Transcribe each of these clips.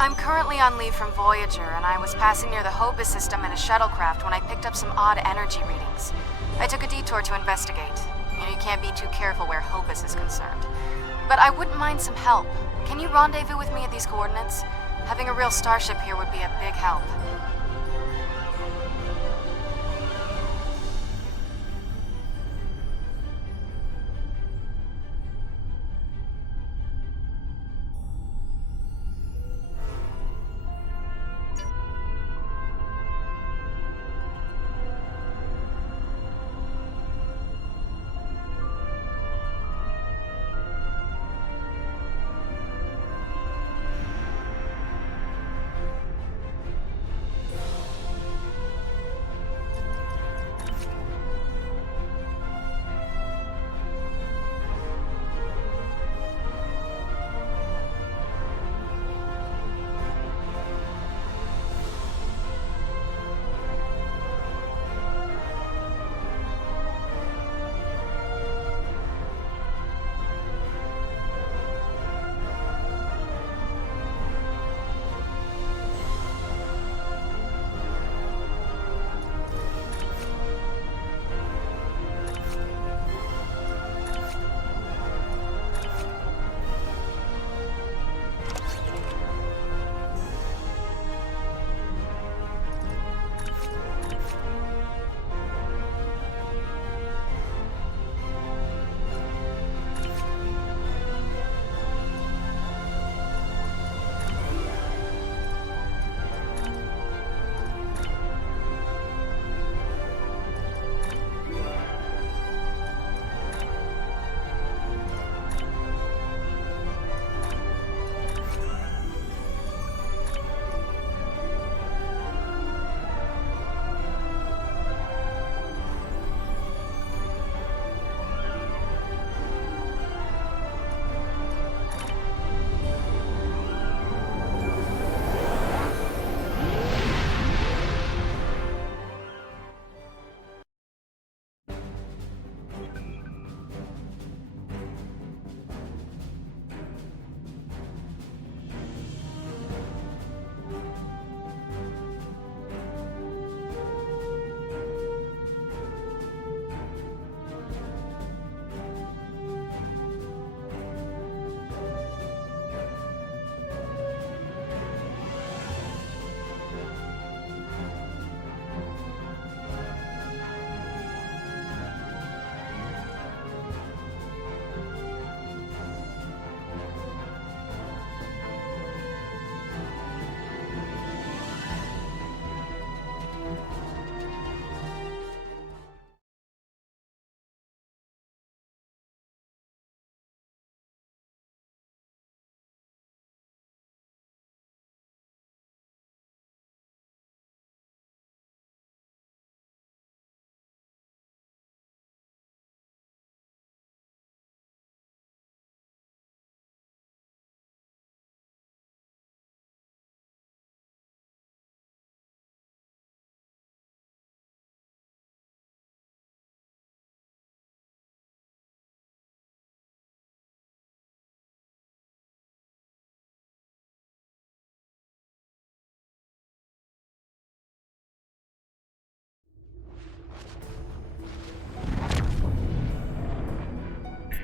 I'm currently on leave from Voyager, and I was passing near the Hobus system in a shuttlecraft when I picked up some odd energy readings. I took a detour to investigate. You can't be too careful where Hobus is concerned. But I wouldn't mind some help. Can you rendezvous with me at these coordinates? Having a real starship here would be a big help.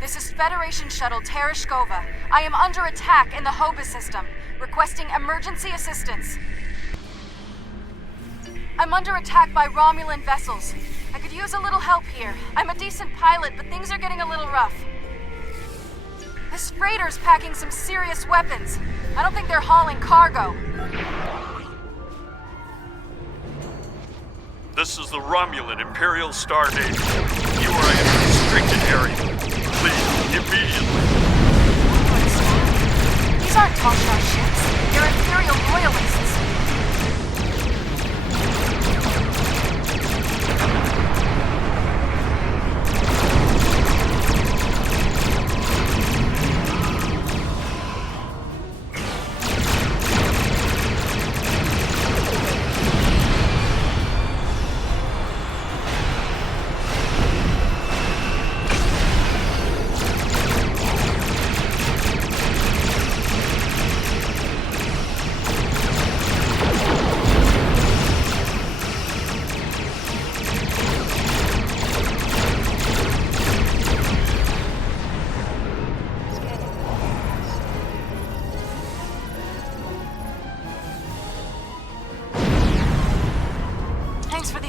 This is Federation Shuttle Tereshkova. I am under attack in the Hobus system, requesting emergency assistance. I'm under attack by Romulan vessels. I could use a little help here. I'm a decent pilot, but things are getting a little rough. This freighter's packing some serious weapons. I don't think they're hauling cargo. This is the Romulan Imperial Star Navy. You are in a restricted area. Leave immediately. These aren't Telstar ships. They're Imperial loyalists.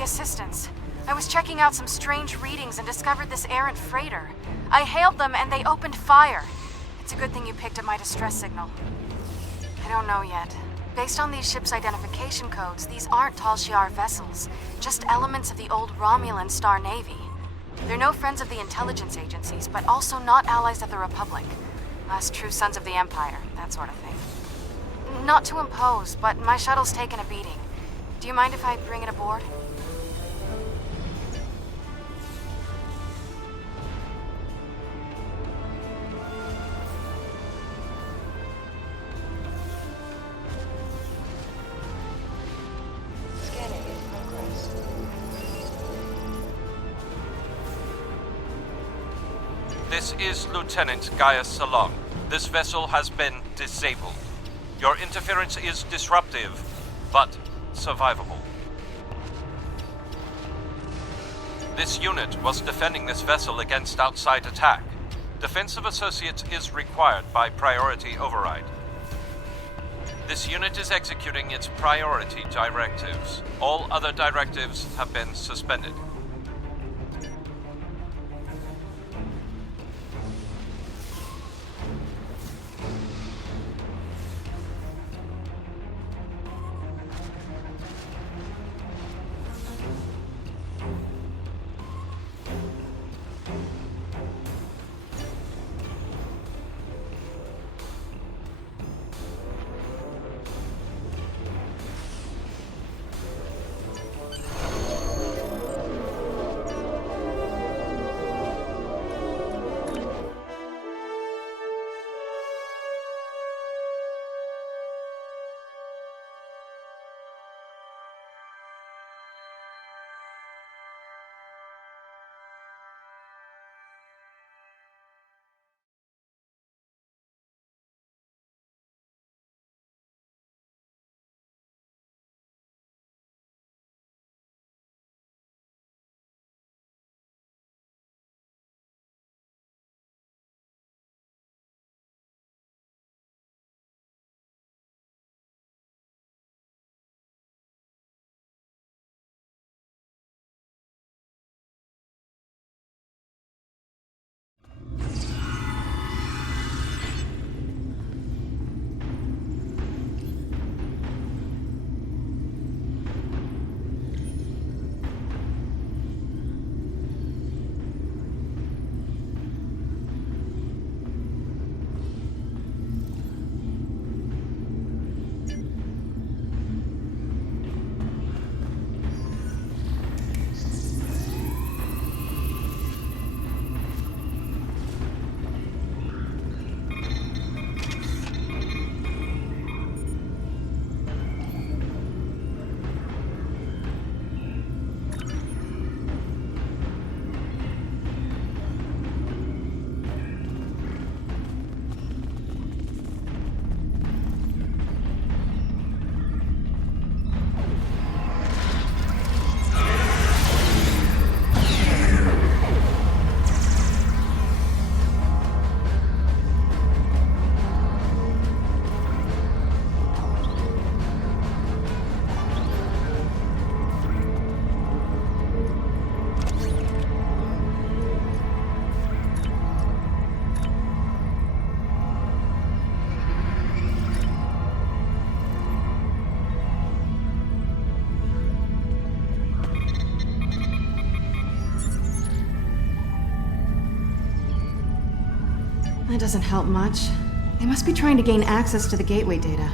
assistance. I was checking out some strange readings and discovered this errant freighter. I hailed them and they opened fire. It's a good thing you picked up my distress signal. I don't know yet. Based on these ships' identification codes, these aren't Tal Shiar vessels, just elements of the old Romulan Star Navy. They're no friends of the intelligence agencies, but also not allies of the Republic. Last true sons of the Empire, that sort of thing. Not to impose, but my shuttle's taken a beating. Do you mind if I bring it aboard? This is Lieutenant Gaius Salon. This vessel has been disabled. Your interference is disruptive, but survivable. This unit was defending this vessel against outside attack. Defense of Associates is required by priority override. This unit is executing its priority directives. All other directives have been suspended. That doesn't help much. They must be trying to gain access to the gateway data.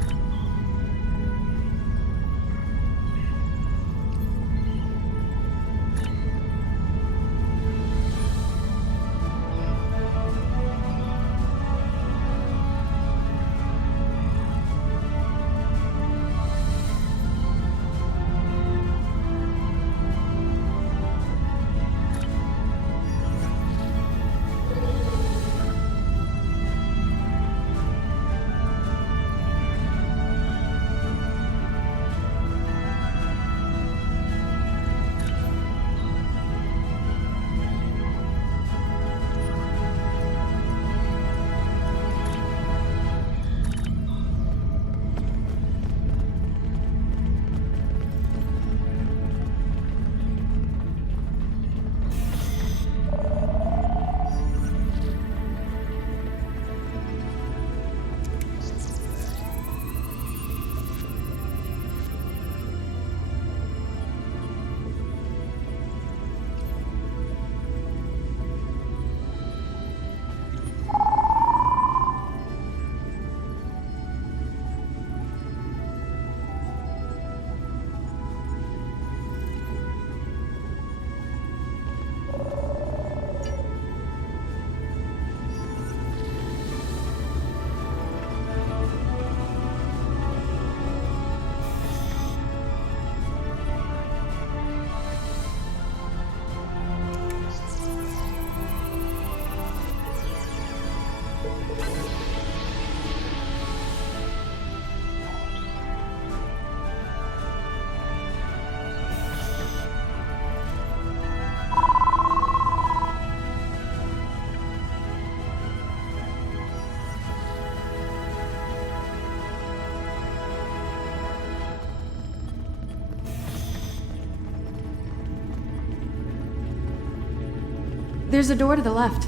There's a door to the left.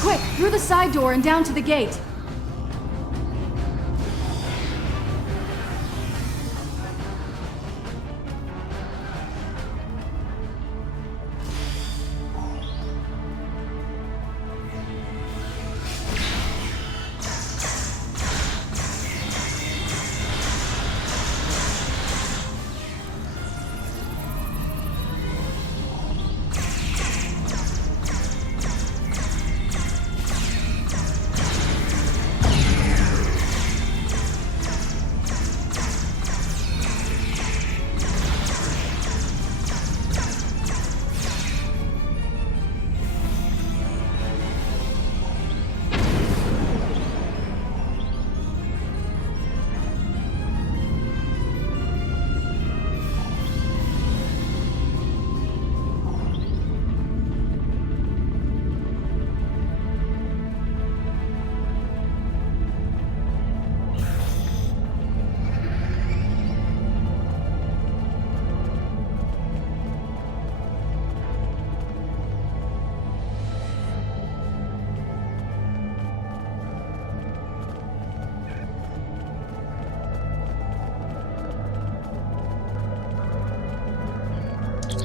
Quick, through the side door and down to the gate.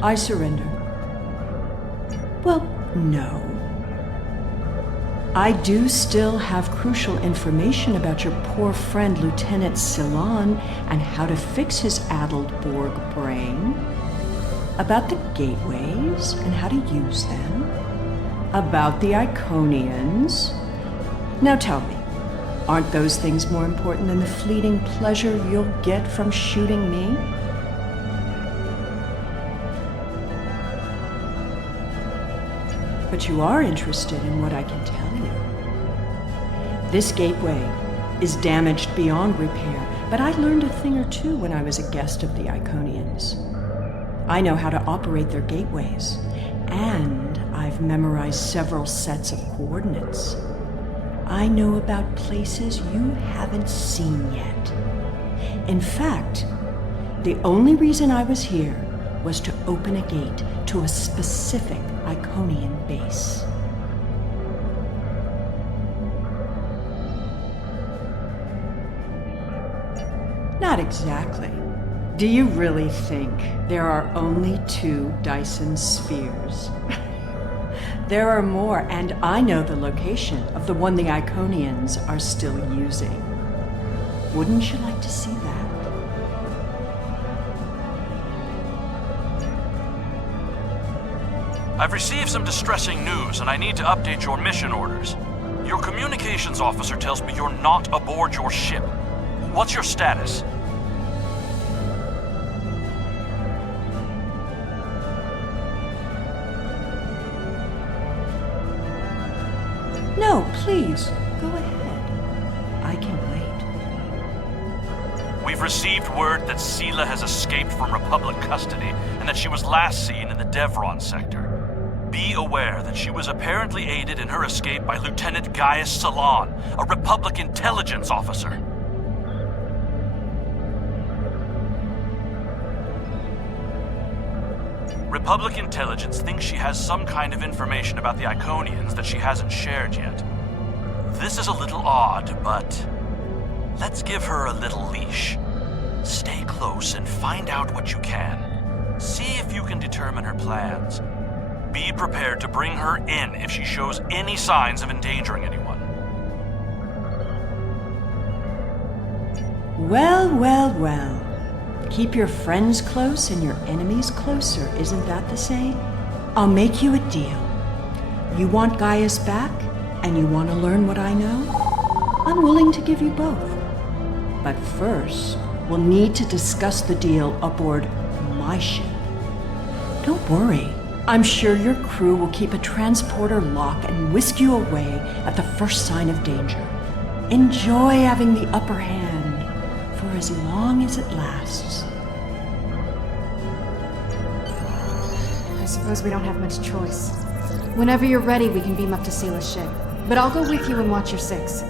I surrender. Well, no. I do still have crucial information about your poor friend Lieutenant Ceylon and how to fix his addled Borg brain. About the gateways and how to use them. About the Iconians. Now tell me, aren't those things more important than the fleeting pleasure you'll get from shooting me? But you are interested in what I can tell you. This gateway is damaged beyond repair, but I learned a thing or two when I was a guest of the Iconians. I know how to operate their gateways, and I've memorized several sets of coordinates. I know about places you haven't seen yet. In fact, the only reason I was here was to open a gate to a specific Iconian base. Not exactly. Do you really think there are only 2 Dyson spheres? There are more, and I know the location of the one the Iconians are still using. Wouldn't you like to see that? I've received some distressing news, and I need to update your mission orders. Your communications officer tells me you're not aboard your ship. What's your status? No, please, go ahead. I can wait. We've received word that Sela has escaped from Republic custody, and that she was last seen in the Devron sector. Be aware that she was apparently aided in her escape by Lieutenant Gaius Salon, a Republic intelligence officer. Republic intelligence thinks she has some kind of information about the Iconians that she hasn't shared yet. This is a little odd, but let's give her a little leash. Stay close and find out what you can. See if you can determine her plans. Be prepared to bring her in if she shows any signs of endangering anyone. Well, well, well. Keep your friends close and your enemies closer, isn't that the saying? I'll make you a deal. You want Gaius back, and you want to learn what I know? I'm willing to give you both. But first, we'll need to discuss the deal aboard my ship. Don't worry. I'm sure your crew will keep a transporter lock and whisk you away at the first sign of danger. Enjoy having the upper hand for as long as it lasts. I suppose we don't have much choice. Whenever you're ready, we can beam up to Seela's ship. But I'll go with you and watch your six.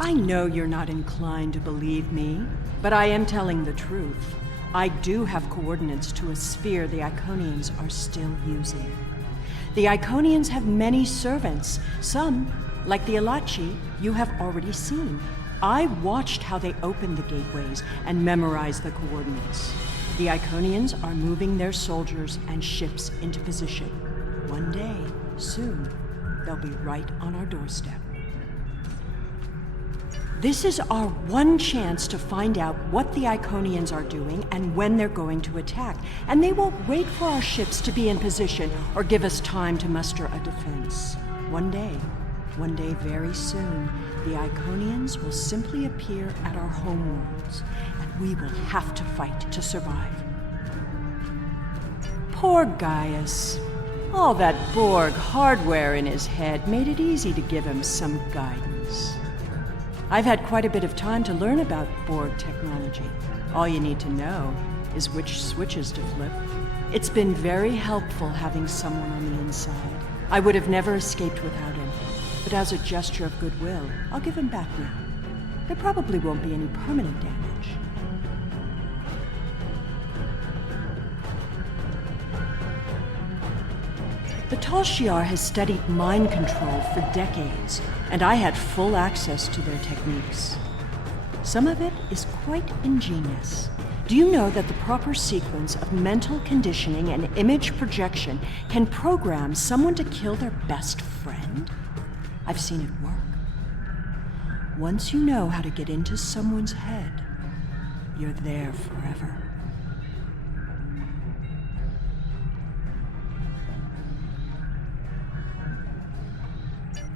I know you're not inclined to believe me, but I am telling the truth. I do have coordinates to a sphere the Iconians are still using. The Iconians have many servants. Some, like the Alachi, you have already seen. I watched how they opened the gateways and memorized the coordinates. The Iconians are moving their soldiers and ships into position. One day, soon, they'll be right on our doorstep. This is our one chance to find out what the Iconians are doing and when they're going to attack. And they won't wait for our ships to be in position or give us time to muster a defense. One day very soon, the Iconians will simply appear at our homeworlds, and we will have to fight to survive. Poor Gaius. All that Borg hardware in his head made it easy to give him some guidance. I've had quite a bit of time to learn about Borg technology. All you need to know is which switches to flip. It's been very helpful having someone on the inside. I would have never escaped without him, but as a gesture of goodwill, I'll give him back now. There probably won't be any permanent damage. The Tal Shiar has studied mind control for decades, and I had full access to their techniques. Some of it is quite ingenious. Do you know that the proper sequence of mental conditioning and image projection can program someone to kill their best friend? I've seen it work. Once you know how to get into someone's head, you're there forever.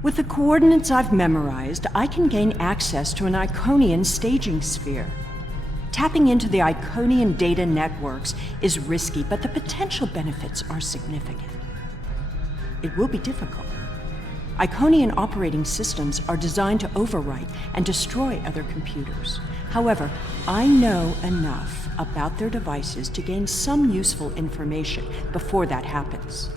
With the coordinates I've memorized, I can gain access to an Iconian staging sphere. Tapping into the Iconian data networks is risky, but the potential benefits are significant. It will be difficult. Iconian operating systems are designed to overwrite and destroy other computers. However, I know enough about their devices to gain some useful information before that happens.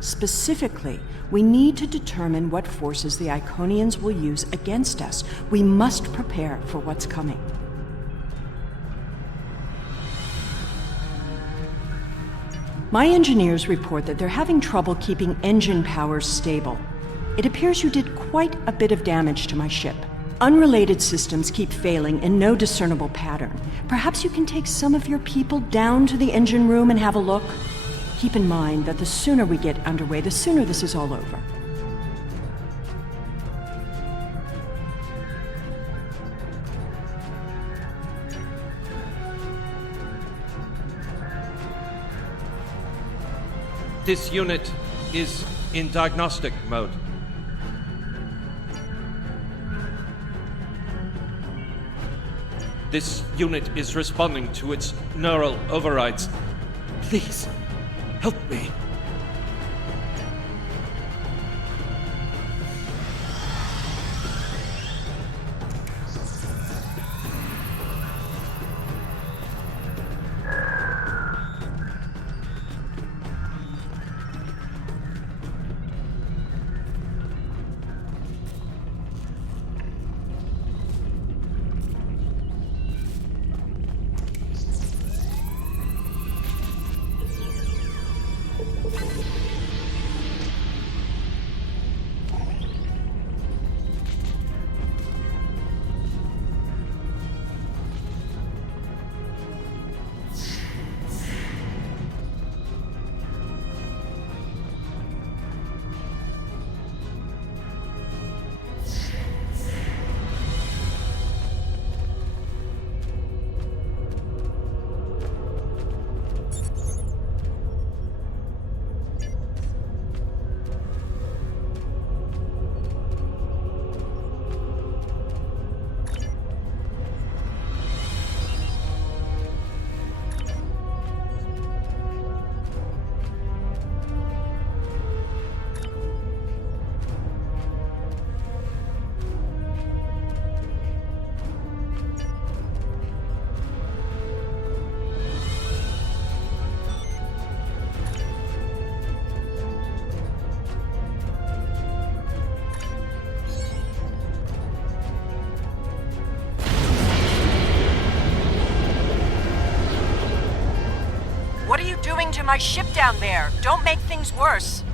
Specifically, we need to determine what forces the Iconians will use against us. We must prepare for what's coming. My engineers report that they're having trouble keeping engine powers stable. It appears you did quite a bit of damage to my ship. Unrelated systems keep failing in no discernible pattern. Perhaps you can take some of your people down to the engine room and have a look? Keep in mind that the sooner we get underway, the sooner this is all over. This unit is in diagnostic mode. This unit is responding to its neural overrides. Please, Help me. What are you doing to my ship down there? Don't make things worse.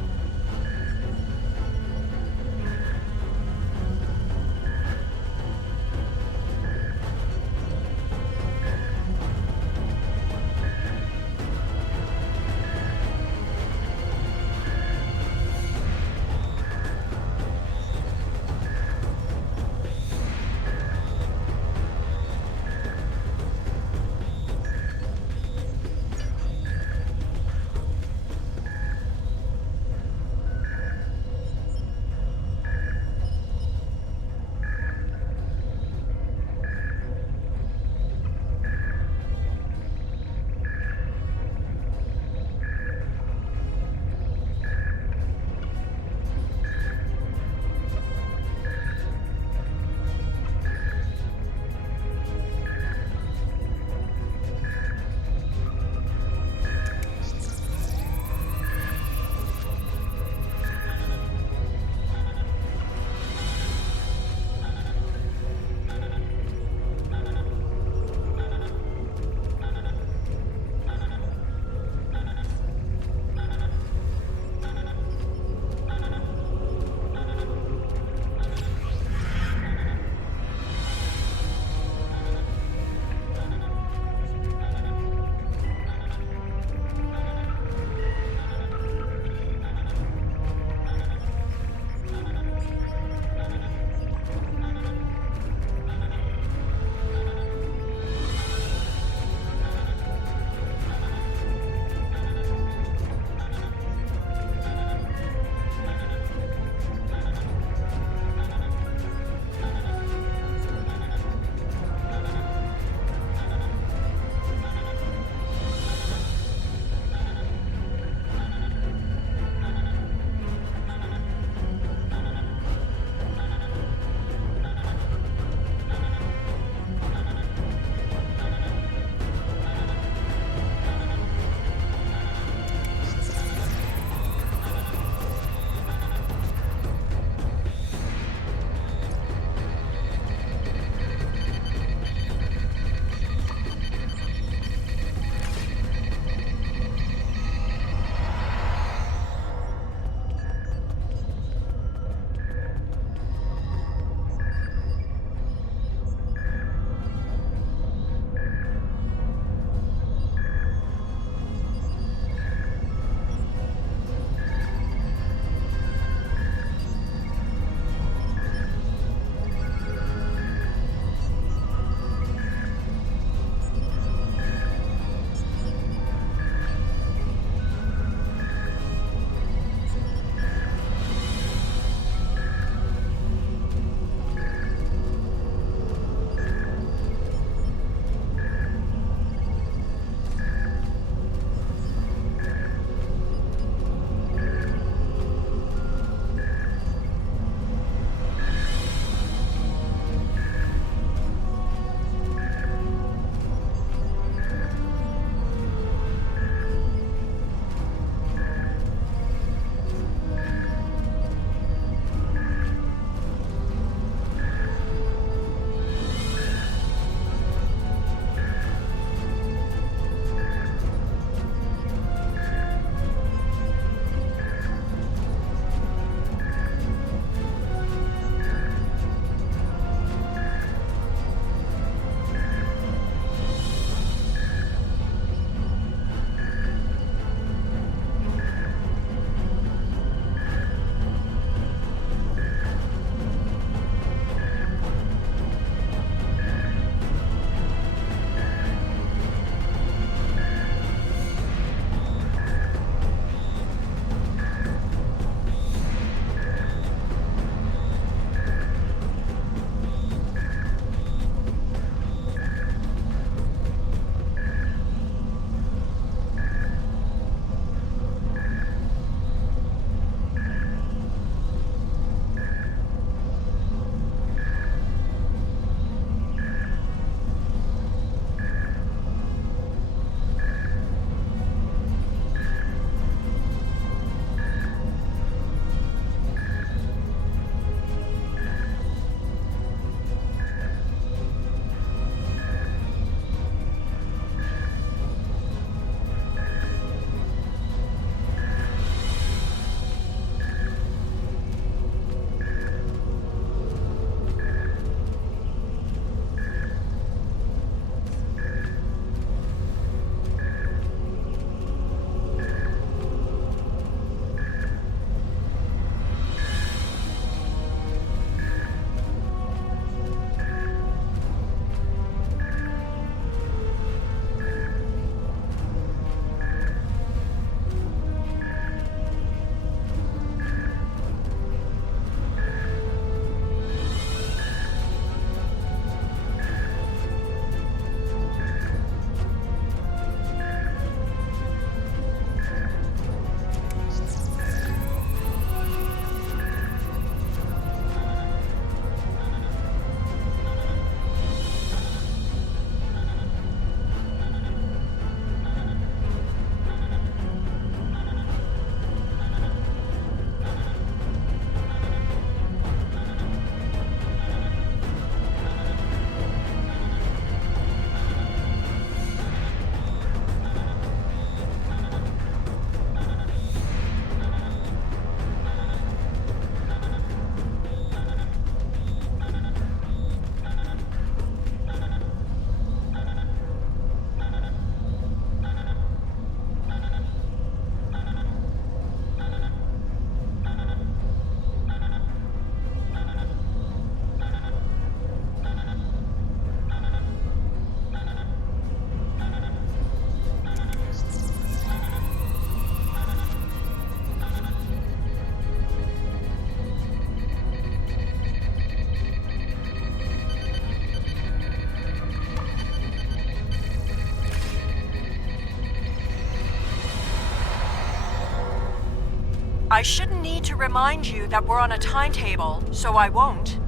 I shouldn't need to remind you that we're on a timetable, so I won't.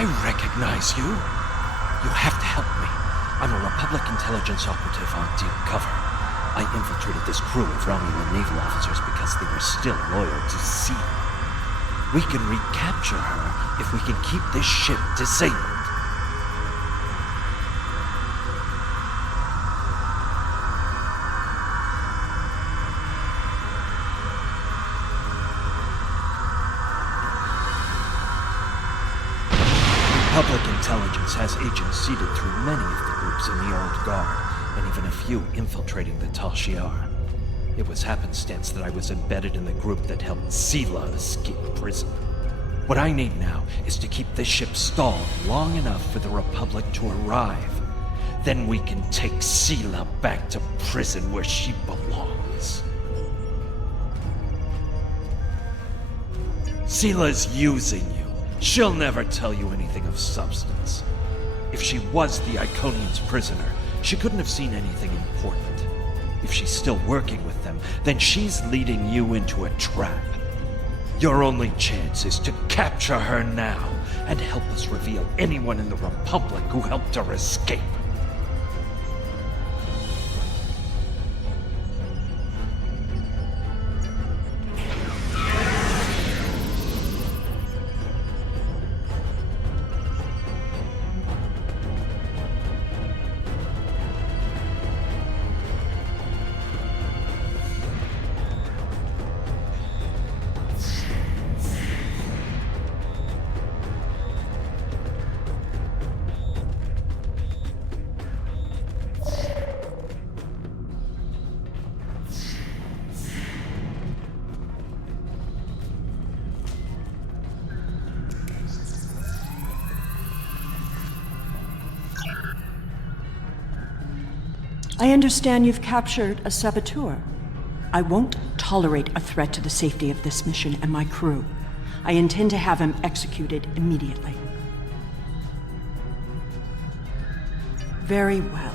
I recognize you. You have to help me. I'm a Republic intelligence operative on deep cover. I infiltrated this crew of Romulan naval officers because they were still loyal to Sela. We can recapture her if we can keep this ship disabled. Republic intelligence has agents seeded through many of the groups in the Old Guard, and even a few infiltrating the Tal Shiar. It was happenstance that I was embedded in the group that helped Sela escape prison. What I need now is to keep this ship stalled long enough for the Republic to arrive. Then we can take Sela back to prison where she belongs. Sela's using you. She'll never tell you anything of substance. If she was the Iconians' prisoner, she couldn't have seen anything important. If she's still working with them, then she's leading you into a trap. Your only chance is to capture her now and help us reveal anyone in the Republic who helped her escape. I understand you've captured a saboteur. I won't tolerate a threat to the safety of this mission and my crew. I intend to have him executed immediately. Very well.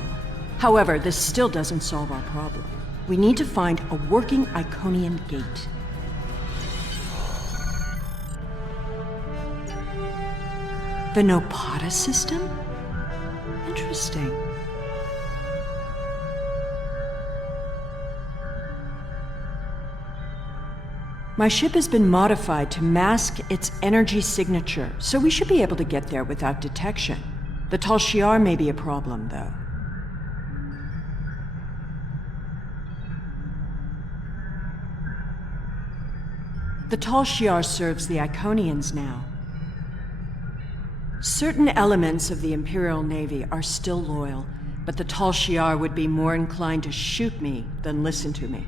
However, this still doesn't solve our problem. We need to find a working Iconian gate. The Nopata system? Interesting. My ship has been modified to mask its energy signature, so we should be able to get there without detection. The Tal Shiar may be a problem, though. The Tal Shiar serves the Iconians now. Certain elements of the Imperial Navy are still loyal, but the Tal Shiar would be more inclined to shoot me than listen to me.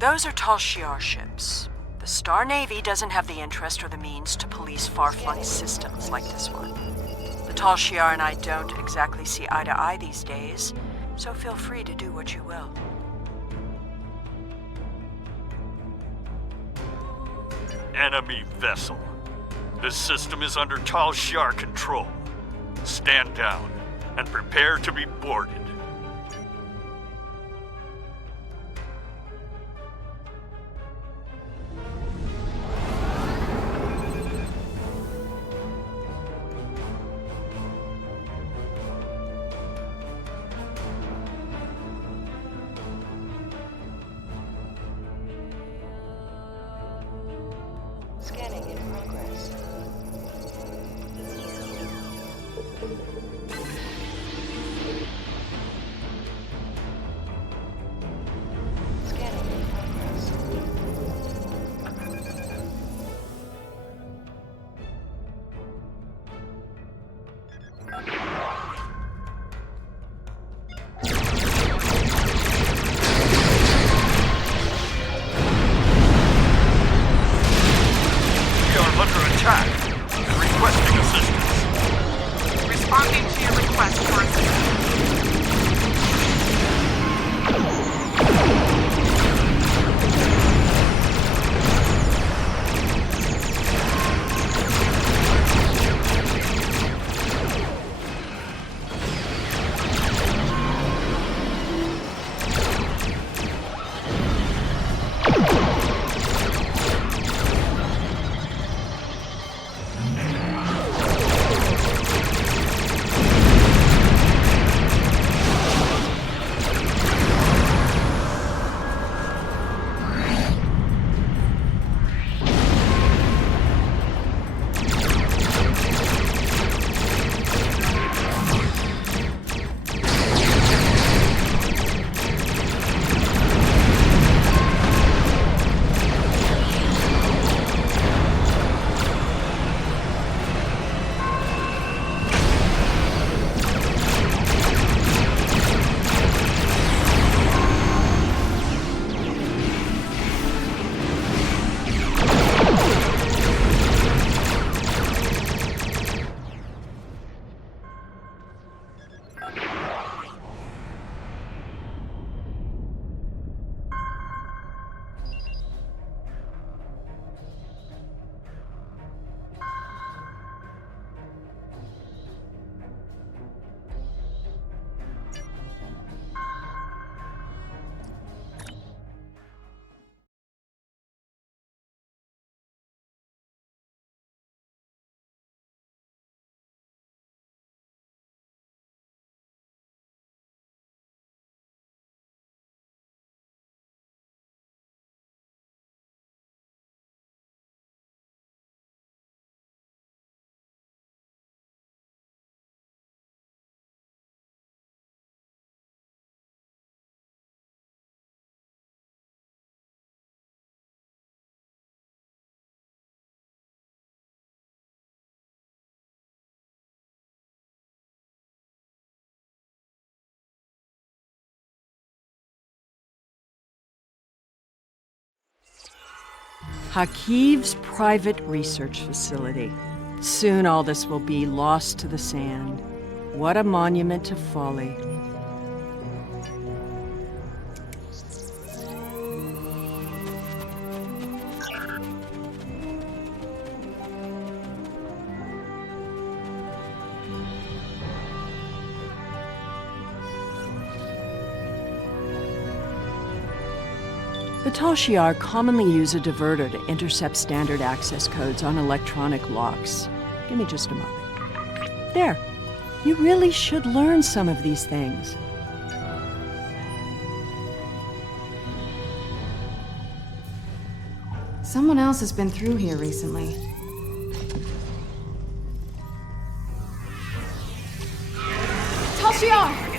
Those are Tal Shiar ships. The Star Navy doesn't have the interest or the means to police far-flung systems like this one. The Tal Shiar and I don't exactly see eye to eye these days, so feel free to do what you will. Enemy vessel. This system is under Tal Shiar control. Stand down and prepare to be boarded. Scanning in progress. Scanning in progress. We are under attack and requesting assistance. Responding to your request for assistance. Hakiv's private research facility. Soon all this will be lost to the sand. What a monument to folly. The Tal Shiar commonly use a diverter to intercept standard access codes on electronic locks. Give me just a moment. There. You really should learn some of these things. Someone else has been through here recently. Tal Shiar!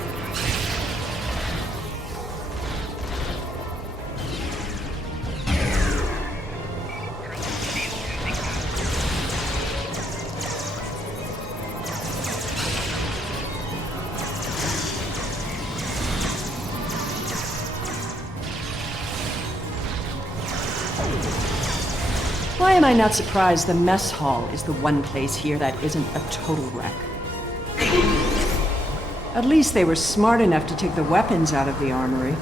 Why am I not surprised the mess hall is the one place here that isn't a total wreck? At least they were smart enough to take the weapons out of the armory.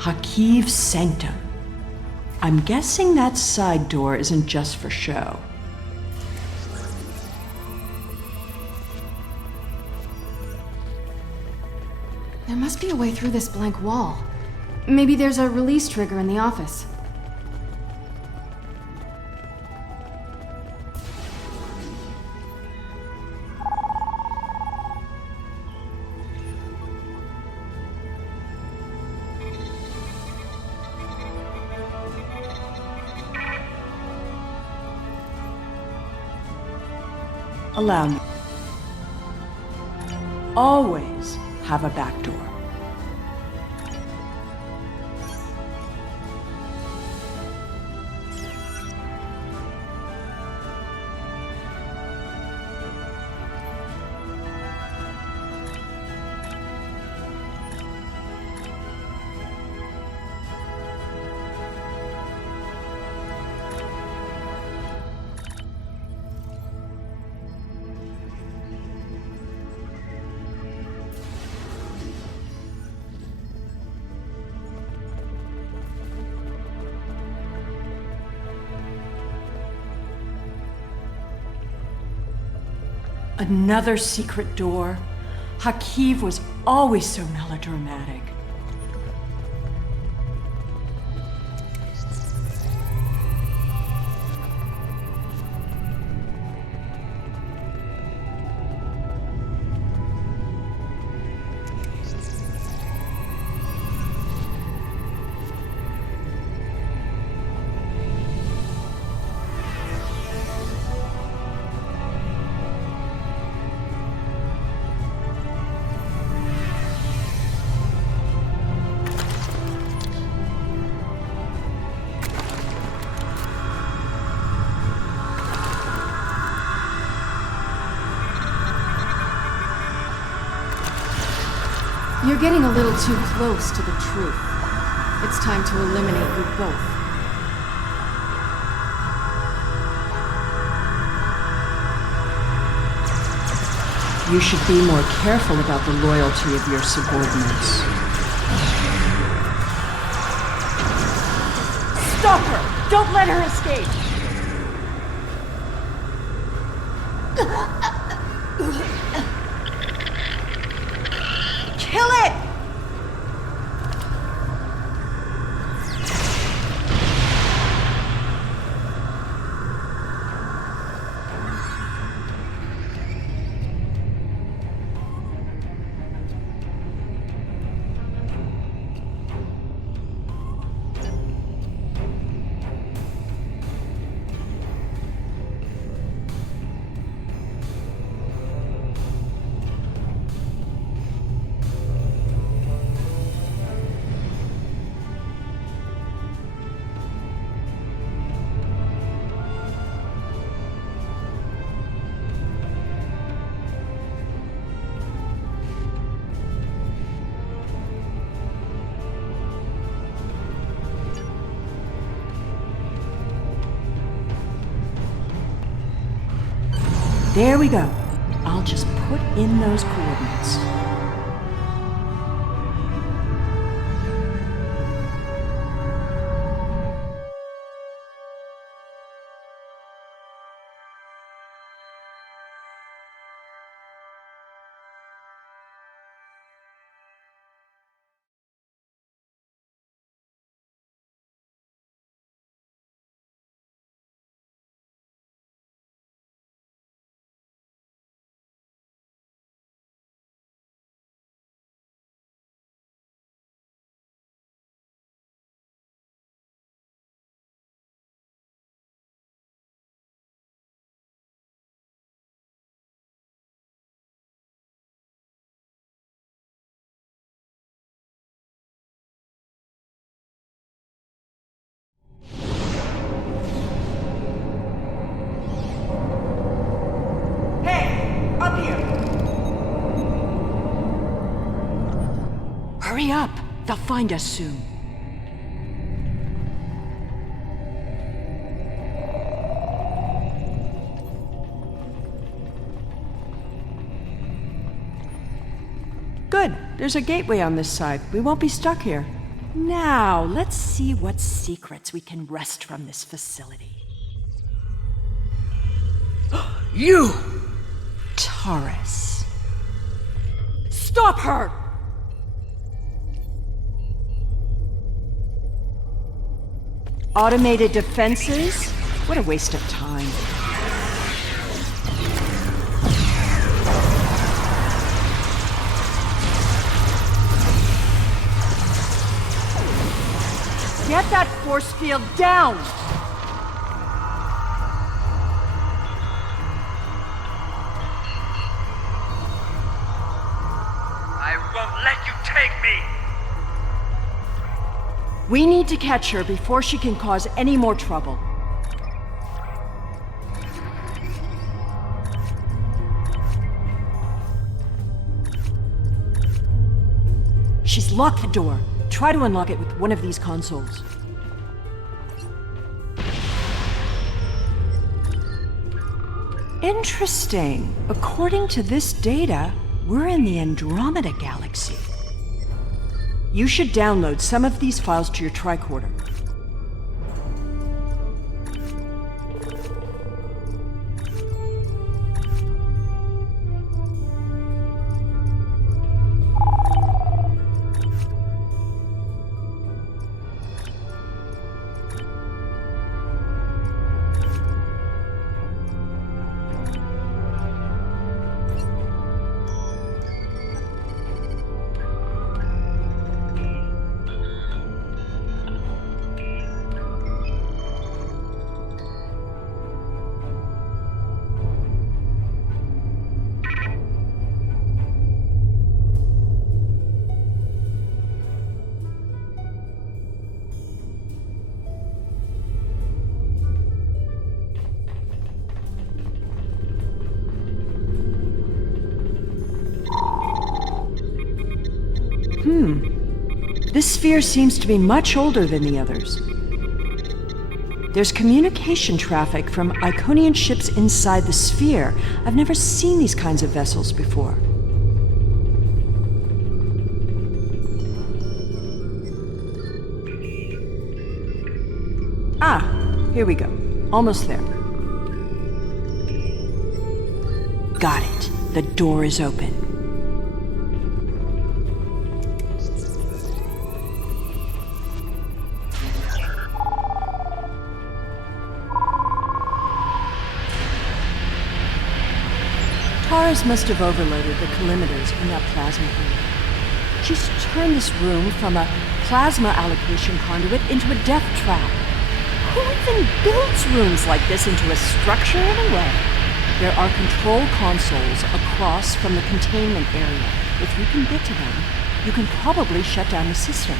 Hakiv Sanctum. I'm guessing that side door isn't just for show. There must be a way through this blank wall. Maybe there's a release trigger in the office. Allow me. Always have a back door. Another secret door. Hakiv was always so melodramatic. You're getting a little too close to the truth. It's time to eliminate you both. You should be more careful about the loyalty of your subordinates. Stop her! Don't let her escape! Kill it! There we go. I'll just put in those coordinates. Hurry up! They'll find us soon. Good. There's a gateway on this side. We won't be stuck here. Now, let's see what secrets we can wrest from this facility. You! Taurus. Stop her! Automated defenses? What a waste of time. Get that force field down! I won't let you take me! We need to catch her before she can cause any more trouble. She's locked the door. Try to unlock it with one of these consoles. Interesting. According to this data, we're in the Andromeda Galaxy. You should download some of these files to your tricorder. This sphere seems to be much older than the others. There's communication traffic from Iconian ships inside the sphere. I've never seen these kinds of vessels before. Ah, here we go. Almost there. Got it. The door is open. Taurus must have overloaded the collimators in that plasma area. She's turned this room from a plasma allocation conduit into a death trap. Who even builds rooms like this into a structure anyway? There are control consoles across from the containment area. If you can get to them, you can probably shut down the system.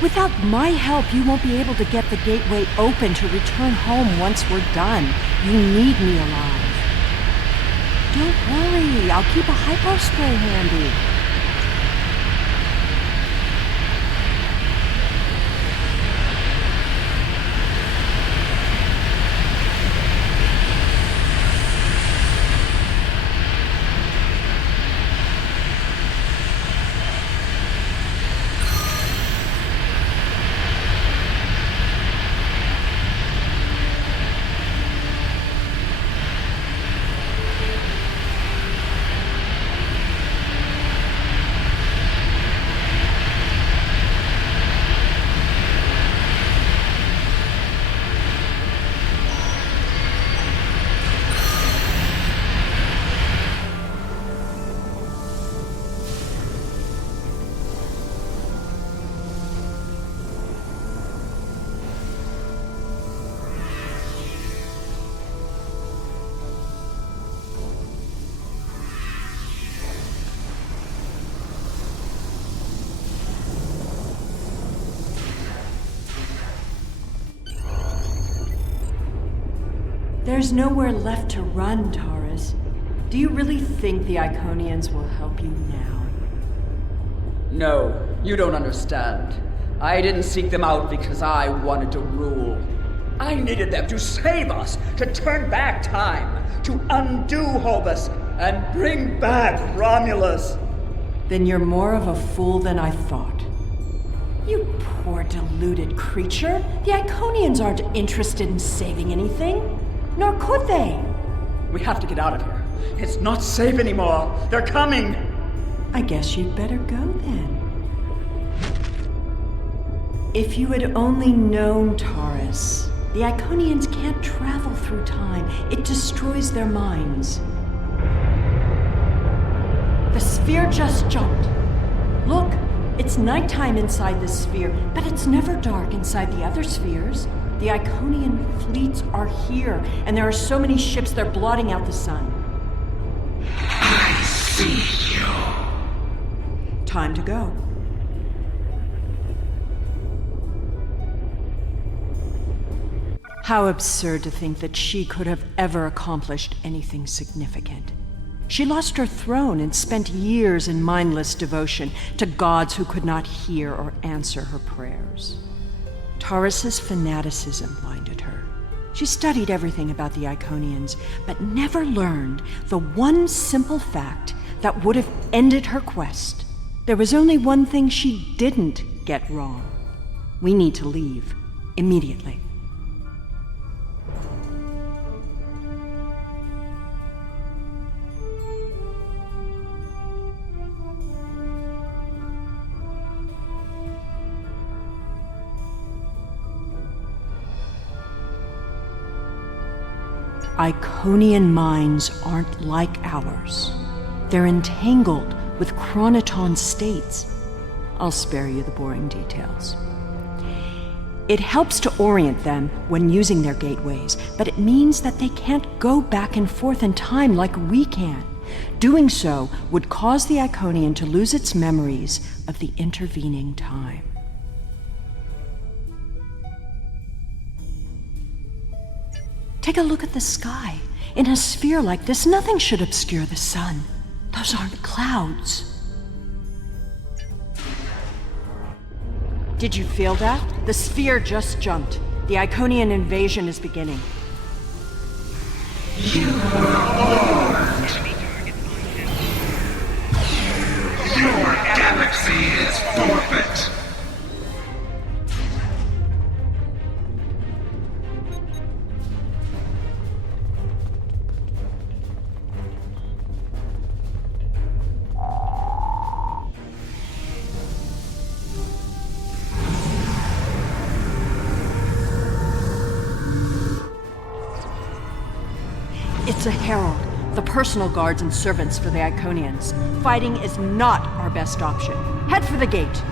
Without my help, you won't be able to get the gateway open to return home once we're done. You need me alive. Don't worry, I'll keep a hypo spray handy. There's nowhere left to run, Taurus. Do you really think the Iconians will help you now? No, you don't understand. I didn't seek them out because I wanted to rule. I needed them to save us, to turn back time, to undo Hobus, and bring back Romulus. Then you're more of a fool than I thought. You poor deluded creature. The Iconians aren't interested in saving anything. Nor could they. We have to get out of here. It's not safe anymore. They're coming. I guess you'd better go then. If you had only known, Taurus, the Iconians can't travel through time. It destroys their minds. The sphere just jumped. Look, it's nighttime inside this sphere, but it's never dark inside the other spheres. The Iconian fleets are here, and there are so many ships they're blotting out the sun. I see you. Time to go. How absurd to think that she could have ever accomplished anything significant. She lost her throne and spent years in mindless devotion to gods who could not hear or answer her prayers. Taurus's fanaticism blinded her. She studied everything about the Iconians, but never learned the one simple fact that would have ended her quest. There was only one thing she didn't get wrong. We need to leave, immediately. Iconian minds aren't like ours. They're entangled with chronoton states. I'll spare you the boring details. It helps to orient them when using their gateways, but it means that they can't go back and forth in time like we can. Doing so would cause the Iconian to lose its memories of the intervening time. Take a look at the sky. In a sphere like this, nothing should obscure the sun. Those aren't clouds. Did you feel that? The sphere just jumped. The Iconian invasion is beginning. You were warned. Your galaxy is forfeit. It's a herald, the personal guards and servants for the Iconians. Fighting is not our best option. Head for the gate.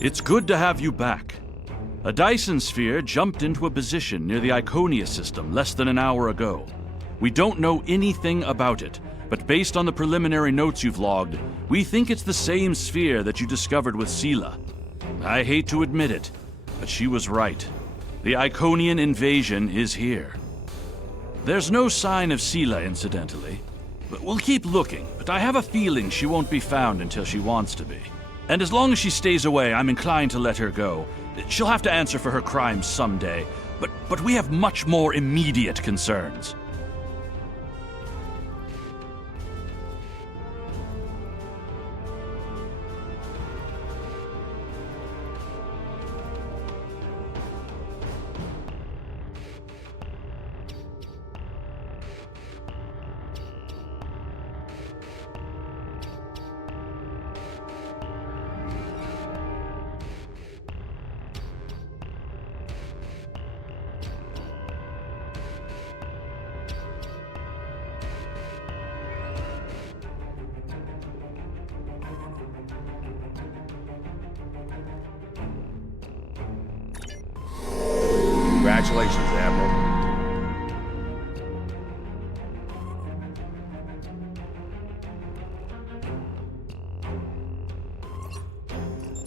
It's good to have you back. A Dyson sphere jumped into a position near the Iconia system less than an hour ago. We don't know anything about it, but based on the preliminary notes you've logged, we think it's the same sphere that you discovered with Sela. I hate to admit it, but she was right. The Iconian invasion is here. There's no sign of Sela, incidentally. But we'll keep looking, but I have a feeling she won't be found until she wants to be. And as long as she stays away, I'm inclined to let her go. She'll have to answer for her crimes someday, but we have much more immediate concerns. Congratulations, Admiral.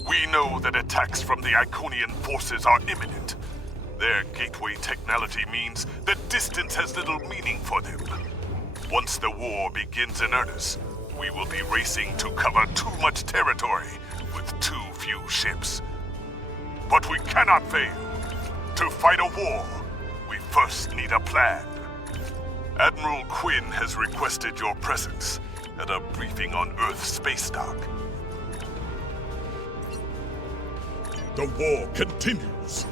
We know that attacks from the Iconian forces are imminent. Their gateway technology means that distance has little meaning for them. Once the war begins in earnest, we will be racing to cover too much territory with too few ships. But we cannot fail. To fight a war, we first need a plan. Admiral Quinn has requested your presence at a briefing on Earth space dock. The war continues.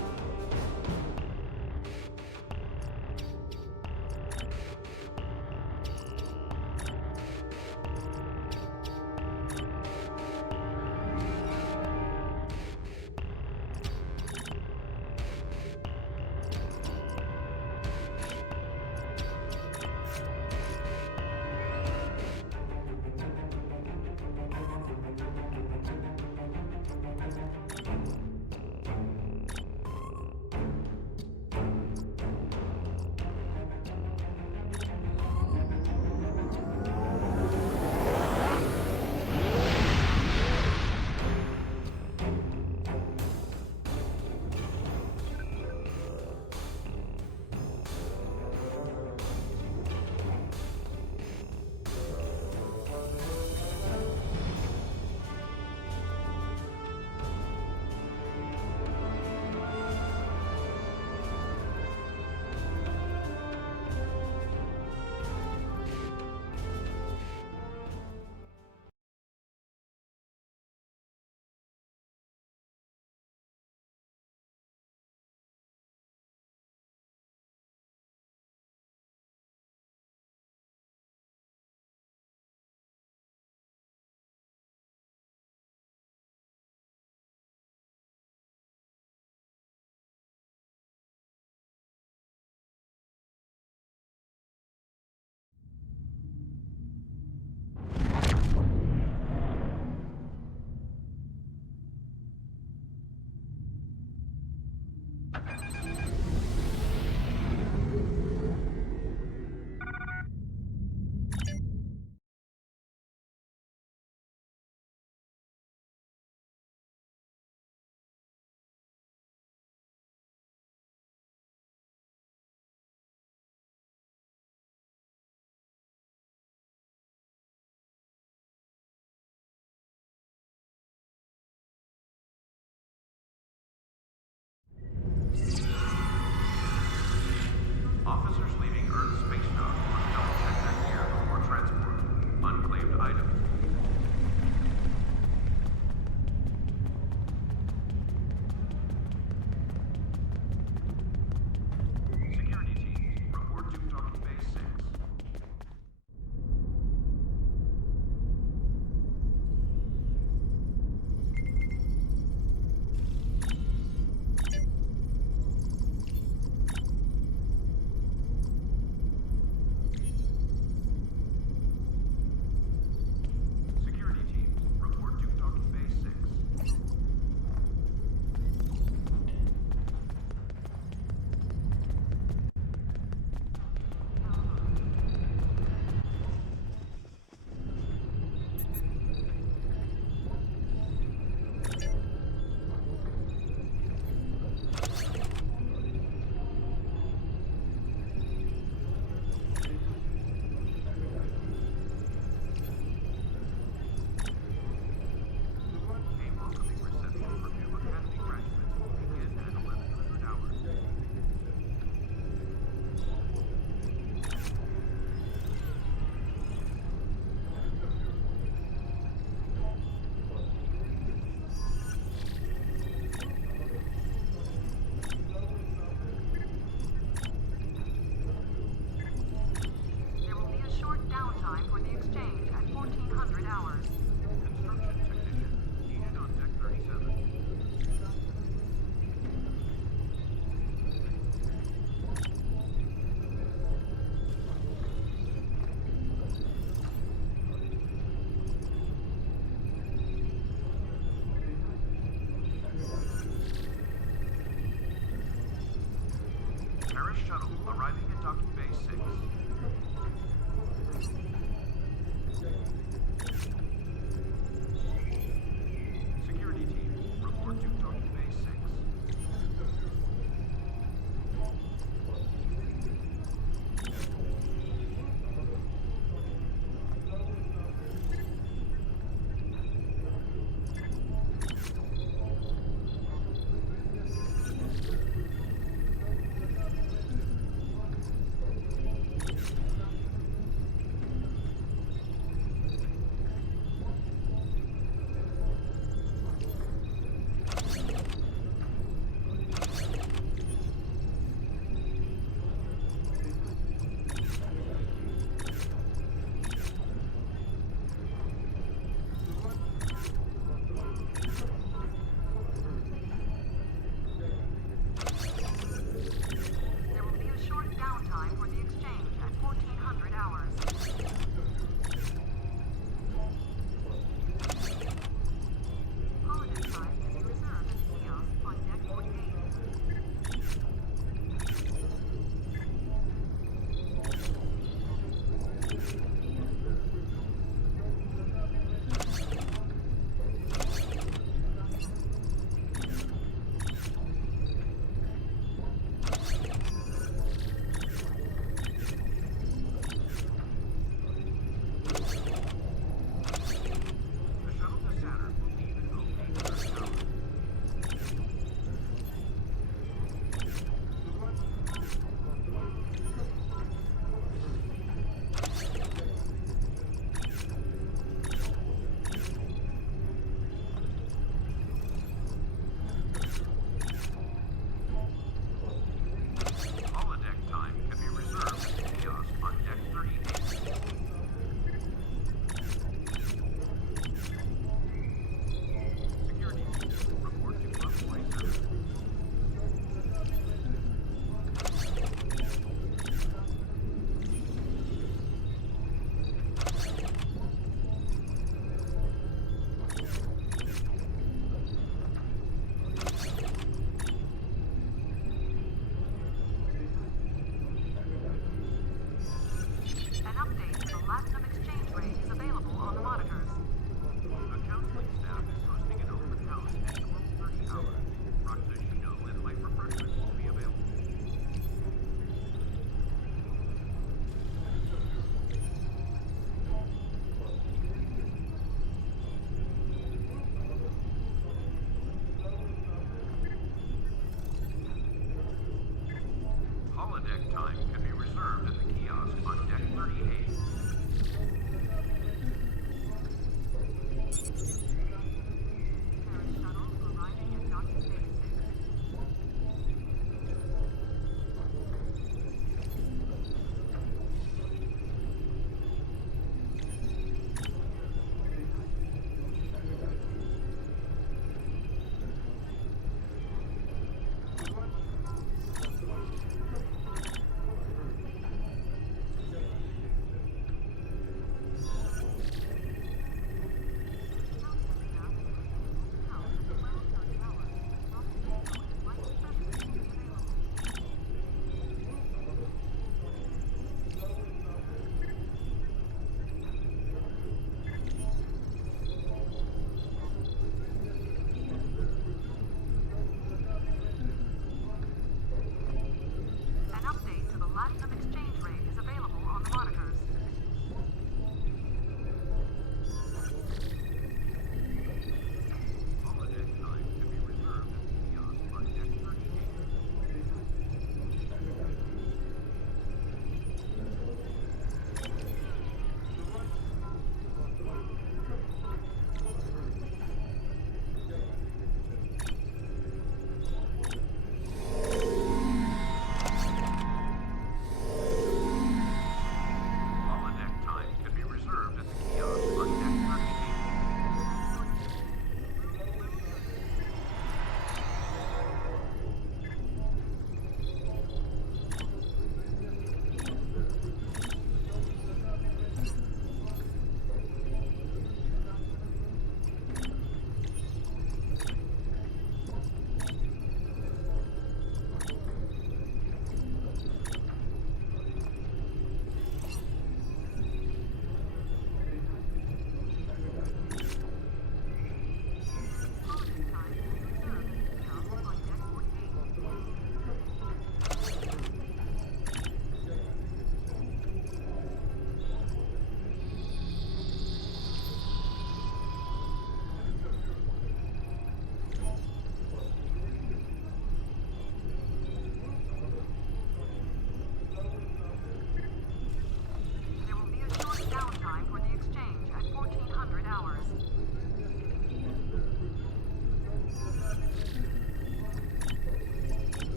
shuttle arriving at docking bay 6. Security team, report to docking bay 6.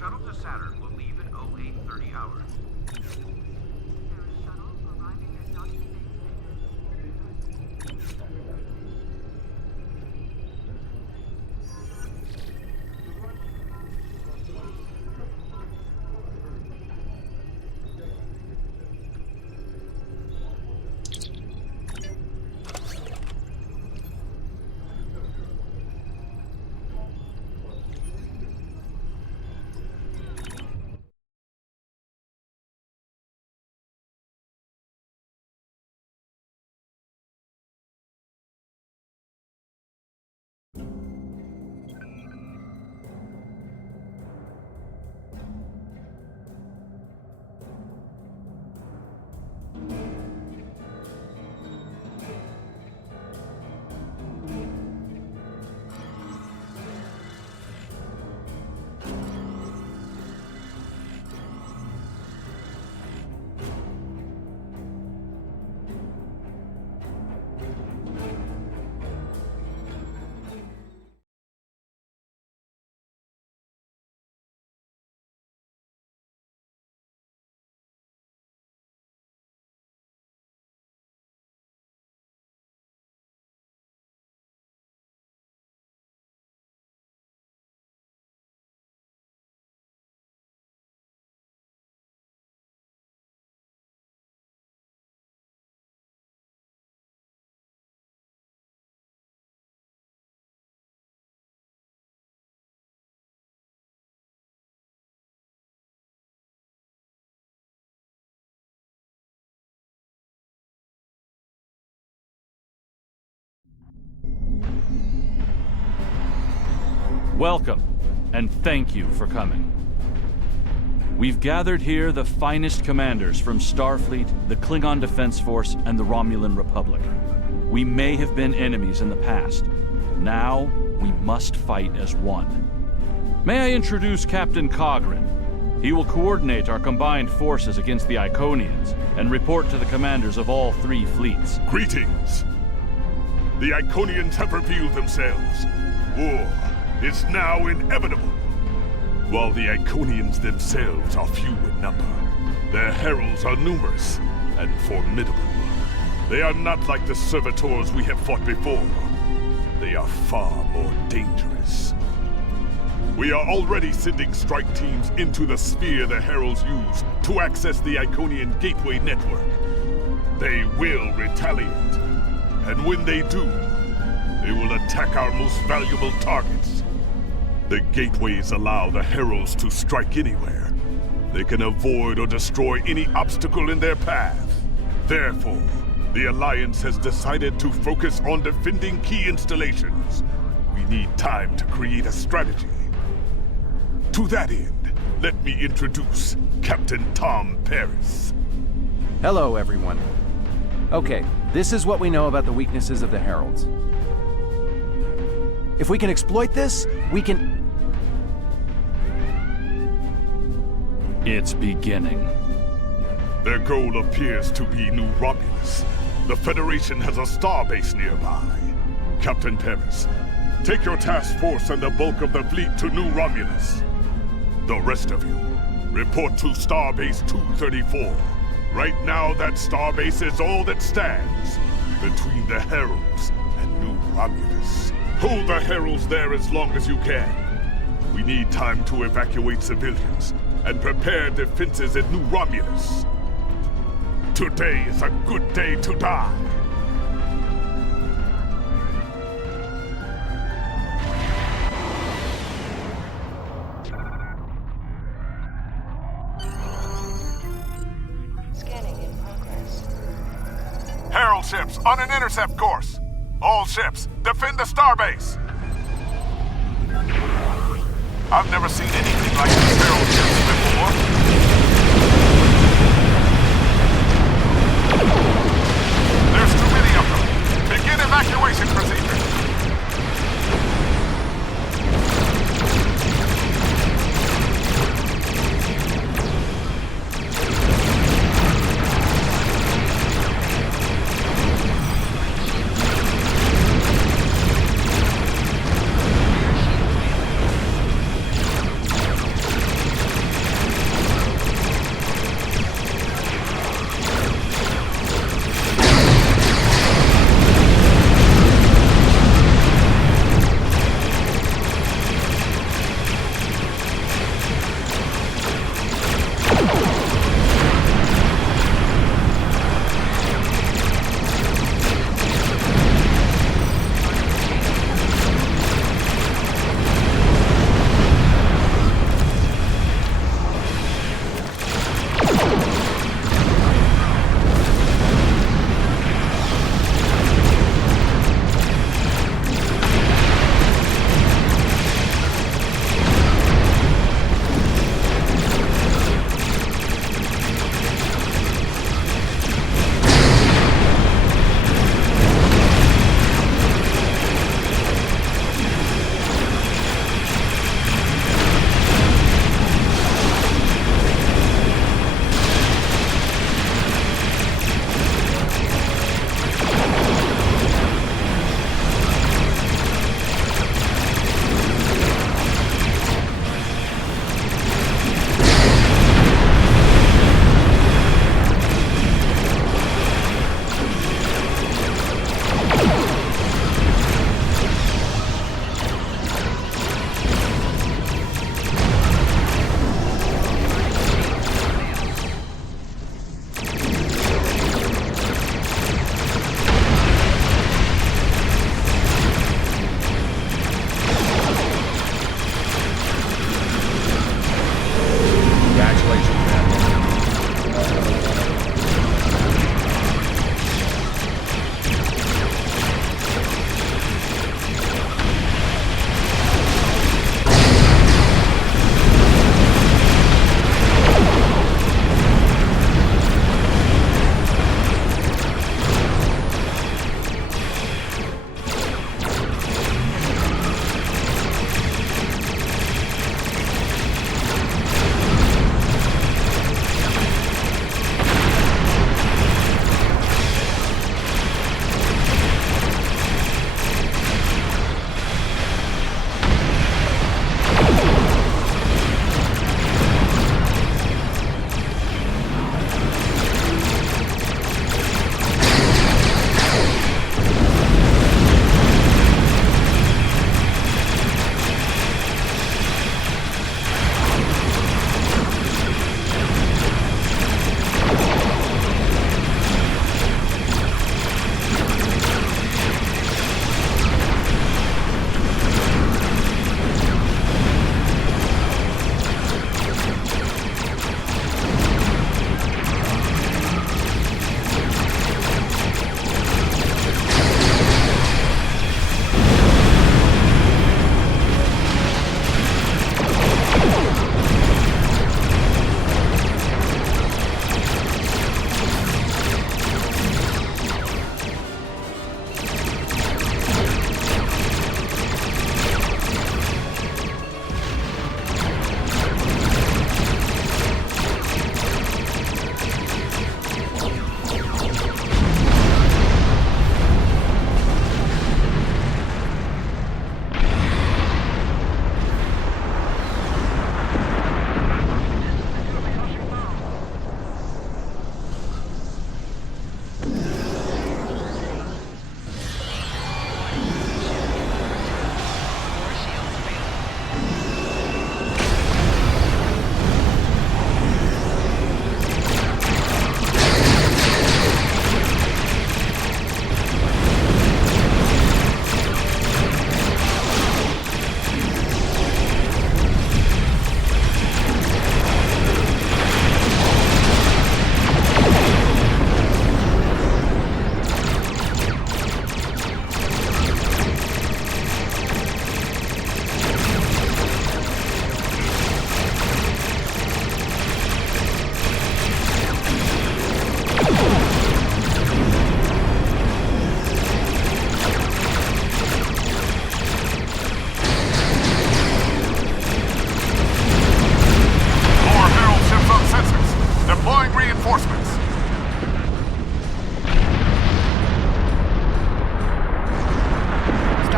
shuttle to Saturn will leave in 0830 hours. Welcome, and thank you for coming. We've gathered here the finest commanders from Starfleet, the Klingon Defense Force, and the Romulan Republic. We may have been enemies in the past. Now, we must fight as one. May I introduce Captain Coghren? He will coordinate our combined forces against the Iconians and report to the commanders of all 3 fleets. Greetings. The Iconians have revealed themselves. War is now inevitable. While the Iconians themselves are few in number, their heralds are numerous and formidable. They are not like the servitors we have fought before. They are far more dangerous. We are already sending strike teams into the sphere the heralds use to access the Iconian Gateway network. They will retaliate, and when they do, they will attack our most valuable targets. The gateways allow the heralds to strike anywhere. They can avoid or destroy any obstacle in their path. Therefore, the Alliance has decided to focus on defending key installations. We need time to create a strategy. To that end, let me introduce Captain Tom Paris. Hello, everyone. Okay, this is what we know about the weaknesses of the Heralds. If we can exploit this, we can... It's beginning. Their goal appears to be New Romulus. The Federation has a starbase nearby. Captain Paris, take your task force and the bulk of the fleet to New Romulus. The rest of you, report to Starbase 234. Right now, that starbase is all that stands between the Heralds and New Romulus. Hold the Heralds there as long as you can. We need time to evacuate civilians and prepare defenses in New Romulus. Today is a good day to die. Scanning in progress. Herald ships on an intercept course. All ships, defend the starbase. I've never seen anything like these Herald ships before. There's too many of them. Begin evacuation procedures.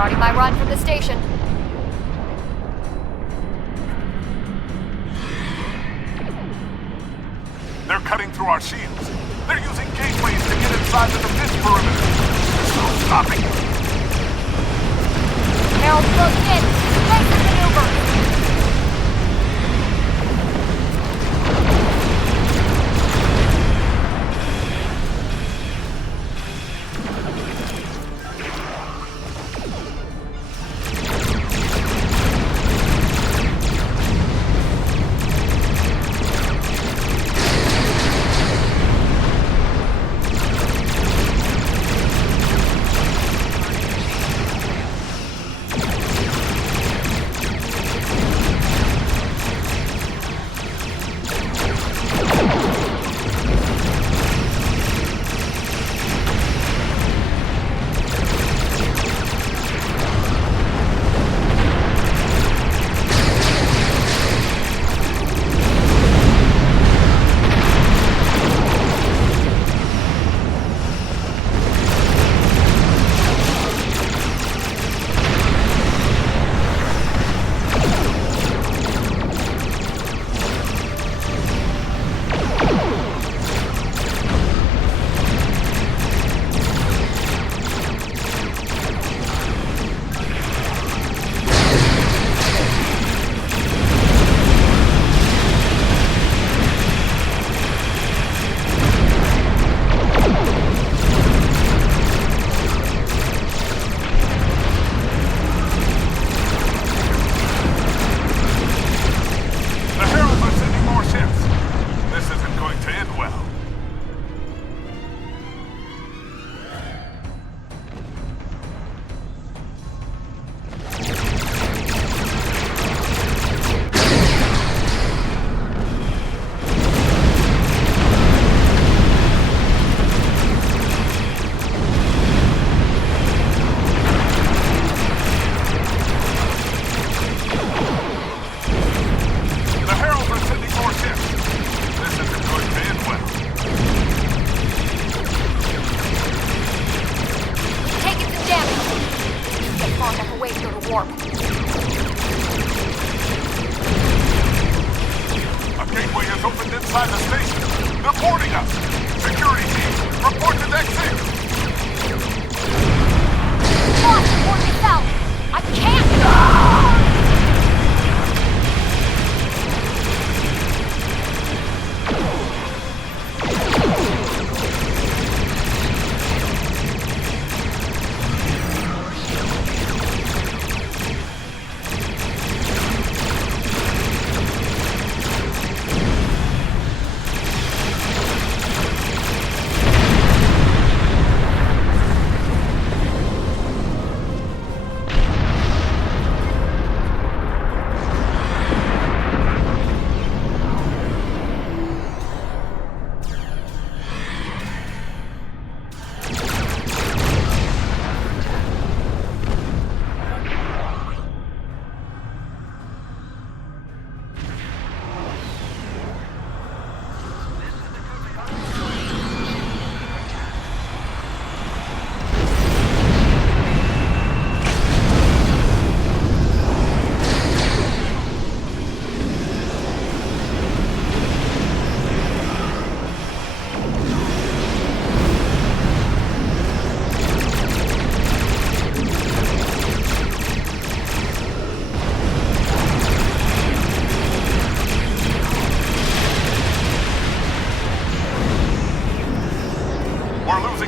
Starting my run from the station. They're cutting through our shields. They're using gateways to get inside the defense perimeter. There's no stopping. Harold closing in. Basic maneuver.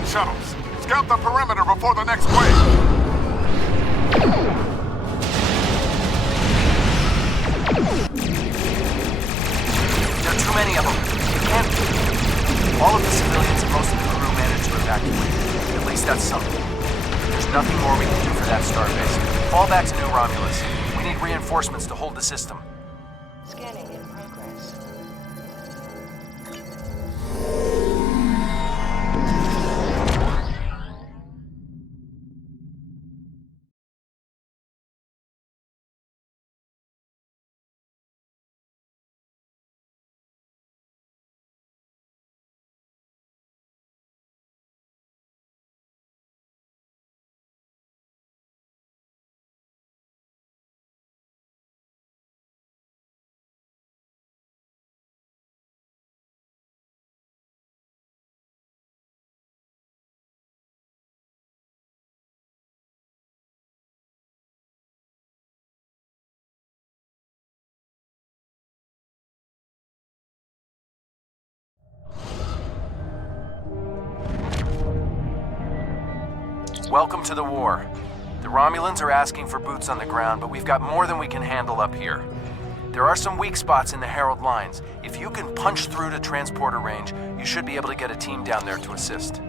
Shuttles. Scout the perimeter before the next wave. There are too many of them. You can't... All of the civilians and most of the crew managed to evacuate. At least that's something. There's nothing more we can do for that starbase. Fall back to New Romulus. We need reinforcements to hold the system. Scanning in progress. Welcome to the war. The Romulans are asking for boots on the ground, but we've got more than we can handle up here. There are some weak spots in the Herald lines. If you can punch through to transporter range, you should be able to get a team down there to assist.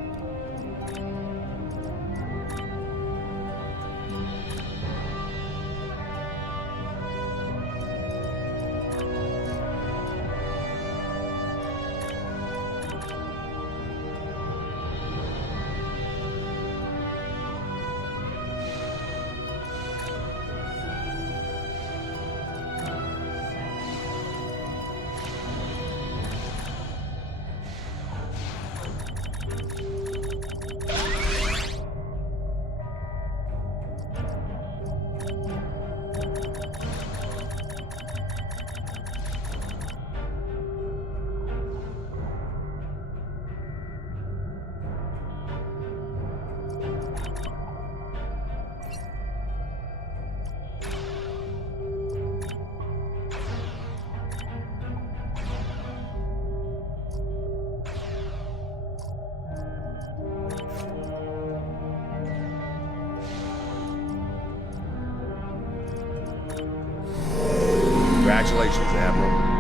Congratulations, Admiral.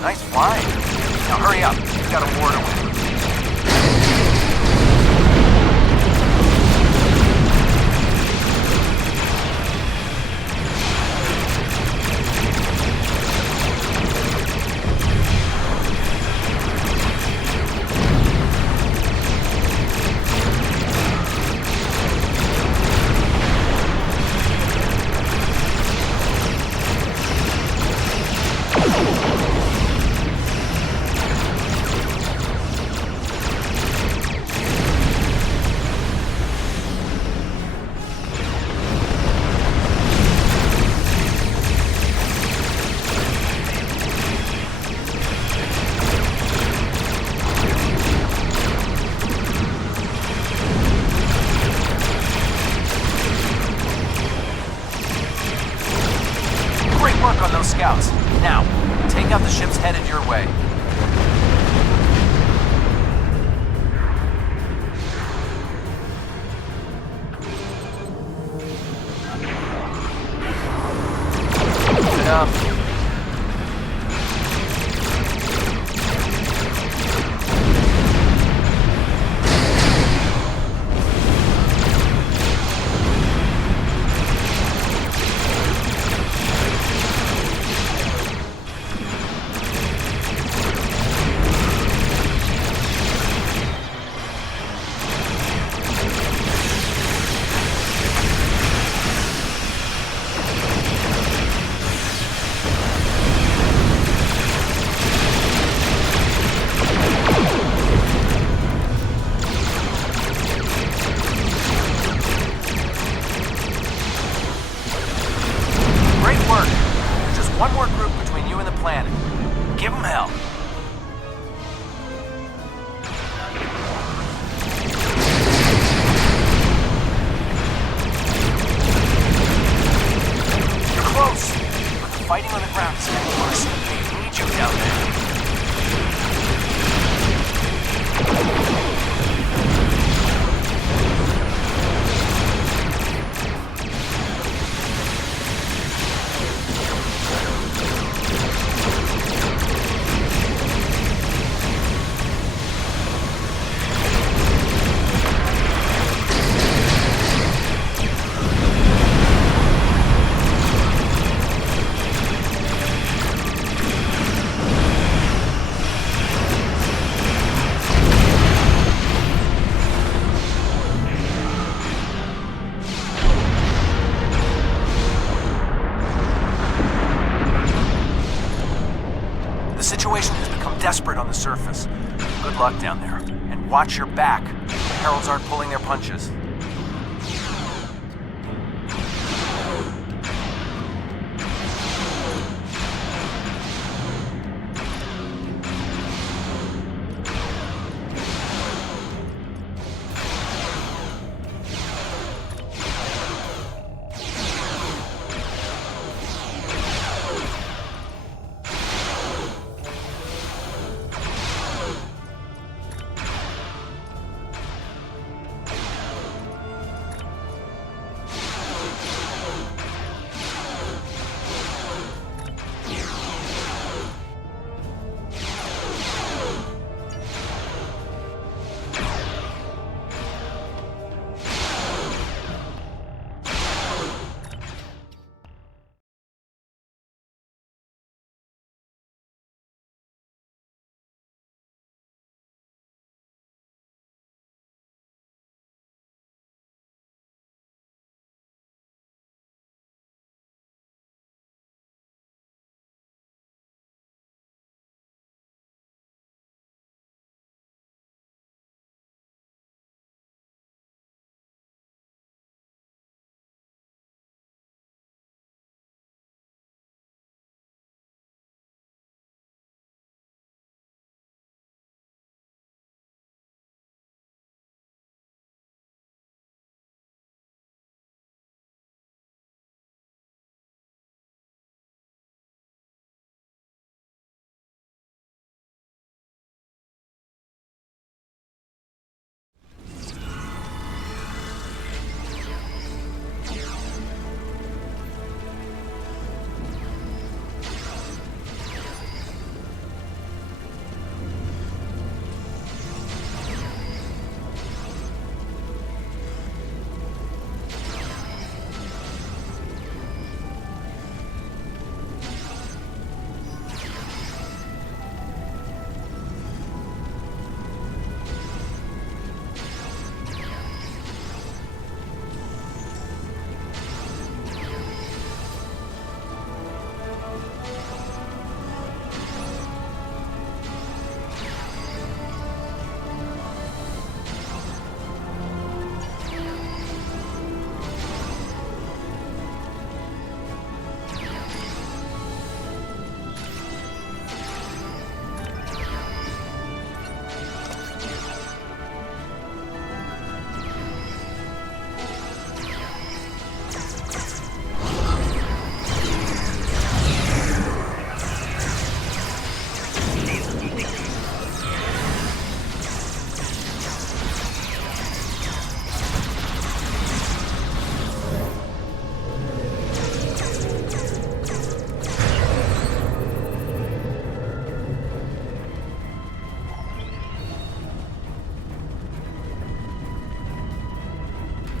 Nice flying. Now hurry up. We've got a war to win. On those scouts. Now, take out the ships headed your way. Good enough. One more group between you and the planet. Give them hell. You're close, but the fighting on the ground is getting worse. They need you down there. The situation has become desperate on the surface. Good luck down there. And watch your back. The Heralds aren't pulling their punches.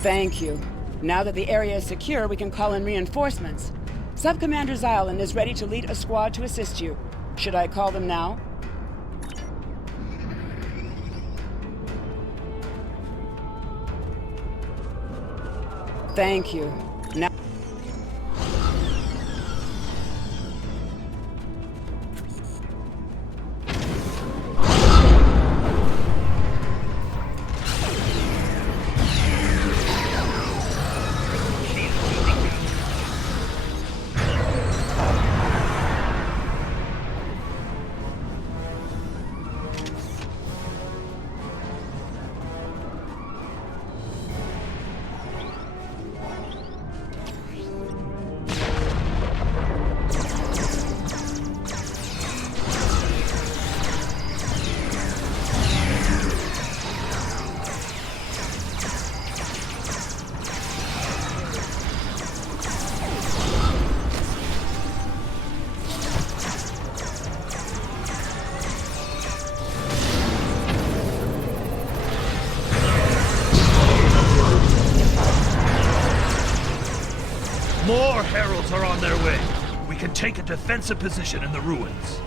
Thank you. Now that the area is secure, we can call in reinforcements. Sub-Commander Xylan is ready to lead a squad to assist you. Should I call them now? Thank you. Now... More heralds are on their way. We can take a defensive position in the ruins.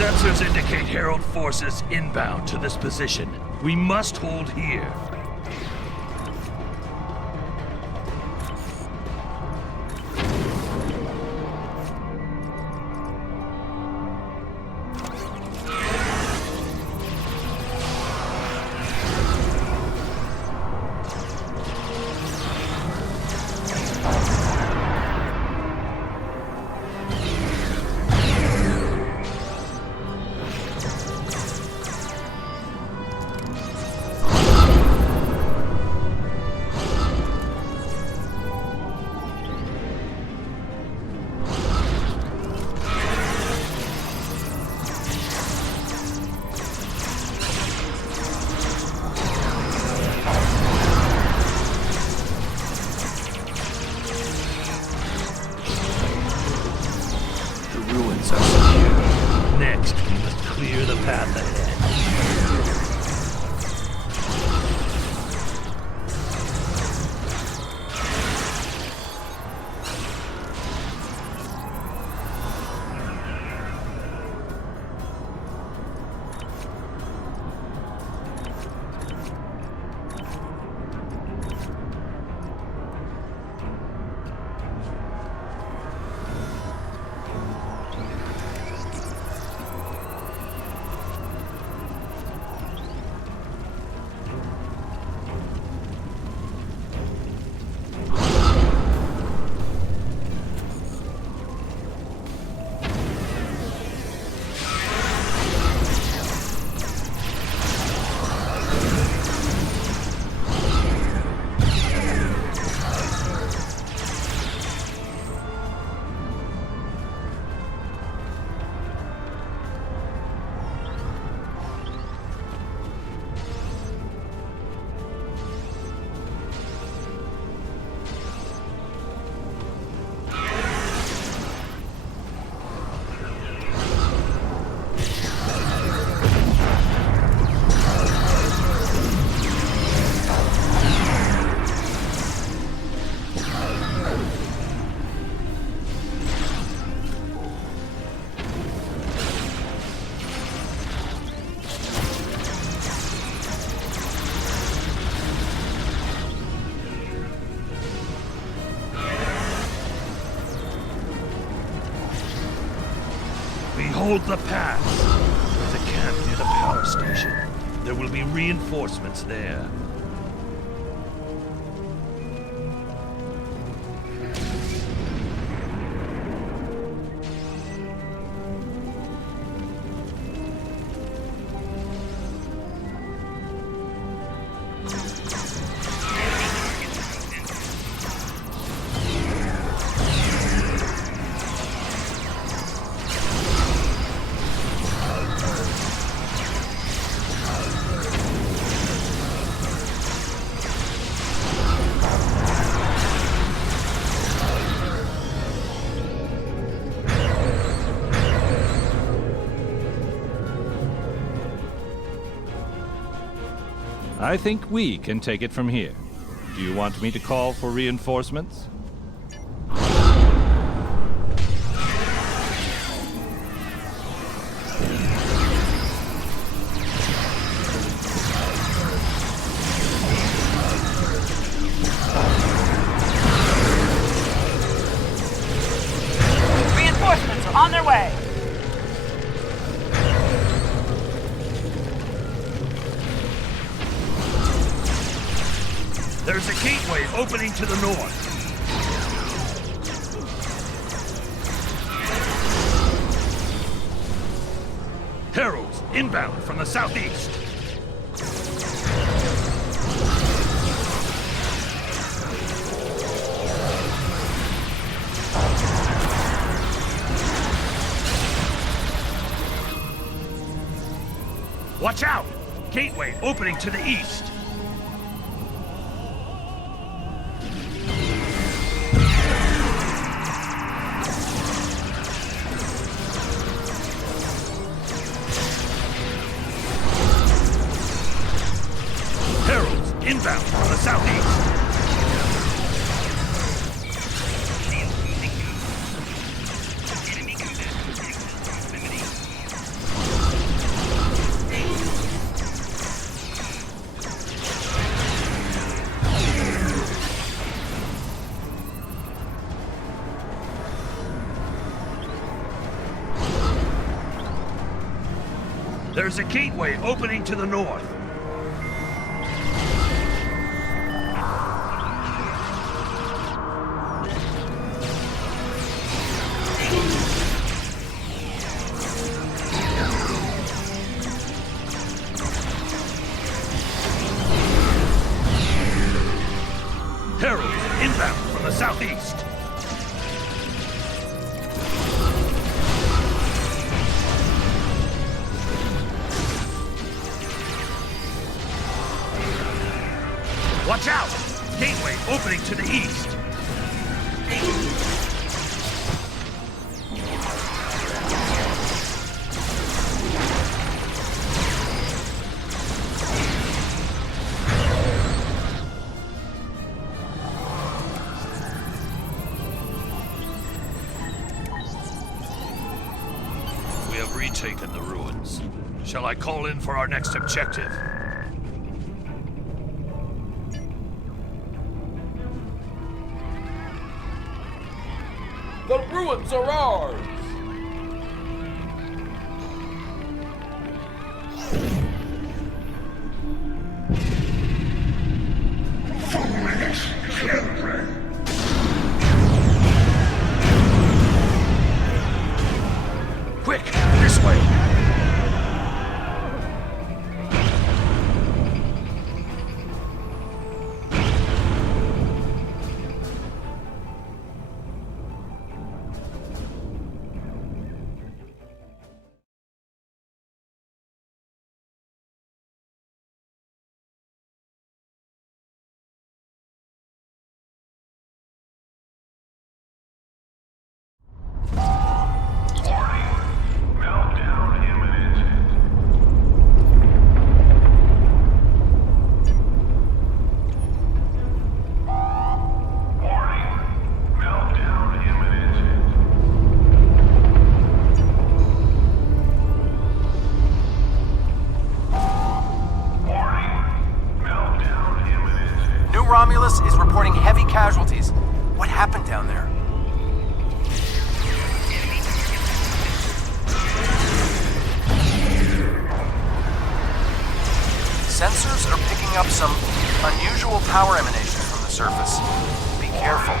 Sensors indicate Herald forces inbound to this position. We must hold here. Hold the pass. There's a camp near the power station. There will be reinforcements there. I think we can take it from here. Do you want me to call for reinforcements? Reinforcements are on their way. There's a gateway opening to the north. Heralds inbound from the southeast. Watch out! Gateway opening to the east. Inbound from the southeast. There's a gateway opening to the north. Heralds inbound from the southeast. Watch out! Gateway opening to the east. We have retaken the ruins. Shall I call in for our next objective? The ruins are ours! Quick, this way! Romulus is reporting heavy casualties. What happened down there? sensors are picking up some unusual power emanations from the surface. Be careful.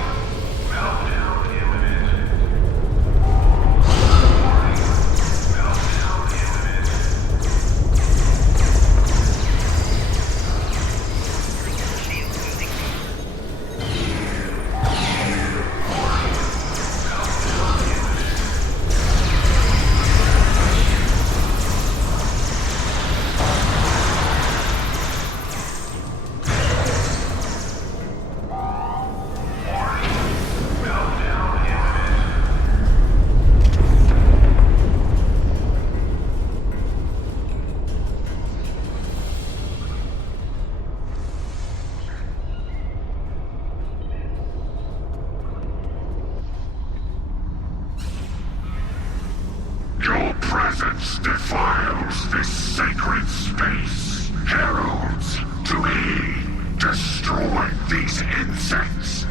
Your presence defiles this sacred space. Heralds, to me, destroy these insects.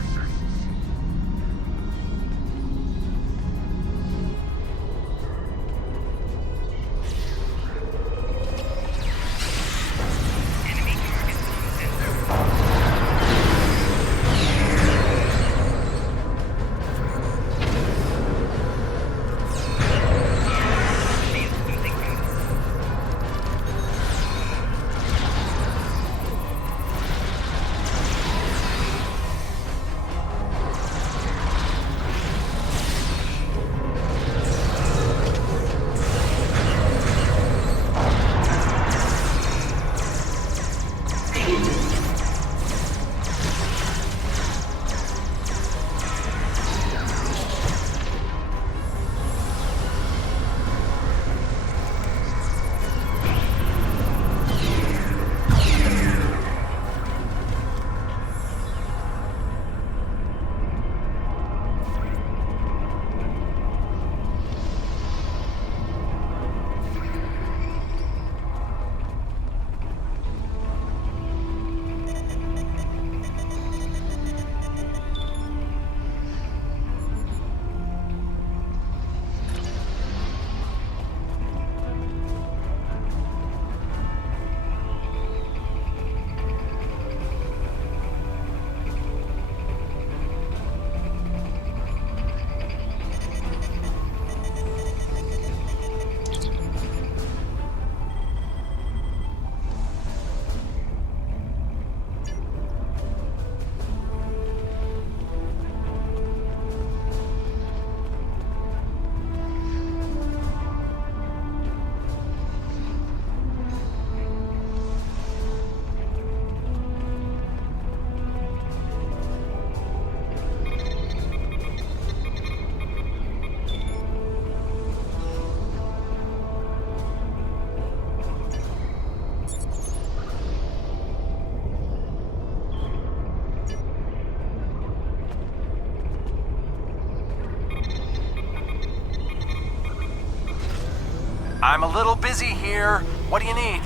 I'm a little busy here. What do you need?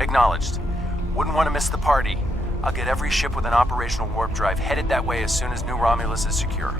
Acknowledged. Wouldn't want to miss the party. I'll get every ship with an operational warp drive headed that way as soon as New Romulus is secure.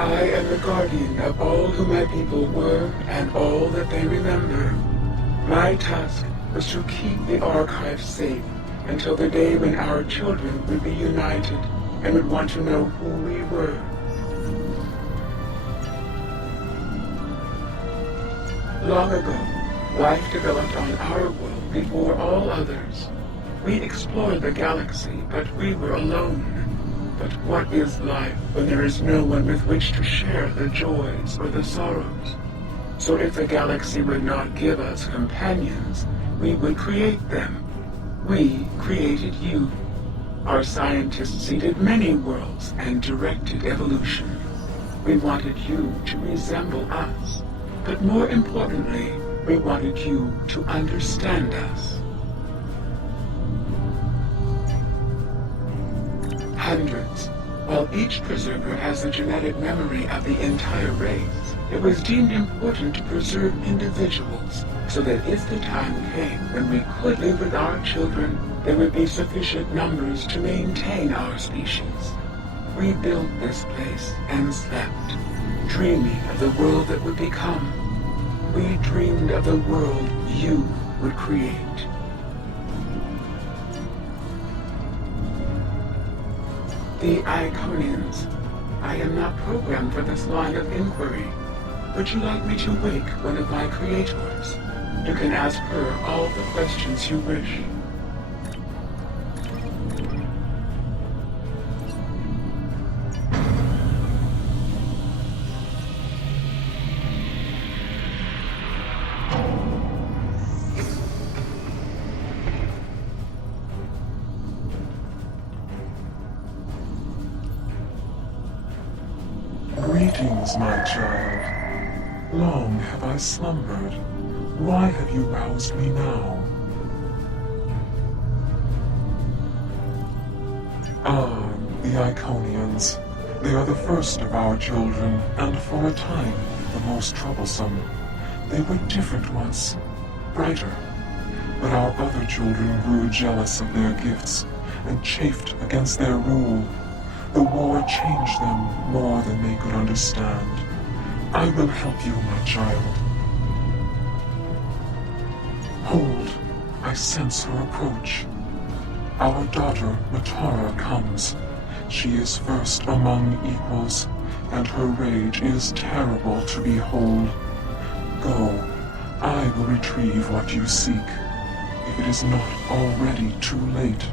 I am the guardian of all who my people were and all that they remember. My task was to keep the archive safe until the day when our children would be united and would want to know who we were. Long ago, life developed on our world before all others. We explored the galaxy, but we were alone. But what is life when there is no one with which to share the joys or the sorrows? So if the galaxy would not give us companions, we would create them. We created you. Our scientists seeded many worlds and directed evolution. We wanted you to resemble us. But more importantly, we wanted you to understand us. Hundreds. While each preserver has the genetic memory of the entire race, it was deemed important to preserve individuals so that if the time came when we could live with our children, there would be sufficient numbers to maintain our species. We built this place and slept, dreaming of the world that would become. We dreamed of the world you would create. The Iconians. I am not programmed for this line of inquiry. Would you like me to wake one of my creators? You can ask her all the questions you wish. Greetings, my child. Long have I slumbered. Why have you roused me now? Ah, the Iconians. They are the first of our children, and for a time, the most troublesome. They were different once, brighter. But our other children grew jealous of their gifts, and chafed against their rule. The war changed them more than they could understand. I will help you, my child. Hold, I sense her approach. Our daughter, Matara, comes. She is first among equals, and her rage is terrible to behold. Go, I will retrieve what you seek, if it is not already too late.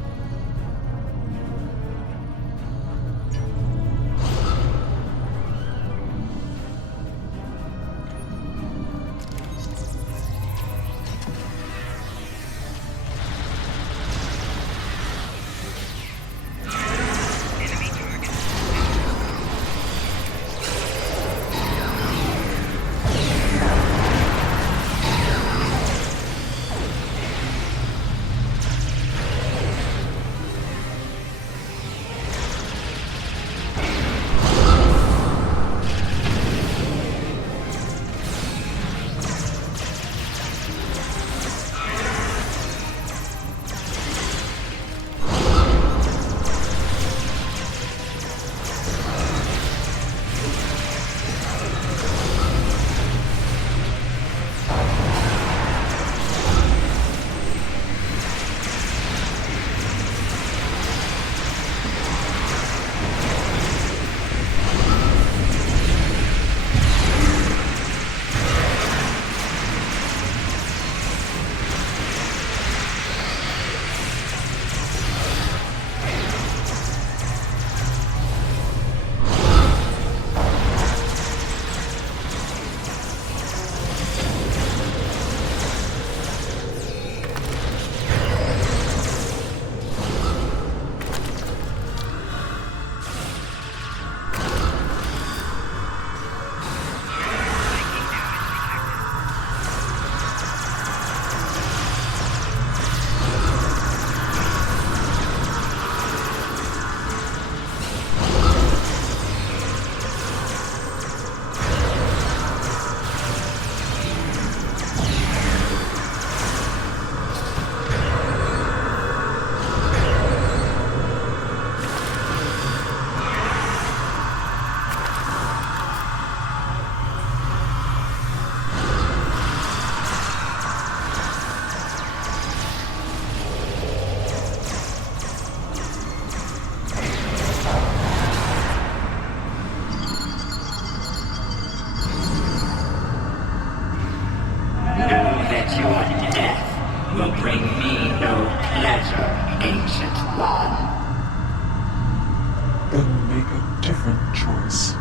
make a different choice,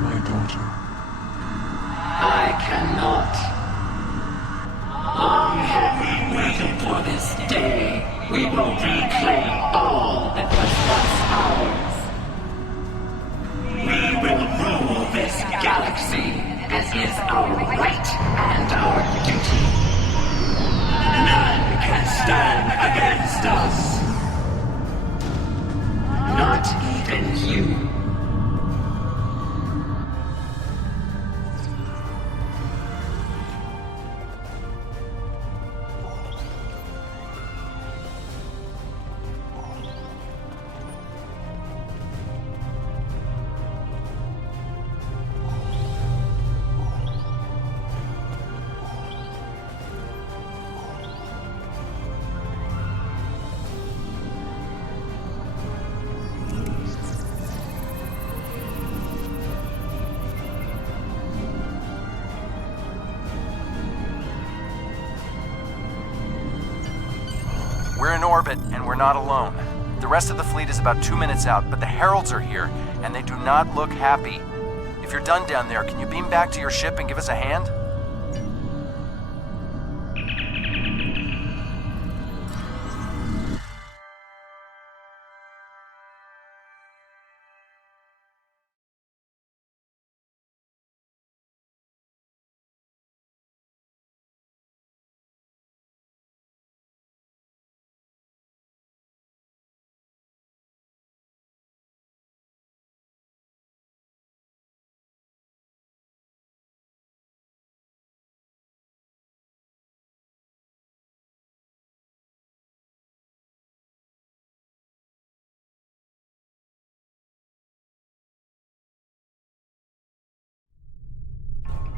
my daughter. I cannot. Long have we waited for this day. We will reclaim all that was once ours. We will rule this galaxy as is our right and our duty. None can stand against us. Not even you. We're in orbit, and we're not alone. The rest of the fleet is about 2 minutes out, but the Heralds are here, and they do not look happy. If you're done down there, can you beam back to your ship and give us a hand?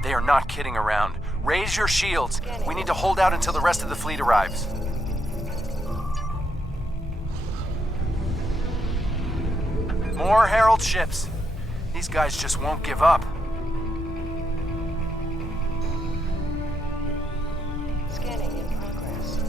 They are not kidding around. Raise your shields. We need to hold out until the rest of the fleet arrives. More Herald ships. These guys just won't give up. Scanning in progress.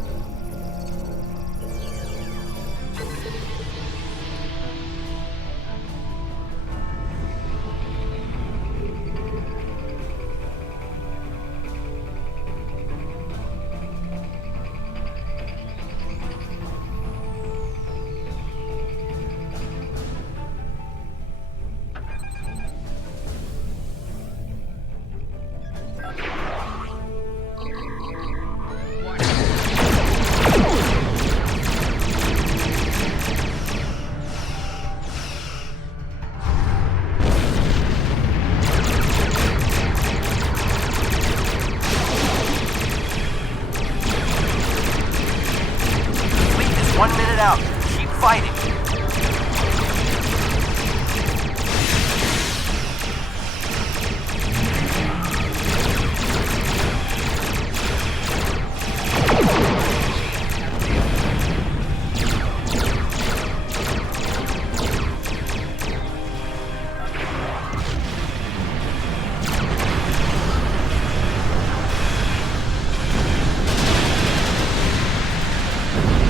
Out. Keep fighting.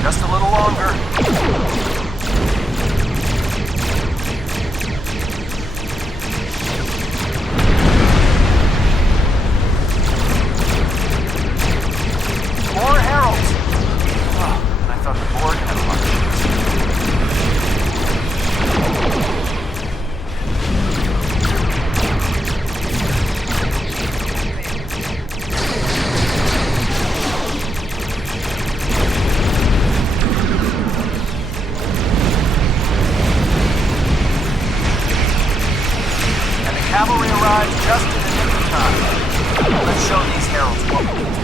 Just a little longer. More Heralds! Oh, I thought the Borg had a lot of cavalry arrives just in the nick of time. Let's show these heralds what we can do.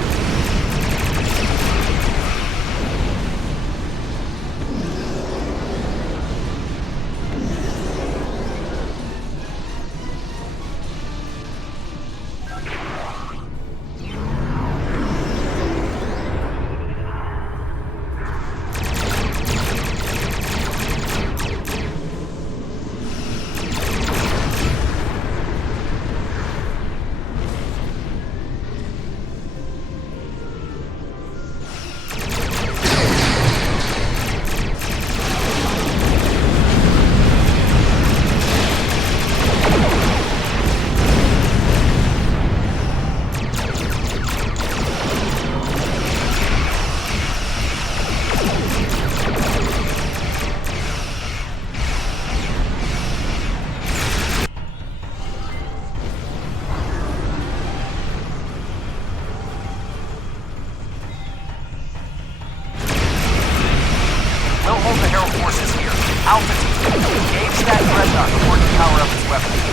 weapon.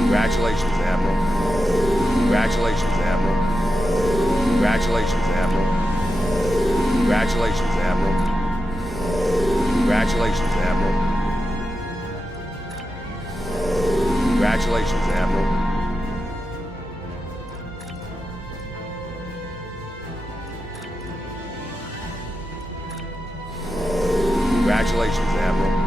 Congratulations, Admiral. Congratulations, Admiral. Congratulations, Admiral. Congratulations, Admiral. Congratulations, Admiral. Congratulations, Admiral. Congratulations, Admiral.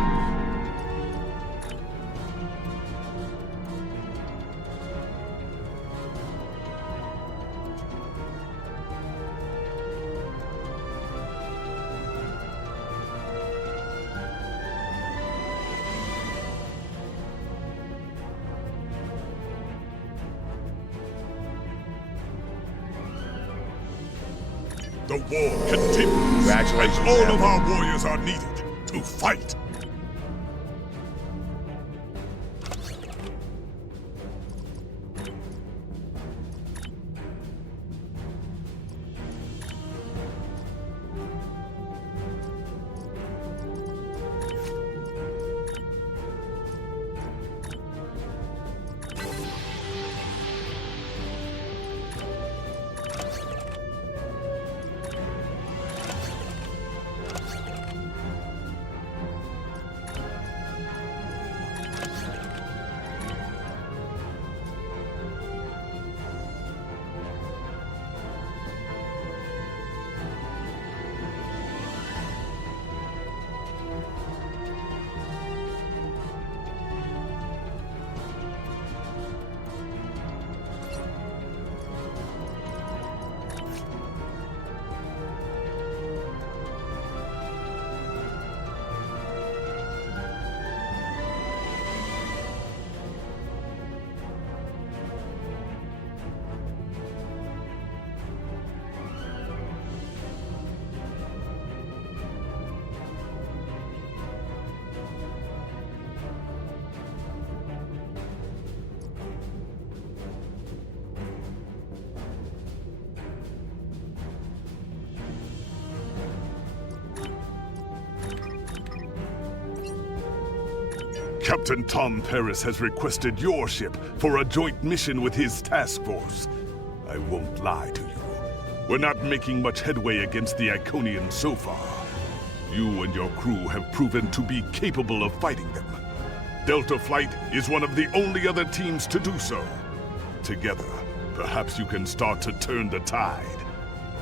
The war continues. Congratulations, and all of Admiral. our warriors are needed to fight. Captain Tom Paris has requested your ship for a joint mission with his task force. I won't lie to you. We're not making much headway against the Iconians so far. You and your crew have proven to be capable of fighting them. Delta Flight is one of the only other teams to do so. Together, perhaps you can start to turn the tide.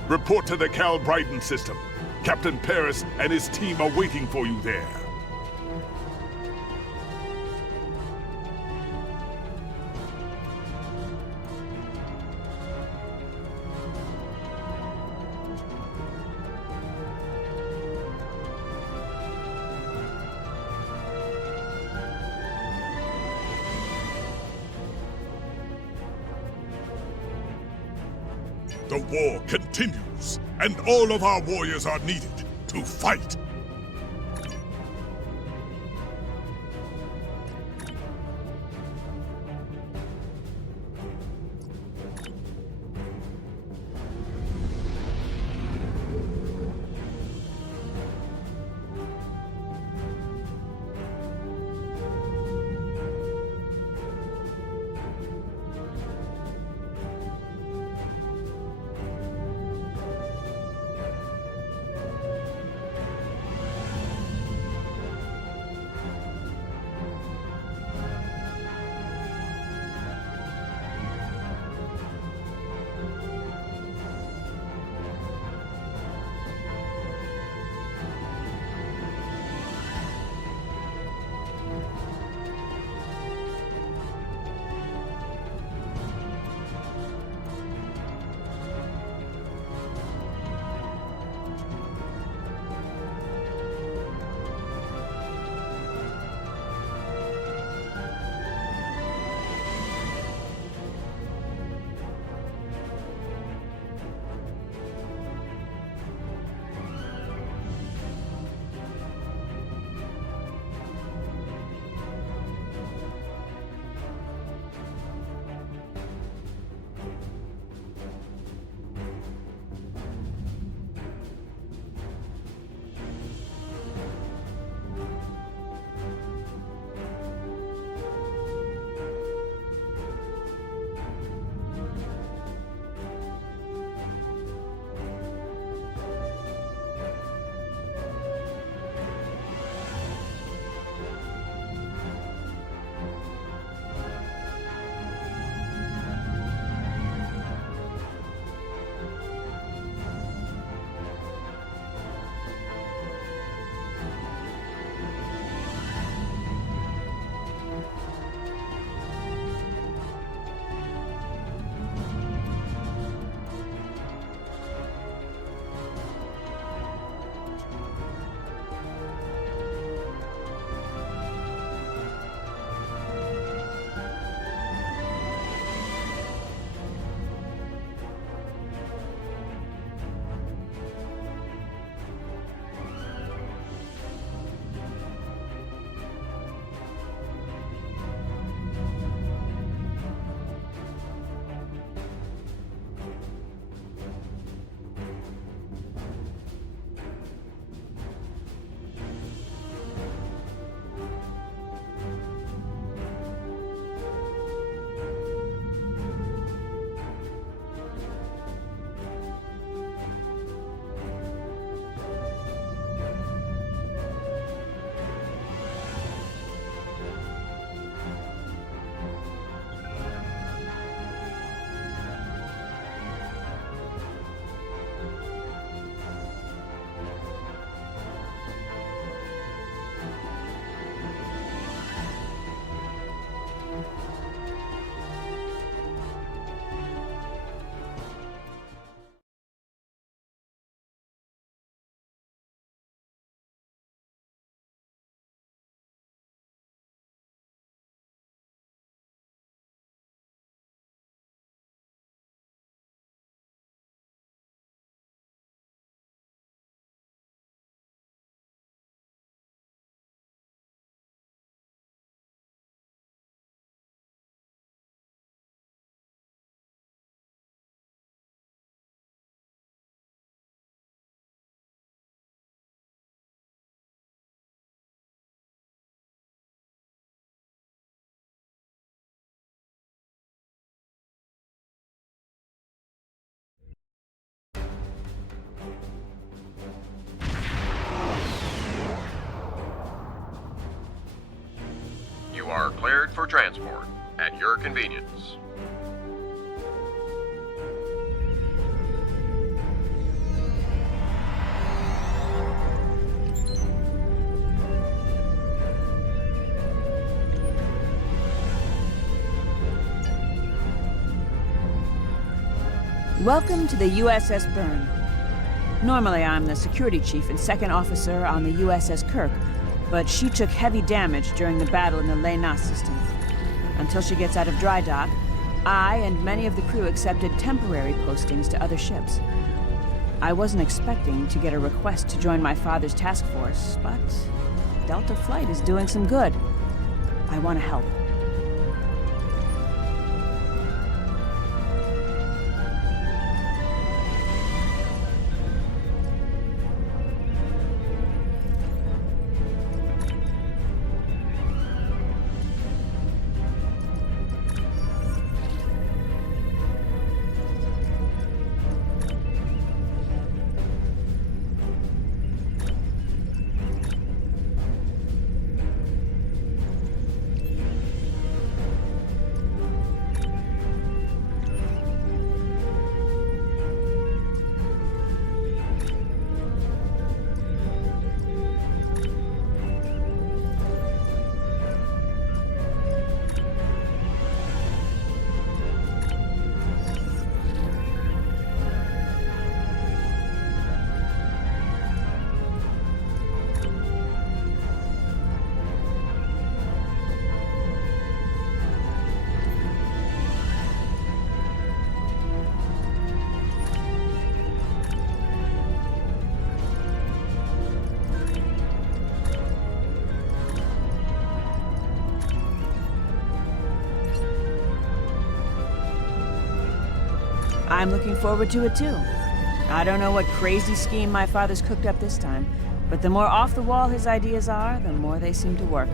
Report to the Cal Bryden system. Captain Paris and his team are waiting for you there. The war continues, and all of our warriors are needed to fight. cleared for transport at your convenience. Welcome to the USS Byrne. Normally I'm the security chief and second officer on the USS Kirk, but she took heavy damage during the battle in the Lena system. Until she gets out of dry dock, I and many of the crew accepted temporary postings to other ships. I wasn't expecting to get a request to join my father's task force, but Delta Flight is doing some good. I want to help. I'm looking forward to it too. I don't know what crazy scheme my father's cooked up this time, but the more off the wall his ideas are, the more they seem to work.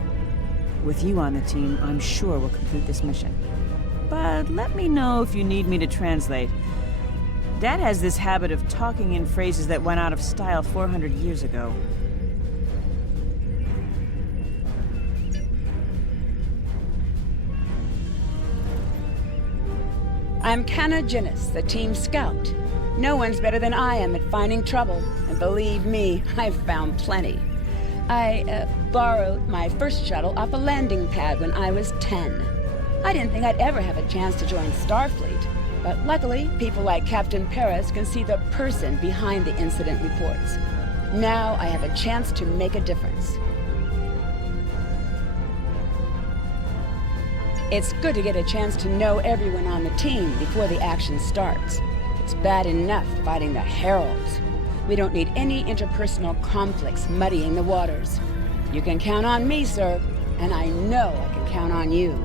With you on the team, I'm sure we'll complete this mission. But let me know if you need me to translate. Dad has this habit of talking in phrases that went out of style 400 years ago. I'm Kanna Jinnis, the team scout. No one's better than I am at finding trouble, and believe me, I've found plenty. I borrowed my first shuttle off a landing pad when I was 10. I didn't think I'd ever have a chance to join Starfleet, but luckily, people like Captain Paris can see the person behind the incident reports. Now I have a chance to make a difference. It's good to get a chance to know everyone on the team before the action starts. It's bad enough fighting the Heralds. We don't need any interpersonal conflicts muddying the waters. You can count on me, sir, and I know I can count on you.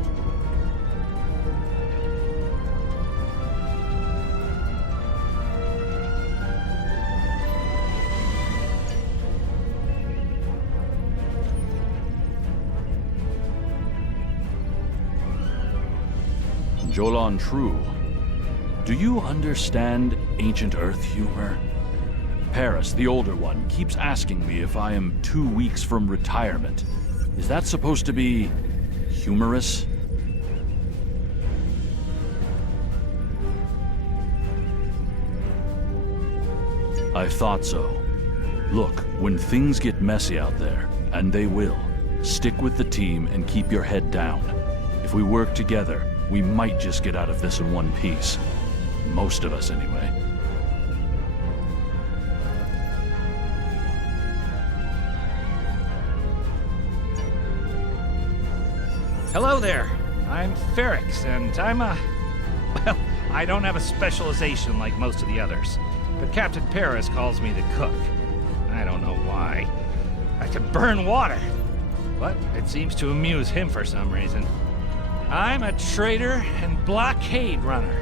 Jolan True, do you understand ancient Earth humor? Paris, the older one, keeps asking me if I am 2 weeks from retirement. Is that supposed to be humorous? I thought so. Look, when things get messy out there, and they will, stick with the team and keep your head down. If we work together, we might just get out of this in one piece. Most of us, anyway. Hello there. I'm Ferrix, and I'm well, I don't have a specialization like most of the others. But Captain Paris calls me the cook. I don't know why. I can burn water. But it seems to amuse him for some reason. I'm a trader and blockade runner.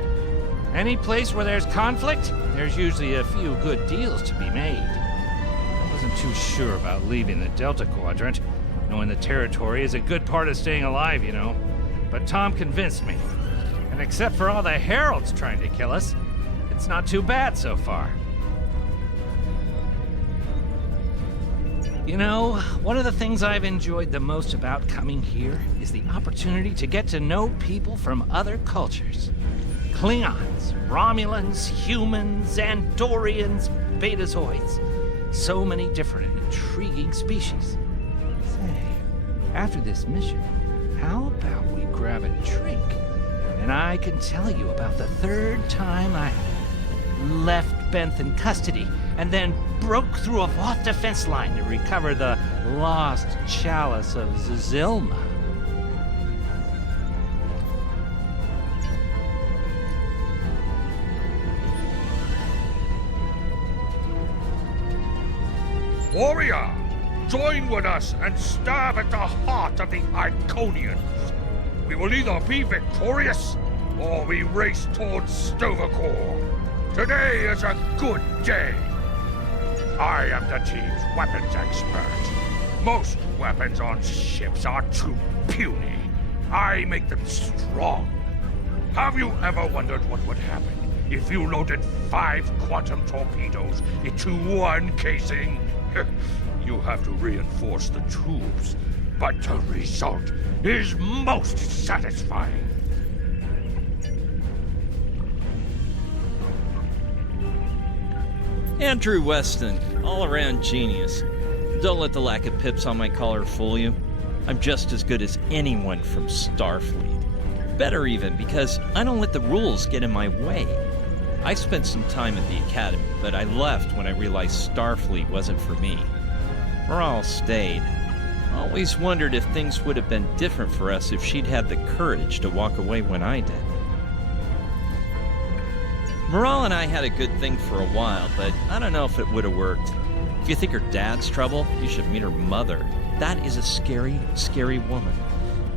Any place where there's conflict, there's usually a few good deals to be made. I wasn't too sure about leaving the Delta Quadrant, knowing the territory is a good part of staying alive, you know. But Tom convinced me. And except for all the Heralds trying to kill us, it's not too bad so far. You know, one of the things I've enjoyed the most about coming here is the opportunity to get to know people from other cultures. Klingons, Romulans, humans, Andorians, Betazoids. So many different and intriguing species. Say, after this mission, how about we grab a drink? And I can tell you about the third time I left Benth in custody and then broke through a Voth defense line to recover the lost chalice of Zazilma. Warrior, join with us and stab at the heart of the Iconians. We will either be victorious, or we race towards Stovacor. Today is a good day. I am the team's weapons expert. Most weapons on ships are too puny. I make them strong. Have you ever wondered what would happen if you loaded 5 quantum torpedoes into one casing? You have to reinforce the tubes, but the result is most satisfying. Andrew Weston, all-around genius. Don't let the lack of pips on my collar fool you. I'm just as good as anyone from Starfleet. Better even, because I don't let the rules get in my way. I spent some time at the Academy, but I left when I realized Starfleet wasn't for me. Morale stayed. Always wondered if things would have been different for us if she'd had the courage to walk away when I did. Morale and I had a good thing for a while, but I don't know if it would have worked. If you think her dad's trouble, you should meet her mother. That is a scary, scary woman.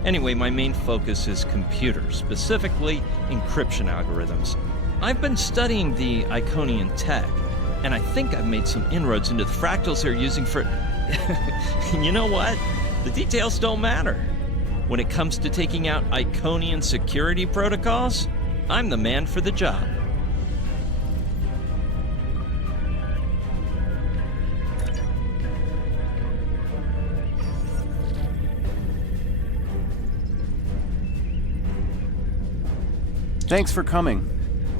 Anyway, my main focus is computers, specifically encryption algorithms. I've been studying the Iconian tech, and I think I've made some inroads into the fractals they're using for... You know what? The details don't matter. When it comes to taking out Iconian security protocols, I'm the man for the job. Thanks for coming.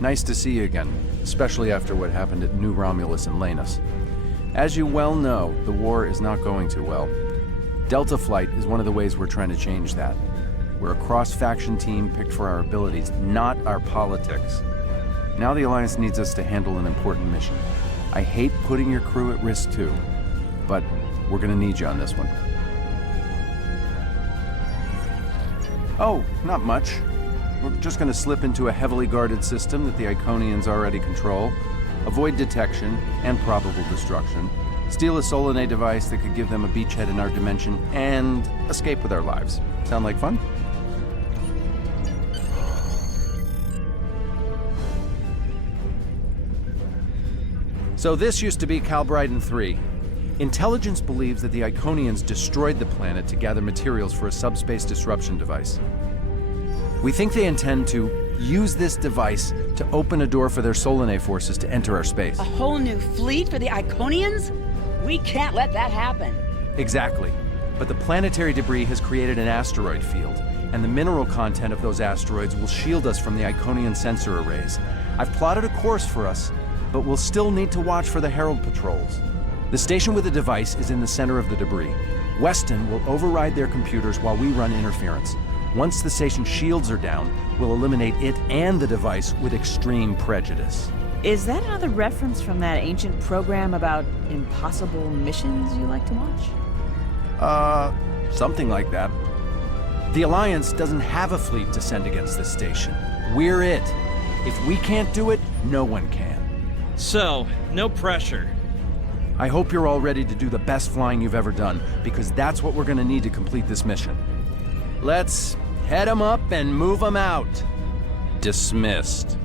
Nice to see you again, especially after what happened at New Romulus and Lanus. As you well know, the war is not going too well. Delta Flight is one of the ways we're trying to change that. We're a cross-faction team picked for our abilities, not our politics. Now the Alliance needs us to handle an important mission. I hate putting your crew at risk too, but we're gonna need you on this one. Oh, not much. We're just going to slip into a heavily guarded system that the Iconians already control, avoid detection and probable destruction, steal a Solanae device that could give them a beachhead in our dimension, and escape with our lives. Sound like fun? So this used to be Calbrighton 3. Intelligence believes that the Iconians destroyed the planet to gather materials for a subspace disruption device. We think they intend to use this device to open a door for their Solanae forces to enter our space. A whole new fleet for the Iconians? We can't let that happen. Exactly. But the planetary debris has created an asteroid field, and the mineral content of those asteroids will shield us from the Iconian sensor arrays. I've plotted a course for us, but we'll still need to watch for the Herald patrols. The station with the device is in the center of the debris. Weston will override their computers while we run interference. Once the station's shields are down, we'll eliminate it and the device with extreme prejudice. Is that another reference from that ancient program about impossible missions you like to watch? Something like that. The Alliance doesn't have a fleet to send against this station. We're it. If we can't do it, no one can. So, no pressure. I hope you're all ready to do the best flying you've ever done, because that's what we're gonna need to complete this mission. Let's head 'em up and move 'em out. Dismissed.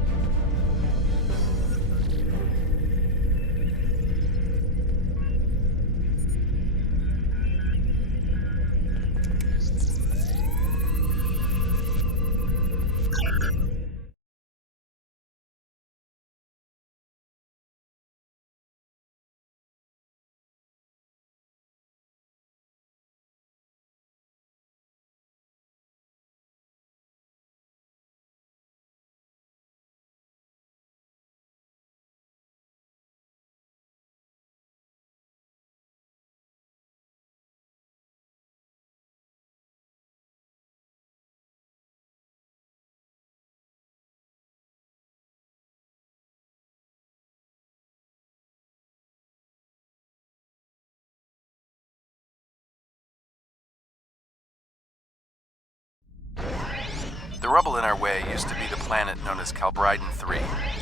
The rubble in our way used to be the planet known as Calbryden 3,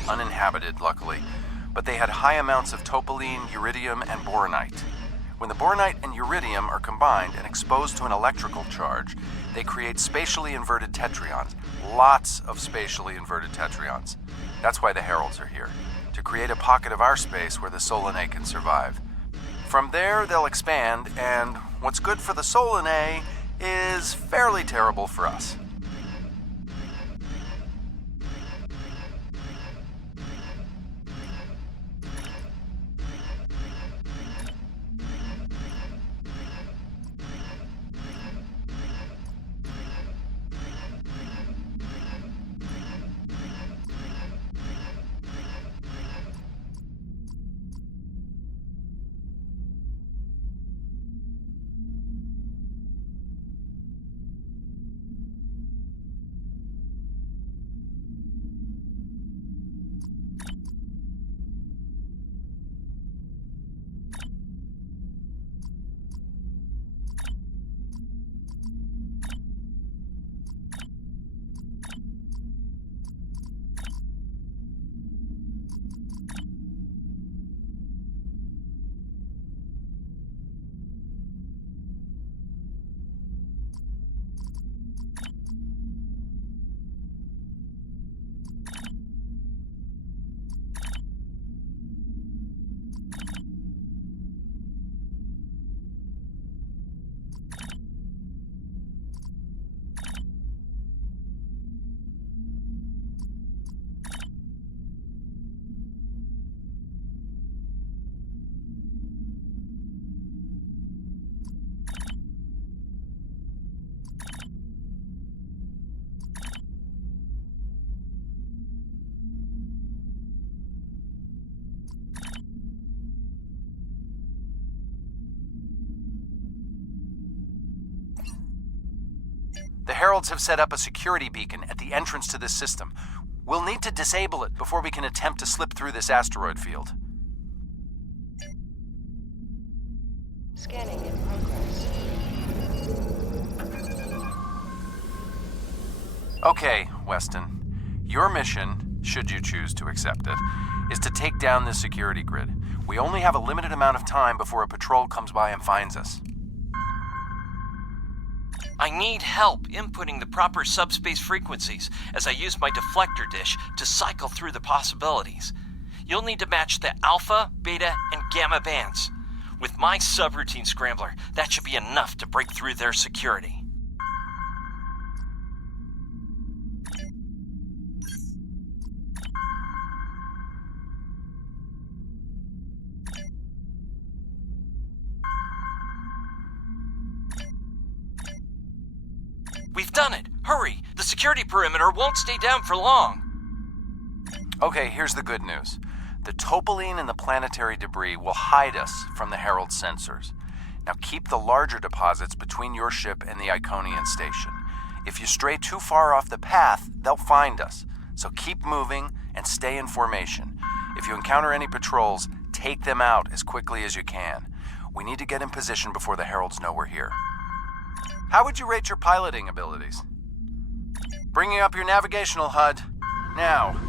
uninhabited, luckily, but they had high amounts of topoline, uridium, and boronite. When the boronite and uridium are combined and exposed to an electrical charge, they create spatially inverted tetrions. Lots of spatially inverted tetrions. That's why the Heralds are here, to create a pocket of our space where the Solanae can survive. From there, they'll expand, and what's good for the Solanae is fairly terrible for us. The Heralds have set up a security beacon at the entrance to this system. We'll need to disable it before we can attempt to slip through this asteroid field. Scanning in progress. Okay, Weston. Your mission, should you choose to accept it, is to take down this security grid. We only have a limited amount of time before a patrol comes by and finds us. I need help inputting the proper subspace frequencies as I use my deflector dish to cycle through the possibilities. You'll need to match the alpha, beta, and gamma bands. With my subroutine scrambler, that should be enough to break through their security. We've done it! Hurry! The security perimeter won't stay down for long! Okay, here's the good news. The topoline and the planetary debris will hide us from the Herald sensors. Now keep the larger deposits between your ship and the Iconian station. If you stray too far off the path, they'll find us. So keep moving and stay in formation. If you encounter any patrols, take them out as quickly as you can. We need to get in position before the Heralds know we're here. How would you rate your piloting abilities? Bringing up your navigational HUD. Now.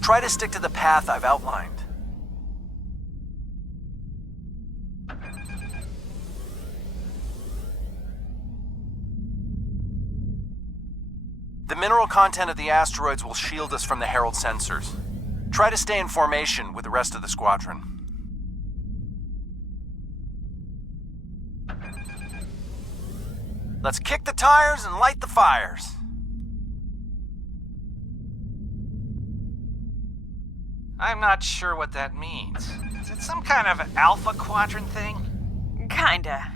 Try to stick to the path I've outlined. The mineral content of the asteroids will shield us from the Herald sensors. Try to stay in formation with the rest of the squadron. Let's kick the tires and light the fires. I'm not sure what that means. Is it some kind of Alpha Quadrant thing? Kinda.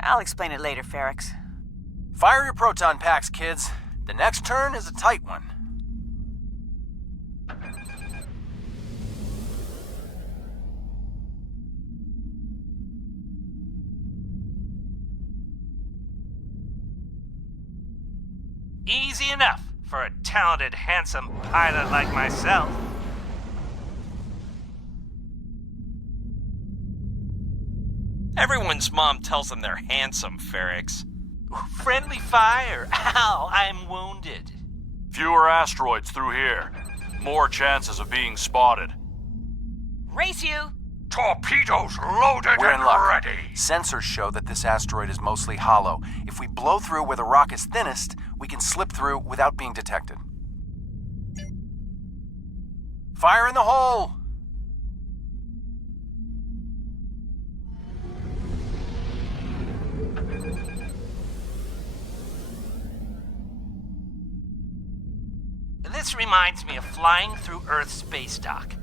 I'll explain it later, Ferrix. Fire your proton packs, kids. The next turn is a tight one. Easy enough for a talented, handsome pilot like myself. Everyone's mom tells them they're handsome, Ferrix. Friendly fire! Ow, I'm wounded. Fewer asteroids through here. More chances of being spotted. Race you! Torpedoes loaded We're in and luck. ready. Sensors show that this asteroid is mostly hollow. If we blow through where the rock is thinnest, we can slip through without being detected. Fire in the hole! This reminds me of flying through Earth's space dock.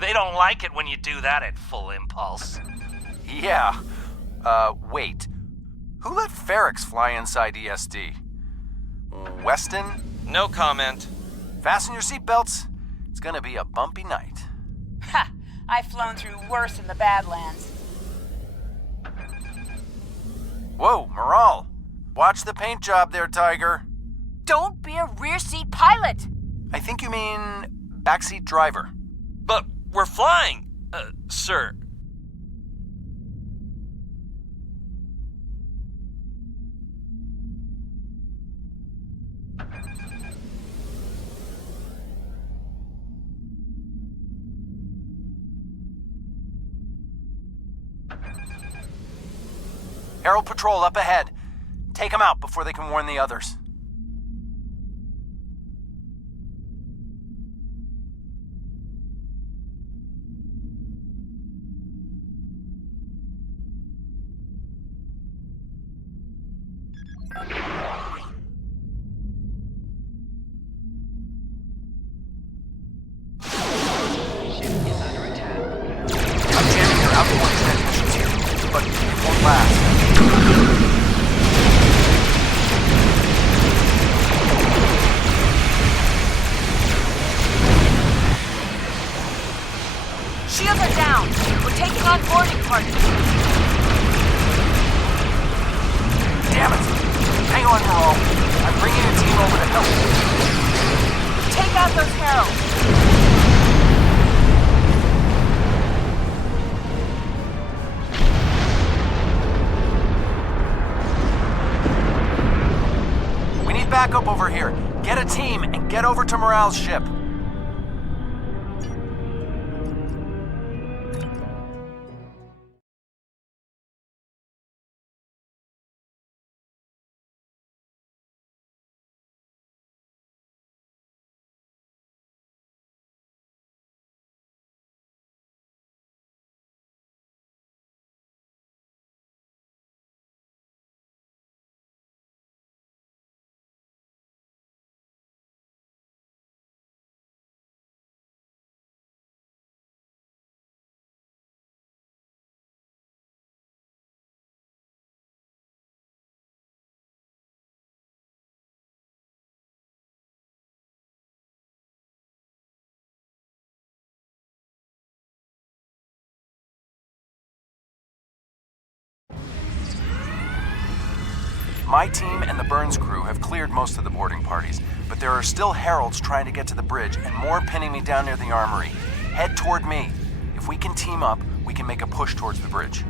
They don't like it when you do that at full impulse. Yeah. Wait. Who let Ferrix fly inside ESD? Weston? No comment. Fasten your seatbelts. It's gonna be a bumpy night. Ha! I've flown through worse in the Badlands. Whoa, Moral. Watch the paint job there, Tiger. Don't be a rear seat pilot! I think you mean backseat driver. But we're flying, sir. Herald Patrol up ahead. Take them out before they can warn the others. Shields are down! We're taking on boarding party! Damn it! Hang on, Moral. I'm bringing a team over to help. Take out those heralds! We need backup over here. Get a team and get over to Morale's ship. My team and the Burns crew have cleared most of the boarding parties, but there are still heralds trying to get to the bridge and more pinning me down near the armory. Head toward me. If we can team up, we can make a push towards the bridge.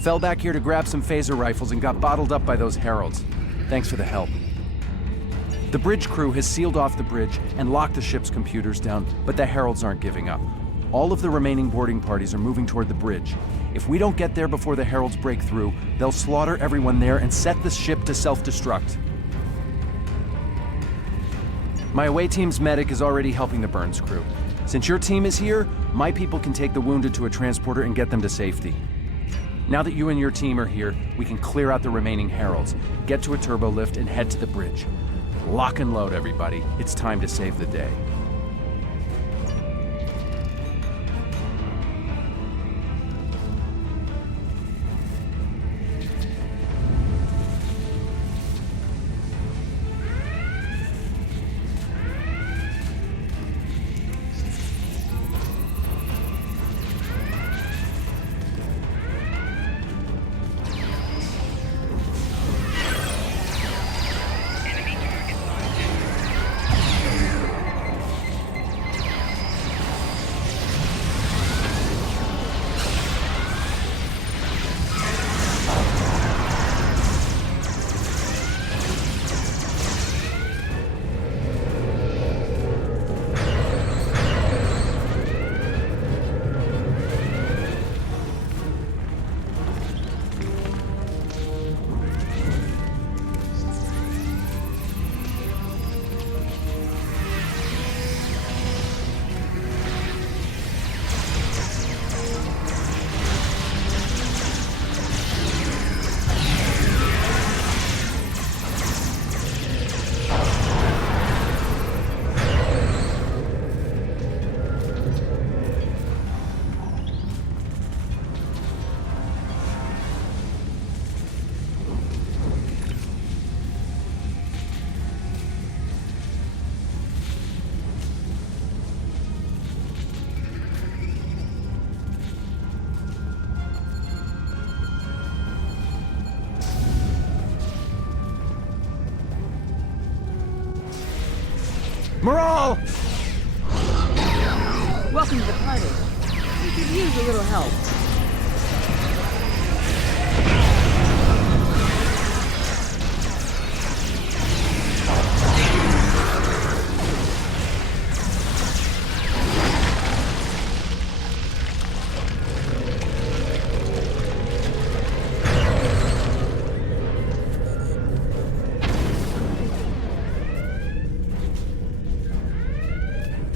Fell back here to grab some phaser rifles and got bottled up by those heralds. Thanks for the help. The bridge crew has sealed off the bridge and locked the ship's computers down, but the heralds aren't giving up. All of the remaining boarding parties are moving toward the bridge. If we don't get there before the heralds break through, they'll slaughter everyone there and set the ship to self-destruct. My away team's medic is already helping the Burns crew. Since your team is here, my people can take the wounded to a transporter and get them to safety. Now that you and your team are here, we can clear out the remaining heralds, get to a turbo lift, and head to the bridge. Lock and load, everybody. It's time to save the day. Maral! Welcome to the party. We could use a little help.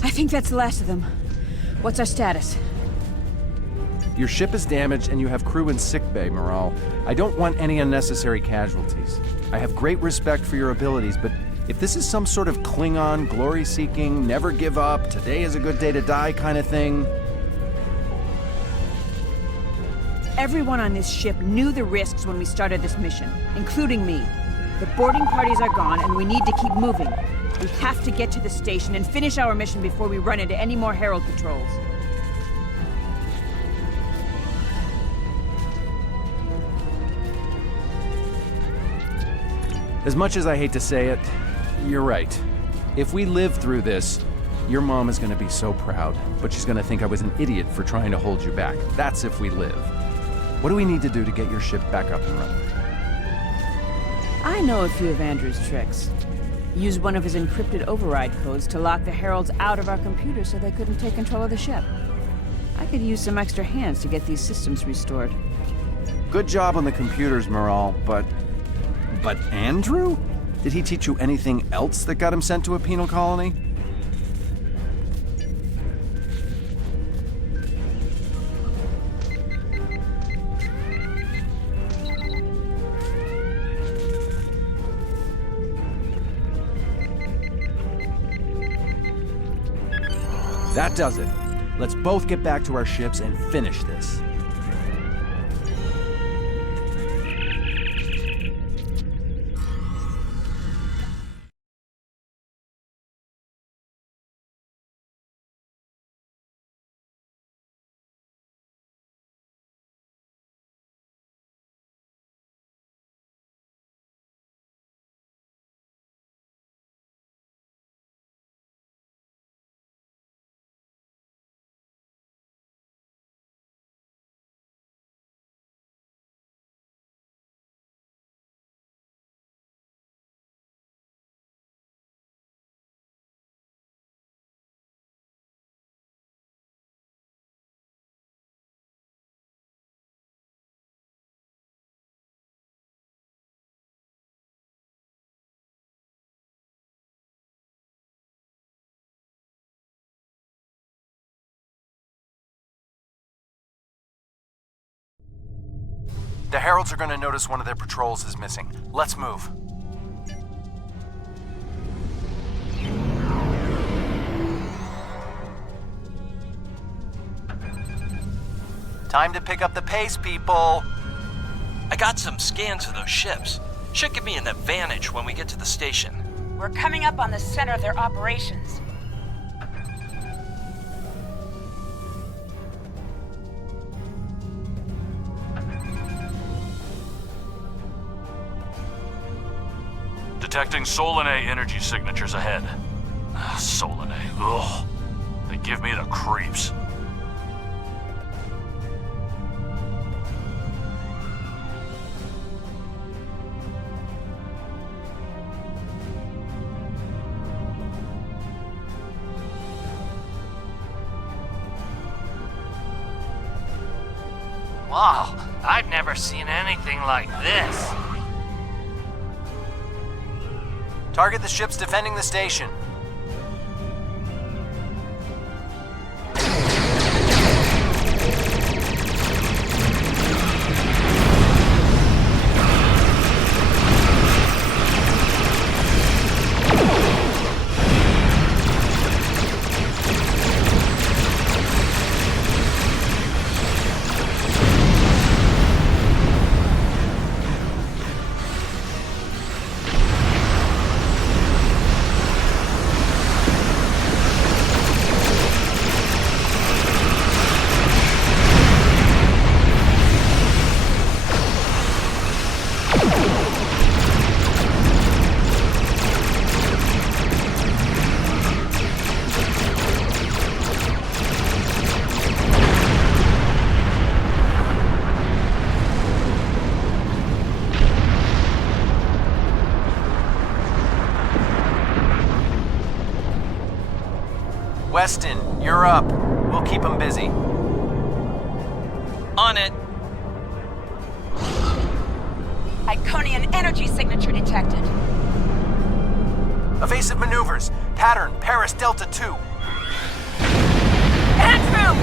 I think that's the last of them. What's our status? Your ship is damaged and you have crew in sickbay, Maral. I don't want any unnecessary casualties. I have great respect for your abilities, but if this is some sort of Klingon, glory-seeking, never give up, today is a good day to die kind of thing... Everyone on this ship knew the risks when we started this mission, including me. The boarding parties are gone and we need to keep moving. We have to get to the station and finish our mission before we run into any more Herald patrols. As much as I hate to say it, you're right. If we live through this, your mom is going to be so proud, but she's going to think I was an idiot for trying to hold you back. That's if we live. What do we need to do to get your ship back up and running? I know a few of Andrew's tricks. Use one of his encrypted override codes to lock the Heralds out of our computer so they couldn't take control of the ship. I could use some extra hands to get these systems restored. Good job on the computers, Maral, but Andrew? Did he teach you anything else that got him sent to a penal colony? That does it. Let's both get back to our ships and finish this. The Heralds are going to notice one of their patrols is missing. Let's move. Time to pick up the pace, people. I got some scans of those ships. Should give me an advantage when we get to the station. We're coming up on the center of their operations. Detecting Solanae energy signatures ahead. Solanae, ugh. They give me the creeps. Wow, I've never seen anything like this. Target the ships defending the station. Weston, you're up. We'll keep them busy. On it. Iconian energy signature detected. Evasive maneuvers. Pattern, Paris Delta 2. Andrew!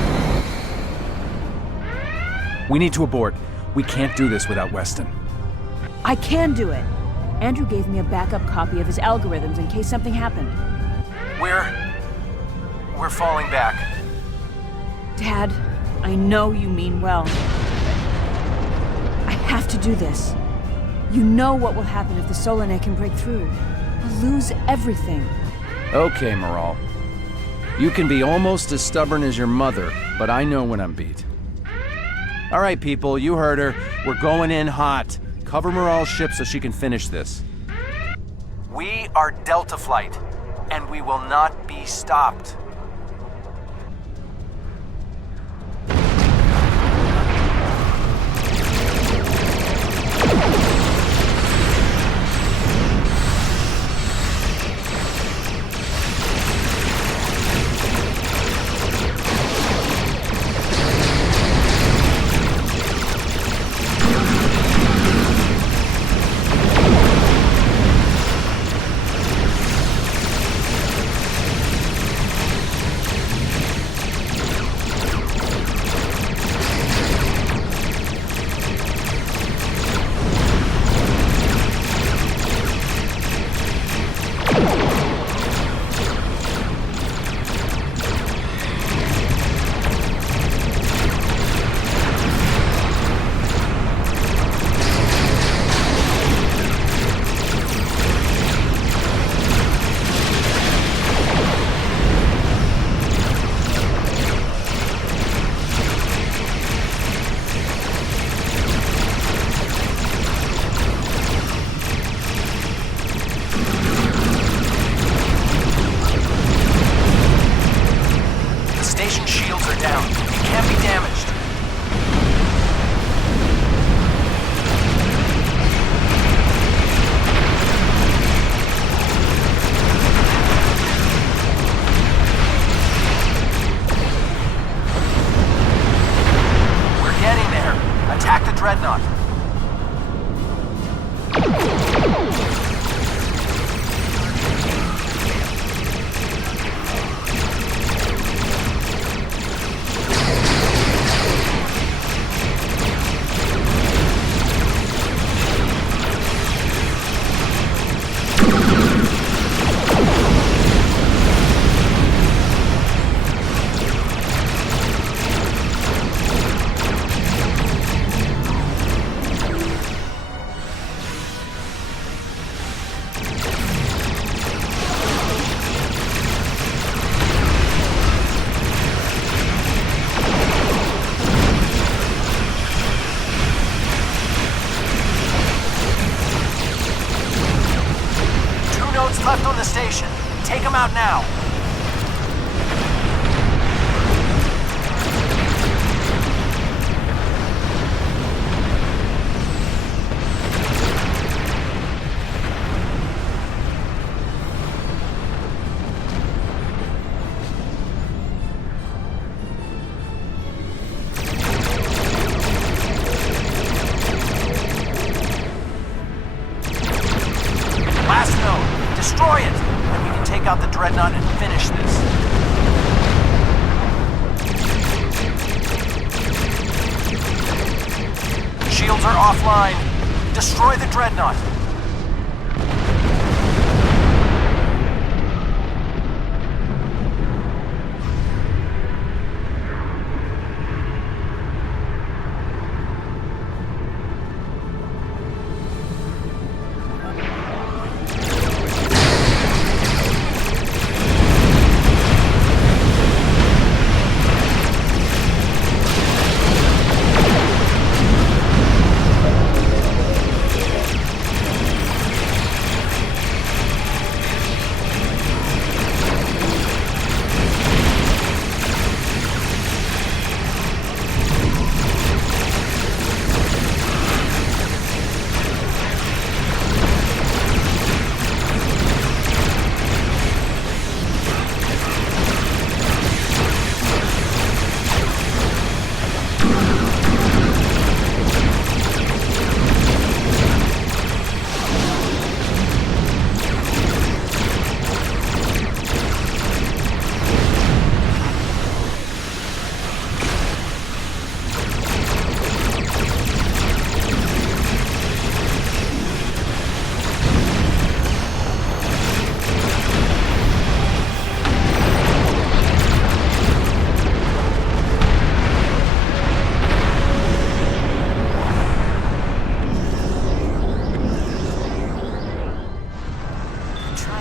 We need to abort. We can't do this without Weston. I can do it. Andrew gave me a backup copy of his algorithms in case something happened. We're falling back. Dad, I know you mean well. I have to do this. You know what will happen if the Solanae can break through. We'll lose everything. Okay, Moral. You can be almost as stubborn as your mother, but I know when I'm beat. All right, people, you heard her. We're going in hot. Cover Moral's ship so she can finish this. We are Delta Flight, and we will not be stopped. Dreadnought. station. Take them out now. Last node. Destroy it! Then we can take out the Dreadnought and finish this. Shields are offline. Destroy the Dreadnought.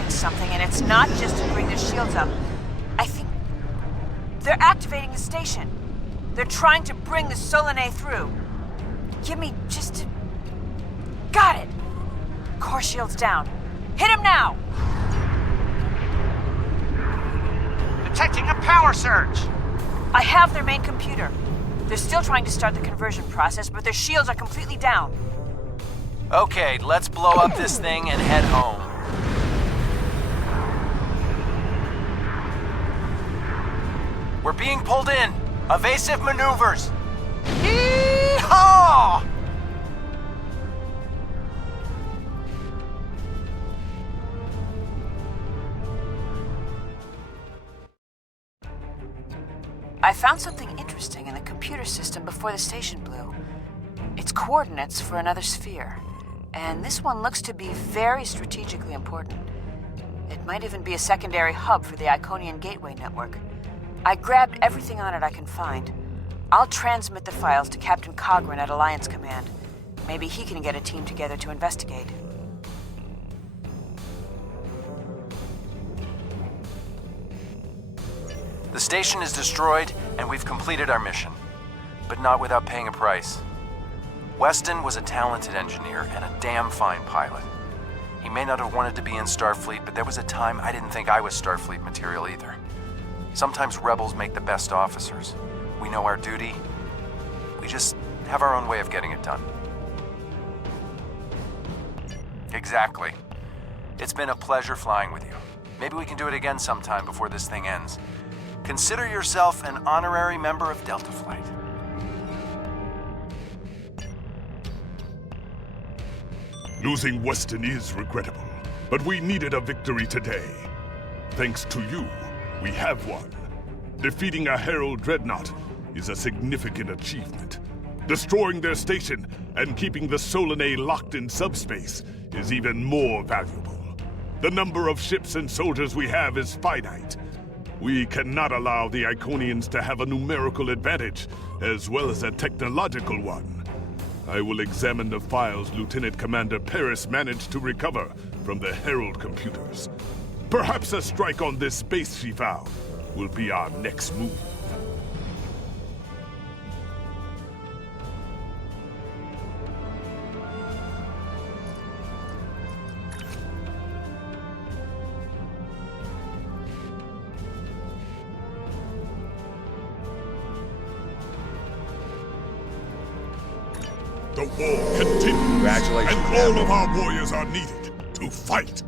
Something, and it's not just to bring the shields up. I think they're activating the station. They're trying to bring the Solanae through. Give me just... Got it! Core shields down. Hit him now! Detecting a power surge! I have their main computer. They're still trying to start the conversion process, but their shields are completely down. Okay, let's blow up this thing and head home. We're being pulled in. Evasive maneuvers. Yee-haw! I found something interesting in the computer system before the station blew. It's coordinates for another sphere. And this one looks to be very strategically important. It might even be a secondary hub for the Iconian Gateway network. I grabbed everything on it I can find. I'll transmit the files to Captain Cogran at Alliance Command. Maybe he can get a team together to investigate. The station is destroyed, and we've completed our mission. But not without paying a price. Weston was a talented engineer and a damn fine pilot. He may not have wanted to be in Starfleet, but there was a time I didn't think I was Starfleet material either. Sometimes rebels make the best officers. We know our duty. We just have our own way of getting it done. Exactly. It's been a pleasure flying with you. Maybe we can do it again sometime before this thing ends. Consider yourself an honorary member of Delta Flight. Losing Weston is regrettable, but we needed a victory today. Thanks to you, we have won. Defeating a Herald Dreadnought is a significant achievement. Destroying their station and keeping the Solanae locked in subspace is even more valuable. The number of ships and soldiers we have is finite. We cannot allow the Iconians to have a numerical advantage, as well as a technological one. I will examine the files Lieutenant Commander Paris managed to recover from the Herald computers. Perhaps a strike on this base she found will be our next move. The war continues. Congratulations, and all Admiral. of our warriors are needed to fight.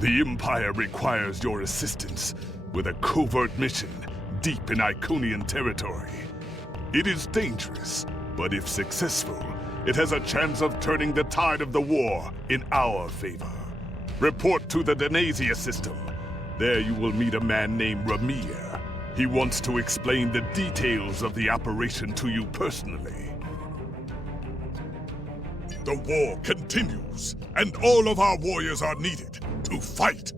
The Empire requires your assistance with a covert mission deep in Iconian territory. It is dangerous, but if successful, it has a chance of turning the tide of the war in our favor. Report to the Denasia system. There you will meet a man named Ramir. He wants to explain the details of the operation to you personally. The war continues, and all of our warriors are needed to fight.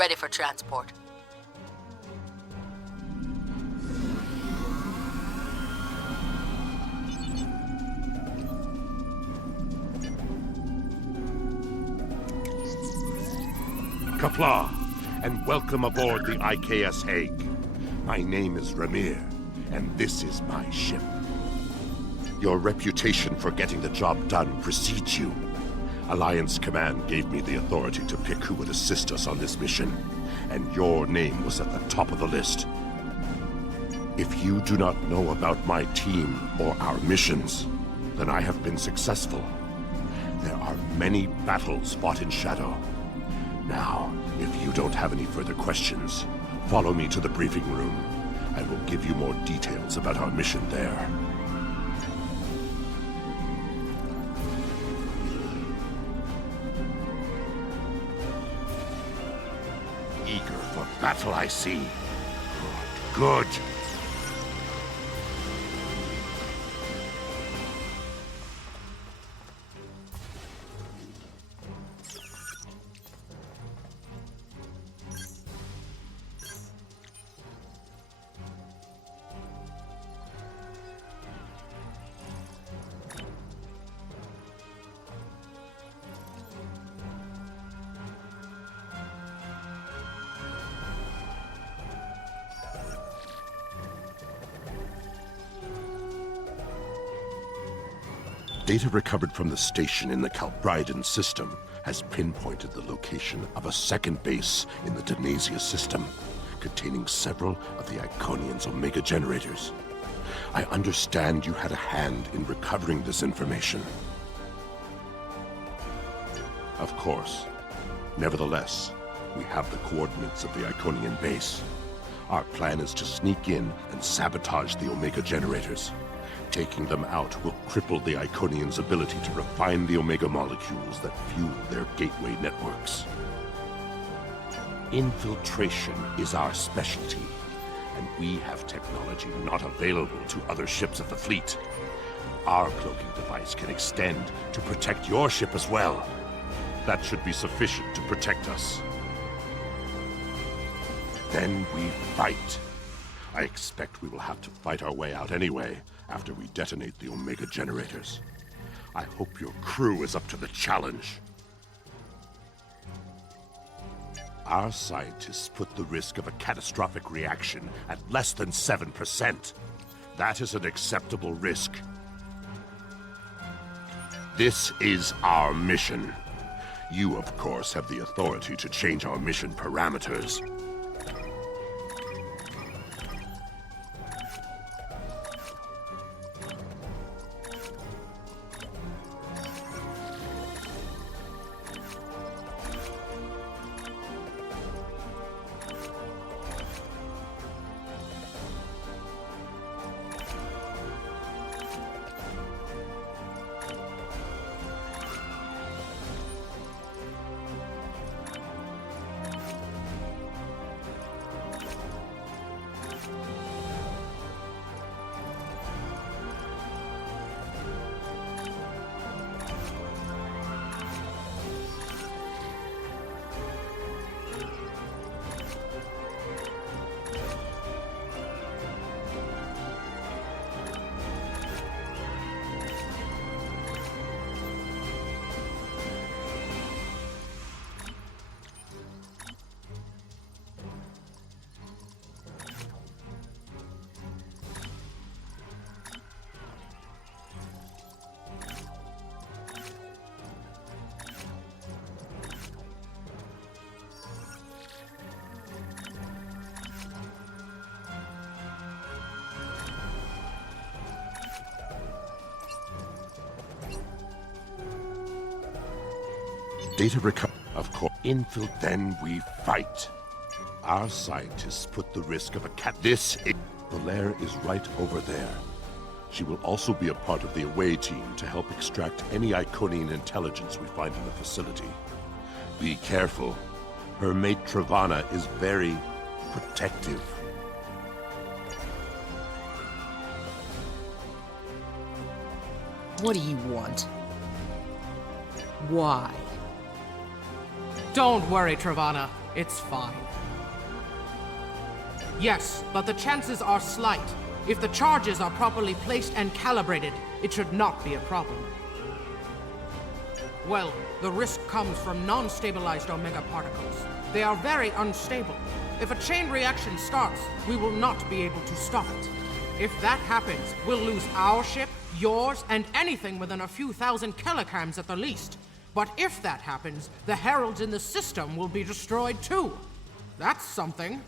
ready for transport. Kapla, and welcome aboard the IKS Hague. My name is Ramir, and this is my ship. Your reputation for getting the job done precedes you. Alliance Command gave me the authority to pick who would assist us on this mission, and your name was at the top of the list. If you do not know about my team or our missions, then I have been successful. There are many battles fought in shadow. Now, if you don't have any further questions, follow me to the briefing room. I will give you more details about our mission there. Eager for battle, I see. Good. Data recovered from the station in the Calbridan system has pinpointed the location of a second base in the Denasia system, containing several of the Iconians' Omega generators. I understand you had a hand in recovering this information. Of course. Nevertheless, we have the coordinates of the Iconian base. Our plan is to sneak in and sabotage the Omega generators. Taking them out will cripple the Iconians' ability to refine the Omega molecules that fuel their gateway networks. Infiltration is our specialty, and we have technology not available to other ships of the fleet. Our cloaking device can extend to protect your ship as well. That should be sufficient to protect us. Then we fight. I expect we will have to fight our way out anyway, after we detonate the Omega generators. I hope your crew is up to the challenge. Our scientists put the risk of a catastrophic reaction at less than 7%. That is an acceptable risk. This is our mission. You, of course, have the authority to change our mission parameters. Data recovery, of course. Then we fight. Our scientists put the risk of a Valeria is right over there. She will also be a part of the away team to help extract any Iconian intelligence we find in the facility. Be careful. Her mate Travana is very protective. What do you want? Why? Don't worry, Travana. It's fine. Yes, but the chances are slight. If the charges are properly placed and calibrated, it should not be a problem. Well, the risk comes from non-stabilized Omega particles. They are very unstable. If a chain reaction starts, we will not be able to stop it. If that happens, we'll lose our ship, yours, and anything within a few thousand kilograms at the least. But if that happens, the heralds in the system will be destroyed too. That's something.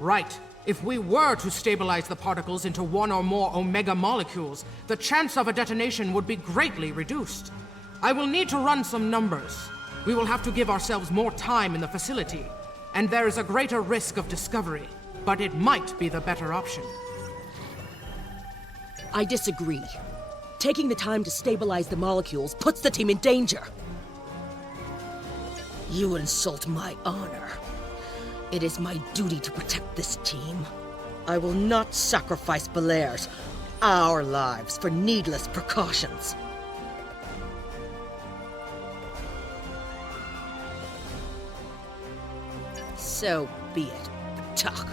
Right. If we were to stabilize the particles into one or more Omega molecules, the chance of a detonation would be greatly reduced. I will need to run some numbers. We will have to give ourselves more time in the facility, and there is a greater risk of discovery, but it might be the better option. I disagree. Taking the time to stabilize the molecules puts the team in danger. You insult my honor. It is my duty to protect this team. I will not sacrifice Belaire's, our lives, for needless precautions. So be it, Tuck.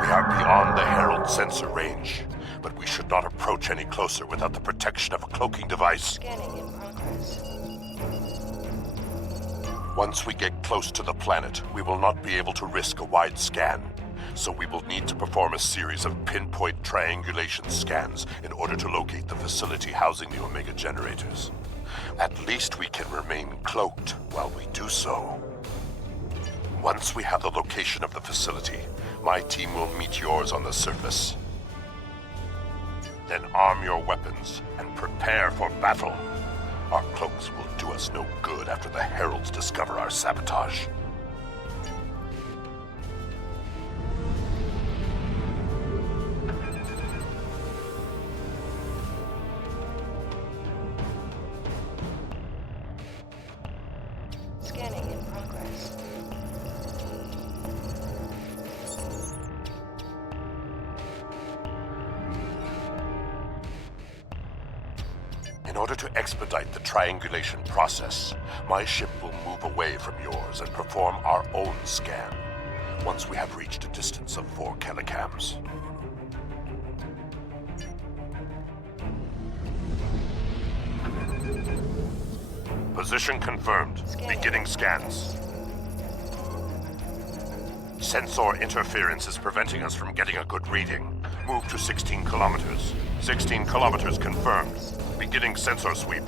We are beyond the Herald sensor range, but we should not approach any closer without the protection of a cloaking device. Scanning in progress. Once we get close to the planet, we will not be able to risk a wide scan, so we will need to perform a series of pinpoint triangulation scans in order to locate the facility housing the Omega generators. At least we can remain cloaked while we do so. Once we have the location of the facility, my team will meet yours on the surface. Then arm your weapons and prepare for battle. Our cloaks will do us no good after the Heralds discover our sabotage. Scanning in progress. In order to expedite the triangulation process, my ship will move away from yours and perform our own scan, once we have reached a distance of 4 kilocams. Position confirmed. Beginning scans. Sensor interference is preventing us from getting a good reading. Move to 16 kilometers. 16 kilometers confirmed. Beginning sensor sweep.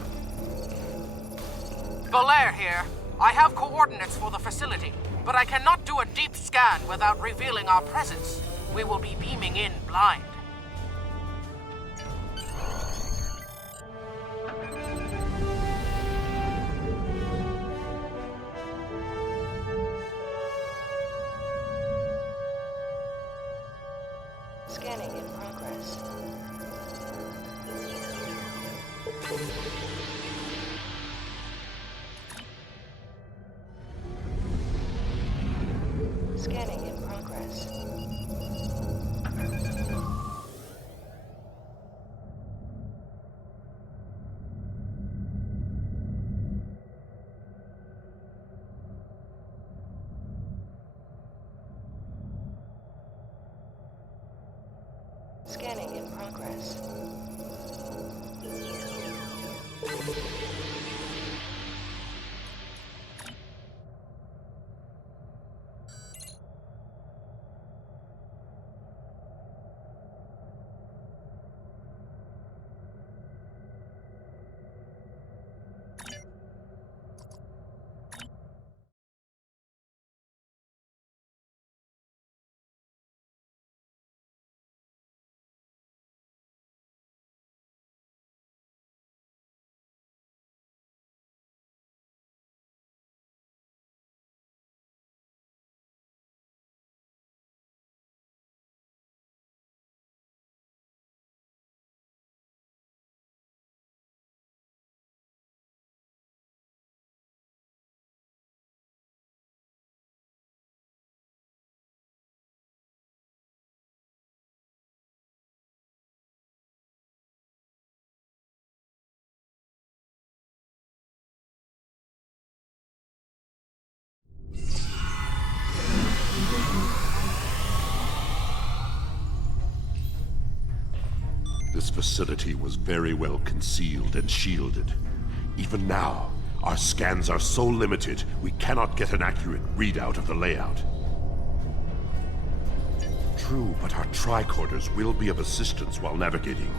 Belaire here. I have coordinates for the facility, but I cannot do a deep scan without revealing our presence. We will be beaming in blind. Scanning in progress. Scanning in progress. Scanning in progress. This facility was very well concealed and shielded. Even now, our scans are so limited, we cannot get an accurate readout of the layout. True, but our tricorders will be of assistance while navigating.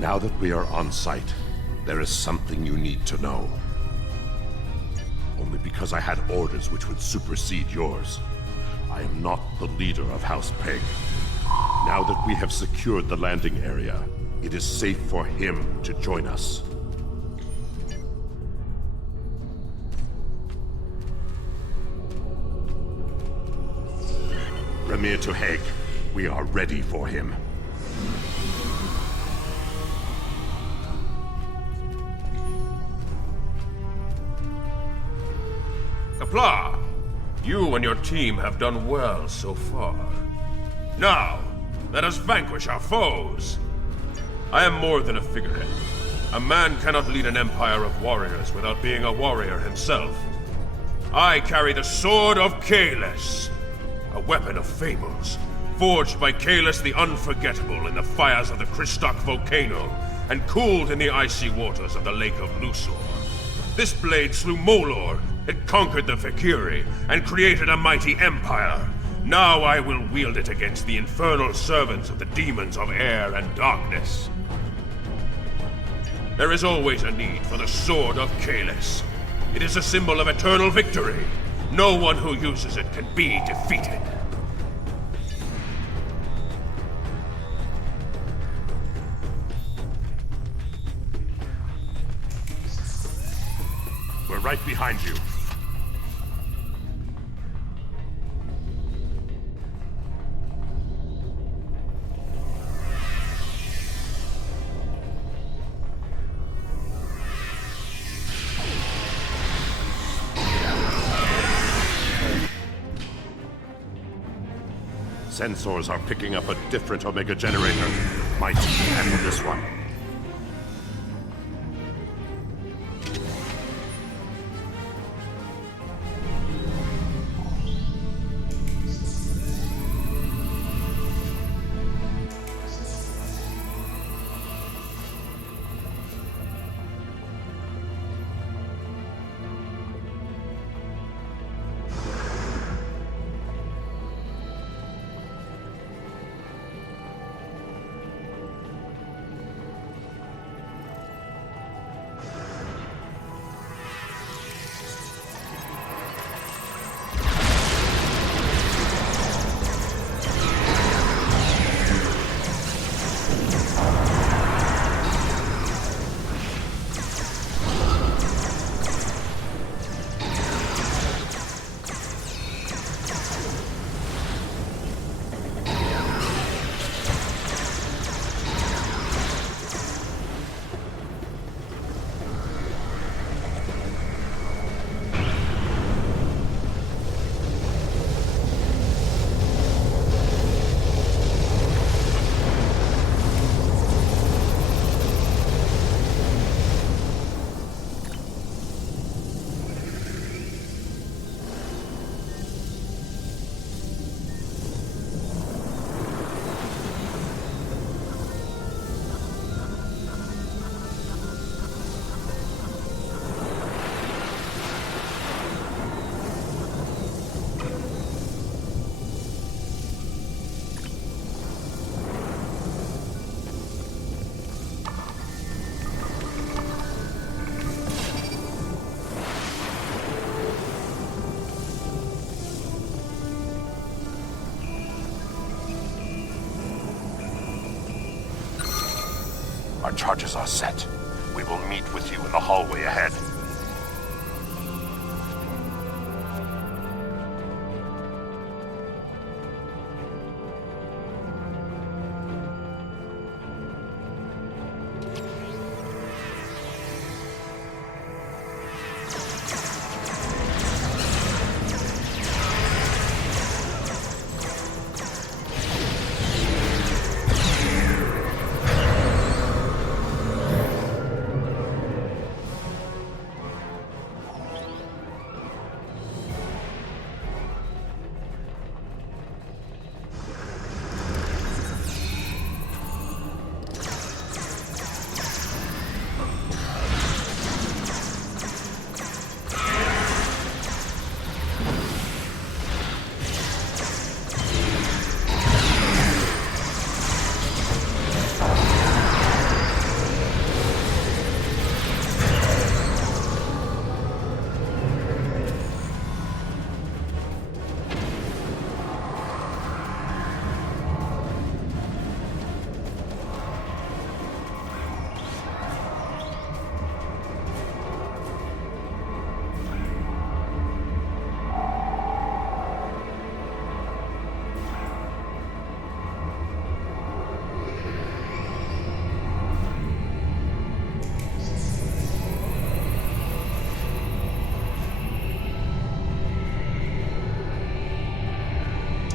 Now that we are on site, there is something you need to know. Only because I had orders which would supersede yours. I am not the leader of House Peg. Now that we have secured the landing area, it is safe for him to join us. Remir to Hague. We are ready for him. Qapla', you and your team have done well so far. Now, let us vanquish our foes. I am more than a figurehead. A man cannot lead an empire of warriors without being a warrior himself. I carry the Sword of Kahless, a weapon of fables, forged by Kahless the Unforgettable in the fires of the Kristok volcano, and cooled in the icy waters of the Lake of Lusor. This blade slew Molor, it conquered the Vakiri, and created a mighty empire. Now I will wield it against the infernal servants of the demons of air and darkness. There is always a need for the Sword of Kahless. It is a symbol of eternal victory. No one who uses it can be defeated. We're right behind you. Sensors are picking up a different Omega generator. Might handle this one. Our charges are set. We will meet with you in the hallway ahead.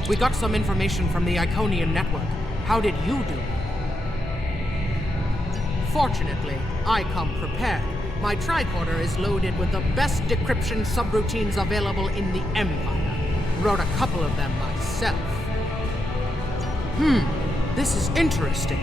We got some information from the Iconian network. How did you do? Fortunately, I come prepared. My tricorder is loaded with the best decryption subroutines available in the Empire. Wrote a couple of them myself. This is interesting.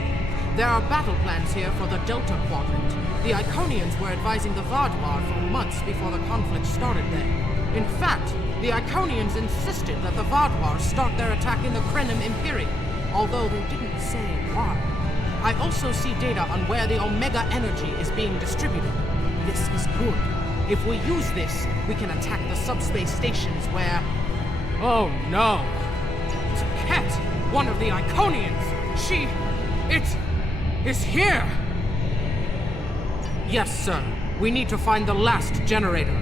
There are battle plans here for the Delta Quadrant. The Iconians were advising the Vaadwaur for months before the conflict started there. In fact, the Iconians insisted that the Vaadwaur start their attack in the Krenim Imperium, although they didn't say why. I also see data on where the Omega energy is being distributed. This is good. If we use this, we can attack the subspace stations where... Oh no! Ket, one of the Iconians! It is here! Yes, sir. We need to find the last generator.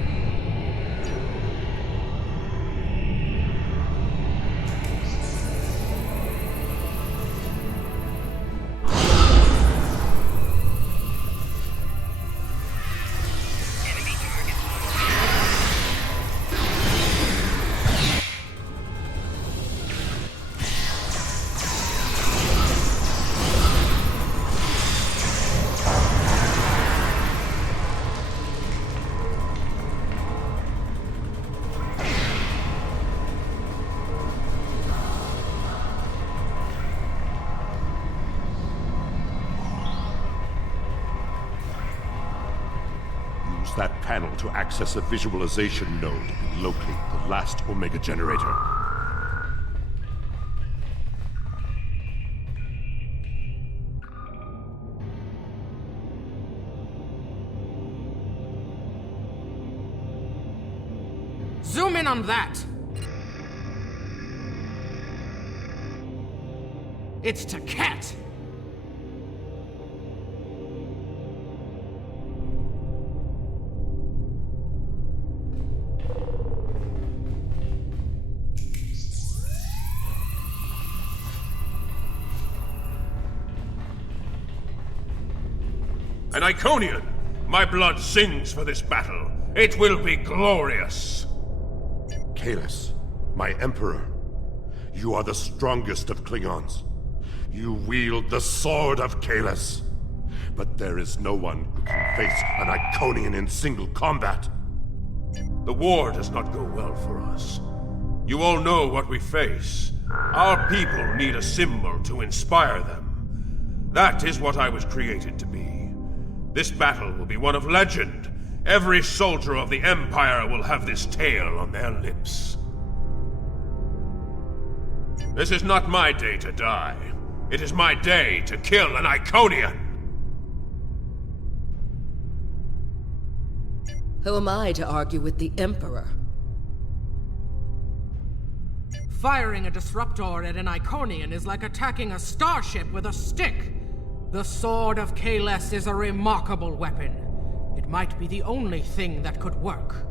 That panel to access a visualization node and locate the last Omega generator. Zoom in on that! It's to Ket! An Iconian! My blood sings for this battle. It will be glorious! Kahless, my Emperor, you are the strongest of Klingons. You wield the sword of Kahless. But there is no one who can face an Iconian in single combat. The war does not go well for us. You all know what we face. Our people need a symbol to inspire them. That is what I was created to be. This battle will be one of legend. Every soldier of the Empire will have this tale on their lips. This is not my day to die. It is my day to kill an Iconian! Who am I to argue with the Emperor? Firing a disruptor at an Iconian is like attacking a starship with a stick. The Sword of Kahless is a remarkable weapon. It might be the only thing that could work.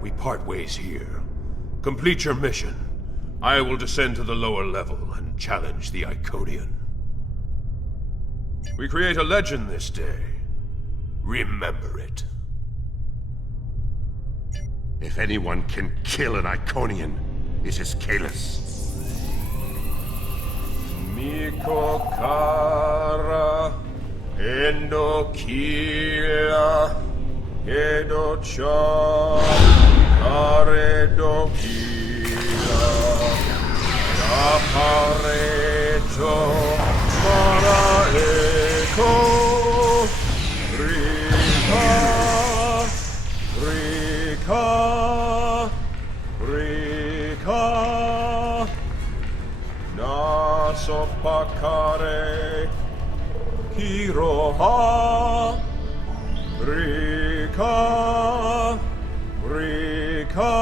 We part ways here. Complete your mission. I will descend to the lower level and challenge the Iconian. We create a legend this day. Remember it. If anyone can kill an Iconian, it is Kahless. Miko Kara Endokila Edocha Karedokila Yaparejo Maraeko Rika Rika Rika Nasopakare Hiroha Rika Rika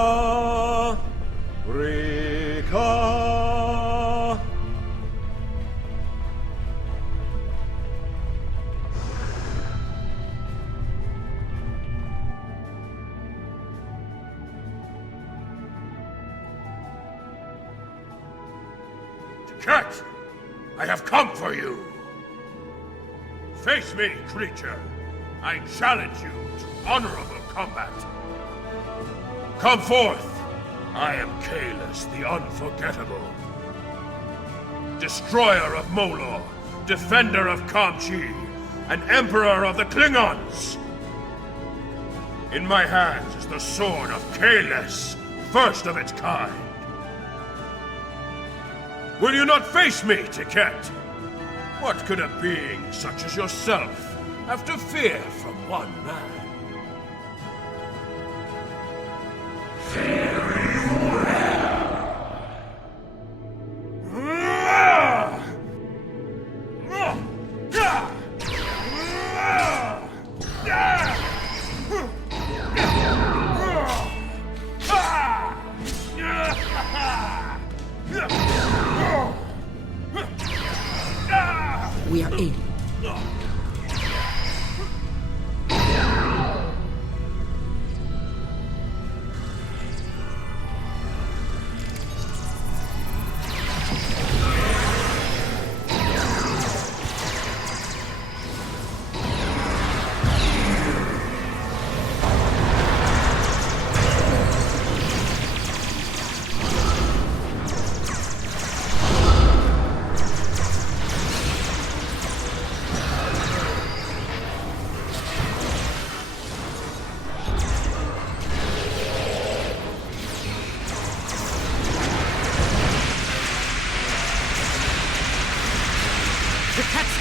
Rika Cat, I have come for you. Face me, creature. I challenge you to honorable combat. Come forth. I am Kahless the Unforgettable. Destroyer of Molor, defender of Kamchi, and emperor of the Klingons. In my hands is the sword of Kahless, first of its kind. Will you not face me, Tiket? What could a being such as yourself have to fear from one man? We are in.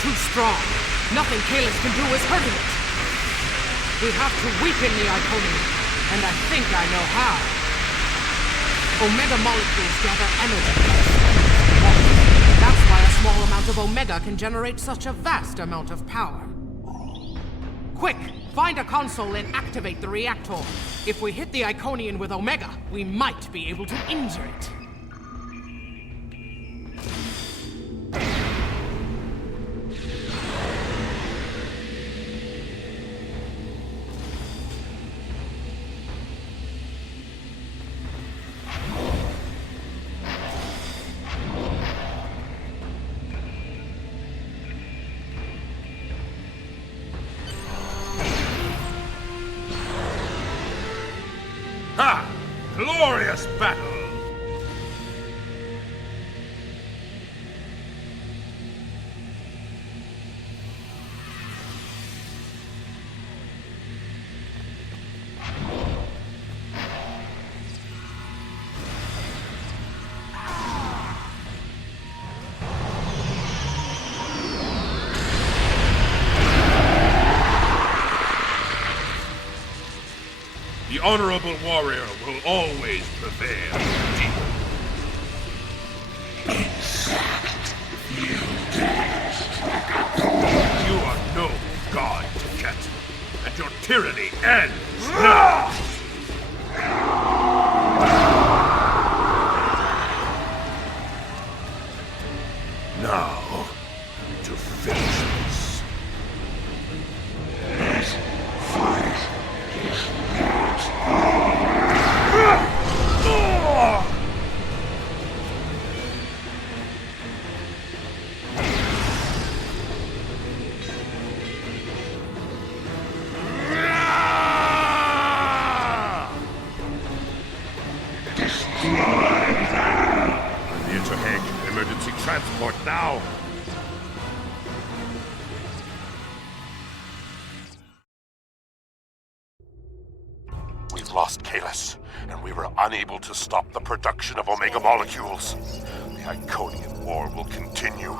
Too strong. Nothing Kahless can do is hurting it. We have to weaken the Iconian, and I think I know how. Omega molecules gather energy. That's why a small amount of Omega can generate such a vast amount of power. Quick, find a console and activate the reactor. If we hit the Iconian with Omega, we might be able to injure it. Ha! Glorious battle! The honorable warrior will always prevail. You are no god, Tiket, and your tyranny ends now! Now, to finish this. This fight is not Near to Hague. Emergency transport now. We've lost Kahless, and we were unable to stop the production of Omega molecules. The Iconian War will continue,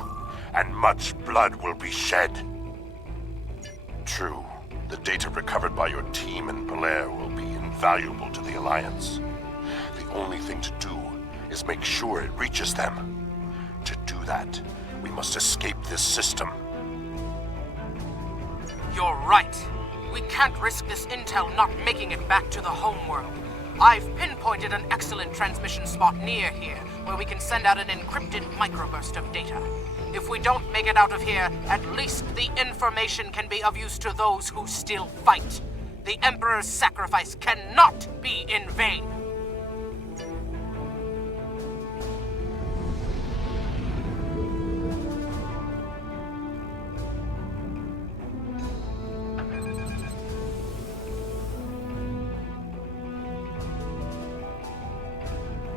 and much blood will be shed. True, the data recovered by your team in Belair will be invaluable to the Alliance. The only thing to do is make sure it reaches them. To do that, we must escape this system. You're right. We can't risk this intel not making it back to the homeworld. I've pinpointed an excellent transmission spot near here, where we can send out an encrypted microburst of data. If we don't make it out of here, at least the information can be of use to those who still fight. The Emperor's sacrifice cannot be in vain.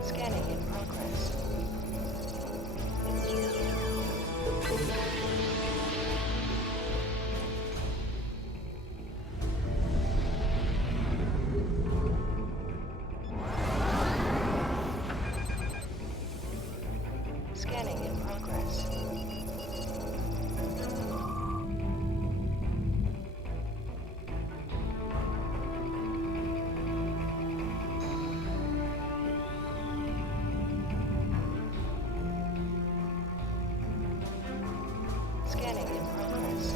Scanning in progress. Scanning in progress. Scanning in progress.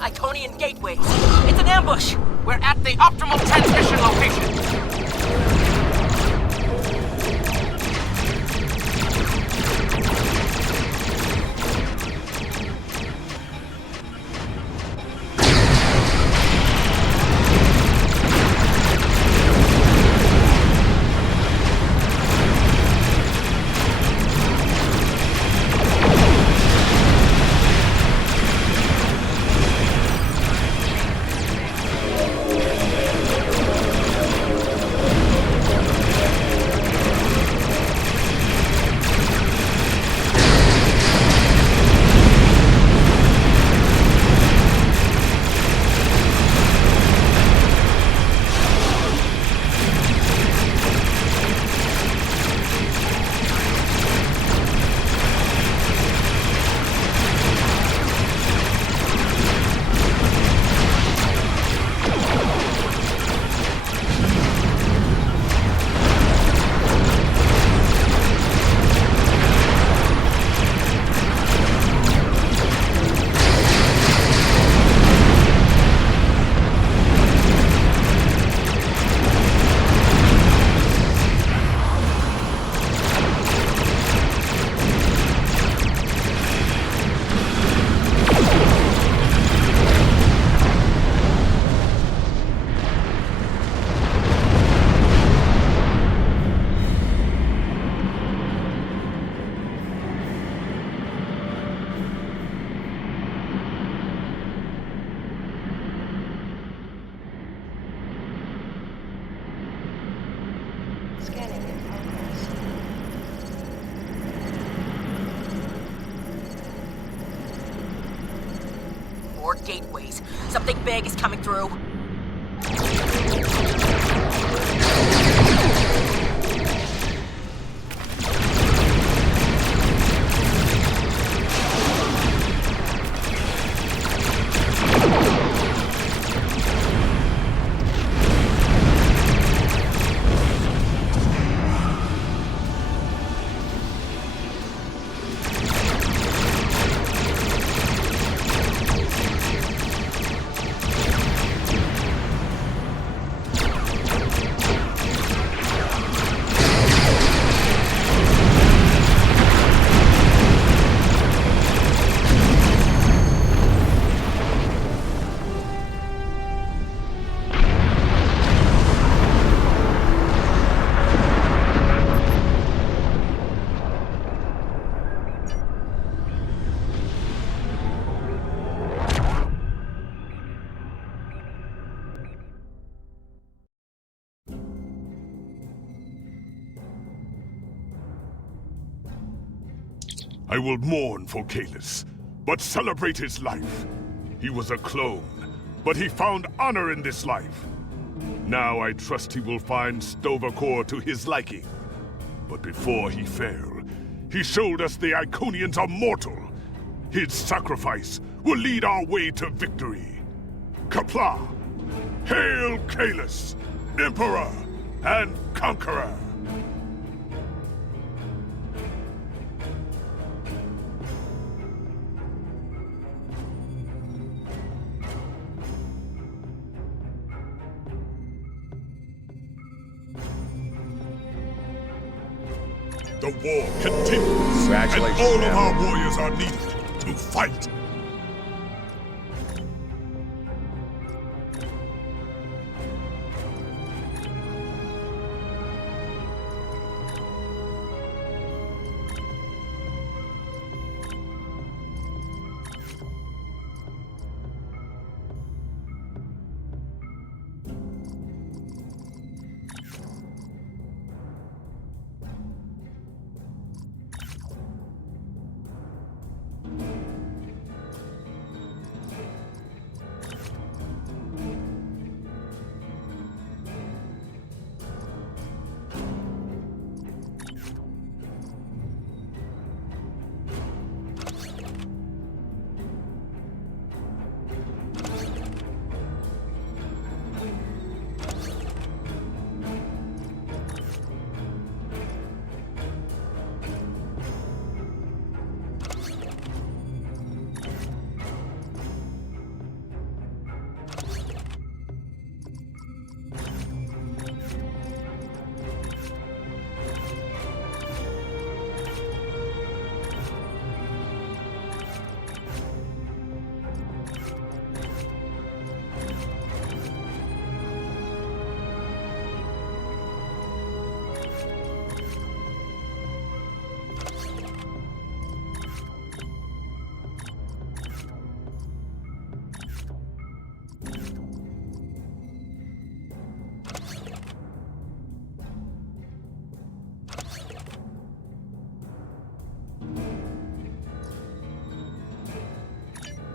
Iconian gateways. It's an ambush! We're at the optimal transmission location. gateways. Something big is coming through. I will mourn for Kahless, but celebrate his life. He was a clone, but he found honor in this life. Now I trust he will find Sto-vo-kor to his liking. But before he fell, he showed us the Iconians are mortal. His sacrifice will lead our way to victory. Qapla'! Hail Kahless, Emperor and Conqueror! The war continues, and all of our warriors are needed to fight.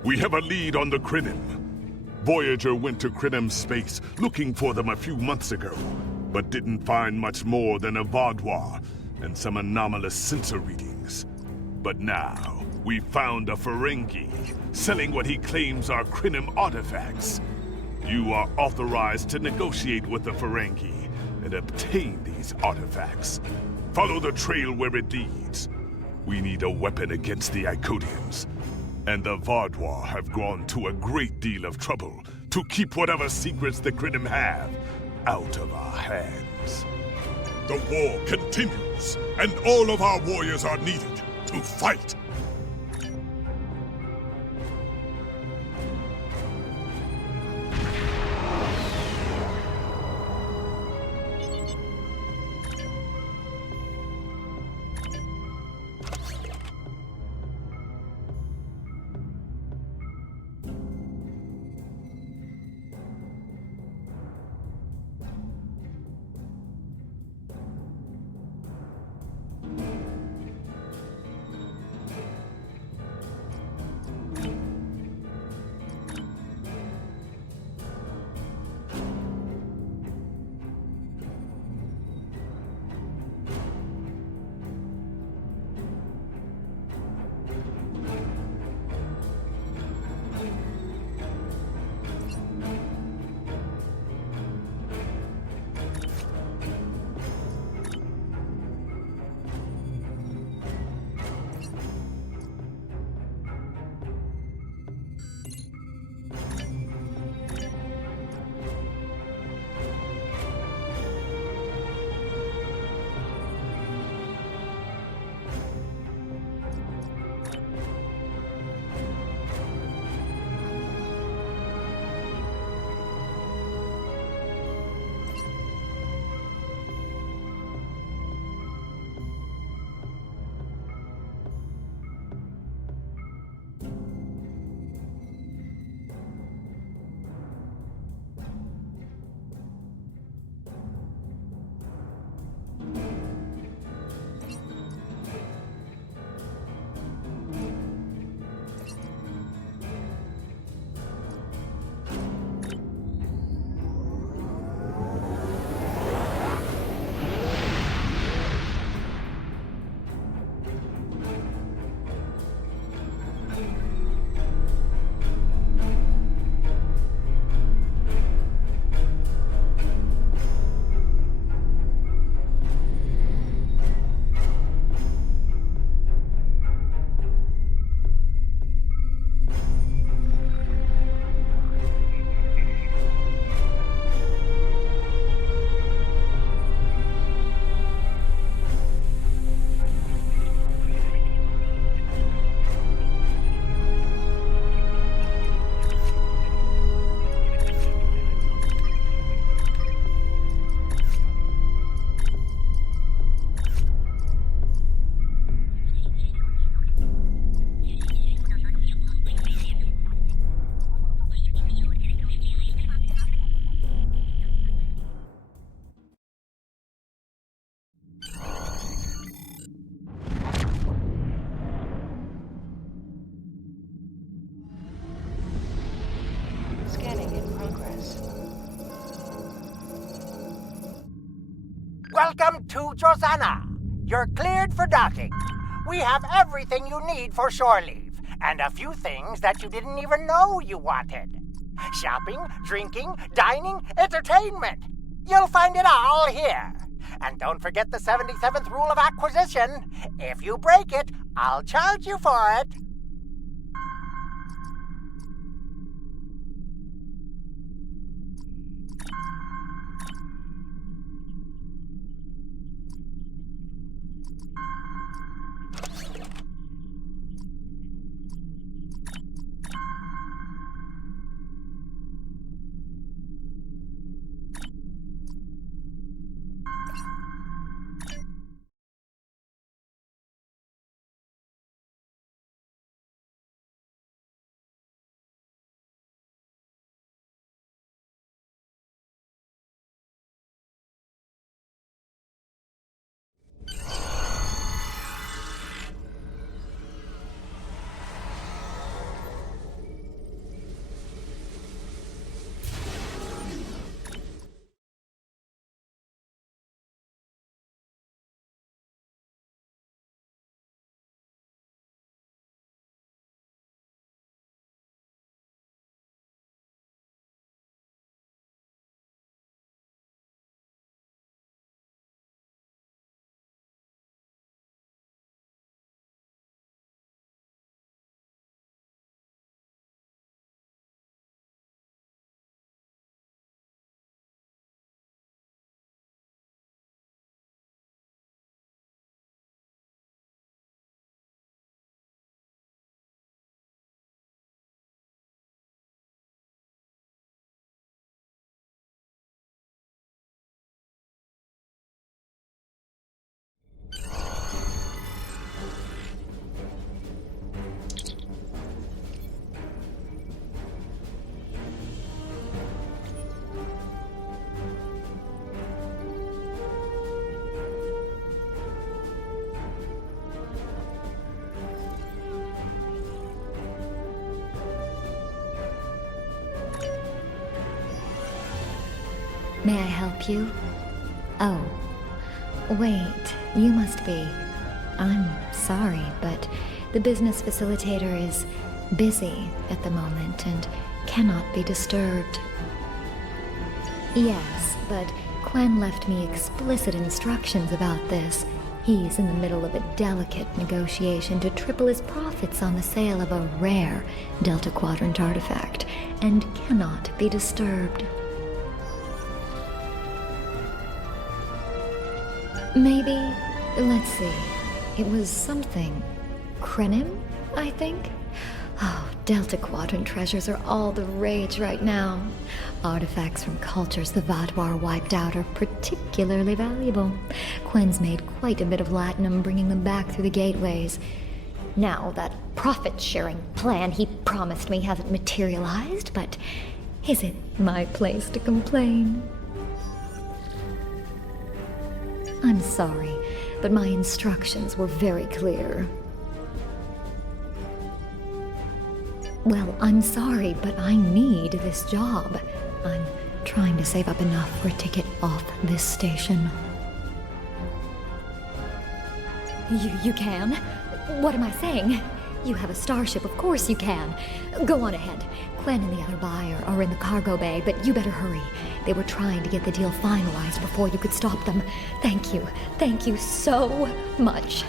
We have a lead on the Krenim. Voyager went to Krenim space looking for them a few months ago, but didn't find much more than a Vaadwaur and some anomalous sensor readings. But now, we found a Ferengi selling what he claims are Krenim artifacts. You are authorized to negotiate with the Ferengi and obtain these artifacts. Follow the trail where it leads. We need a weapon against the Iconians. And the Vaadwaur have gone to a great deal of trouble to keep whatever secrets the Krenim have out of our hands. The war continues, and all of our warriors are needed to fight. Trosana. You're cleared for docking. We have everything you need for shore leave, and a few things that you didn't even know you wanted. Shopping, drinking, dining, entertainment. You'll find it all here. And don't forget the 77th rule of acquisition. If you break it, I'll charge you for it. May I help you? Oh, wait, you must be. I'm sorry, but the business facilitator is busy at the moment and cannot be disturbed. Yes, but Quen left me explicit instructions about this. He's in the middle of a delicate negotiation to triple his profits on the sale of a rare Delta Quadrant artifact, and cannot be disturbed. Maybe, let's see, it was something. Krenim, I think? Oh, Delta Quadrant treasures are all the rage right now. Artifacts from cultures the Vaadwaur wiped out are particularly valuable. Quen's made quite a bit of latinum bringing them back through the gateways. Now, that profit-sharing plan he promised me hasn't materialized, but is it my place to complain? I'm sorry, but my instructions were very clear. Well, I'm sorry, but I need this job. I'm trying to save up enough for a ticket off this station. You can? What am I saying? You have a starship, of course you can. Go on ahead. Quen and the other buyer are in the cargo bay, but you better hurry. They were trying to get the deal finalized before you could stop them. Thank you. Thank you so much.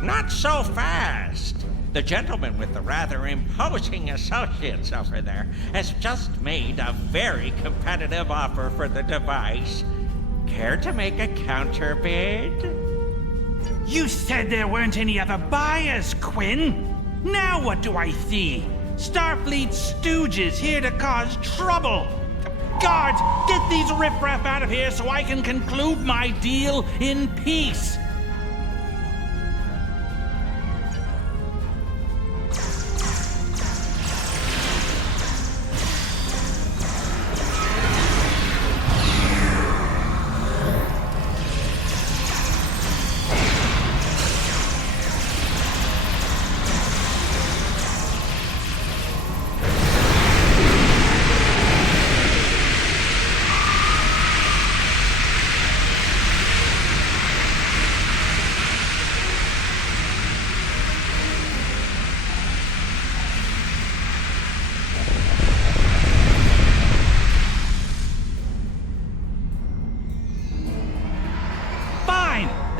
Not so fast! The gentleman with the rather imposing associates over there has just made a very competitive offer for the device. Care to make a counter bid? You said there weren't any other buyers, Quen. Now what do I see? Starfleet stooges here to cause trouble. Guards, get these riffraff out of here so I can conclude my deal in peace.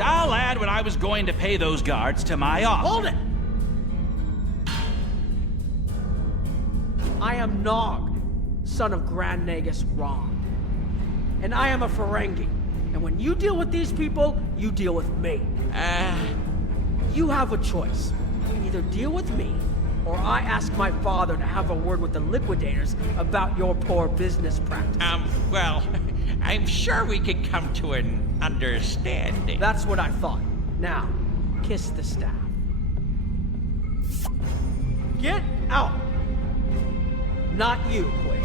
I'll add what I was going to pay those guards to my offer. Hold it! I am Nog, son of Grand Nagus Ron. And I am a Ferengi. And when you deal with these people, you deal with me. You have a choice. Either deal with me, or I ask my father to have a word with the Liquidators about your poor business practices. Well, I'm sure we could come to an understanding. That's what I thought. Now, kiss the staff. Get out! Not you, Quake.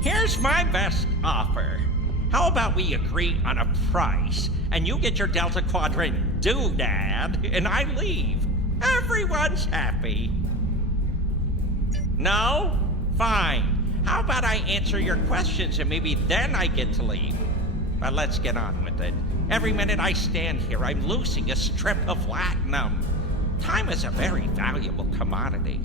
Here's my best offer. How about we agree on a price, and you get your Delta Quadrant doodad, and I leave? Everyone's happy. No? Fine. How about I answer your questions, and maybe then I get to leave? But let's get on with it. Every minute I stand here, I'm losing a strip of latinum. Time is a very valuable commodity.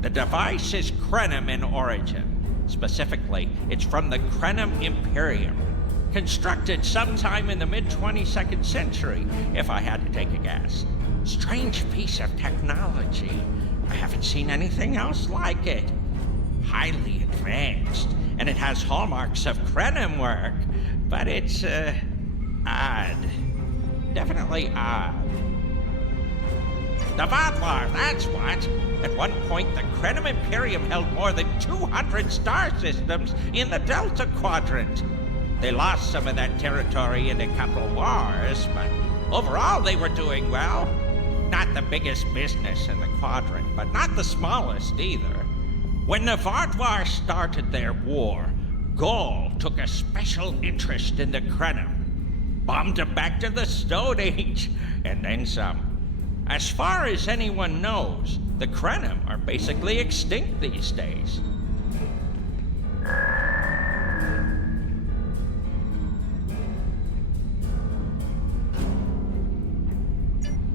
The device is Krenim in origin. Specifically, it's from the Krenim Imperium. Constructed sometime in the mid-22nd century, if I had to take a guess. Strange piece of technology. I haven't seen anything else like it. Highly advanced, and it has hallmarks of Krenim work, but it's, odd. Definitely odd. The Vatlar, that's what! At one point, the Krenim Imperium held more than 200 star systems in the Delta Quadrant. They lost some of that territory in a couple wars, but overall they were doing well. Not the biggest business in the Quadrant, but not the smallest either. When the Vatlar started their war, Gaul took a special interest in the Krenim. Bombed them back to the Stone Age, and then some. As far as anyone knows, the Krenim are basically extinct these days.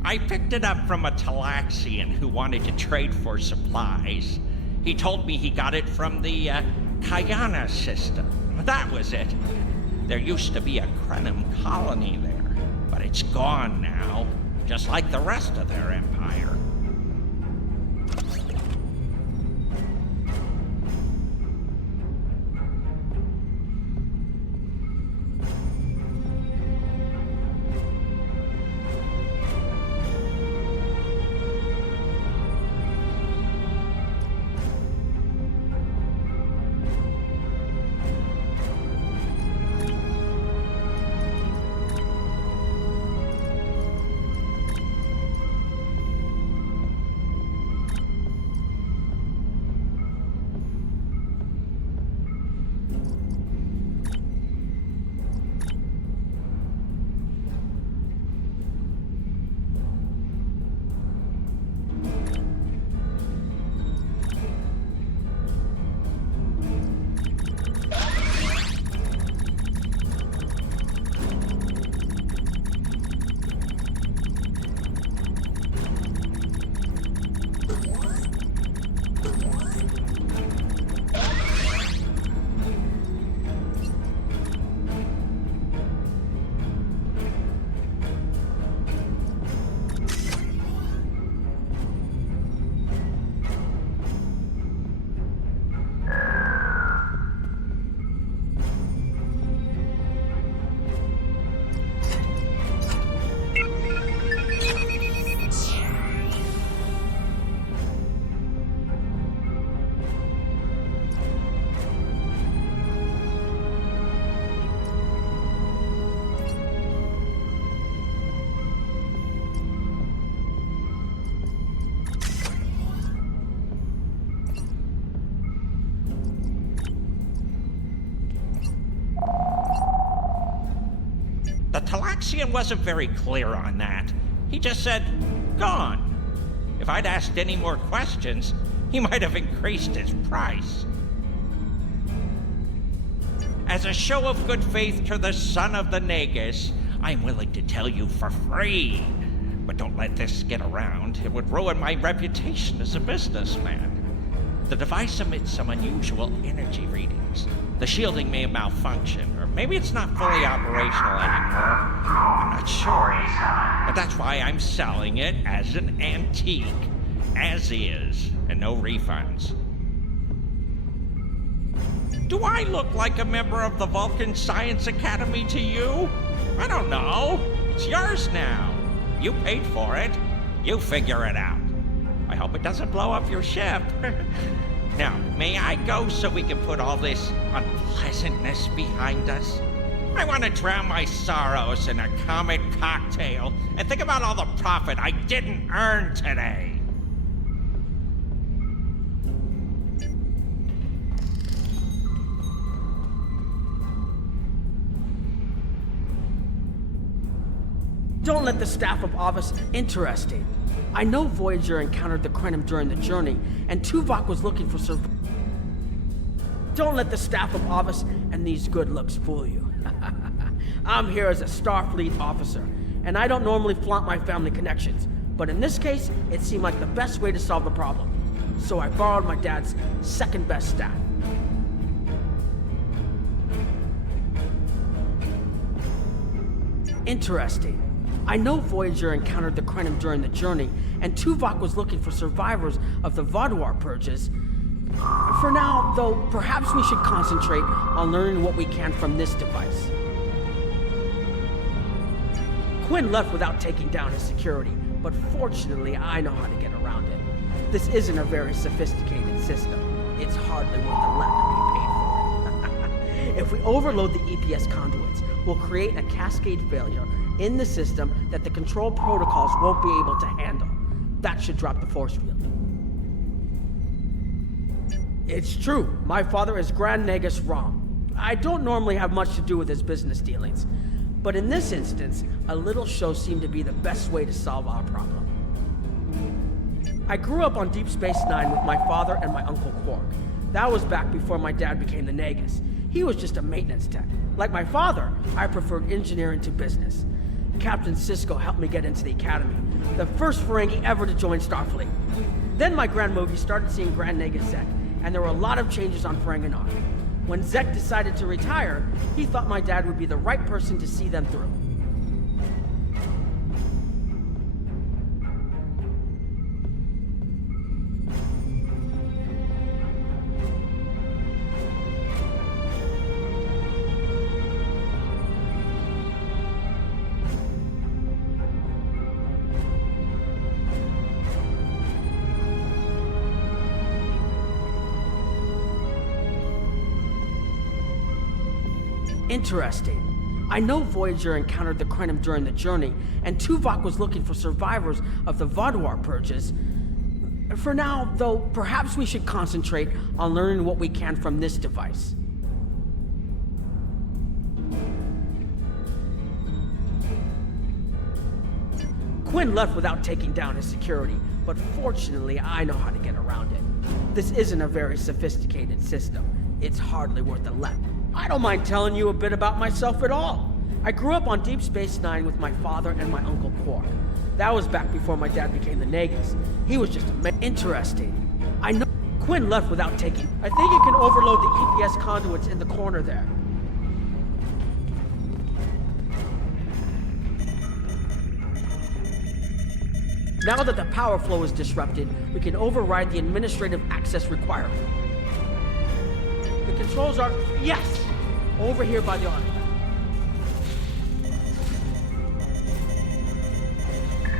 I picked it up from a Talaxian who wanted to trade for supplies. He told me he got it from the Kayana system. That was it. There used to be a Krenim colony there, but it's gone now, just like the rest of their empire. Cassian wasn't very clear on that. He just said, gone. If I'd asked any more questions, he might have increased his price. As a show of good faith to the son of the Nagus, I'm willing to tell you for free. But don't let this get around. It would ruin my reputation as a businessman. The device emits some unusual energy readings. The shielding may malfunction, or maybe it's not fully operational anymore. I'm not sure. But that's why I'm selling it as an antique. As is, and no refunds. Do I look like a member of the Vulcan Science Academy to you? I don't know. It's yours now. You paid for it. You figure it out. I hope it doesn't blow up your ship. Now, may I go so we can put all this unpleasantness behind us? I want to drown my sorrows in a comet cocktail and think about all the profit I didn't earn today. Don't let the staff of Avos interesting. I know Voyager encountered the Krenim during the journey, and Tuvok was looking for Don't let the staff of Avos and these good looks fool you. I'm here as a Starfleet officer, and I don't normally flaunt my family connections, but in this case, it seemed like the best way to solve the problem. So I borrowed my dad's second best staff. Interesting. I know Voyager encountered the Krenim during the journey, and Tuvok was looking for survivors of the Vaadwaur purges. For now, though, perhaps we should concentrate on learning what we can from this device. Quinn left without taking down his security, but fortunately I know how to get around it. This isn't a very sophisticated system. It's hardly worth a lot to be paid for it. If we overload the EPS conduits, we'll create a cascade failure in the system that the control protocols won't be able to handle. That should drop the force field. It's true, my father is Grand Nagus Rom. I don't normally have much to do with his business dealings, but in this instance, a little show seemed to be the best way to solve our problem. I grew up on Deep Space Nine with my father and my Uncle Quark. That was back before my dad became the Nagus. He was just a maintenance tech. Like my father, I preferred engineering to business. Captain Sisko helped me get into the Academy, the first Ferengi ever to join Starfleet. Then my Grand Mogi started seeing Grand Nagus Zek, and there were a lot of changes on Ferenginar. When Zek decided to retire, he thought my dad would be the right person to see them through. Interesting. I know Voyager encountered the Krenim during the journey, and Tuvok was looking for survivors of the Vaadwaur purges. For now, though, perhaps we should concentrate on learning what we can from this device. Quinn left without taking down his security, but fortunately I know how to get around it. This isn't a very sophisticated system. It's hardly worth a let. I don't mind telling you a bit about myself at all. I grew up on Deep Space Nine with my father and my Uncle Quark. That was back before my dad became the Nagus. He was just interesting. I know Quinn left without taking. I think you can overload the EPS conduits in the corner there. Now that the power flow is disrupted, we can override the administrative access requirement. The controls are, yes, over here by the artifact.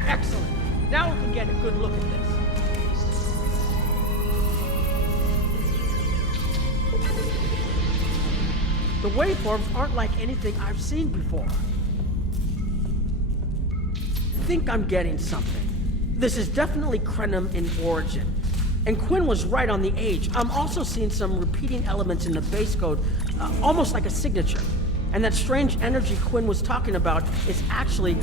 Excellent. Now we can get a good look at this. The waveforms aren't like anything I've seen before. I think I'm getting something. This is definitely Krenim in origin. And Quinn was right on the age. I'm also seeing some repeating elements in the base code, almost like a signature. And that strange energy Quinn was talking about is actually...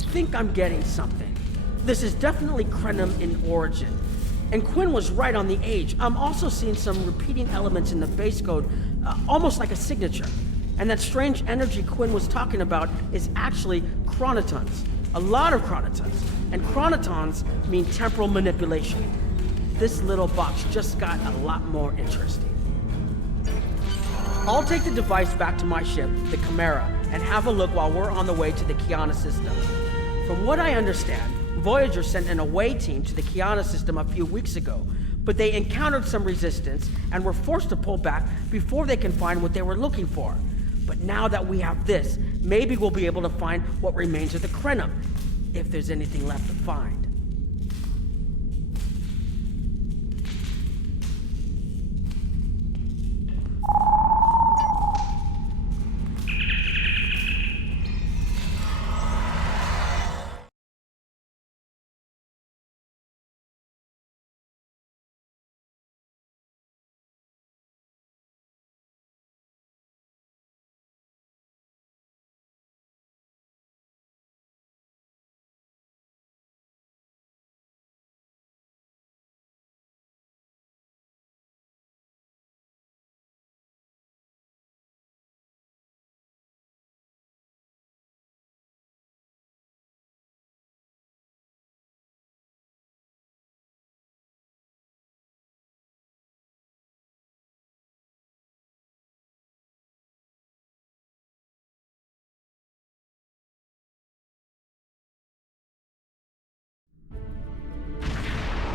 I think I'm getting something. This is definitely Krenim in origin. And Quinn was right on the age. I'm also seeing some repeating elements in the base code, almost like a signature. And that strange energy Quinn was talking about is actually chronotons. A lot of chronotons. And chronotons mean temporal manipulation. This little box just got a lot more interesting. I'll take the device back to my ship, the Chimera, and have a look while we're on the way to the Kiana system. From what I understand, Voyager sent an away team to the Kiana system a few weeks ago, but they encountered some resistance and were forced to pull back before they can find what they were looking for. But now that we have this, maybe we'll be able to find what remains of the Krenim, if there's anything left to find.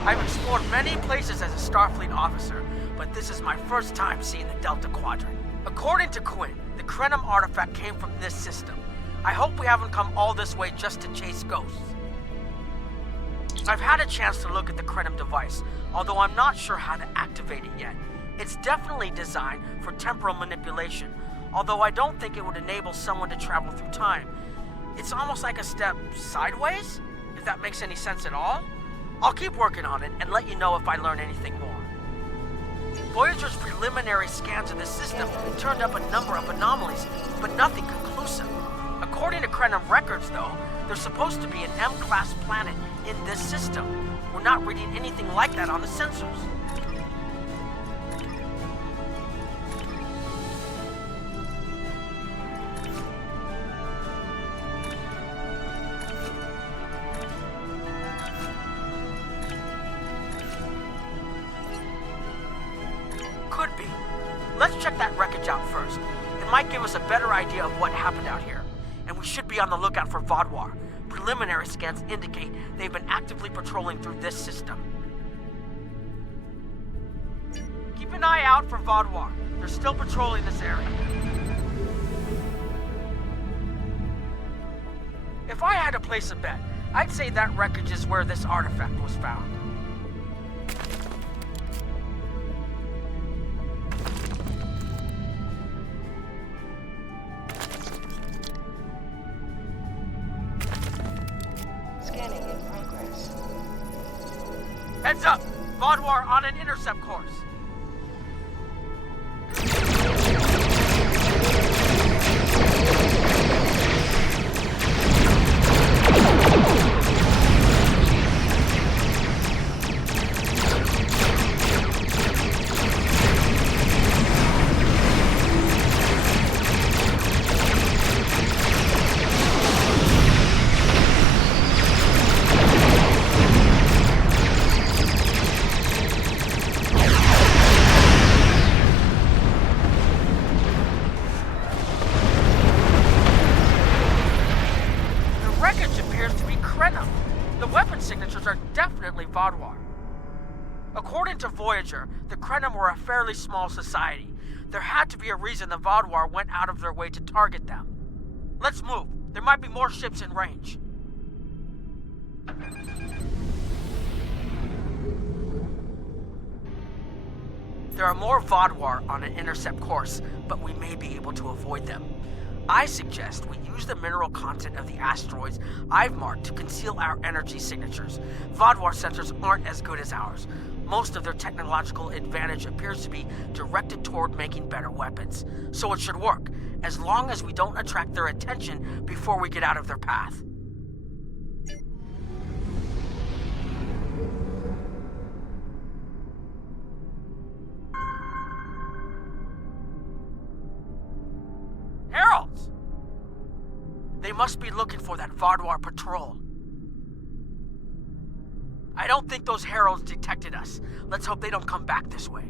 I've explored many places as a Starfleet officer, but this is my first time seeing the Delta Quadrant. According to Quinn, the Krenim artifact came from this system. I hope we haven't come all this way just to chase ghosts. I've had a chance to look at the Krenim device, although I'm not sure how to activate it yet. It's definitely designed for temporal manipulation, although I don't think it would enable someone to travel through time. It's almost like a step sideways, if that makes any sense at all. I'll keep working on it and let you know if I learn anything more. Voyager's preliminary scans of the system turned up a number of anomalies, but nothing conclusive. According to Krenim records, though, there's supposed to be an M-class planet in this system. We're not reading anything like that on the sensors. Could be. Let's check that wreckage out first. It might give us a better idea of what happened out here. And we should be on the lookout for Vaadwaur. Preliminary scans indicate they've been actively patrolling through this system. Keep an eye out for Vaadwaur. They're still patrolling this area. If I had to place a bet, I'd say that wreckage is where this artifact was found. Heads up! Vaadwaur on an intercept course. creatures are definitely Vaadwaur. According to Voyager, the Krenim were a fairly small society. There had to be a reason the Vaadwaur went out of their way to target them. Let's move. There might be more ships in range. There are more Vaadwaur on an intercept course, but we may be able to avoid them. I suggest we use the mineral content of the asteroids I've marked to conceal our energy signatures. Vaadwaur sensors aren't as good as ours. Most of their technological advantage appears to be directed toward making better weapons. So it should work, as long as we don't attract their attention before we get out of their path. Heralds! They must be looking for that Vaadwaur patrol. I don't think those heralds detected us. Let's hope they don't come back this way.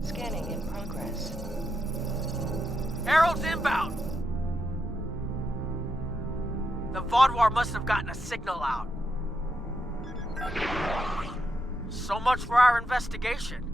Scanning in progress. Heralds inbound! The Vaadwaur must have gotten a signal out. So much for our investigation.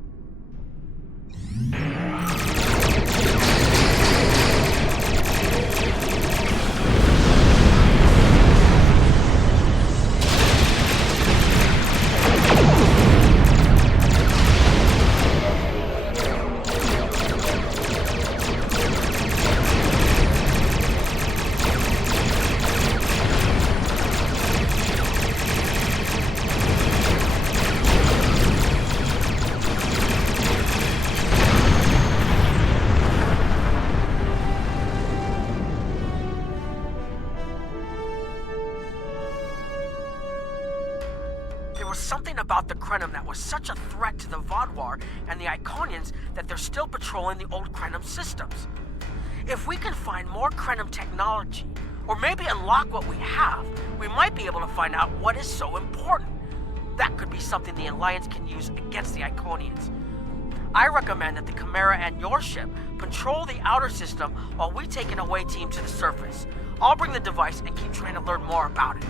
Something about the Krenim that was such a threat to the Vaadwaur and the Iconians that they're still patrolling the old Krenim systems. If we can find more Krenim technology, or maybe unlock what we have, we might be able to find out what is so important. That could be something the Alliance can use against the Iconians. I recommend that the Chimera and your ship patrol the outer system while we take an away team to the surface. I'll bring the device and keep trying to learn more about it.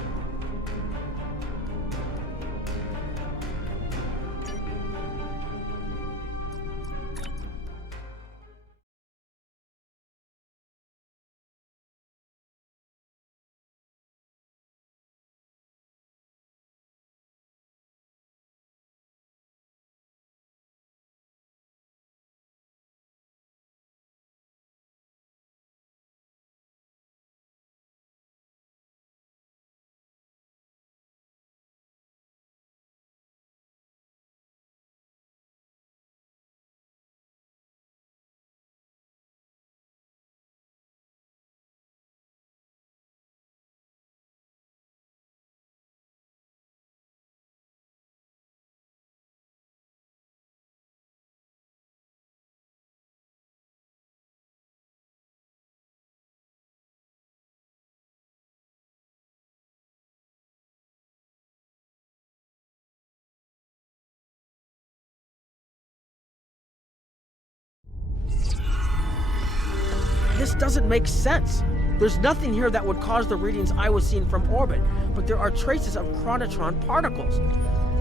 This doesn't make sense. There's nothing here that would cause the readings I was seeing from orbit, but there are traces of chronotron particles.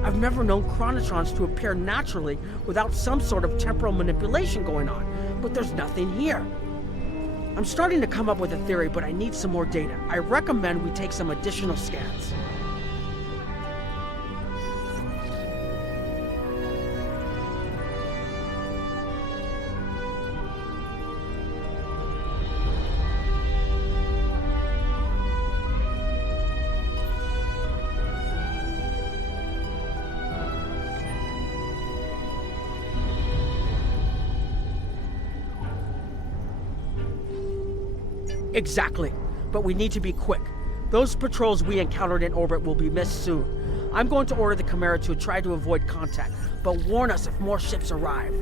I've never known chronotrons to appear naturally without some sort of temporal manipulation going on, but there's nothing here. I'm starting to come up with a theory, but I need some more data. I recommend we take some additional scans. Exactly, but we need to be quick. Those patrols we encountered in orbit will be missed soon. I'm going to order the Chimera to try to avoid contact, but warn us if more ships arrive.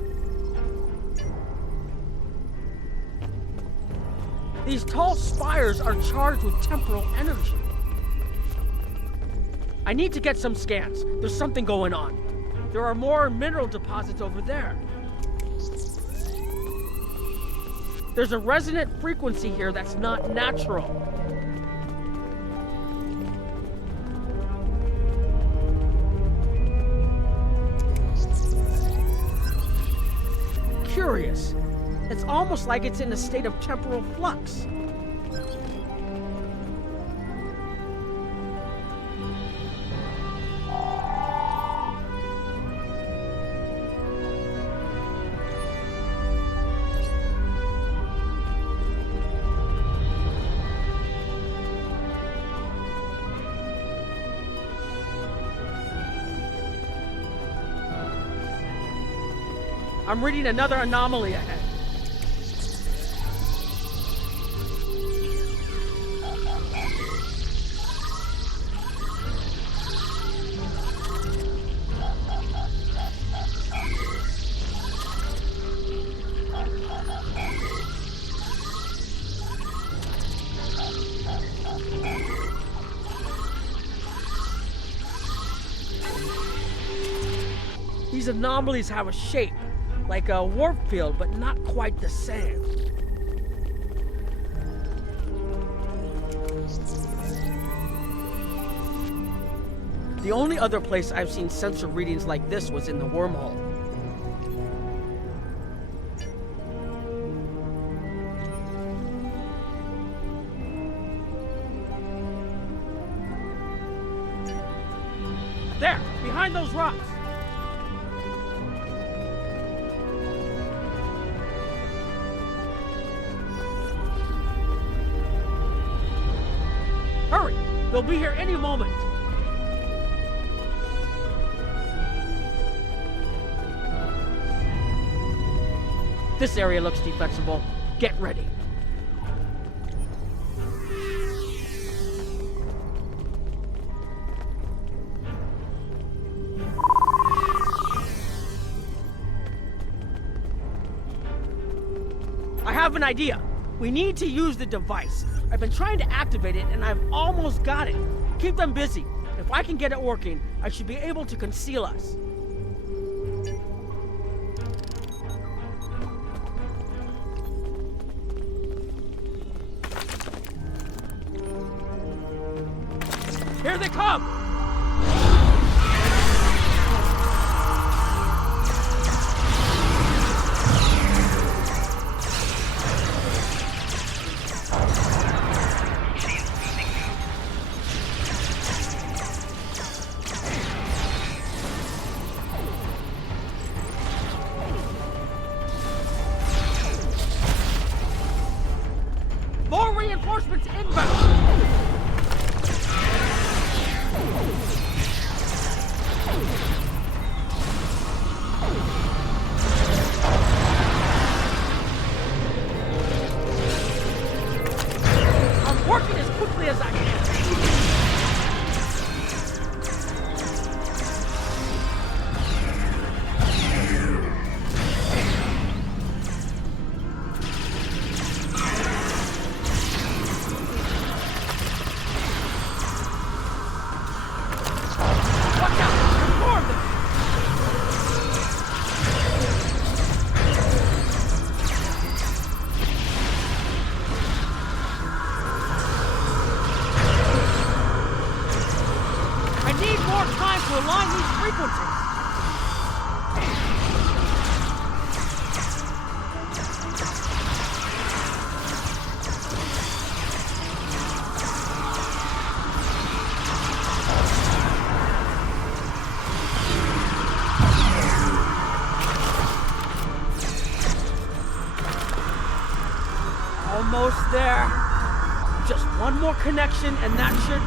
These tall spires are charged with temporal energy. I need to get some scans. There's something going on. There are more mineral deposits over there. There's a resonant frequency here that's not natural. Curious. It's almost like it's in a state of temporal flux. I'm reading another anomaly ahead. These anomalies have a shape, like a warp field, but not quite the same. The only other place I've seen sensor readings like this was in the wormhole. There, behind those rocks. Hurry! They'll be here any moment. This area looks defensible. Get ready. I have an idea. We need to use the device. I've been trying to activate it, and I've almost got it. Keep them busy. If I can get it working, I should be able to conceal us. Here they come! More reinforcements inbound! I'm working as quickly as I can. Watch out! There's more of them! I need more time to align these frequencies. Almost there. Just one more connection and that should...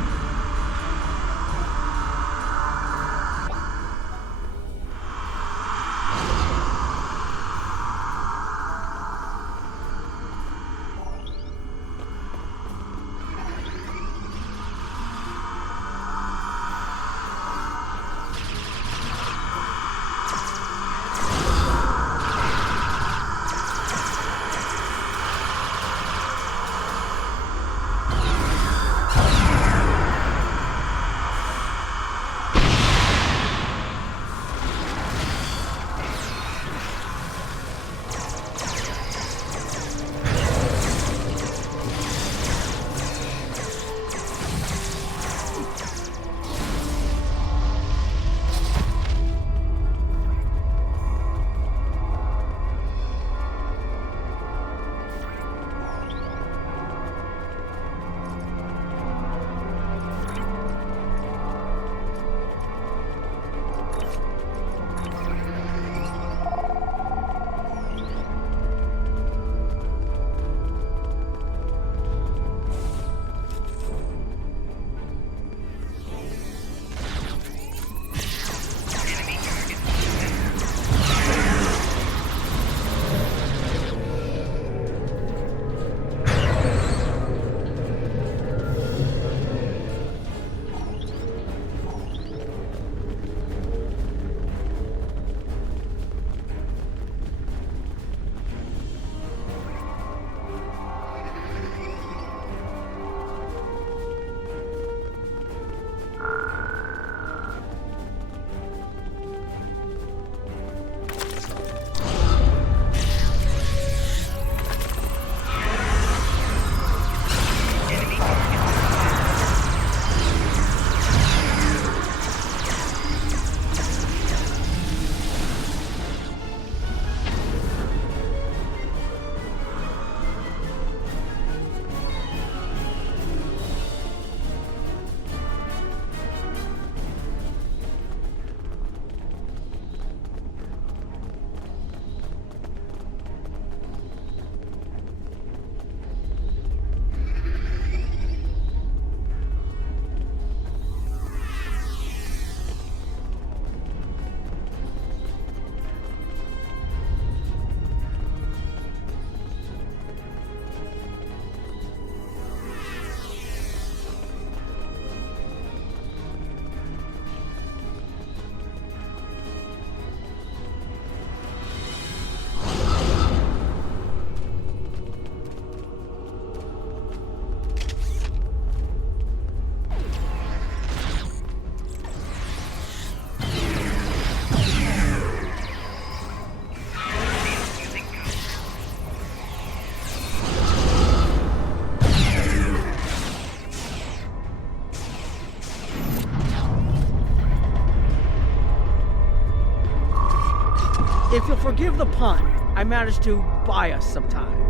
If you'll forgive the pun, I managed to buy us some time.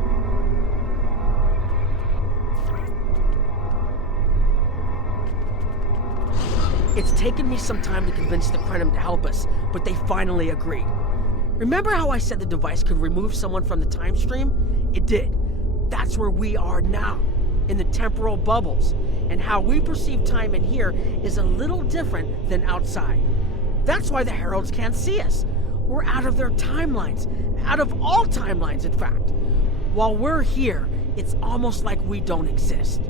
It's taken me some time to convince the Krenim to help us, but they finally agreed. Remember how I said the device could remove someone from the time stream? It did. That's where we are now, in the temporal bubbles. And how we perceive time in here is a little different than outside. That's why the Heralds can't see us. We're out of their timelines, out of all timelines, in fact. While we're here, it's almost like we don't exist.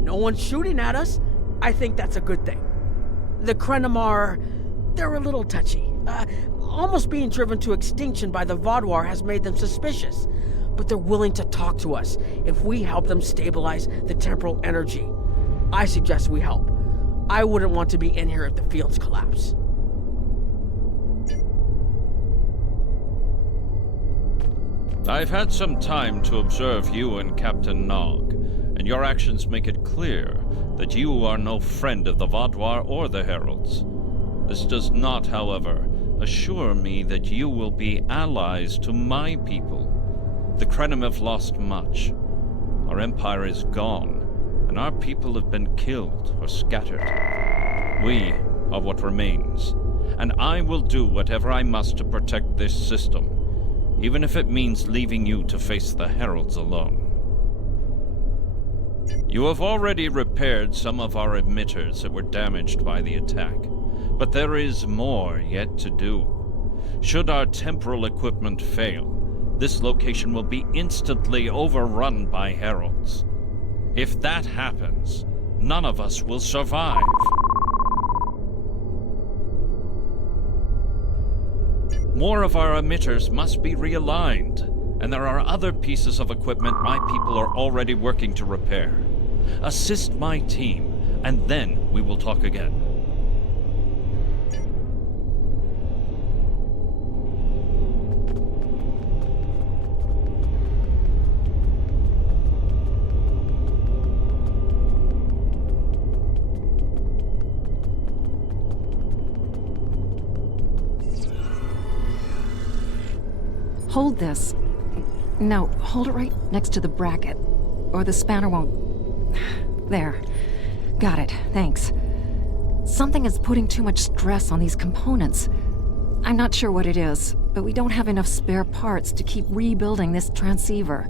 No one's shooting at us. I think that's a good thing. The Krenim are... they're a little touchy. Almost being driven to extinction by the Vaadwaur has made them suspicious. But they're willing to talk to us if we help them stabilize the temporal energy. I suggest we help. I wouldn't want to be in here if the fields collapse. I've had some time to observe you and Captain Nog, and your actions make it clear that you are no friend of the Vaadwaur or the Heralds. This does not, however, assure me that you will be allies to my people. The Krenim have lost much. Our empire is gone, and our people have been killed or scattered. We are what remains, and I will do whatever I must to protect this system, even if it means leaving you to face the Heralds alone. You have already repaired some of our emitters that were damaged by the attack, but there is more yet to do. Should our temporal equipment fail, this location will be instantly overrun by Heralds. If that happens, none of us will survive. More of our emitters must be realigned, and there are other pieces of equipment my people are already working to repair. Assist my team, and then we will talk again. Hold this. No, hold it right next to the bracket, or the spanner won't... There. Got it, thanks. Something is putting too much stress on these components. I'm not sure what it is, but we don't have enough spare parts to keep rebuilding this transceiver.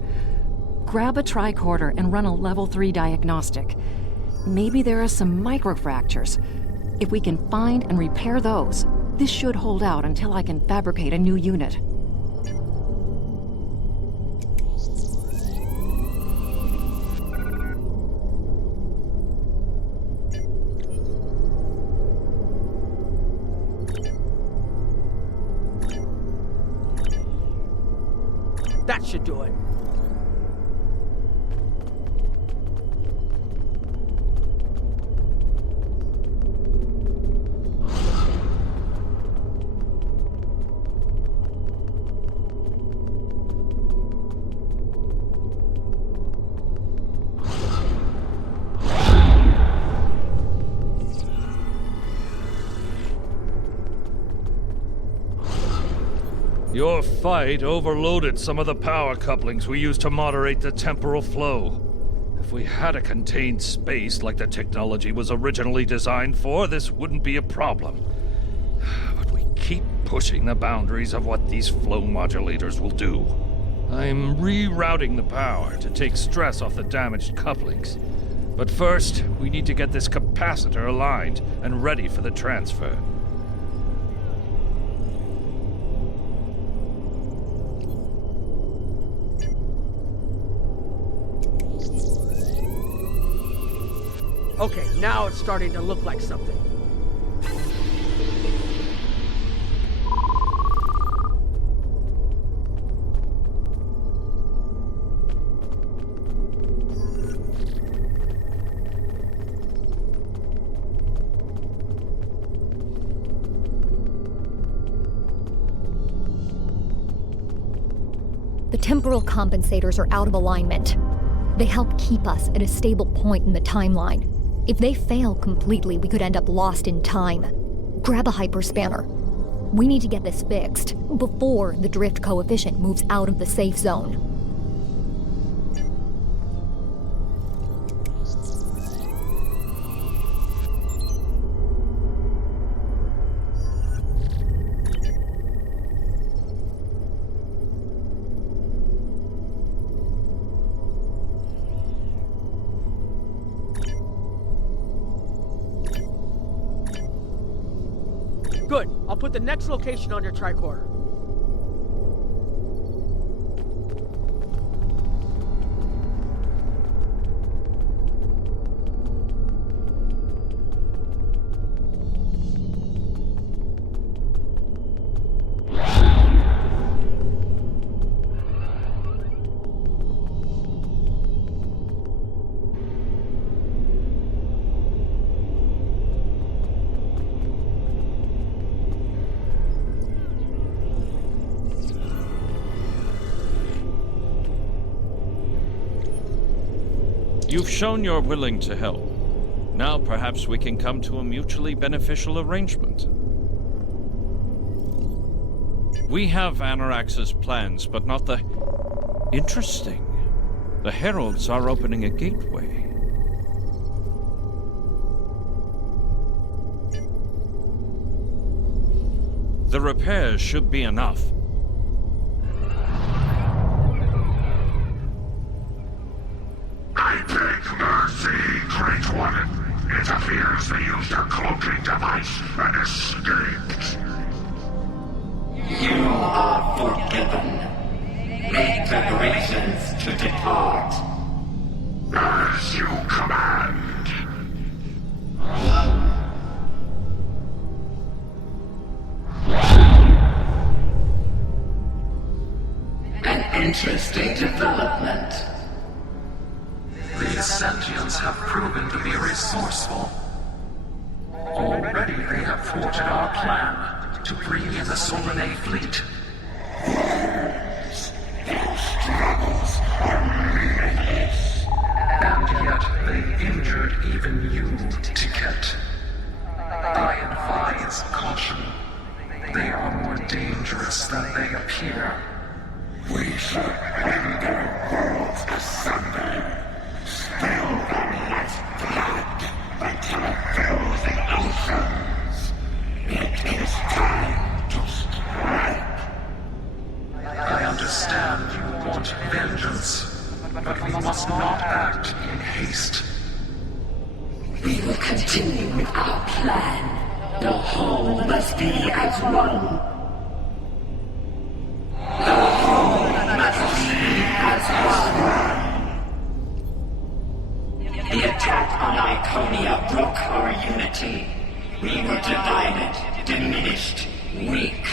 Grab a tricorder and run a level 3 diagnostic. Maybe there are some microfractures. If we can find and repair those, this should hold out until I can fabricate a new unit. That should do it. Your fight overloaded some of the power couplings we use to moderate the temporal flow. If we had a contained space like the technology was originally designed for, this wouldn't be a problem. But we keep pushing the boundaries of what these flow modulators will do. I'm rerouting the power to take stress off the damaged couplings. But first, we need to get this capacitor aligned and ready for the transfer. Okay, now it's starting to look like something. The temporal compensators are out of alignment. They help keep us at a stable point in the timeline. If they fail completely, we could end up lost in time. Grab a hyperspanner. We need to get this fixed before the drift coefficient moves out of the safe zone. Good. I'll put the next location on your tricorder. You've shown you're willing to help. Now perhaps we can come to a mutually beneficial arrangement. We have Anorax's plans, but not the... Interesting. The Heralds are opening a gateway. The repairs should be enough. I beg mercy, Great One. It appears they used a cloaking device and escaped. You are forgiven. Make preparations to depart. As you command. An interesting development. These sentients have proven to be resourceful. Already they have thwarted our plan to bring in the Solanae fleet. Their struggles are meaningless. And yet they injured even you, Ticket. I advise caution. They are more dangerous than they appear. We should render worlds asunder. Spill them as blood until it fills the oceans. It is time to strike. I understand you want vengeance, but we must not act in haste. We will continue with our plan. The whole must be as one. The whole must be as one. The attack on Iconia broke our unity. We were divided, diminished, weak.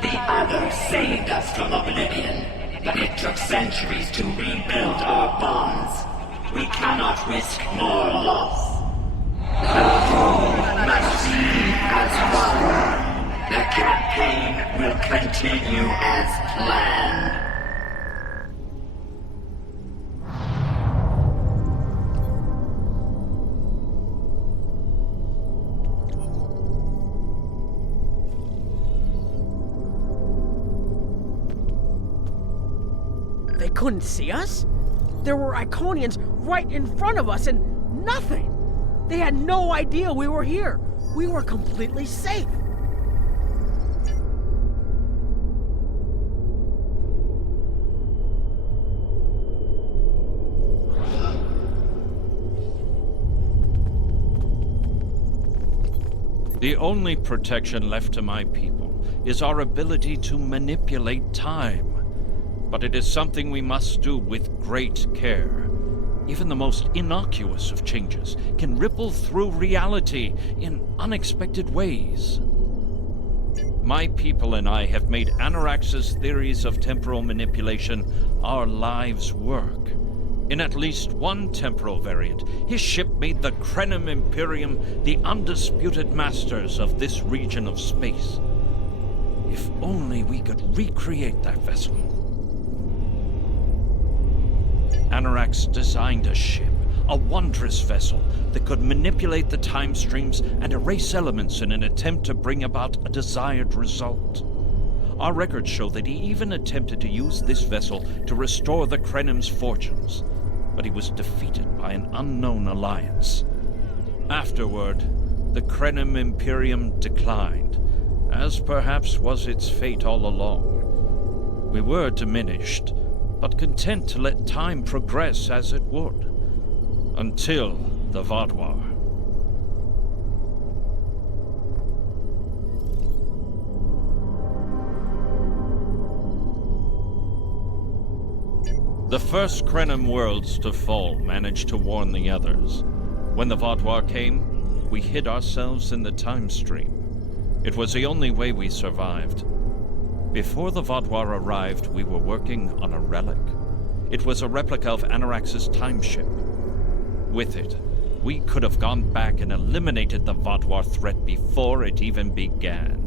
The other saved us from oblivion, but it took centuries to rebuild our bonds. We cannot risk more loss. The whole must be as one. The campaign will continue as planned. They couldn't see us? There were Iconians right in front of us and nothing! They had no idea we were here. We were completely safe. The only protection left to my people is our ability to manipulate time. But it is something we must do with great care. Even the most innocuous of changes can ripple through reality in unexpected ways. My people and I have made Anorax's theories of temporal manipulation our lives' work. In at least one temporal variant, his ship made the Krenim Imperium the undisputed masters of this region of space. If only we could recreate that vessel. Anarax designed a ship, a wondrous vessel that could manipulate the time streams and erase elements in an attempt to bring about a desired result. Our records show that he even attempted to use this vessel to restore the Krenim's fortunes, but he was defeated by an unknown alliance. Afterward, the Krenim Imperium declined, as perhaps was its fate all along. We were diminished, but content to let time progress as it would, until the Vaadwaur. The first Krenim worlds to fall managed to warn the others. When the Vaadwaur came, we hid ourselves in the time stream. It was the only way we survived. Before the Vaadwaur arrived, we were working on a relic. It was a replica of Anarax's time ship. With it, we could have gone back and eliminated the Vaadwaur threat before it even began.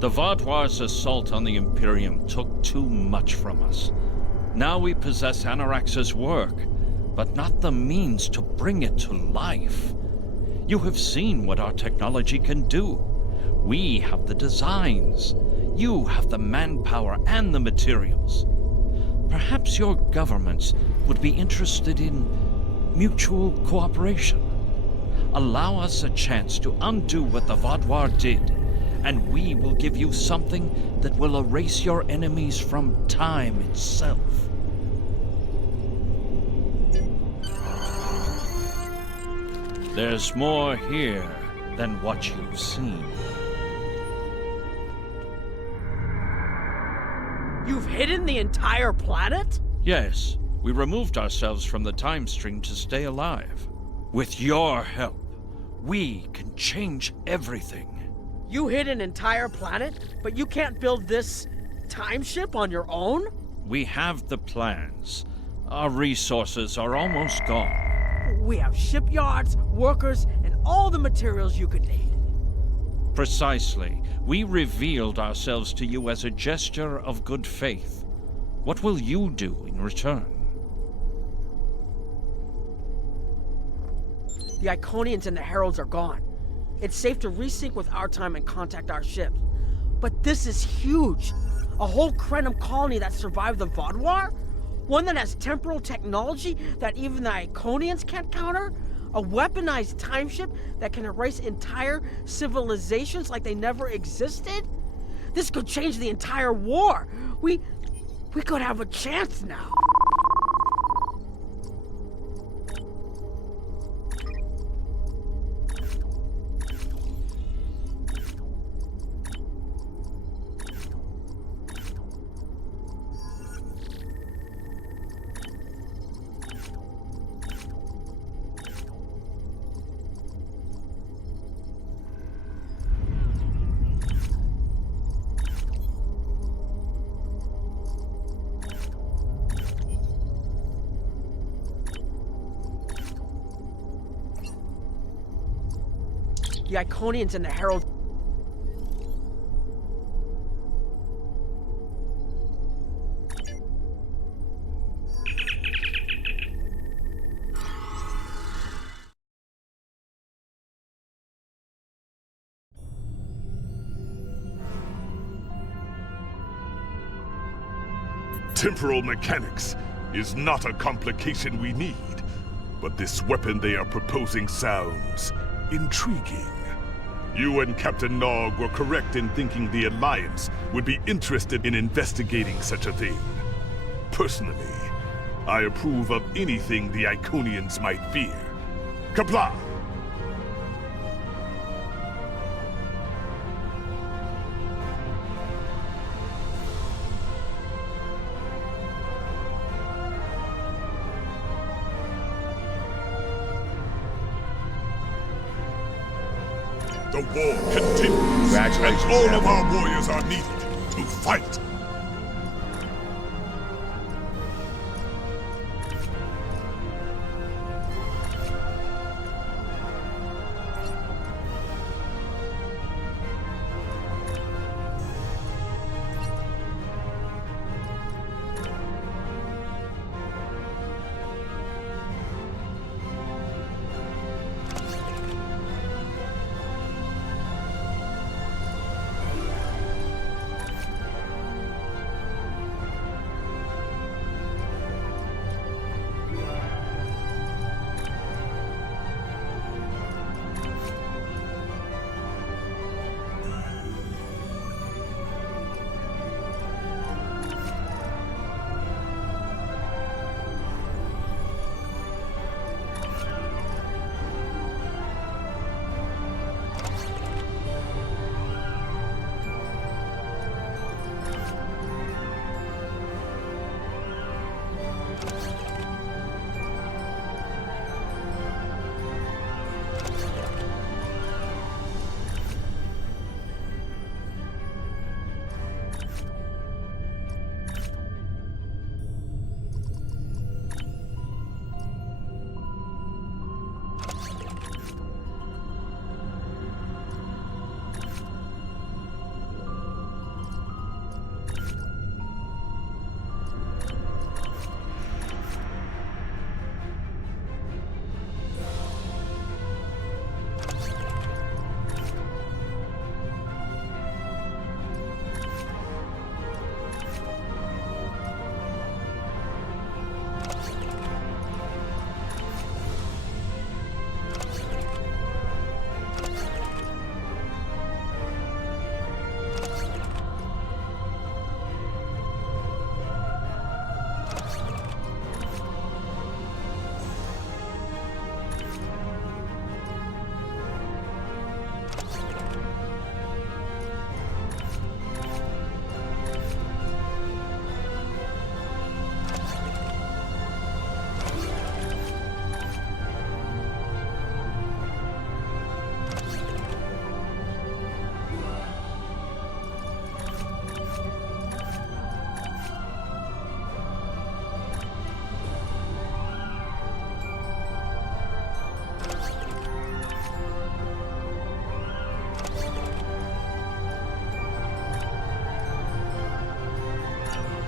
The Vaadwaur's assault on the Imperium took too much from us. Now we possess Anarax's work, but not the means to bring it to life. You have seen what our technology can do. We have the designs. You have the manpower and the materials. Perhaps your governments would be interested in mutual cooperation. Allow us a chance to undo what the Vaadwaur did, and we will give you something that will erase your enemies from time itself. There's more here than what you've seen. You've hidden the entire planet? Yes, we removed ourselves from the time stream to stay alive. With your help, we can change everything. You hid an entire planet, but you can't build this time ship on your own? We have the plans. Our resources are almost gone. We have shipyards, workers, and all the materials you could need. Precisely. We revealed ourselves to you as a gesture of good faith. What will you do in return? The Iconians and the Heralds are gone. It's safe to resync with our time and contact our ships. But this is huge. A whole Krenim colony that survived the Vaadwaur? One that has temporal technology that even the Iconians can't counter? A weaponized time ship that can erase entire civilizations like they never existed? This could change the entire war. We could have a chance now. The Iconians and the Herald. Temporal mechanics is not a complication we need, but this weapon they are proposing sounds intriguing. You and Captain Nog were correct in thinking the Alliance would be interested in investigating such a thing. Personally, I approve of anything the Iconians might fear. Qapla'! The war continues, and all of our warriors are needed to fight.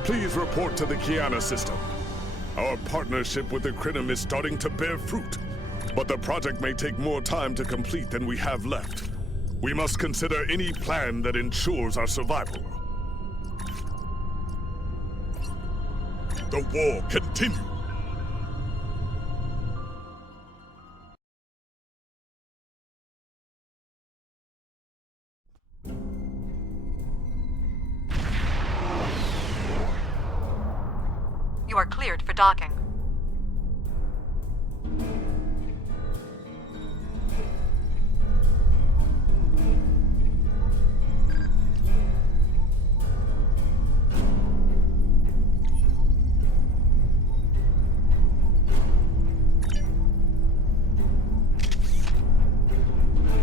Please report to the Kiana system. Our partnership with the Krenim is starting to bear fruit, but the project may take more time to complete than we have left. We must consider any plan that ensures our survival. The war continues. You are cleared for docking.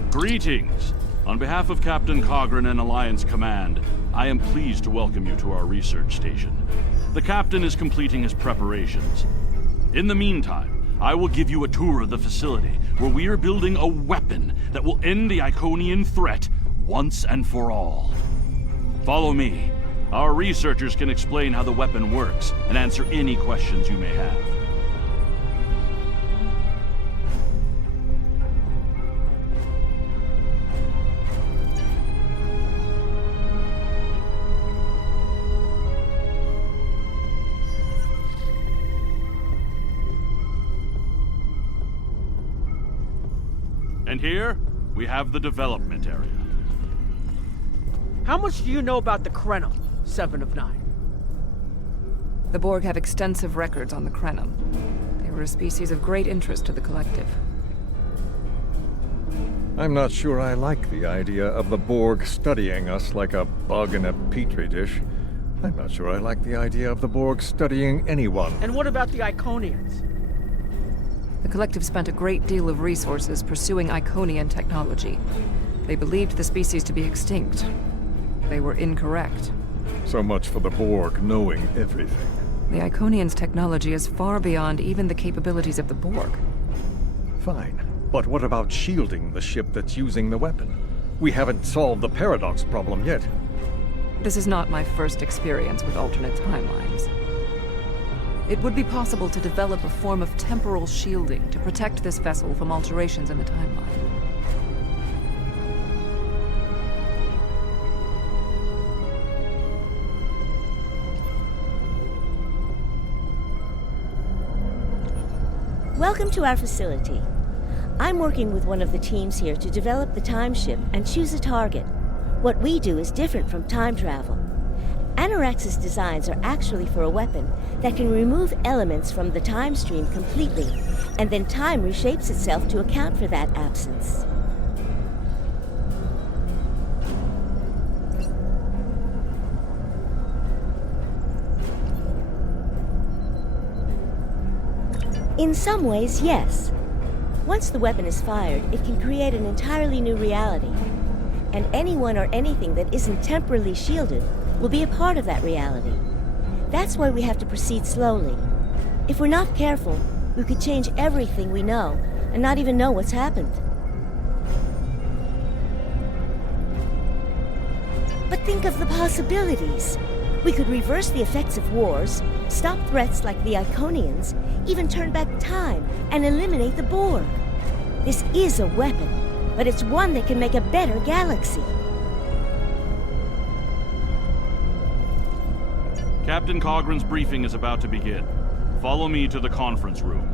Greetings! On behalf of Captain Cogran and Alliance Command, I am pleased to welcome you to our research station. The Captain is completing his preparations. In the meantime, I will give you a tour of the facility, where we are building a weapon that will end the Iconian threat once and for all. Follow me. Our researchers can explain how the weapon works and answer any questions you may have. And here, we have the development area. How much do you know about the Krenim, 7 of 9? The Borg have extensive records on the Krenim. They were a species of great interest to the Collective. I'm not sure I like the idea of the Borg studying us like a bug in a petri dish. I'm not sure I like the idea of the Borg studying anyone. And what about the Iconians? The Collective spent a great deal of resources pursuing Iconian technology. They believed the species to be extinct. They were incorrect. So much for the Borg knowing everything. The Iconians' technology is far beyond even the capabilities of the Borg. Fine. But what about shielding the ship that's using the weapon? We haven't solved the paradox problem yet. This is not my first experience with alternate timelines. It would be possible to develop a form of temporal shielding to protect this vessel from alterations in the timeline. Welcome to our facility. I'm working with one of the teams here to develop the time ship and choose a target. What we do is different from time travel. Anorax's designs are actually for a weapon that can remove elements from the time stream completely, and then time reshapes itself to account for that absence. In some ways, yes. Once the weapon is fired, it can create an entirely new reality. And anyone or anything that isn't temporally shielded will be a part of that reality. That's why we have to proceed slowly. If we're not careful, we could change everything we know and not even know what's happened. But think of the possibilities. We could reverse the effects of wars, stop threats like the Iconians, even turn back time and eliminate the Borg. This is a weapon, but it's one that can make a better galaxy. Captain Cogran's briefing is about to begin. Follow me to the conference room.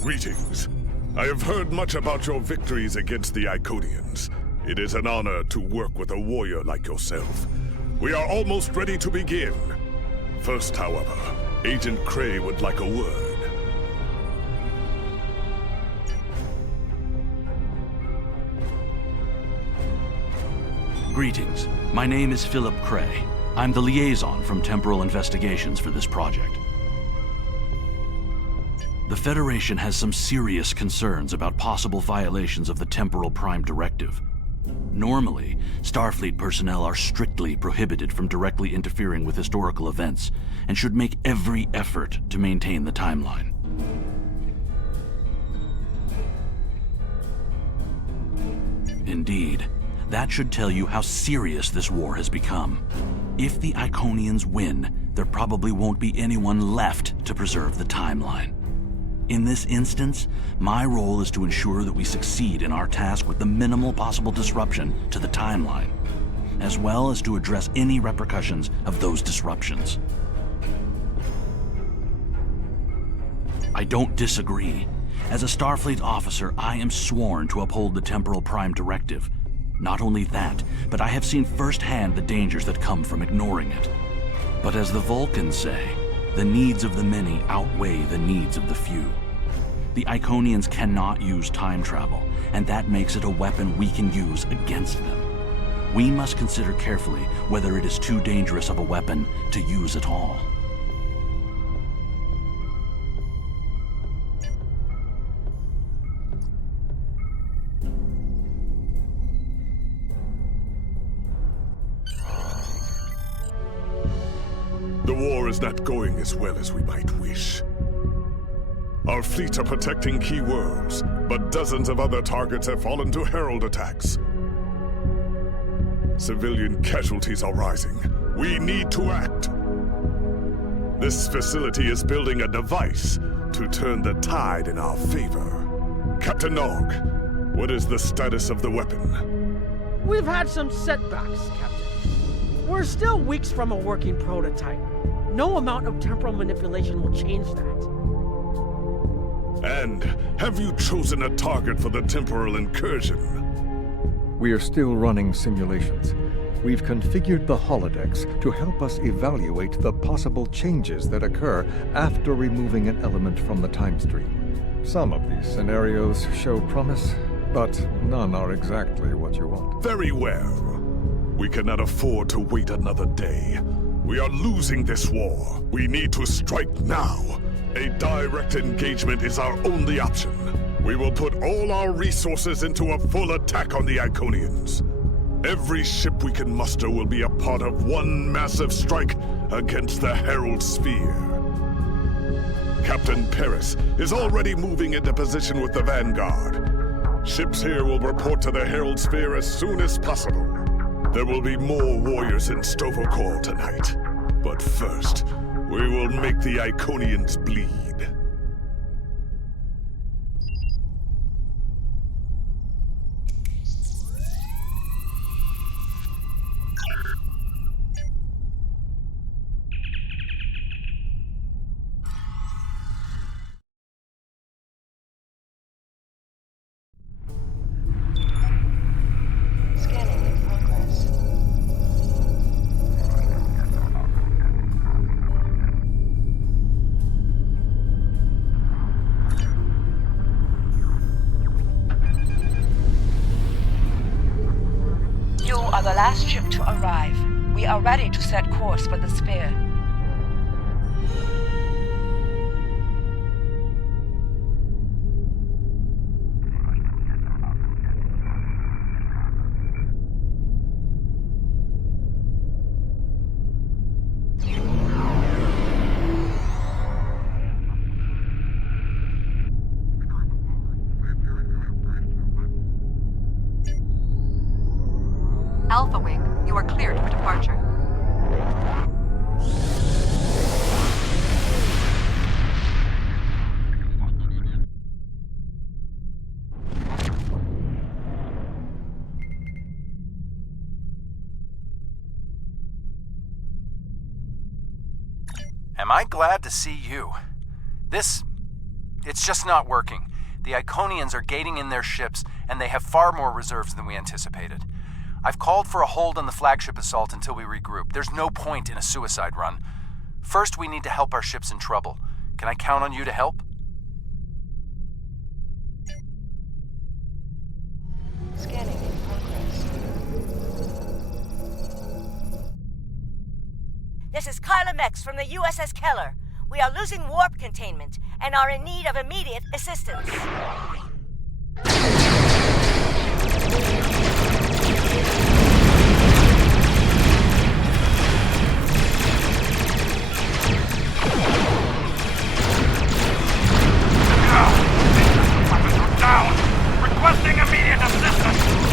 Greetings. I have heard much about your victories against the Iconians. It is an honor to work with a warrior like yourself. We are almost ready to begin. First, however, Agent Cray would like a word. Greetings. My name is Philip Cray. I'm the liaison from Temporal Investigations for this project. The Federation has some serious concerns about possible violations of the Temporal Prime Directive. Normally, Starfleet personnel are strictly prohibited from directly interfering with historical events and should make every effort to maintain the timeline. Indeed, that should tell you how serious this war has become. If the Iconians win, there probably won't be anyone left to preserve the timeline. In this instance, my role is to ensure that we succeed in our task with the minimal possible disruption to the timeline, as well as to address any repercussions of those disruptions. I don't disagree. As a Starfleet officer, I am sworn to uphold the Temporal Prime Directive. Not only that, but I have seen firsthand the dangers that come from ignoring it. But as the Vulcans say, the needs of the many outweigh the needs of the few. The Iconians cannot use time travel, and that makes it a weapon we can use against them. We must consider carefully whether it is too dangerous of a weapon to use at all. The war is not going as well as we might wish. Our fleet are protecting key worlds, but dozens of other targets have fallen to Herald attacks. Civilian casualties are rising. We need to act. This facility is building a device to turn the tide in our favor. Captain Nog, what is the status of the weapon? We've had some setbacks, Captain. We're still weeks from a working prototype. No amount of temporal manipulation will change that. And have you chosen a target for the temporal incursion? We are still running simulations. We've configured the holodecks to help us evaluate the possible changes that occur after removing an element from the time stream. Some of these scenarios show promise, but none are exactly what you want. Very well. We cannot afford to wait another day. We are losing this war. We need to strike now. A direct engagement is our only option. We will put all our resources into a full attack on the Iconians. Every ship we can muster will be a part of one massive strike against the Herald Sphere. Captain Paris is already moving into position with the Vanguard. Ships here will report to the Herald Sphere as soon as possible. There will be more warriors in Sto-vo-kor tonight. But first, we will make the Iconians bleed. Scanning in progress. You are the last ship to arrive. We are ready to set course for the Sphere. Alpha Wing, you are cleared for departure. Am I glad to see you? It's just not working. The Iconians are gating in their ships, and they have far more reserves than we anticipated. I've called for a hold on the flagship assault until we regroup. There's no point in a suicide run. First, we need to help our ships in trouble. Can I count on you to help? Scanning in progress. This is Kyla Mex from the USS Keller. We are losing warp containment and are in need of immediate assistance. Down! Requesting immediate assistance!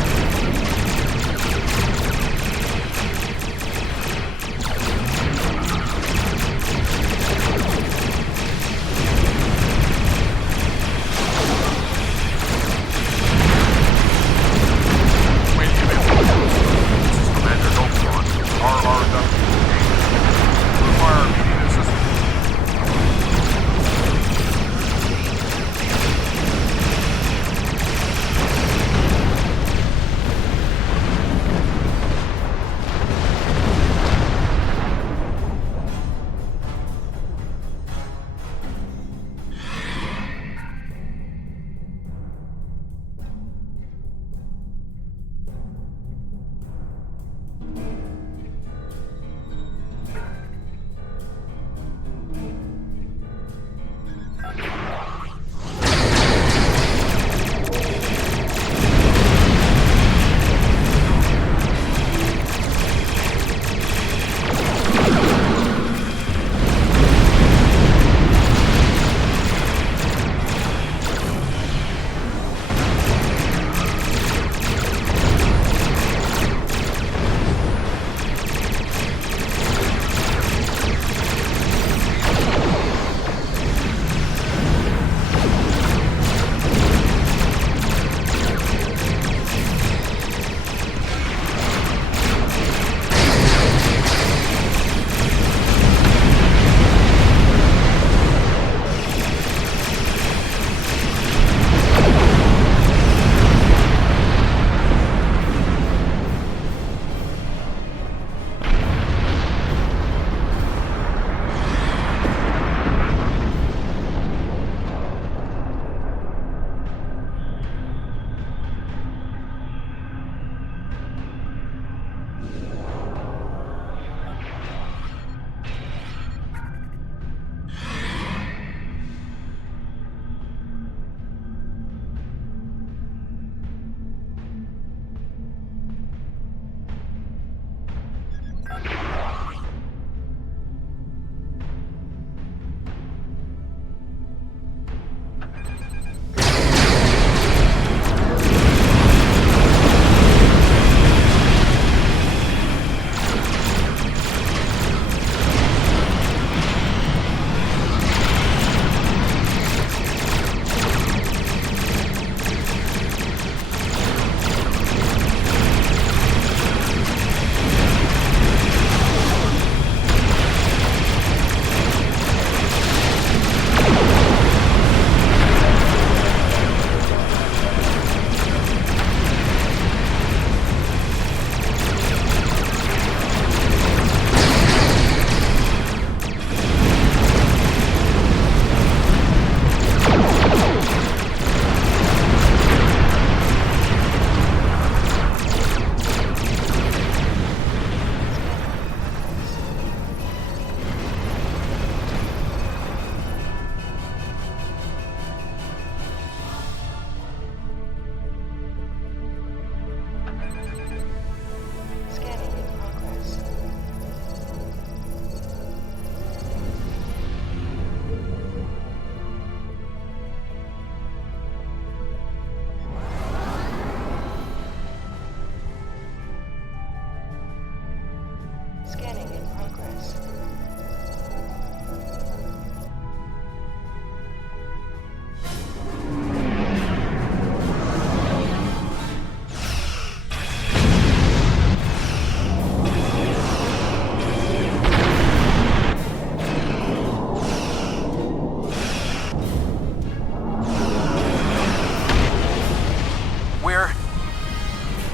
Scanning in progress.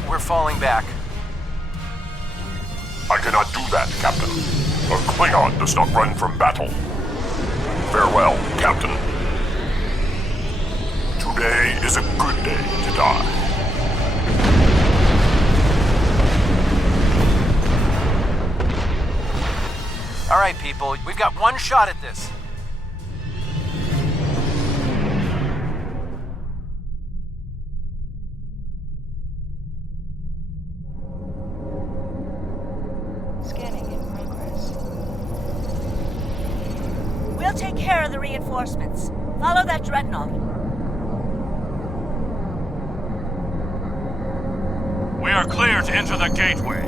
We're falling back. I cannot do that, Captain. A Klingon does not run from battle. Farewell, Captain. Today is a good day to die. right, people, we've got one shot at this. Scanning in progress. We'll take care of the reinforcements. Follow that dreadnought. We are clear to enter the gateway.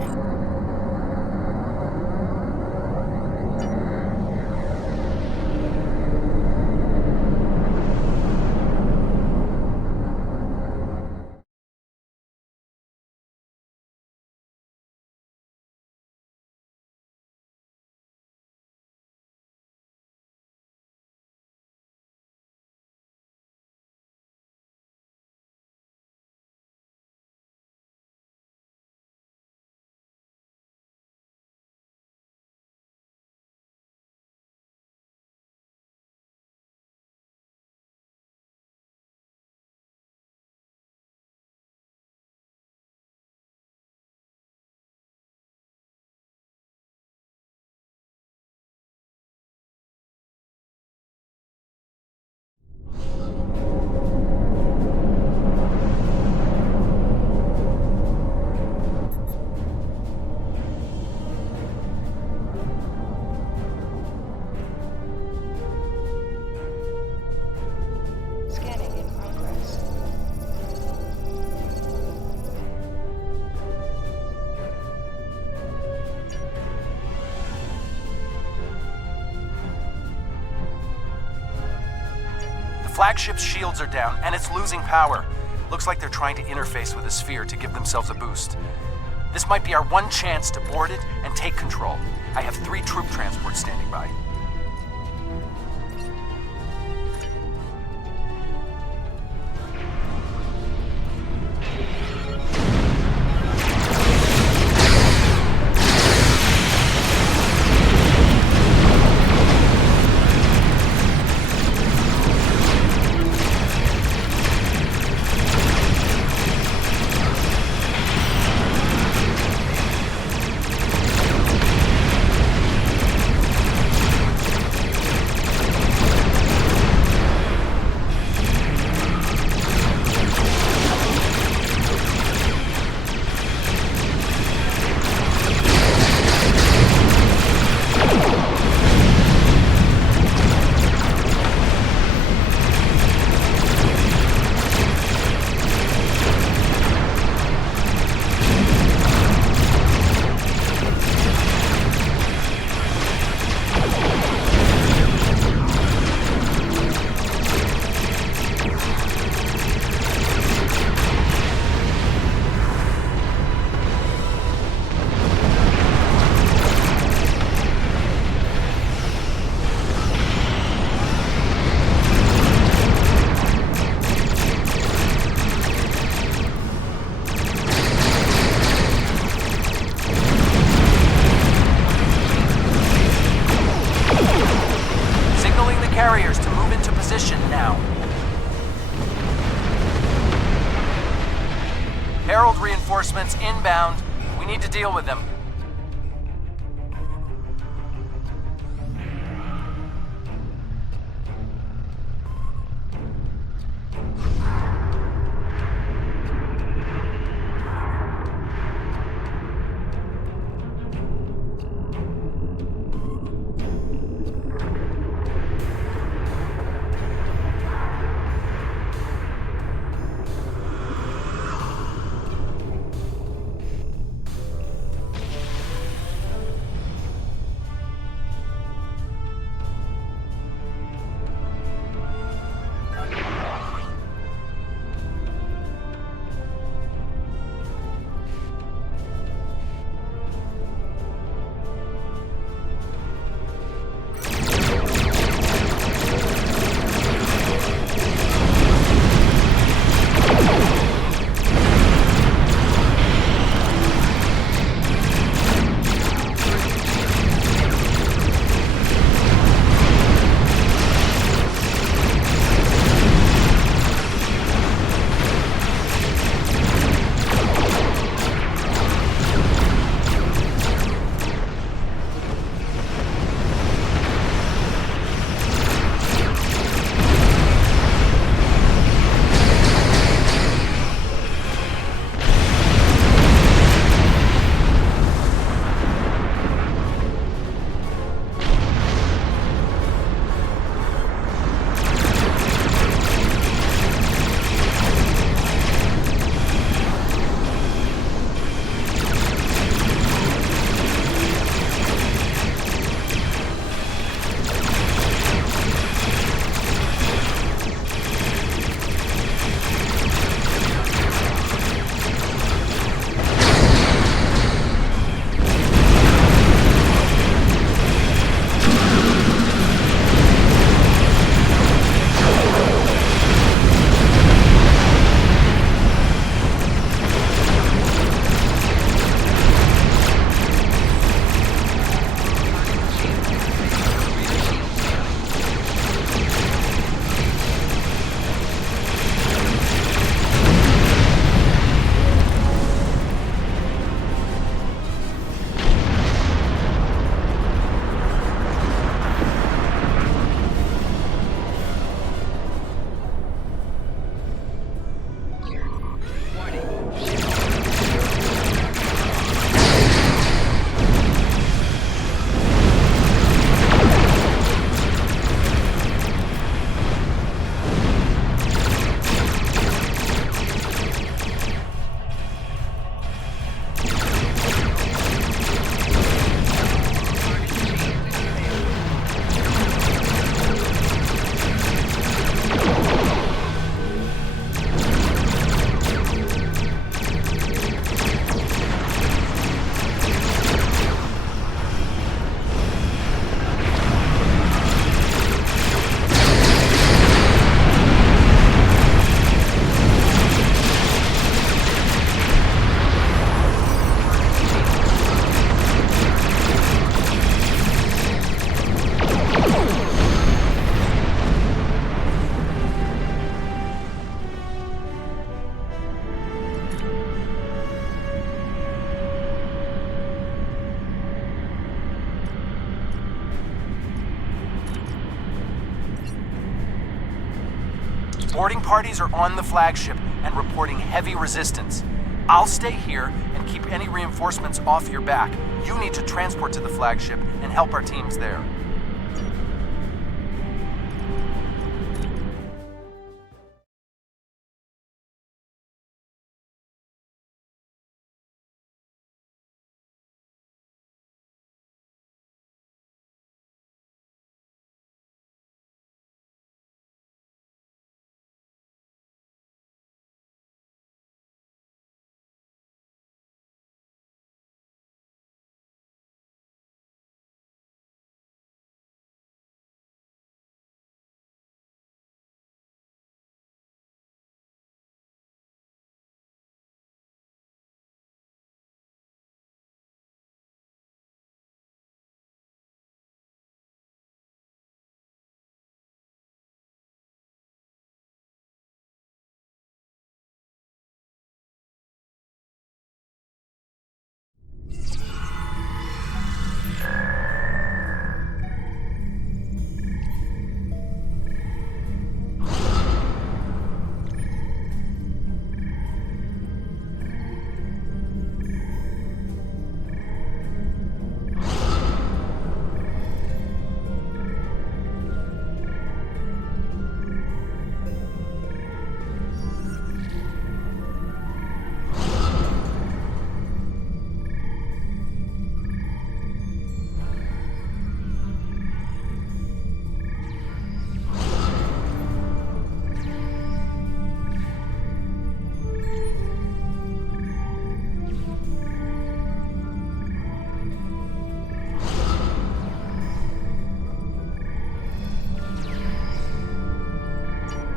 Scanning in progress. The flagship's shields are down, and it's losing power. Looks like they're trying to interface with the sphere to give themselves a boost. This might be our one chance to board it and take control. I have 3 troop transports standing by. Carriers to move into position now. Herald reinforcements inbound. We need to deal with them. Boarding parties are on the flagship and reporting heavy resistance. I'll stay here and keep any reinforcements off your back. You need to transport to the flagship and help our teams there.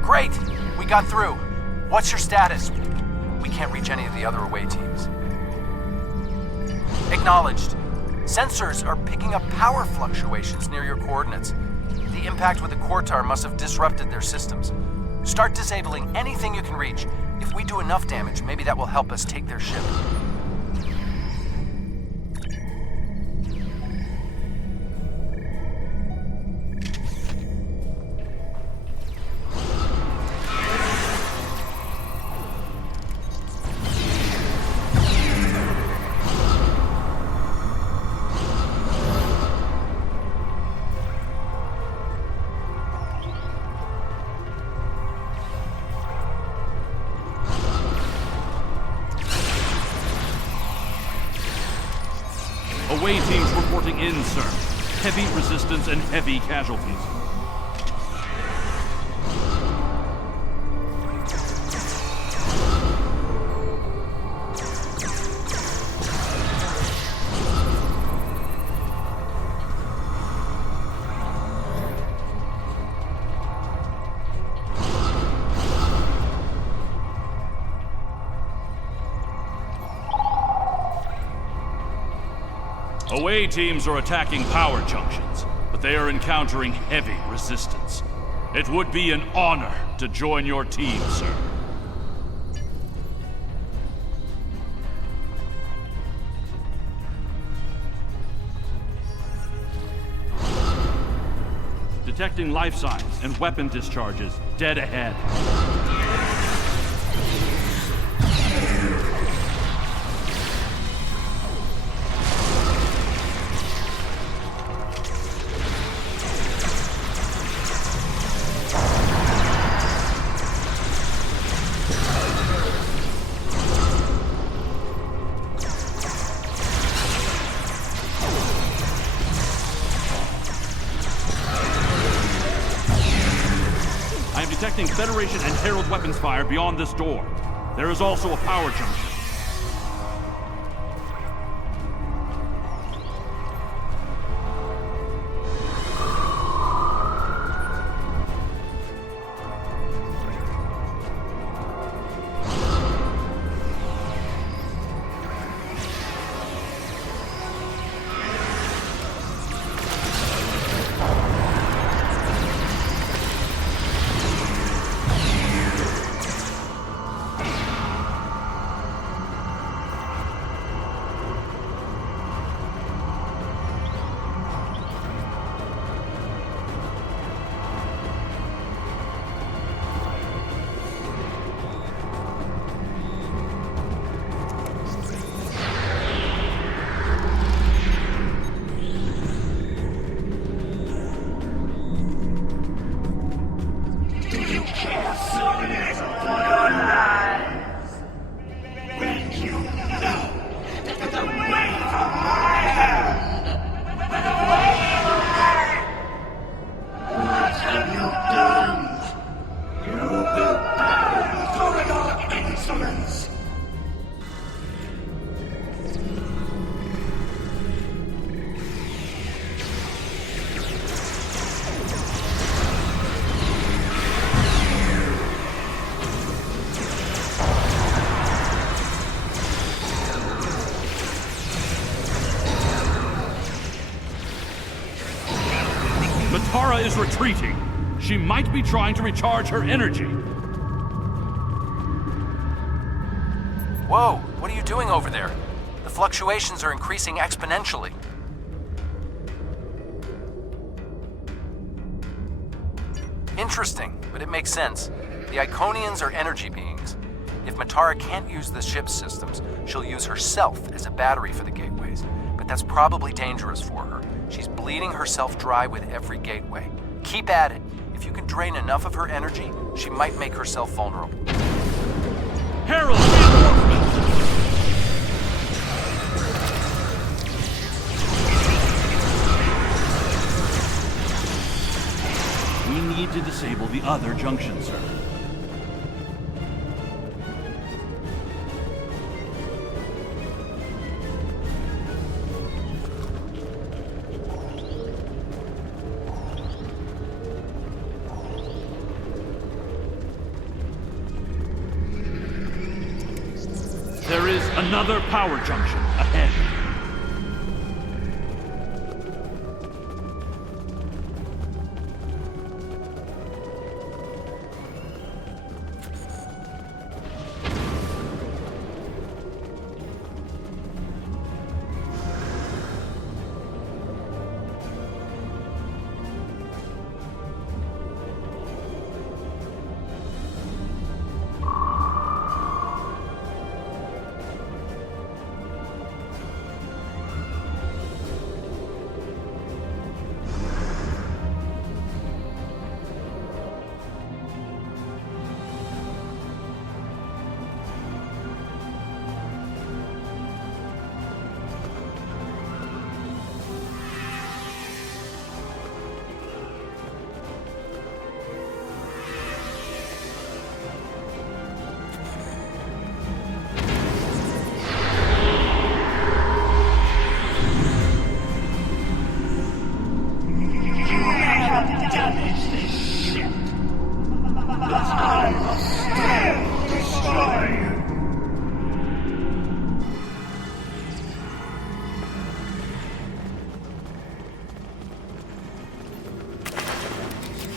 Great! We got through. What's your status? We can't reach any of the other away teams. Acknowledged. Sensors are picking up power fluctuations near your coordinates. The impact with the Quartar must have disrupted their systems. Start disabling anything you can reach. If we do enough damage, maybe that will help us take their ship. Away teams reporting in, sir. Heavy resistance and heavy casualties. Away teams are attacking power junctions, but they are encountering heavy resistance. It would be an honor to join your team, sir. Detecting life signs and weapon discharges dead ahead. Detecting Federation and Herald weapons fire beyond this door. There is also a power junction. Batara is retreating. She might be trying to recharge her energy. Whoa, what are you doing over there? The fluctuations are increasing exponentially. Interesting, but it makes sense. The Iconians are energy beings. If Matara can't use the ship's systems, she'll use herself as a battery for the gateways. But that's probably dangerous for her. She's bleeding herself dry with every gateway. Keep at it. If you can drain enough of her energy, she might make herself vulnerable. Herald! We need to disable the other junction, sir. There is another power junction ahead.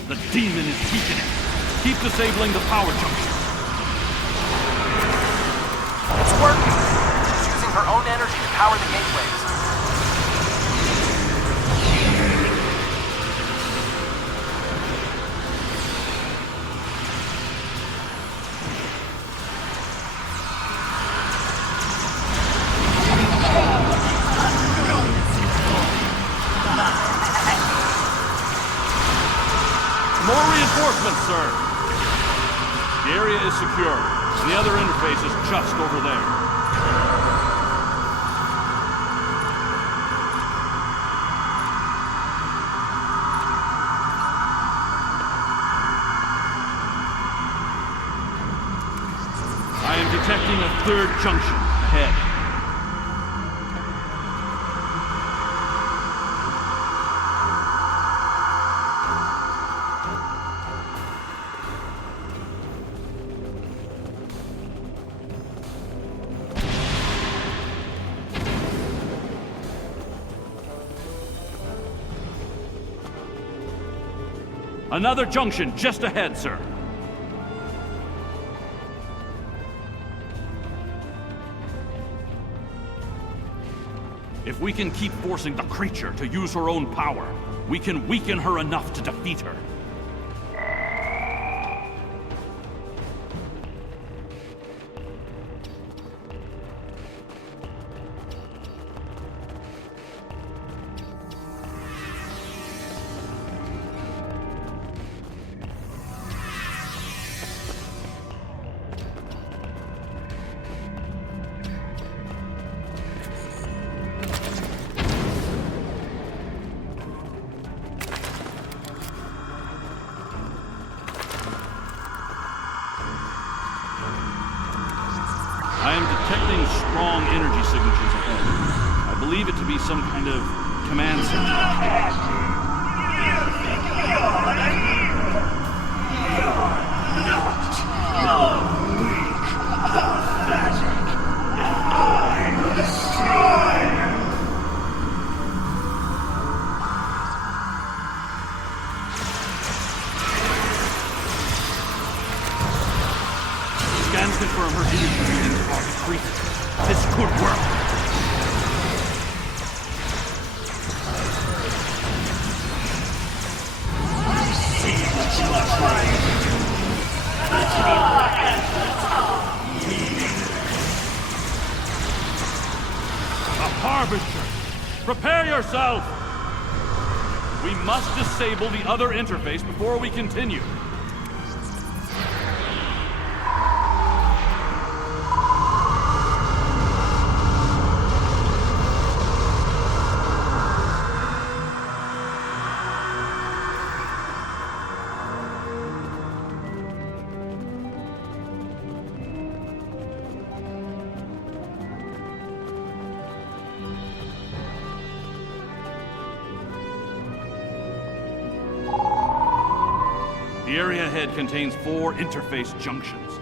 The demon is weakening. Keep disabling the power junction. It's working. She's using her own energy to power the gateways. More reinforcements, sir. The area is secure, and the other interface is just over there. I am detecting a third junction ahead. Another junction just ahead, sir. If we can keep forcing the creature to use her own power, we can weaken her enough to defeat her. I am detecting strong energy signatures ahead. I believe it to be some kind of command center. confirm her energy readings are decreasing. This could work. I see what you are trying to do. Let me look at the top. A harbinger! Prepare yourself! We must disable the other interface before we continue. The area ahead contains 4 interface junctions.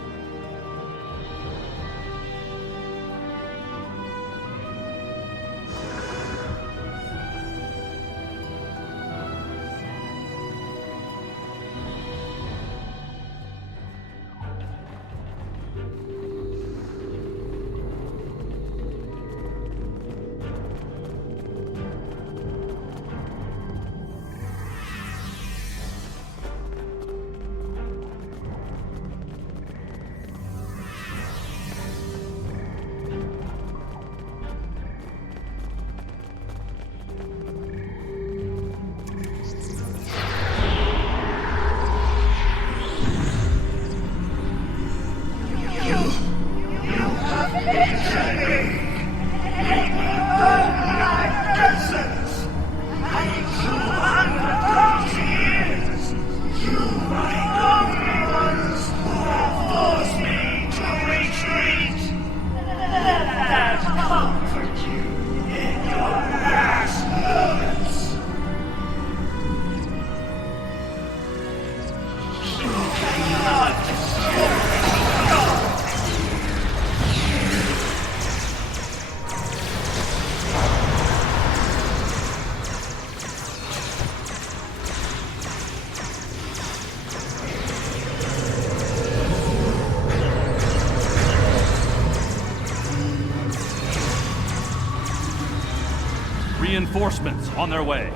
Reinforcements on their way.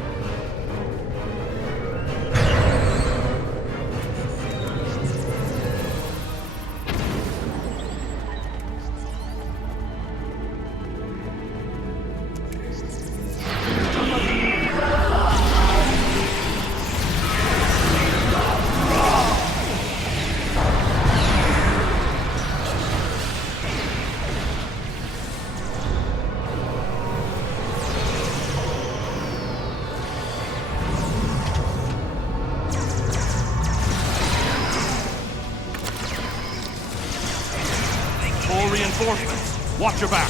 Reinforcements. Watch your back.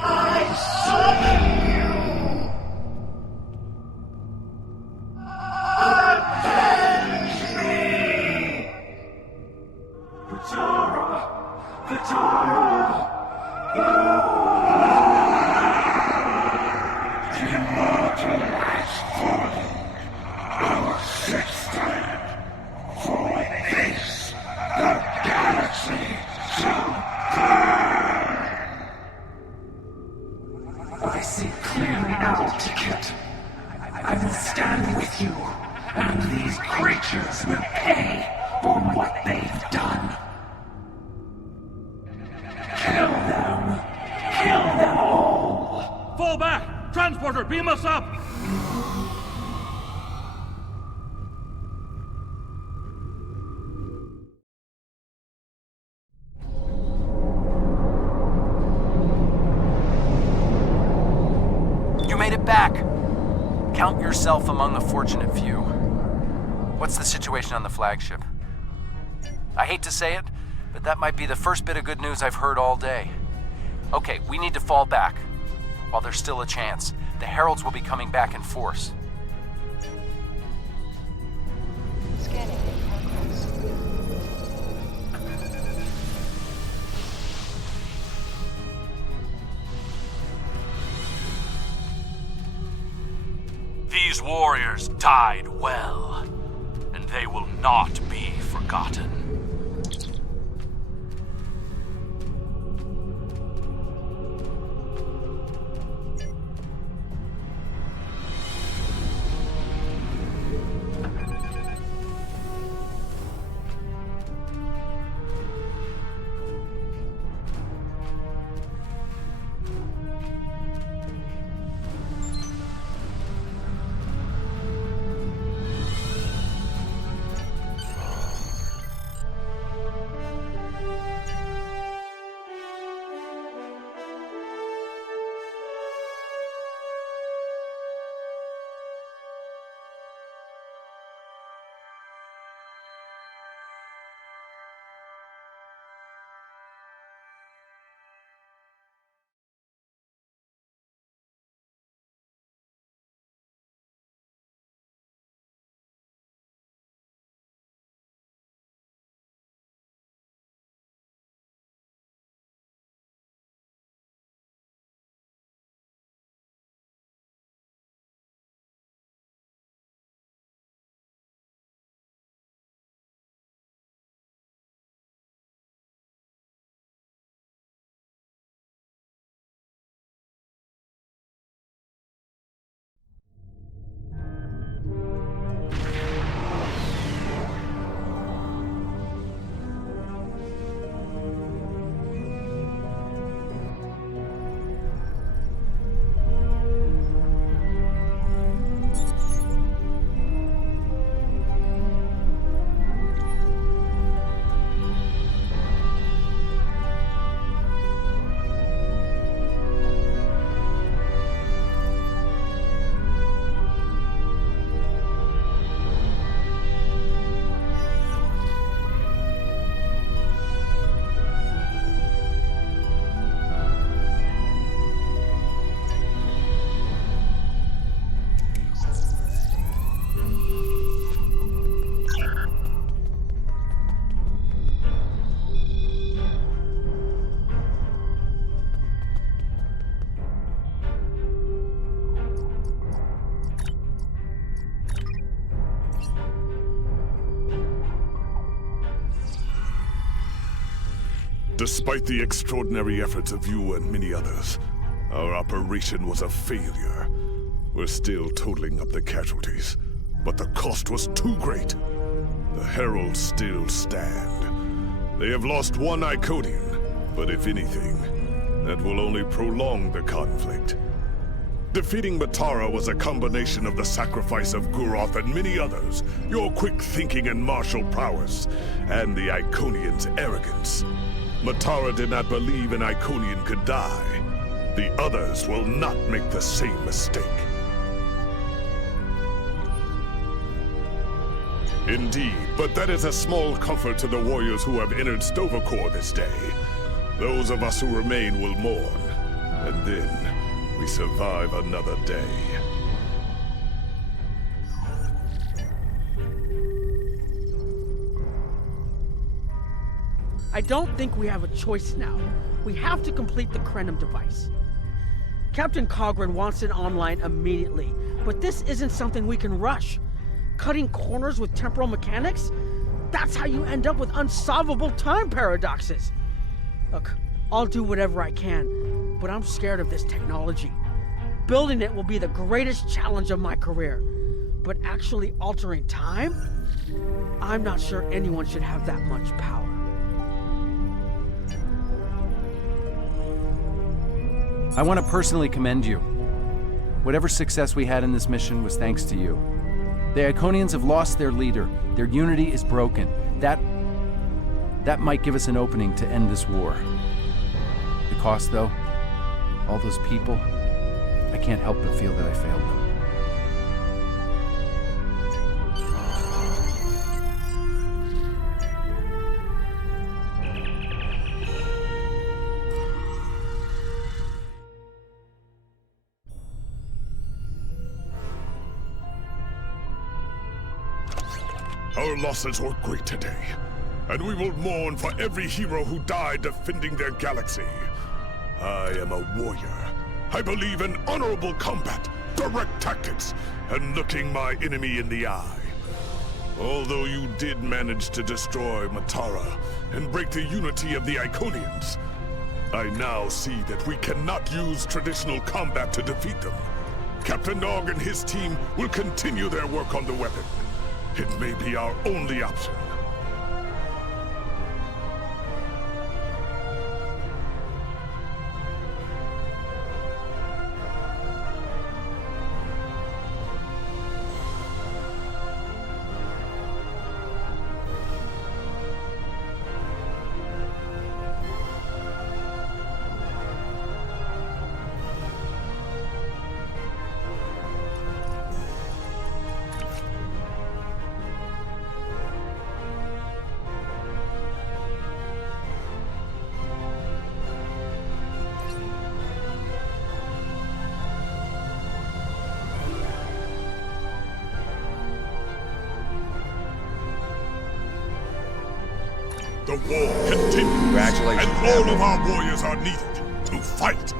I summon you. I see clearly now, Ticket. I will stand with you, and these creatures will pay for what they've done. Kill them! Kill them all! Fall back! Transporter, beam us up! You made it back! Count yourself among the fortunate few. What's the situation on the flagship? I hate to say it, but that might be the first bit of good news I've heard all day. Okay, we need to fall back. While there's still a chance, the Heralds will be coming back in force. Scanning in progress. These warriors died well, and they will not be forgotten. Despite the extraordinary efforts of you and many others, our operation was a failure. We're still totaling up the casualties, but the cost was too great. The Heralds still stand. They have lost one Iconian, but if anything, that will only prolong the conflict. Defeating Matara was a combination of the sacrifice of Guroth and many others, your quick thinking and martial prowess, and the Iconians' arrogance. Matara did not believe an Iconian could die. The others will not make the same mistake. Indeed, but that is a small comfort to the warriors who have entered Sto-vo-kor this day. Those of us who remain will mourn, and then we survive another day. I don't think we have a choice now. We have to complete the Krenim device. Captain Cogran wants it online immediately, but this isn't something we can rush. Cutting corners with temporal mechanics? That's how you end up with unsolvable time paradoxes. Look, I'll do whatever I can, but I'm scared of this technology. Building it will be the greatest challenge of my career, but actually altering time? I'm not sure anyone should have that much power. I want to personally commend you. Whatever success we had in this mission was thanks to you. The Iconians have lost their leader. Their unity is broken. That might give us an opening to end this war. The cost, though, all those people, I can't help but feel that I failed them. Our losses were great today, and we will mourn for every hero who died defending their galaxy. I am a warrior. I believe in honorable combat, direct tactics, and looking my enemy in the eye. Although you did manage to destroy Matara and break the unity of the Iconians, I now see that we cannot use traditional combat to defeat them. Captain Nog and his team will continue their work on the weapon. It may be our only option. The war continues. Congratulations. And all of our warriors are needed to fight.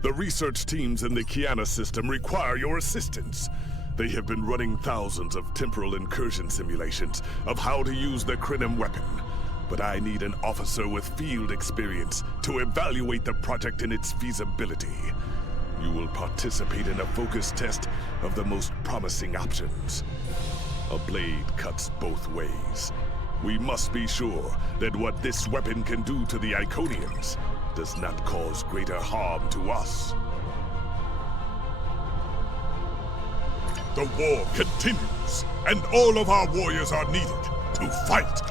The research teams in the Kiana system require your assistance. They have been running thousands of temporal incursion simulations of how to use the Krenim weapon. but I need an officer with field experience to evaluate the project and its feasibility. You will participate in a focus test of the most promising options. A blade cuts both ways. We must be sure that what this weapon can do to the Iconians does not cause greater harm to us. The war continues, and all of our warriors are needed to fight.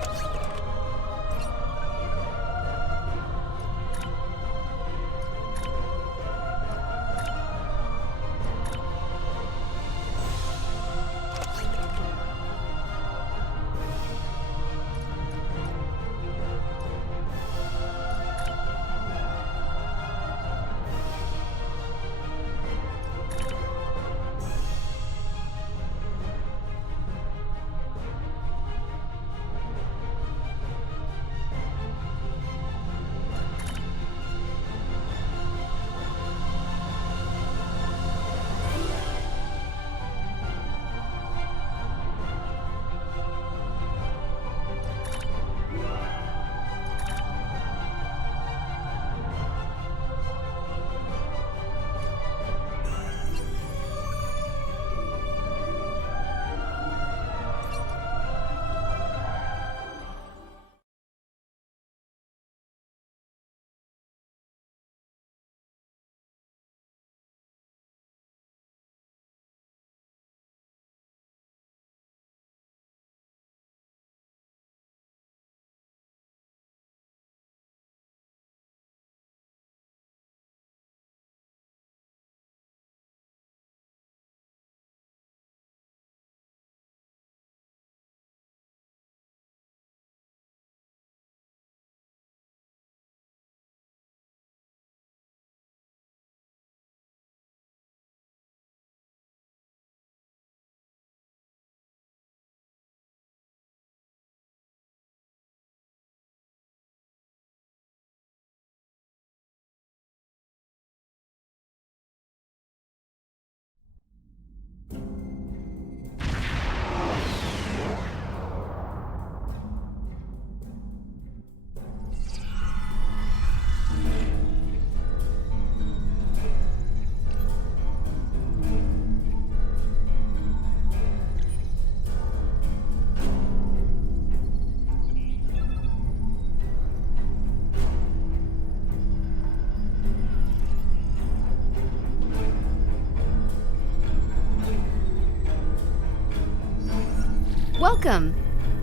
Welcome!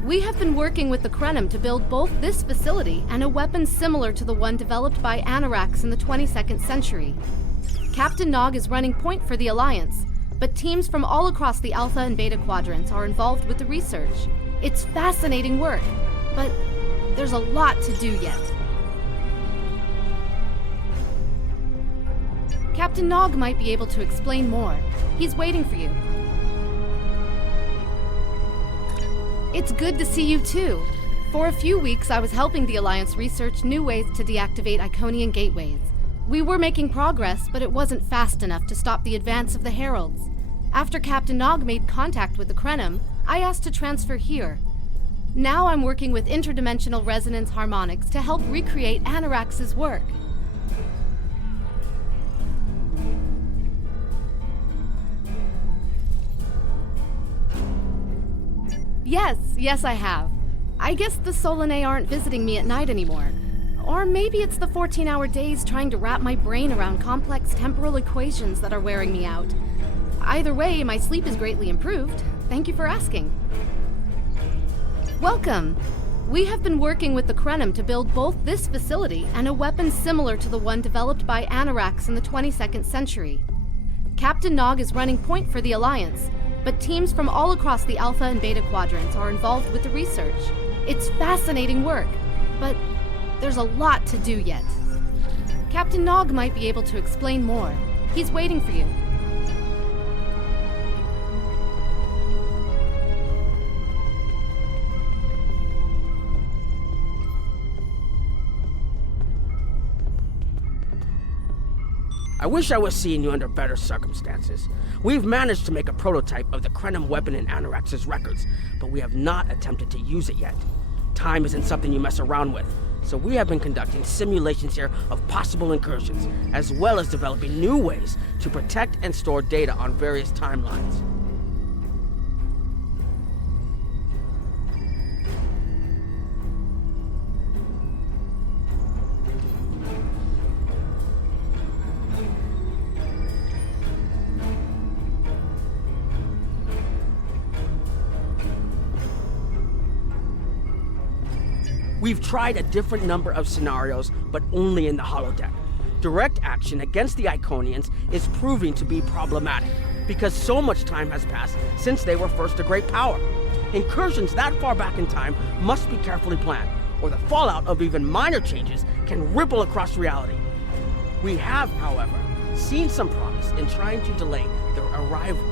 We have been working with the Krenim to build both this facility and a weapon similar to the one developed by Anarax in the 22nd century. Captain Nog is running point for the Alliance, but teams from all across the Alpha and Beta quadrants are involved with the research. It's fascinating work, but there's a lot to do yet. Captain Nog might be able to explain more. He's waiting for you. It's good to see you too. For a few weeks, I was helping the Alliance research new ways to deactivate Iconian gateways. We were making progress, but it wasn't fast enough to stop the advance of the Heralds. After Captain Nog made contact with the Krenim, I asked to transfer here. Now I'm working with interdimensional resonance harmonics to help recreate Anarax's work. Yes, I have. I guess the Solanae aren't visiting me at night anymore. Or maybe it's the 14-hour days trying to wrap my brain around complex temporal equations that are wearing me out. Either way, my sleep is greatly improved. Thank you for asking. Welcome! We have been working with the Krenim to build both this facility and a weapon similar to the one developed by Anarax in the 22nd century. Captain Nog is running point for the Alliance, but teams from all across the Alpha and Beta quadrants are involved with the research. It's fascinating work, but there's a lot to do yet. Captain Nog might be able to explain more. He's waiting for you. I wish I was seeing you under better circumstances. We've managed to make a prototype of the Krenim weapon in Anarax's records, but we have not attempted to use it yet. Time isn't something you mess around with. So we have been conducting simulations here of possible incursions, as well as developing new ways to protect and store data on various timelines. We've tried a different number of scenarios, but only in the holodeck. Direct action against the Iconians is proving to be problematic, because so much time has passed since they were first a great power. Incursions that far back in time must be carefully planned, or the fallout of even minor changes can ripple across reality. We have, however, seen some promise in trying to delay their arrival.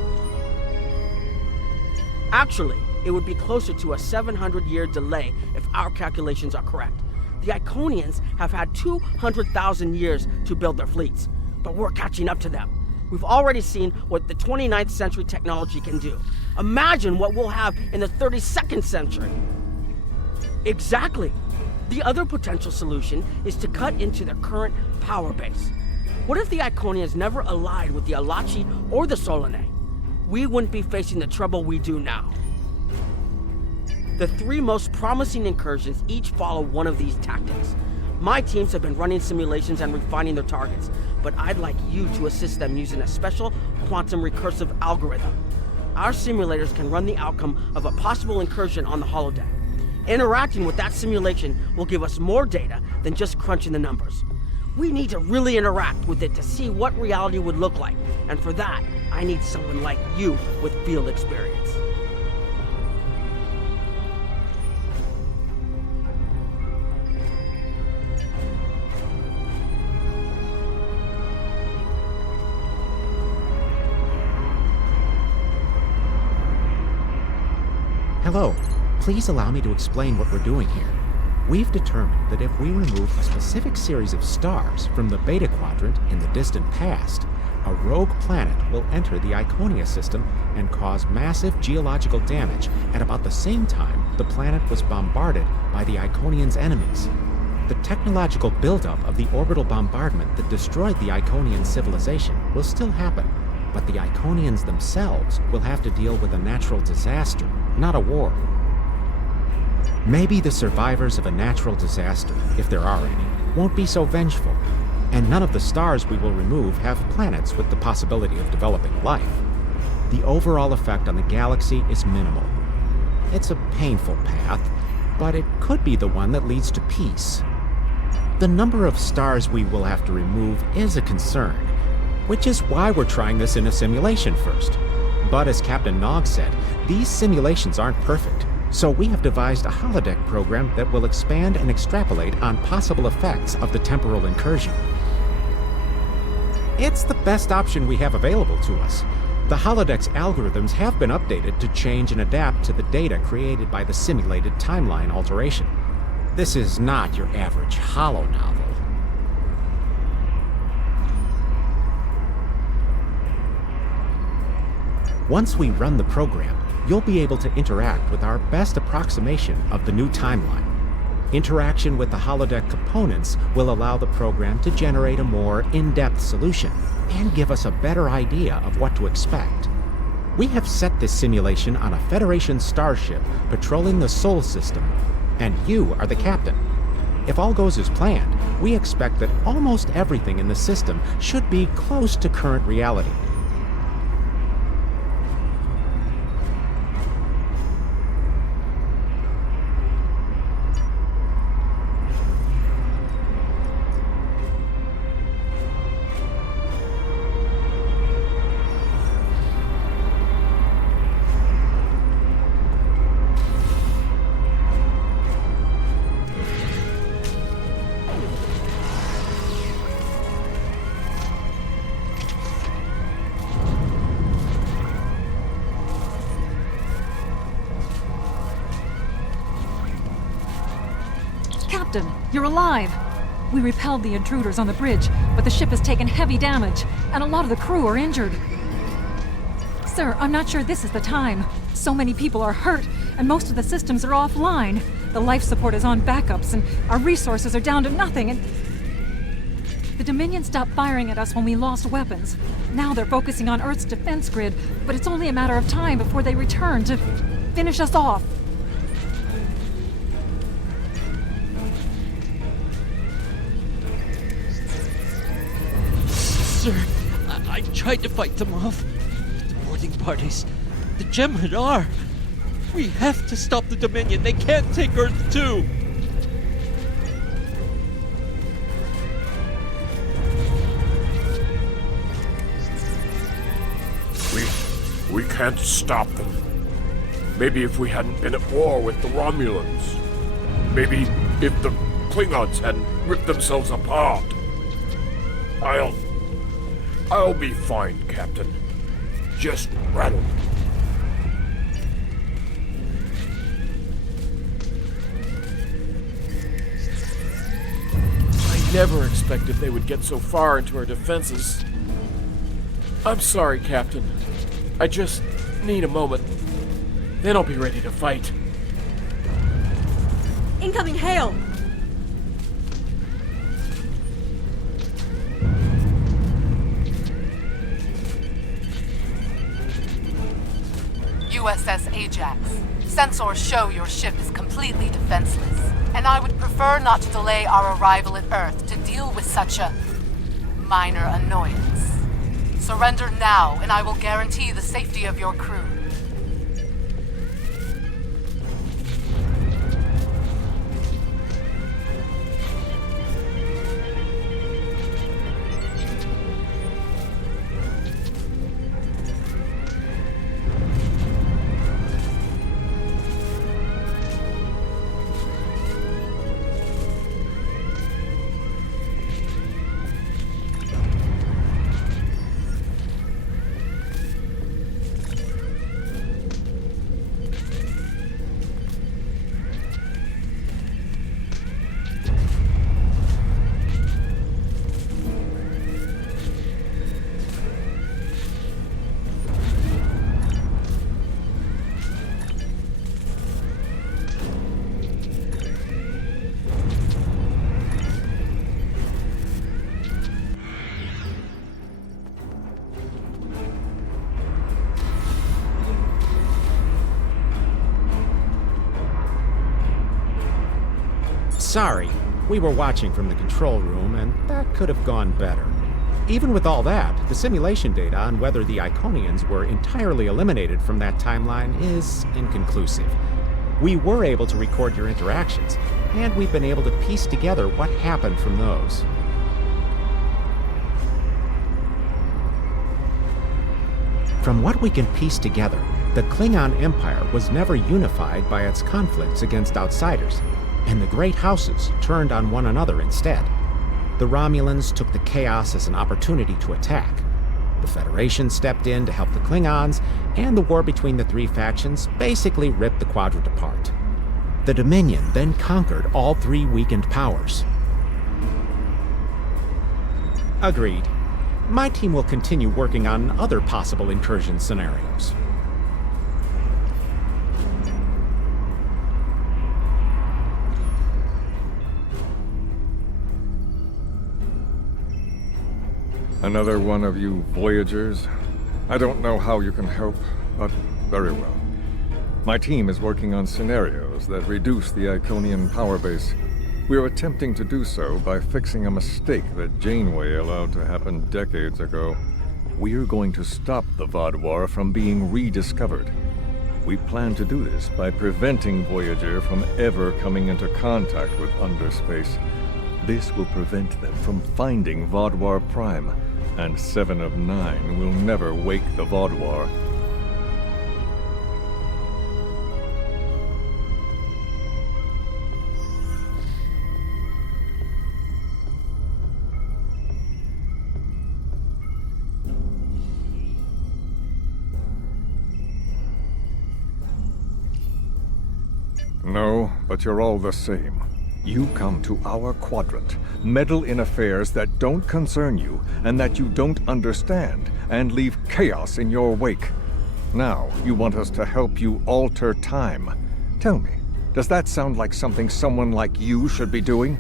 Actually, it would be closer to a 700-year delay if our calculations are correct. The Iconians have had 200,000 years to build their fleets, but we're catching up to them. We've already seen what the 29th century technology can do. Imagine what we'll have in the 32nd century. Exactly. The other potential solution is to cut into their current power base. What if the Iconians never allied with the Alachi or the Solanae? We wouldn't be facing the trouble we do now. The three most promising incursions each follow one of these tactics. My teams have been running simulations and refining their targets, but I'd like you to assist them using a special quantum recursive algorithm. Our simulators can run the outcome of a possible incursion on the holodeck. Interacting with that simulation will give us more data than just crunching the numbers. We need to really interact with it to see what reality would look like, and for that, I need someone like you with field experience. Hello. Please allow me to explain what we're doing here. We've determined that if we remove a specific series of stars from the Beta Quadrant in the distant past, a rogue planet will enter the Iconia system and cause massive geological damage at about the same time the planet was bombarded by the Iconians' enemies. The technological buildup of the orbital bombardment that destroyed the Iconian civilization will still happen, but the Iconians themselves will have to deal with a natural disaster, not a war. Maybe the survivors of a natural disaster, if there are any, won't be so vengeful, and none of the stars we will remove have planets with the possibility of developing life. The overall effect on the galaxy is minimal. It's a painful path, but it could be the one that leads to peace. The number of stars we will have to remove is a concern, which is why we're trying this in a simulation first. But as Captain Nog said, these simulations aren't perfect, so we have devised a holodeck program that will expand and extrapolate on possible effects of the temporal incursion. It's the best option we have available to us. The holodeck's algorithms have been updated to change and adapt to the data created by the simulated timeline alteration. This is not your average holo novel. Once we run the program, you'll be able to interact with our best approximation of the new timeline. Interaction with the holodeck components will allow the program to generate a more in-depth solution and give us a better idea of what to expect. We have set this simulation on a Federation starship patrolling the Sol system, and you are the captain. If all goes as planned, we expect that almost everything in the system should be close to current reality. Captain, you're alive! We repelled the intruders on the bridge, but the ship has taken heavy damage, and a lot of the crew are injured. Sir, I'm not sure this is the time. So many people are hurt, and most of the systems are offline. The life support is on backups, and our resources are down to nothing, and... The Dominion stopped firing at us when we lost weapons. Now they're focusing on Earth's defense grid, but it's only a matter of time before they return to finish us off. Sir, I tried to fight them off. The boarding parties, the Jem'Hadar. We have to stop the Dominion. They can't take Earth too. We can't stop them. Maybe if we hadn't been at war with the Romulans. Maybe if the Klingons hadn't ripped themselves apart. I'll be fine, Captain. Just rattle. I never expected they would get so far into our defenses. I'm sorry, Captain. I just need a moment. Then I'll be ready to fight. Incoming hail! USS Ajax. Sensors show your ship is completely defenseless, and I would prefer not to delay our arrival at Earth to deal with such a minor annoyance. Surrender now, and I will guarantee the safety of your crew. Sorry, we were watching from the control room, and that could have gone better. Even with all that, the simulation data on whether the Iconians were entirely eliminated from that timeline is inconclusive. We were able to record your interactions, and we've been able to piece together what happened from those. From what we can piece together, the Klingon Empire was never unified by its conflicts against outsiders, and the great houses turned on one another instead. The Romulans took the chaos as an opportunity to attack. The Federation stepped in to help the Klingons, and the war between the three factions basically ripped the Quadrant apart. The Dominion then conquered all three weakened powers. Agreed. My team will continue working on other possible incursion scenarios. Another one of you Voyagers? I don't know how you can help, but very well. My team is working on scenarios that reduce the Iconian power base. We are attempting to do so by fixing a mistake that Janeway allowed to happen decades ago. We're going to stop the Vaadwaur from being rediscovered. We plan to do this by preventing Voyager from ever coming into contact with Underspace. This will prevent them from finding Vaadwaur Prime, and 7 of 9 will never wake the Vaadwaur. No, but you're all the same. You come to our quadrant, meddle in affairs that don't concern you and that you don't understand, and leave chaos in your wake. Now, you want us to help you alter time. Tell me, Does that sound like something someone like you should be doing?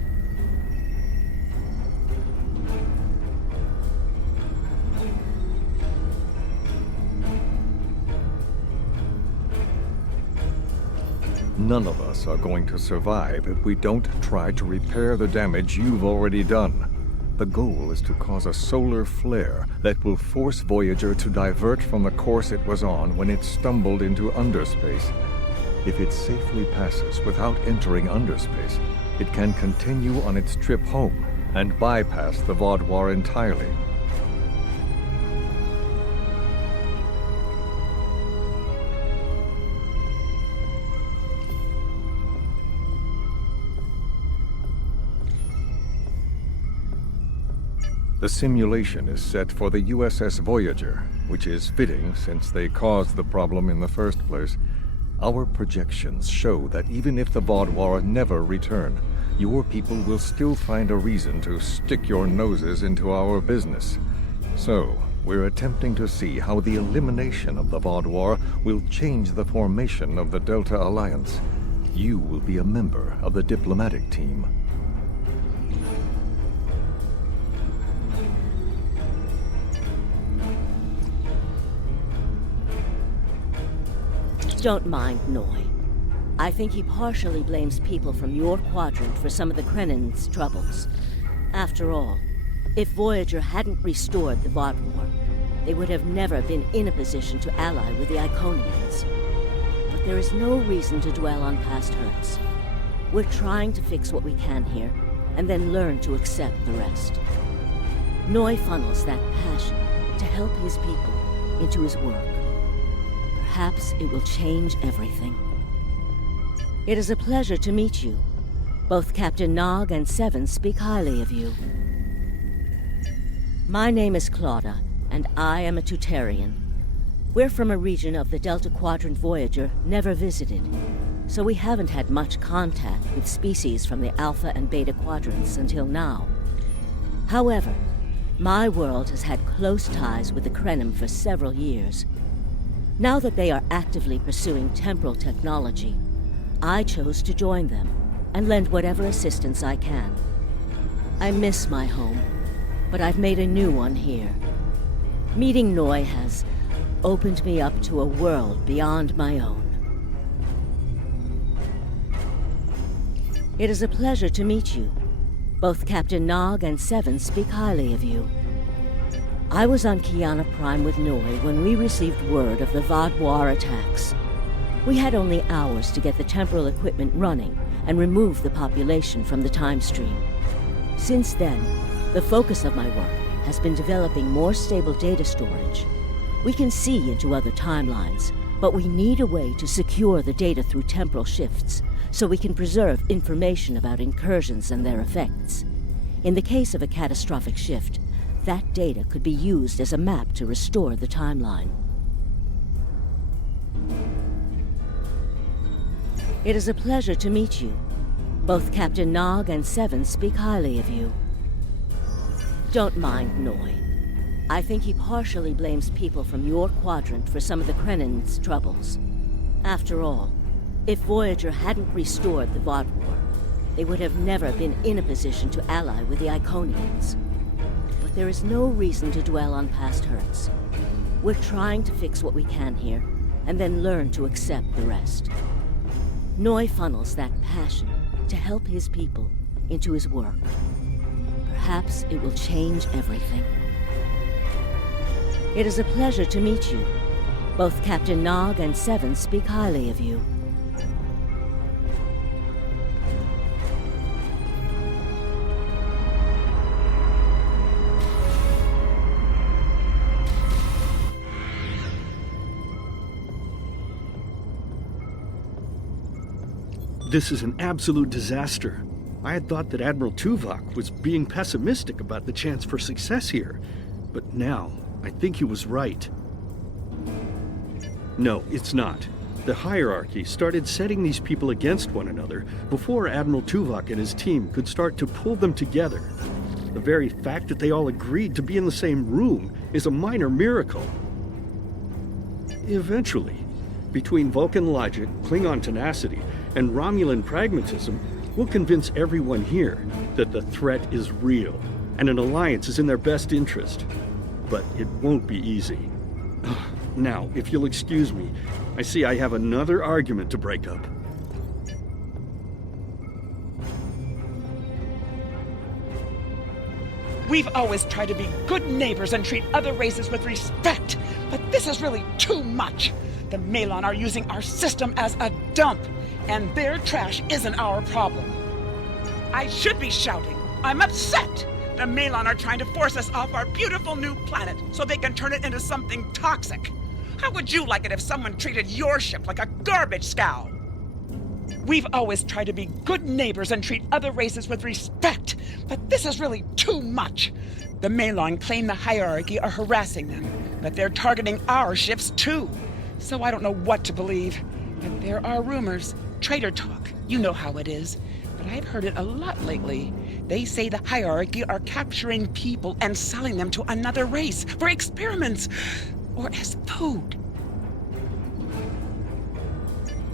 None of us are going to survive if we don't try to repair the damage you've already done. The goal is to cause a solar flare that will force Voyager to divert from the course it was on when it stumbled into underspace. If it safely passes without entering underspace, it can continue on its trip home and bypass the Vaadwaur entirely. The simulation is set for the USS Voyager, which is fitting since they caused the problem in the first place. Our projections show that even if the Vaadwaur never return, your people will still find a reason to stick your noses into our business. So, we're attempting to see how the elimination of the Vaadwaur will change the formation of the Delta Alliance. You will be a member of the diplomatic team. Don't mind Noi. I think he partially blames people from your quadrant for some of the Krennin's troubles. After all, if Voyager hadn't restored the Vaadwaur, they would have never been in a position to ally with the Iconians. But there is no reason to dwell on past hurts. We're trying to fix what we can here, and then learn to accept the rest. Noi funnels that passion to help his people into his work. Perhaps it will change everything. It is a pleasure to meet you. Both Captain Nog and Seven speak highly of you. My name is Claudia, and I am a Tutarian. We're from a region of the Delta Quadrant Voyager never visited, so we haven't had much contact with species from the Alpha and Beta Quadrants until now. However, my world has had close ties with the Krenim for several years. Now that they are actively pursuing temporal technology, I chose to join them and lend whatever assistance I can. I miss my home, but I've made a new one here. Meeting Noi has opened me up to a world beyond my own. It is a pleasure to meet you. Both Captain Nog and Seven speak highly of you. I was on Kiana Prime with Noi when we received word of the Vaadwaur attacks. We had only hours to get the temporal equipment running and remove the population from the time stream. Since then, the focus of my work has been developing more stable data storage. We can see into other timelines, but we need a way to secure the data through temporal shifts so we can preserve information about incursions and their effects. In the case of a catastrophic shift, that data could be used as a map to restore the timeline. It is a pleasure to meet you. Both Captain Nog and Seven speak highly of you. Don't mind Noi. I think he partially blames people from your quadrant for some of the Krennin's troubles. After all, if Voyager hadn't restored the Vaadwaur, they would have never been in a position to ally with the Iconians. But there is no reason to dwell on past hurts. We're trying to fix what we can here, and then learn to accept the rest. Noi funnels that passion to help his people into his work. Perhaps it will change everything. It is a pleasure to meet you. Both Captain Nog and Seven speak highly of you. This is an absolute disaster. I had thought that Admiral Tuvok was being pessimistic about the chance for success here, but now I think he was right. No, it's not. The hierarchy started setting these people against one another before Admiral Tuvok and his team could start to pull them together. The very fact that they all agreed to be in the same room is a minor miracle. Eventually, between Vulcan logic, Klingon tenacity, and Romulan pragmatism will convince everyone here that the threat is real and an alliance is in their best interest. But it won't be easy. Now, if you'll excuse me, I see I have another argument to break up. We've always tried to be good neighbors and treat other races with respect, but this is really too much. The Malon are using our system as a dump, and their trash isn't our problem. I should be shouting. I'm upset. The Malon are trying to force us off our beautiful new planet so they can turn it into something toxic. How would you like it if someone treated your ship like a garbage scow? We've always tried to be good neighbors and treat other races with respect, but this is really too much. The Malon claim the hierarchy are harassing them, but they're targeting our ships too. So I don't know what to believe. But there are rumors, traitor talk, you know how it is. But I've heard it a lot lately. They say the hierarchy are capturing people and selling them to another race for experiments or as food.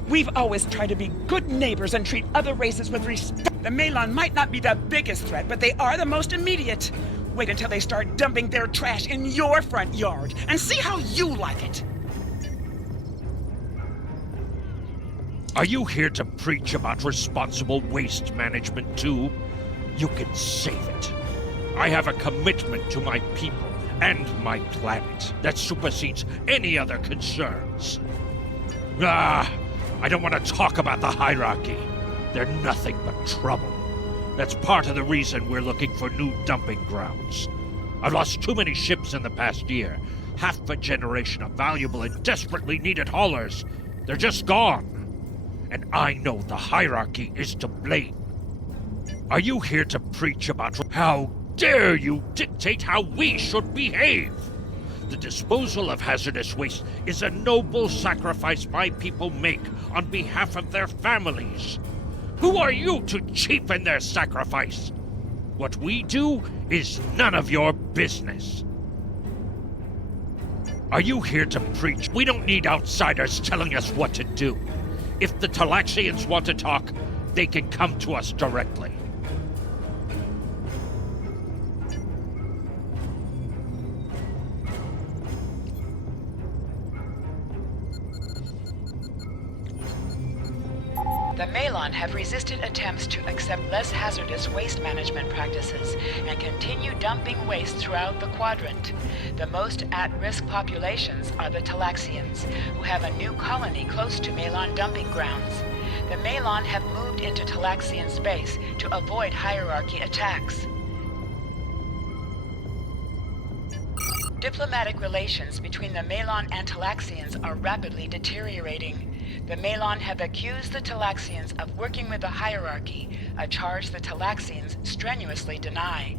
We've always tried to be good neighbors and treat other races with respect. The Malon might not be the biggest threat, but they are the most immediate. Wait until they start dumping their trash in your front yard and see how you like it. Are you here to preach about responsible waste management too? You can save it. I have a commitment to my people and my planet that supersedes any other concerns. I don't want to talk about the hierarchy. They're nothing but trouble. That's part of the reason we're looking for new dumping grounds. I've lost too many ships in the past year. Half a generation of valuable and desperately needed haulers. They're just gone. And I know the hierarchy is to blame. Are you here to preach about how dare you dictate how we should behave? The disposal of hazardous waste is a noble sacrifice my people make on behalf of their families. Who are you to cheapen their sacrifice? What we do is none of your business. Are you here to preach? We don't need outsiders telling us what to do. If the Talaxians want to talk, they can come to us directly. The Malon have resisted attempts to accept less hazardous waste management practices and continue dumping waste throughout the quadrant. The most at-risk populations are the Talaxians, who have a new colony close to Malon dumping grounds. The Malon have moved into Talaxian space to avoid hierarchy attacks. Diplomatic relations between the Malon and Talaxians are rapidly deteriorating. The Malon have accused the Talaxians of working with the hierarchy, a charge the Talaxians strenuously deny.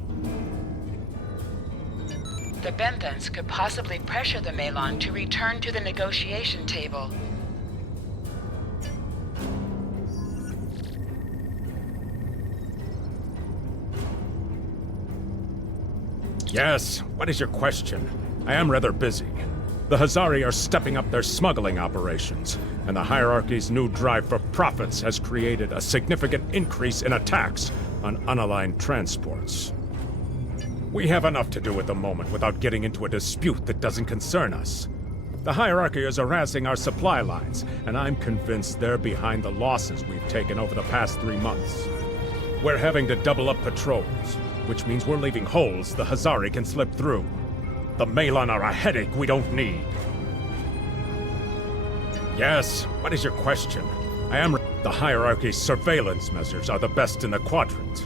The Benthans could possibly pressure the Malon to return to the negotiation table. Yes, what is your question? I am rather busy. The Hazari are stepping up their smuggling operations, and the hierarchy's new drive for profits has created a significant increase in attacks on unaligned transports. We have enough to do at the moment without getting into a dispute that doesn't concern us. The hierarchy is harassing our supply lines, and I'm convinced they're behind the losses we've taken over the past 3 months. We're having to double up patrols, which means we're leaving holes the Hazari can slip through. The Malon are a headache we don't need. Yes, what is your question? The hierarchy's surveillance measures are the best in the quadrant,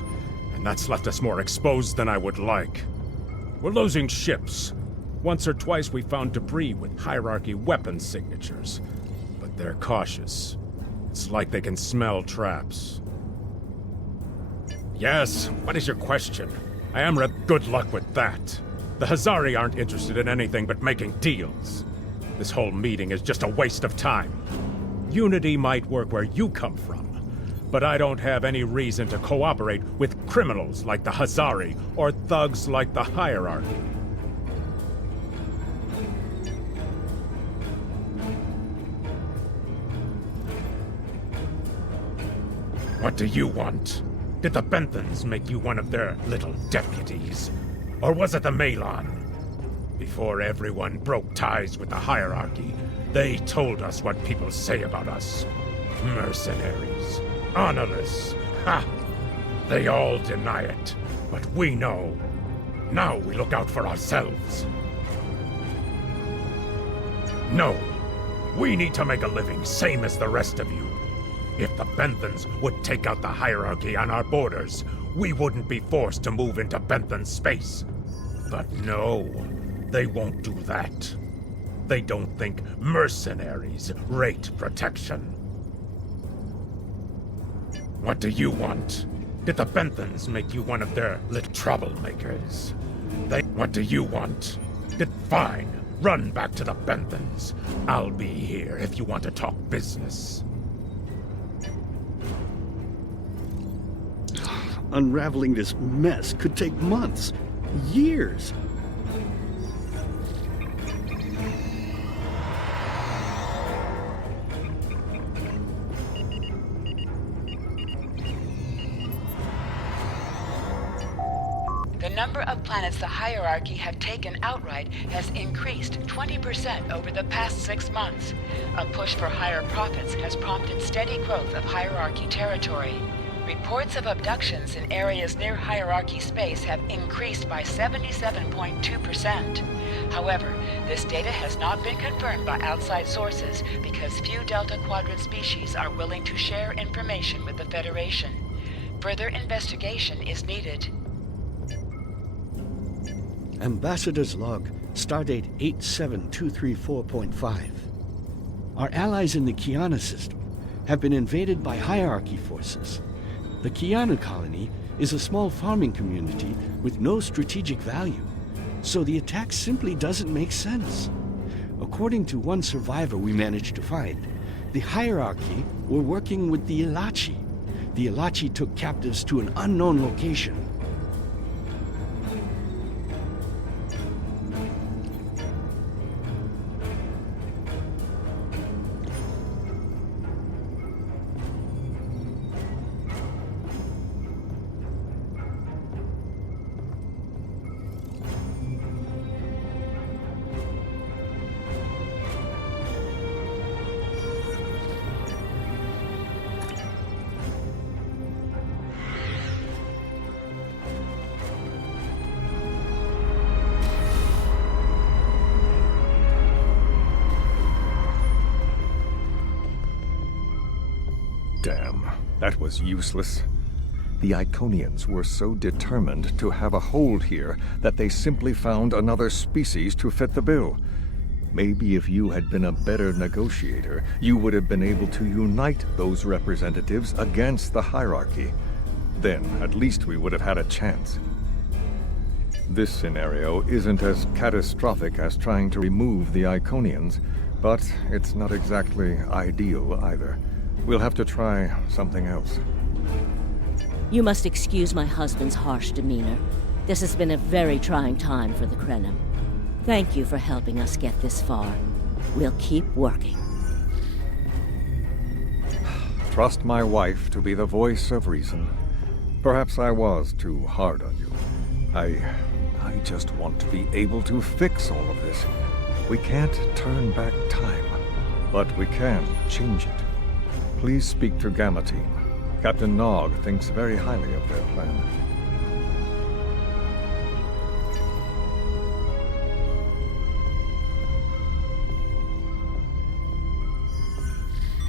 and that's left us more exposed than I would like. We're losing ships. Once or twice we found debris with hierarchy weapon signatures, but they're cautious. It's like they can smell traps. Yes, what is your question? Good luck with that. The Hazari aren't interested in anything but making deals. This whole meeting is just a waste of time. Unity might work where you come from, but I don't have any reason to cooperate with criminals like the Hazari or thugs like the hierarchy. What do you want? Did the Benthans make you one of their little deputies? Or was it the Malon? Before everyone broke ties with the hierarchy, they told us what people say about us. Mercenaries. Honorless. Ha! They all deny it, but we know. Now we look out for ourselves. No. We need to make a living, same as the rest of you. If the Benthans would take out the hierarchy on our borders, we wouldn't be forced to move into Benthan space. But no, they won't do that. They don't think mercenaries rate protection. What do you want? Did the Benthans make you one of their little troublemakers? What do you want? Fine, run back to the Benthans. I'll be here if you want to talk business. Unraveling this mess could take months, years. The number of planets the hierarchy have taken outright has increased 20% over the past 6 months. A push for higher profits has prompted steady growth of hierarchy territory. Reports of abductions in areas near hierarchy space have increased by 77.2%. However, this data has not been confirmed by outside sources because few Delta Quadrant species are willing to share information with the Federation. Further investigation is needed. Ambassador's log, stardate 87234.5. Our allies in the Kiana system have been invaded by hierarchy forces. The Kiana colony is a small farming community with no strategic value, so the attack simply doesn't make sense. According to one survivor we managed to find, the hierarchy were working with the Ilachi. The Ilachi took captives to an unknown location. Damn, that was useless. The Iconians were so determined to have a hold here that they simply found another species to fit the bill. Maybe if you had been a better negotiator, you would have been able to unite those representatives against the hierarchy. Then, at least we would have had a chance. This scenario isn't as catastrophic as trying to remove the Iconians, but it's not exactly ideal either. We'll have to try something else. You must excuse my husband's harsh demeanor. This has been a very trying time for the Krenim. Thank you for helping us get this far. We'll keep working. Trust my wife to be the voice of reason. Perhaps I was too hard on you. I just want to be able to fix all of this. We can't turn back time, but we can change it. Please speak to Gamma Team. Captain Nog thinks very highly of their plan.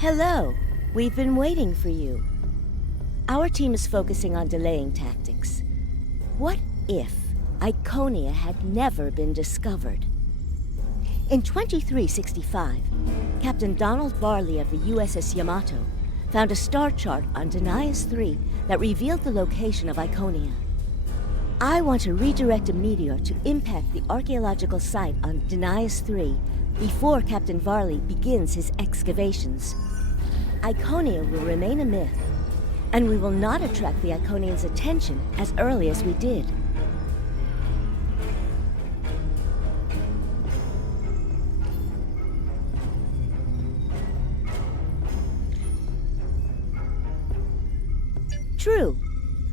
Hello. We've been waiting for you. Our team is focusing on delaying tactics. What if Iconia had never been discovered? In 2365, Captain Donald Varley of the USS Yamato found a star chart on Denias 3 that revealed the location of Iconia. I want to redirect a meteor to impact the archaeological site on Denias 3 before Captain Varley begins his excavations. Iconia will remain a myth, and we will not attract the Iconians' attention as early as we did.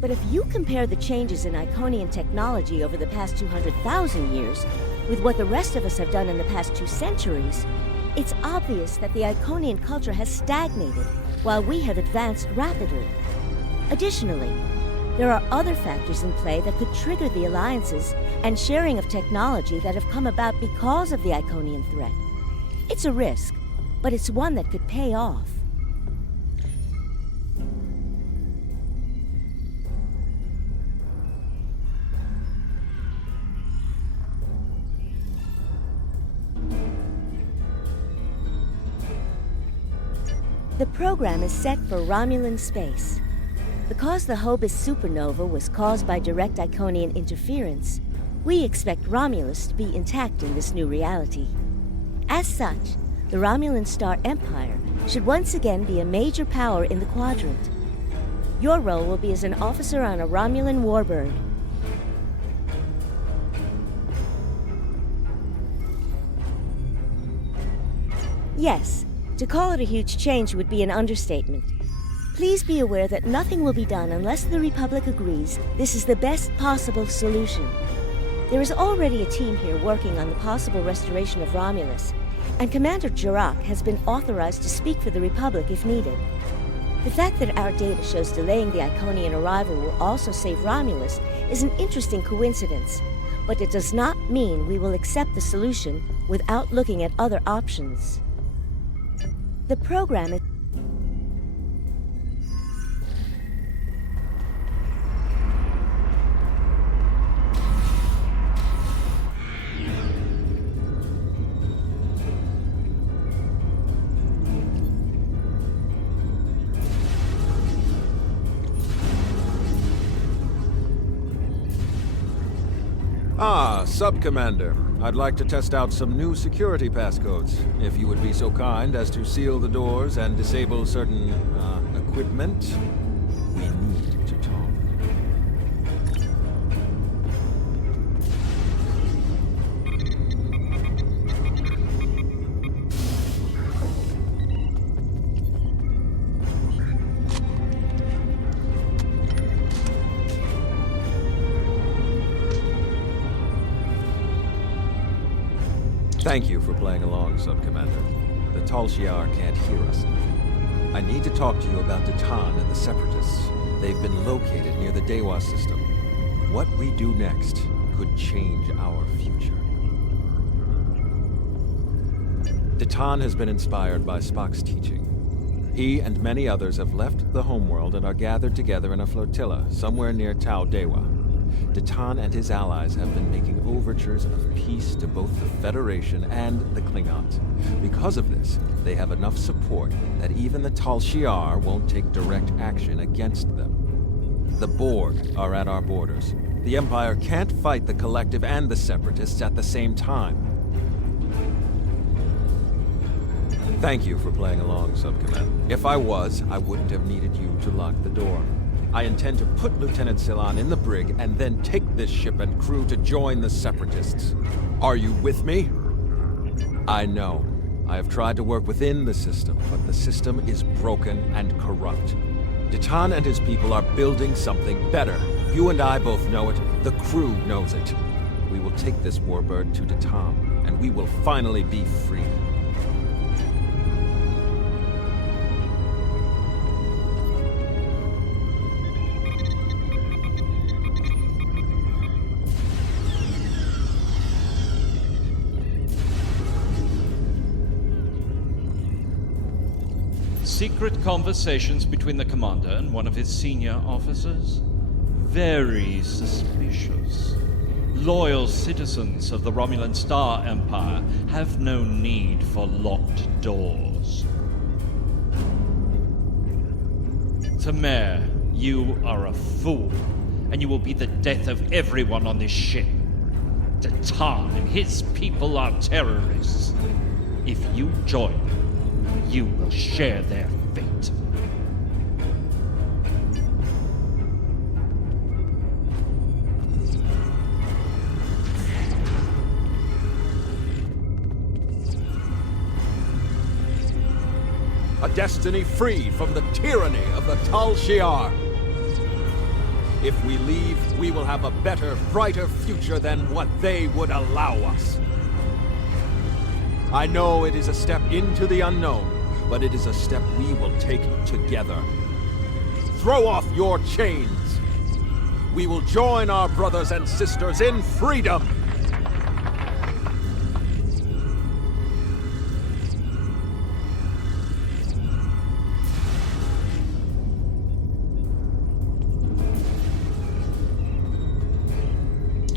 But if you compare the changes in Iconian technology over the past 200,000 years with what the rest of us have done in the past 2 centuries, it's obvious that the Iconian culture has stagnated while we have advanced rapidly. Additionally, there are other factors in play that could trigger the alliances and sharing of technology that have come about because of the Iconian threat. It's a risk, but it's one that could pay off. The program is set for Romulan space. Because the Hobus supernova was caused by direct Iconian interference, we expect Romulus to be intact in this new reality. As such, the Romulan Star Empire should once again be a major power in the Quadrant. Your role will be as an officer on a Romulan warbird. Yes, to call it a huge change would be an understatement. Please be aware that nothing will be done unless the Republic agrees this is the best possible solution. There is already a team here working on the possible restoration of Romulus, and Commander Jirak has been authorized to speak for the Republic if needed. The fact that our data shows delaying the Iconian arrival will also save Romulus is an interesting coincidence, but it does not mean we will accept the solution without looking at other options. The program is Sub-Commander. I'd like to test out some new security passcodes, if you would be so kind as to seal the doors and disable certain, equipment. We need to talk. Thank you for playing along, Sub-Commander. The Tal Shiar can't hear us. I need to talk to you about Datan and the Separatists. They've been located near the Dewa system. What we do next could change our future. Datan has been inspired by Spock's teaching. He and many others have left the homeworld and are gathered together in a flotilla somewhere near Tau Dewa. Datan and his allies have been making overtures of peace to both the Federation and the Klingons. Because of this, they have enough support that even the Tal Shiar won't take direct action against them. The Borg are at our borders. The Empire can't fight the Collective and the Separatists at the same time. Thank you for playing along, Sub-Commander. If I was, I wouldn't have needed you to lock the door. I intend to put Lieutenant Silan in the brig and then take this ship and crew to join the Separatists. Are you with me? I know. I have tried to work within the system, but the system is broken and corrupt. Datan and his people are building something better. You and I both know it. The crew knows it. We will take this warbird to Datan, and we will finally be free. Secret conversations between the commander and one of his senior officers? Very suspicious. Loyal citizens of the Romulan Star Empire have no need for locked doors. Tamer, you are a fool, and you will be the death of everyone on this ship. Datan and his people are terrorists. If you join them, you will share their fate. A destiny free from the tyranny of the Tal Shiar. If we leave, we will have a better, brighter future than what they would allow us. I know it is a step into the unknown, but it is a step we will take together. Throw off your chains. We will join our brothers and sisters in freedom.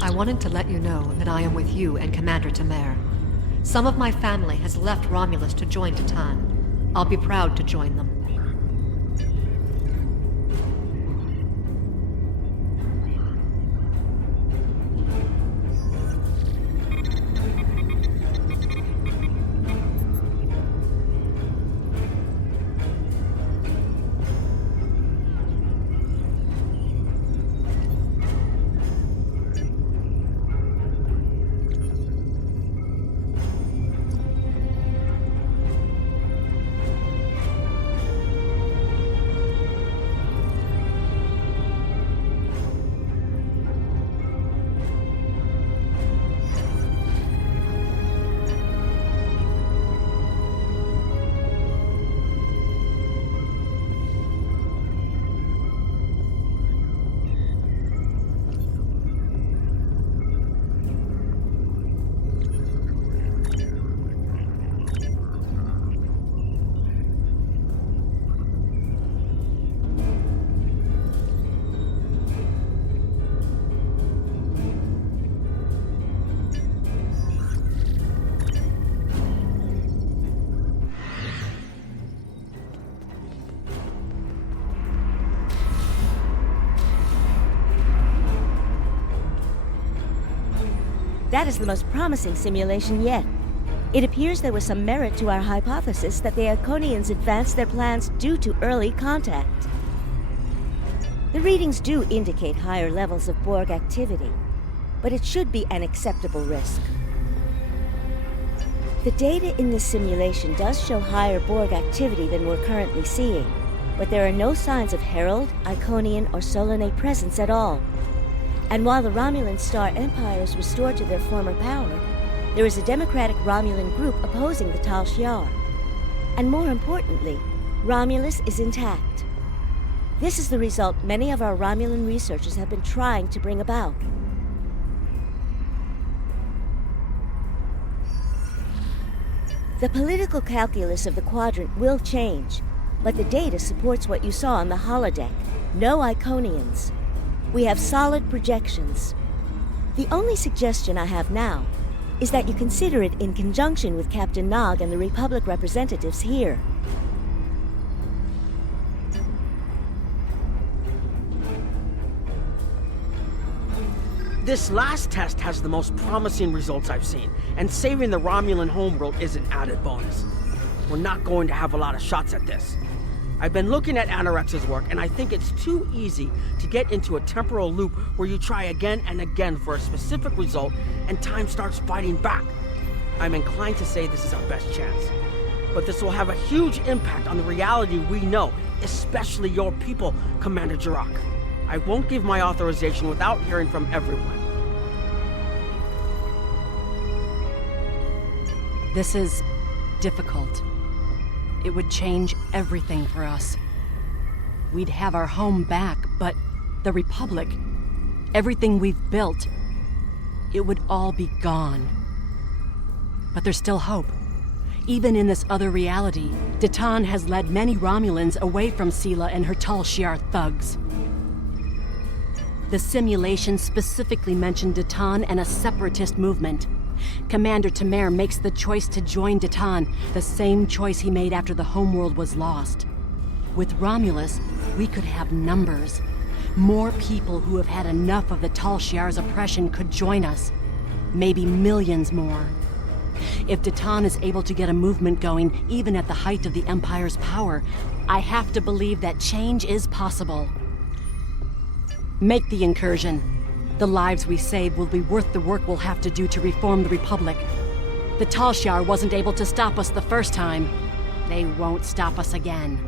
I wanted to let you know that I am with you and Commander Temer. Some of my family has left Romulus to join Titan. I'll be proud to join them. That is the most promising simulation yet. It appears there was some merit to our hypothesis that the Iconians advanced their plans due to early contact. The readings do indicate higher levels of Borg activity, but it should be an acceptable risk. The data in this simulation does show higher Borg activity than we're currently seeing, but there are no signs of Herald, Iconian, or Solanae presence at all. And while the Romulan Star Empire is restored to their former power, there is a democratic Romulan group opposing the Tal Shiar. And more importantly, Romulus is intact. This is the result many of our Romulan researchers have been trying to bring about. The political calculus of the Quadrant will change, but the data supports what you saw on the holodeck. No Iconians. We have solid projections. The only suggestion I have now is that you consider it in conjunction with Captain Nog and the Republic representatives here. This last test has the most promising results I've seen, and saving the Romulan homeworld is an added bonus. We're not going to have a lot of shots at this. I've been looking at Anorex's work, and I think it's too easy to get into a temporal loop where you try again and again for a specific result, and time starts fighting back. I'm inclined to say this is our best chance. But this will have a huge impact on the reality we know, especially your people, Commander Jirak. I won't give my authorization without hearing from everyone. This is difficult. It would change everything for us. We'd have our home back, but the Republic, everything we've built, it would all be gone. But there's still hope. Even in this other reality, Ditan has led many Romulans away from Sela and her Tal Shiar thugs. The simulation specifically mentioned Ditan and a separatist movement. Commander Temer makes the choice to join Ditan, the same choice he made after the homeworld was lost. With Romulus, we could have numbers. More people who have had enough of the Tal Shiar's oppression could join us. Maybe millions more. If Ditan is able to get a movement going, even at the height of the Empire's power, I have to believe that change is possible. Make the incursion. The lives we save will be worth the work we'll have to do to reform the Republic. The Tal Shiar wasn't able to stop us the first time. They won't stop us again.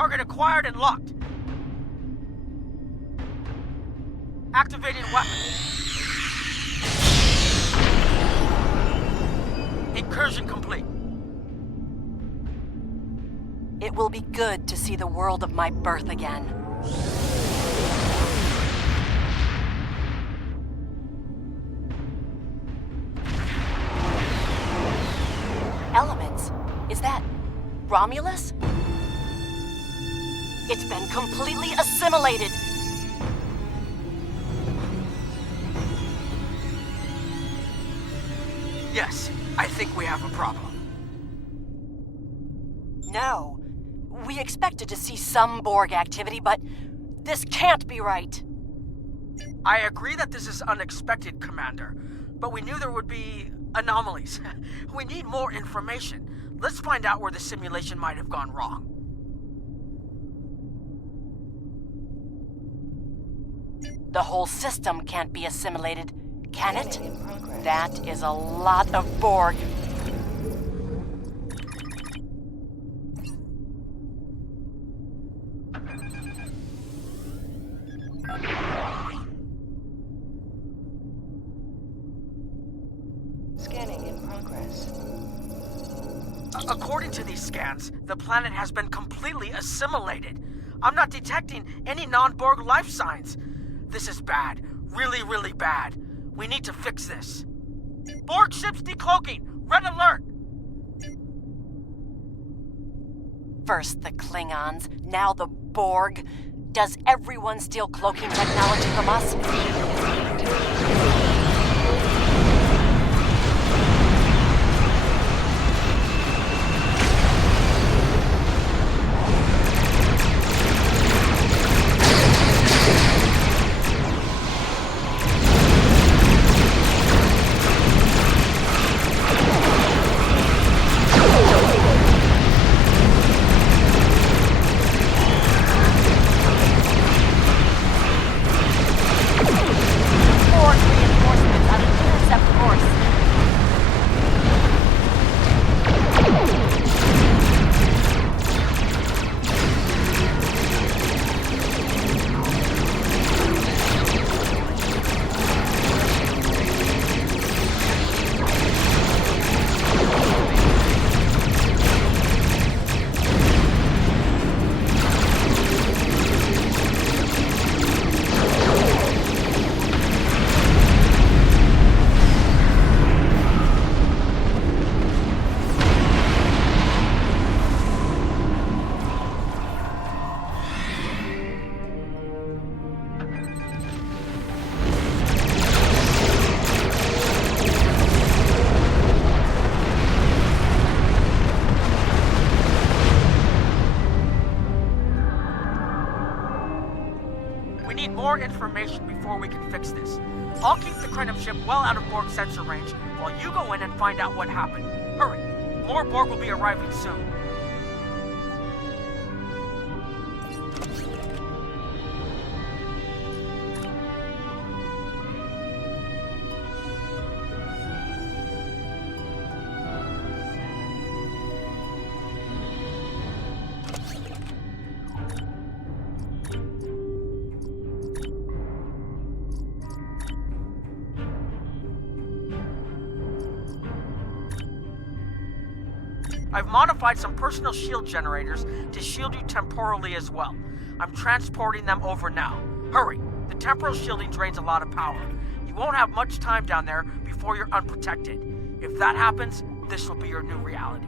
Target acquired and locked. Activating weapon. Incursion complete. It will be good to see the world of my birth again. Elements? Is that Romulus? It's been completely assimilated. Yes, I think we have a problem. No. We expected to see some Borg activity, but this can't be right. I agree that this is unexpected, Commander, but we knew there would be anomalies. We need more information. Let's find out where the simulation might have gone wrong. The whole system can't be assimilated, can it? That is a lot of Borg. Scanning in progress. According to these scans, the planet has been completely assimilated. I'm not detecting any non-Borg life signs. This is bad. Really, really bad. We need to fix this. Borg ships decloaking! Red alert! First the Klingons, now the Borg. Does everyone steal cloaking technology from us? More information before we can fix this. I'll keep the Krenim ship well out of Borg sensor range while you go in and find out what happened. Hurry! More Borg will be arriving soon. I've modified some personal shield generators to shield you temporally as well. I'm transporting them over now. Hurry! The temporal shielding drains a lot of power. You won't have much time down there before you're unprotected. If that happens, this will be your new reality.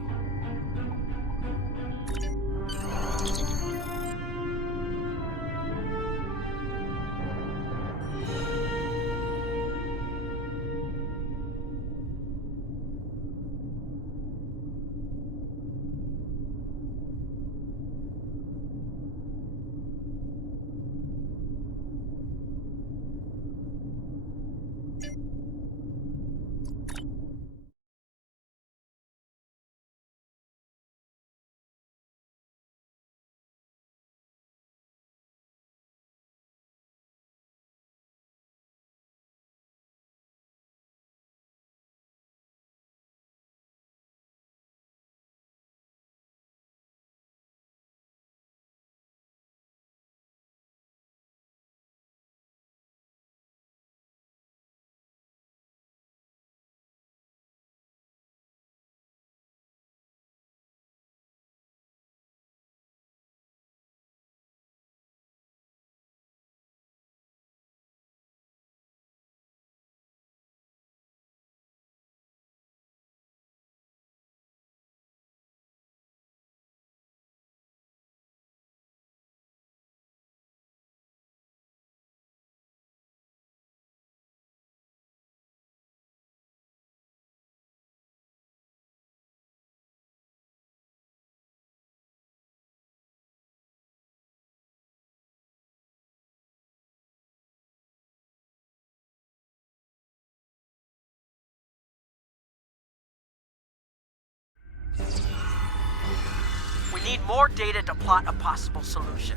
need more data to plot a possible solution.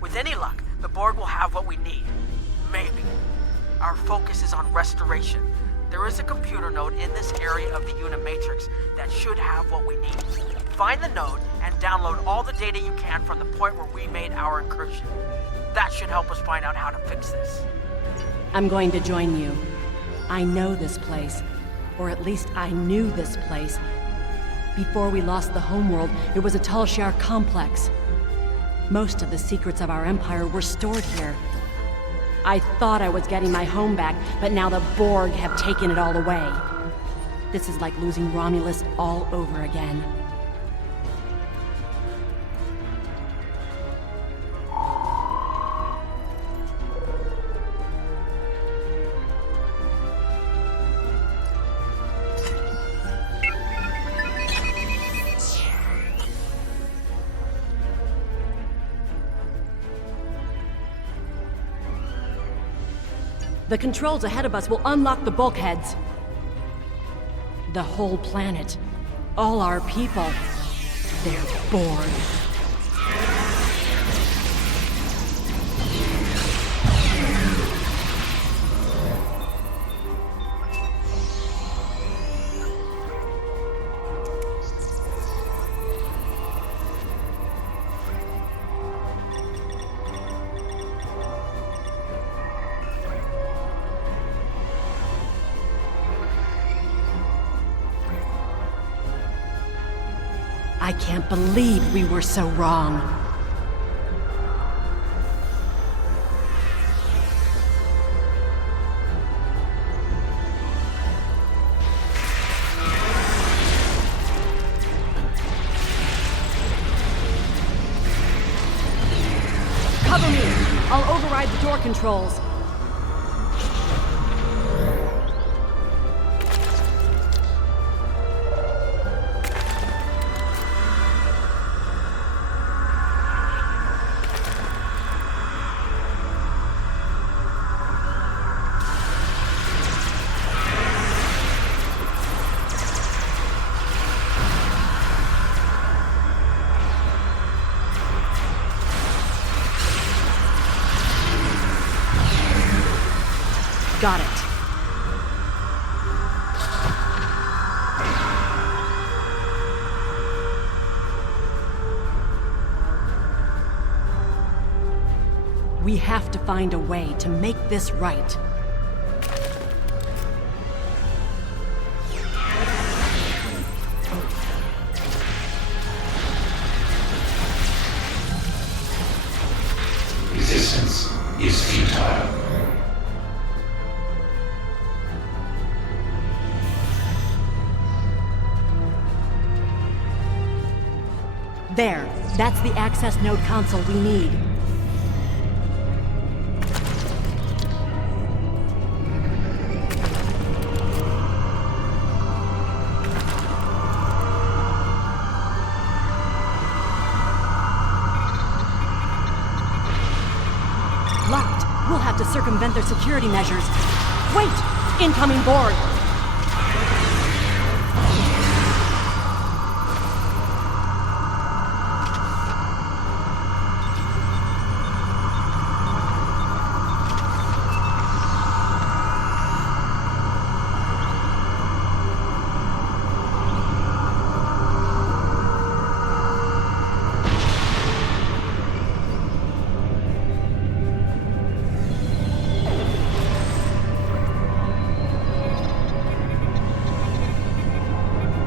With any luck, the Borg will have what we need. Maybe. Our focus is on restoration. There is a computer node in this area of the Unimatrix that should have what we need. Find the node and download all the data you can from the point where we made our incursion. That should help us find out how to fix this. I'm going to join you. I know this place. Or at least I knew this place. Before we lost the homeworld, it was a Tal Shiar complex. Most of the secrets of our empire were stored here. I thought I was getting my home back, but now the Borg have taken it all away. This is like losing Romulus all over again. The controls ahead of us will unlock the bulkheads. The whole planet. All our people. They're bored. I can't believe we were so wrong. Cover me! I'll override the door controls. Got it. We have to find a way to make this right. Resistance is futile. There. That's the access node console we need. Locked. We'll have to circumvent their security measures. Wait! Incoming Borg!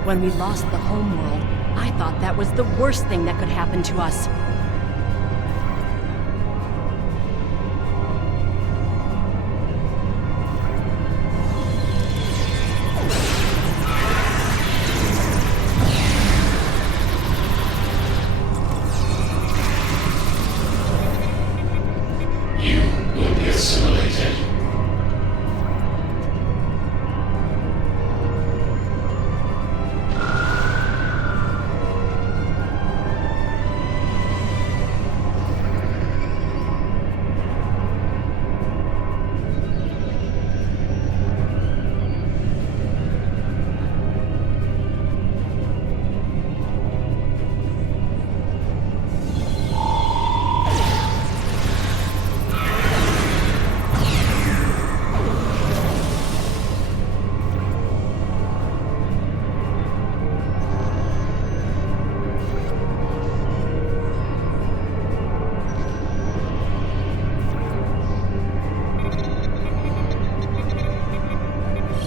When we lost the homeworld, I thought that was the worst thing that could happen to us. You will be assimilated.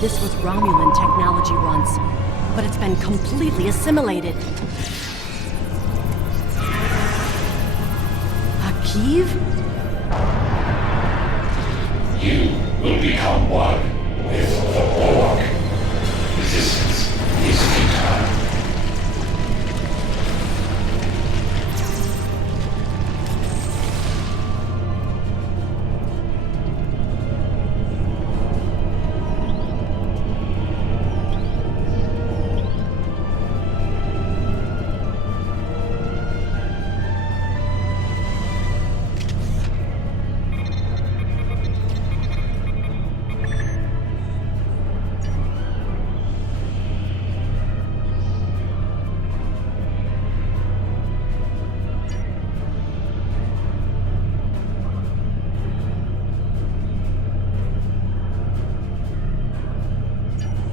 This was Romulan technology once, but it's been completely assimilated. Akiv? You will become one with the Borg. Resistance is futile.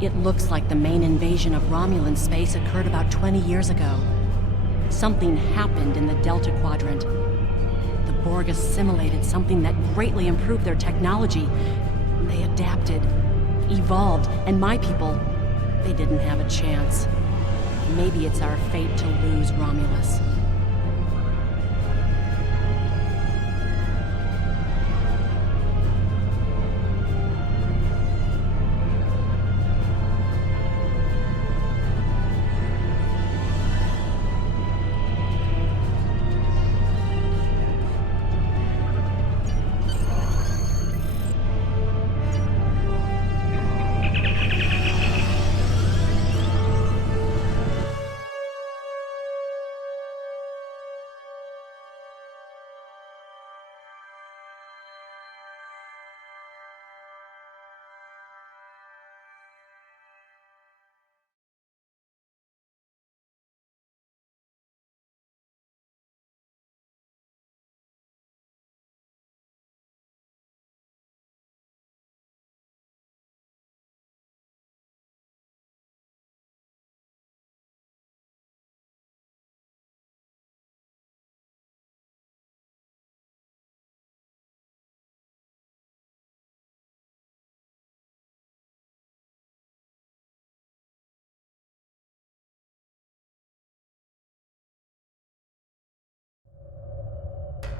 It looks like the main invasion of Romulan space occurred about 20 years ago. Something happened in the Delta Quadrant. The Borg assimilated something that greatly improved their technology. They adapted, evolved, and my people, they didn't have a chance. Maybe it's our fate to lose Romulus.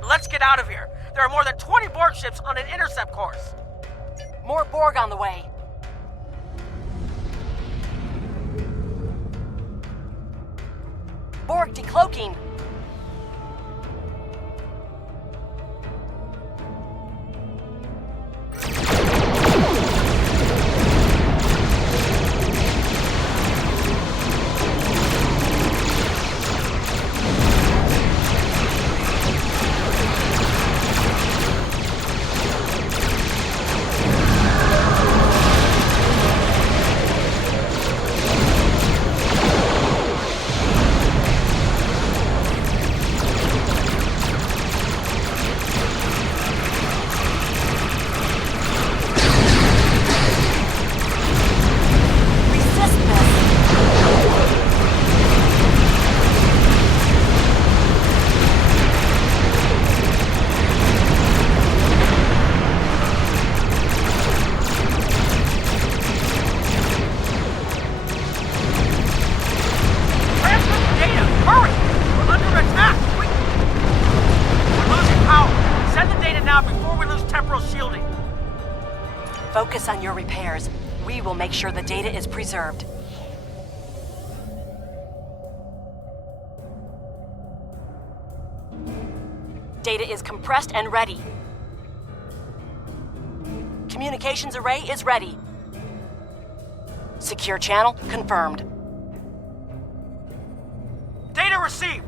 Let's get out of here. There are more than 20 Borg ships on an intercept course. More Borg on the way. Borg decloaking. Focus on your repairs. We will make sure the data is preserved. Data is compressed and ready. Communications array is ready. Secure channel confirmed. Data received!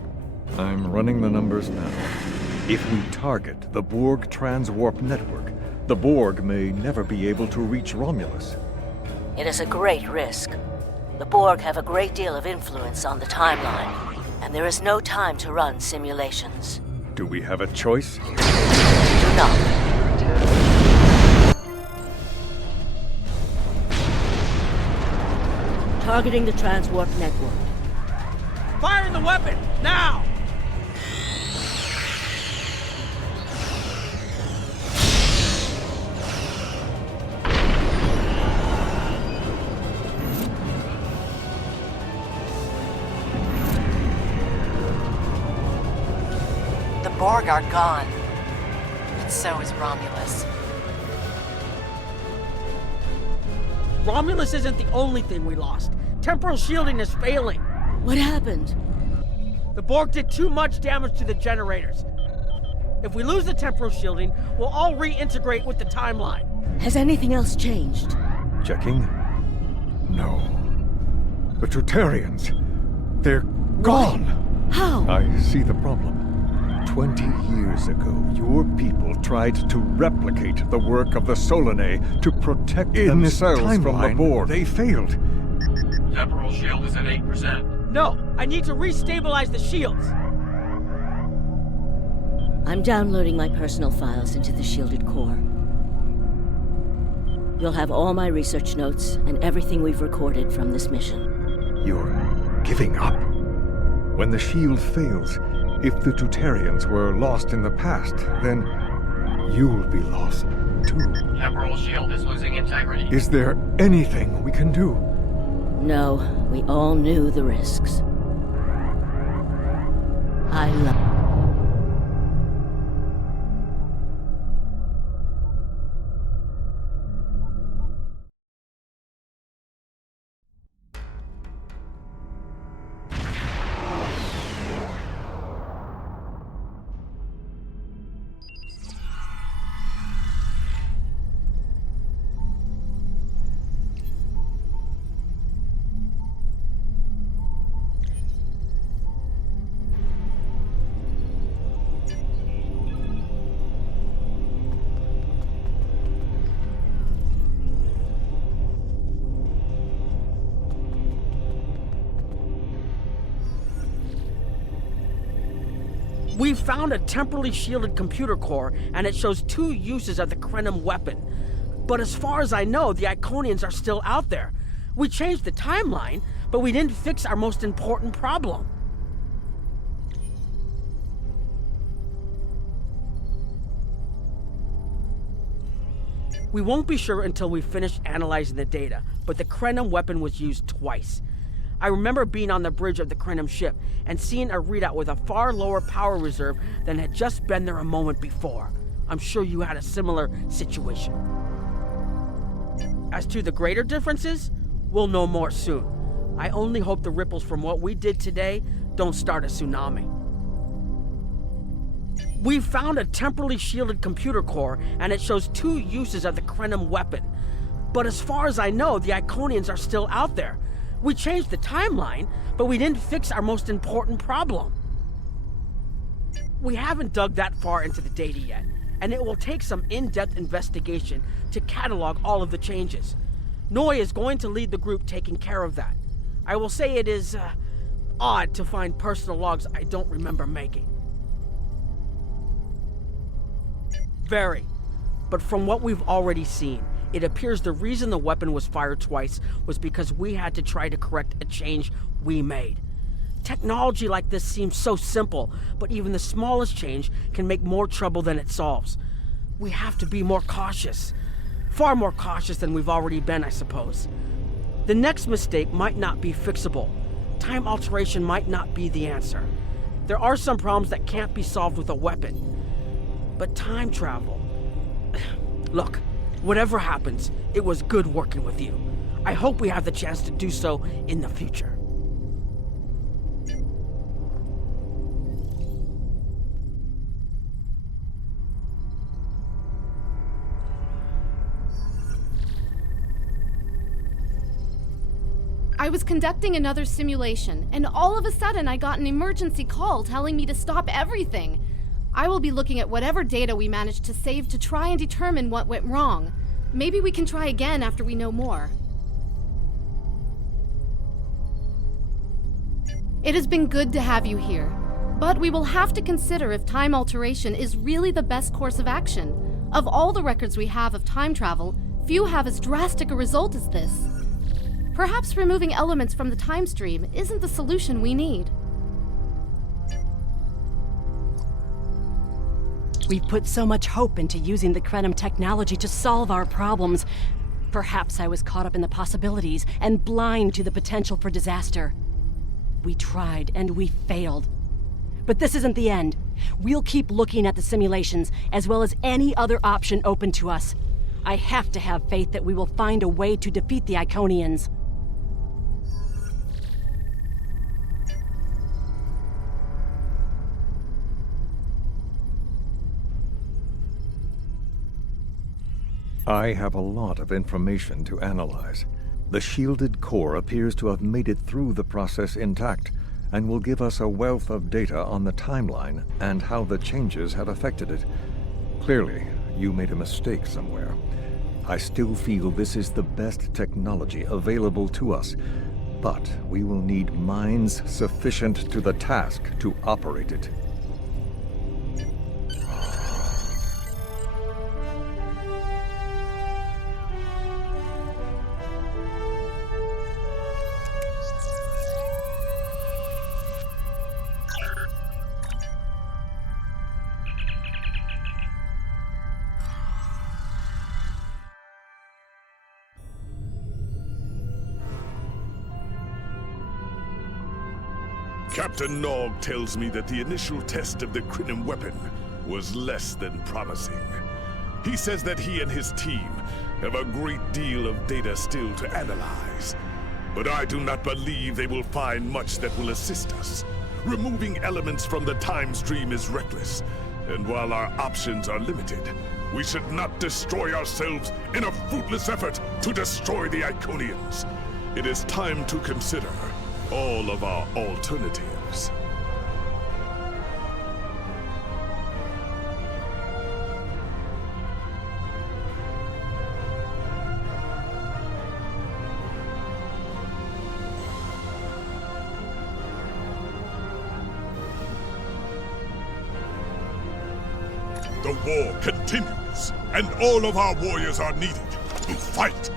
I'm running the numbers now. If we target the Borg transwarp network, the Borg may never be able to reach Romulus. It is a great risk. The Borg have a great deal of influence on the timeline, and there is no time to run simulations. Do we have a choice? Do not. Targeting the transwarp network. Firing the weapon, now! Borg are gone. And so is Romulus. Romulus isn't the only thing we lost. Temporal shielding is failing. What happened? The Borg did too much damage to the generators. If we lose the temporal shielding, we'll all reintegrate with the timeline. Has anything else changed? Checking. No. The Tutarians. They're gone. How? I see the problem. 20 years ago, your people tried to replicate the work of the Solanae to protect themselves from the Borg. They failed. Temporal shield is at 8%. No, I need to restabilize the shields. I'm downloading my personal files into the shielded core. You'll have all my research notes and everything we've recorded from this mission. You're giving up. When the shield fails, if the Tutarians were lost in the past, then you'll be lost too. Temporal shield is losing integrity. Is there anything we can do? No, we all knew the risks. I love... We found a temporally shielded computer core, and it shows 2 uses of the Krenim weapon. But as far as I know, the Iconians are still out there. We changed the timeline, but we didn't fix our most important problem. We won't be sure until we finish analyzing the data, but the Krenim weapon was used twice. I remember being on the bridge of the Krenim ship and seeing a readout with a far lower power reserve than had just been there a moment before. I'm sure you had a similar situation. As to the greater differences, we'll know more soon. I only hope the ripples from what we did today don't start a tsunami. We found a temporally shielded computer core, and it shows 2 uses of the Krenim weapon. But as far as I know, the Iconians are still out there. We changed the timeline, but we didn't fix our most important problem. We haven't dug that far into the data yet, and it will take some in-depth investigation to catalog all of the changes. Noi is going to lead the group taking care of that. I will say it is, odd to find personal logs I don't remember making. Very. But from what we've already seen, it appears the reason the weapon was fired twice was because we had to try to correct a change we made. Technology like this seems so simple, but even the smallest change can make more trouble than it solves. We have to be more cautious. Far more cautious than we've already been, I suppose. The next mistake might not be fixable. Time alteration might not be the answer. There are some problems that can't be solved with a weapon. But time travel... Look, whatever happens, it was good working with you. I hope we have the chance to do so in the future. I was conducting another simulation, and all of a sudden I got an emergency call telling me to stop everything. I will be looking at whatever data we managed to save to try and determine what went wrong. Maybe we can try again after we know more. It has been good to have you here, but we will have to consider if time alteration is really the best course of action. Of all the records we have of time travel, few have as drastic a result as this. Perhaps removing elements from the time stream isn't the solution we need. We've put so much hope into using the Krenim technology to solve our problems. Perhaps I was caught up in the possibilities and blind to the potential for disaster. We tried and we failed. But this isn't the end. We'll keep looking at the simulations, as well as any other option open to us. I have to have faith that we will find a way to defeat the Iconians. I have a lot of information to analyze. The shielded core appears to have made it through the process intact, and will give us a wealth of data on the timeline and how the changes have affected it. Clearly, you made a mistake somewhere. I still feel this is the best technology available to us, but we will need minds sufficient to the task to operate it. Captain Nog tells me that the initial test of the Crinim weapon was less than promising. He says that he and his team have a great deal of data still to analyze. But I do not believe they will find much that will assist us. Removing elements from the time stream is reckless, and while our options are limited, we should not destroy ourselves in a fruitless effort to destroy the Iconians. It is time to consider all of our alternatives. The war continues, and all of our warriors are needed to fight.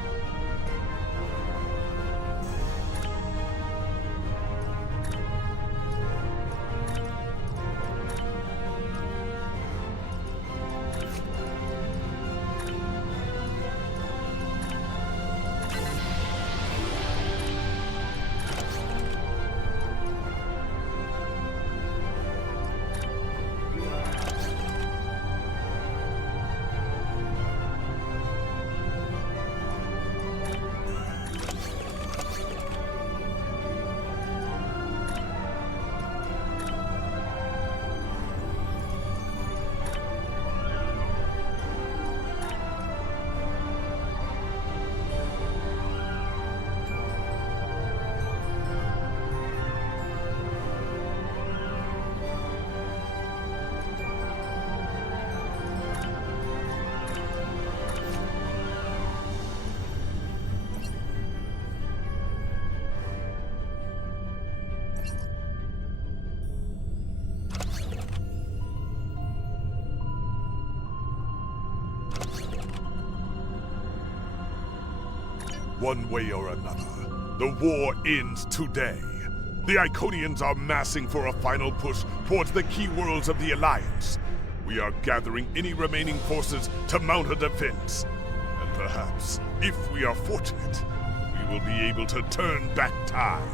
One way or another, the war ends today. The Iconians are massing for a final push towards the key worlds of the Alliance. We are gathering any remaining forces to mount a defense. And perhaps, if we are fortunate, we will be able to turn back time.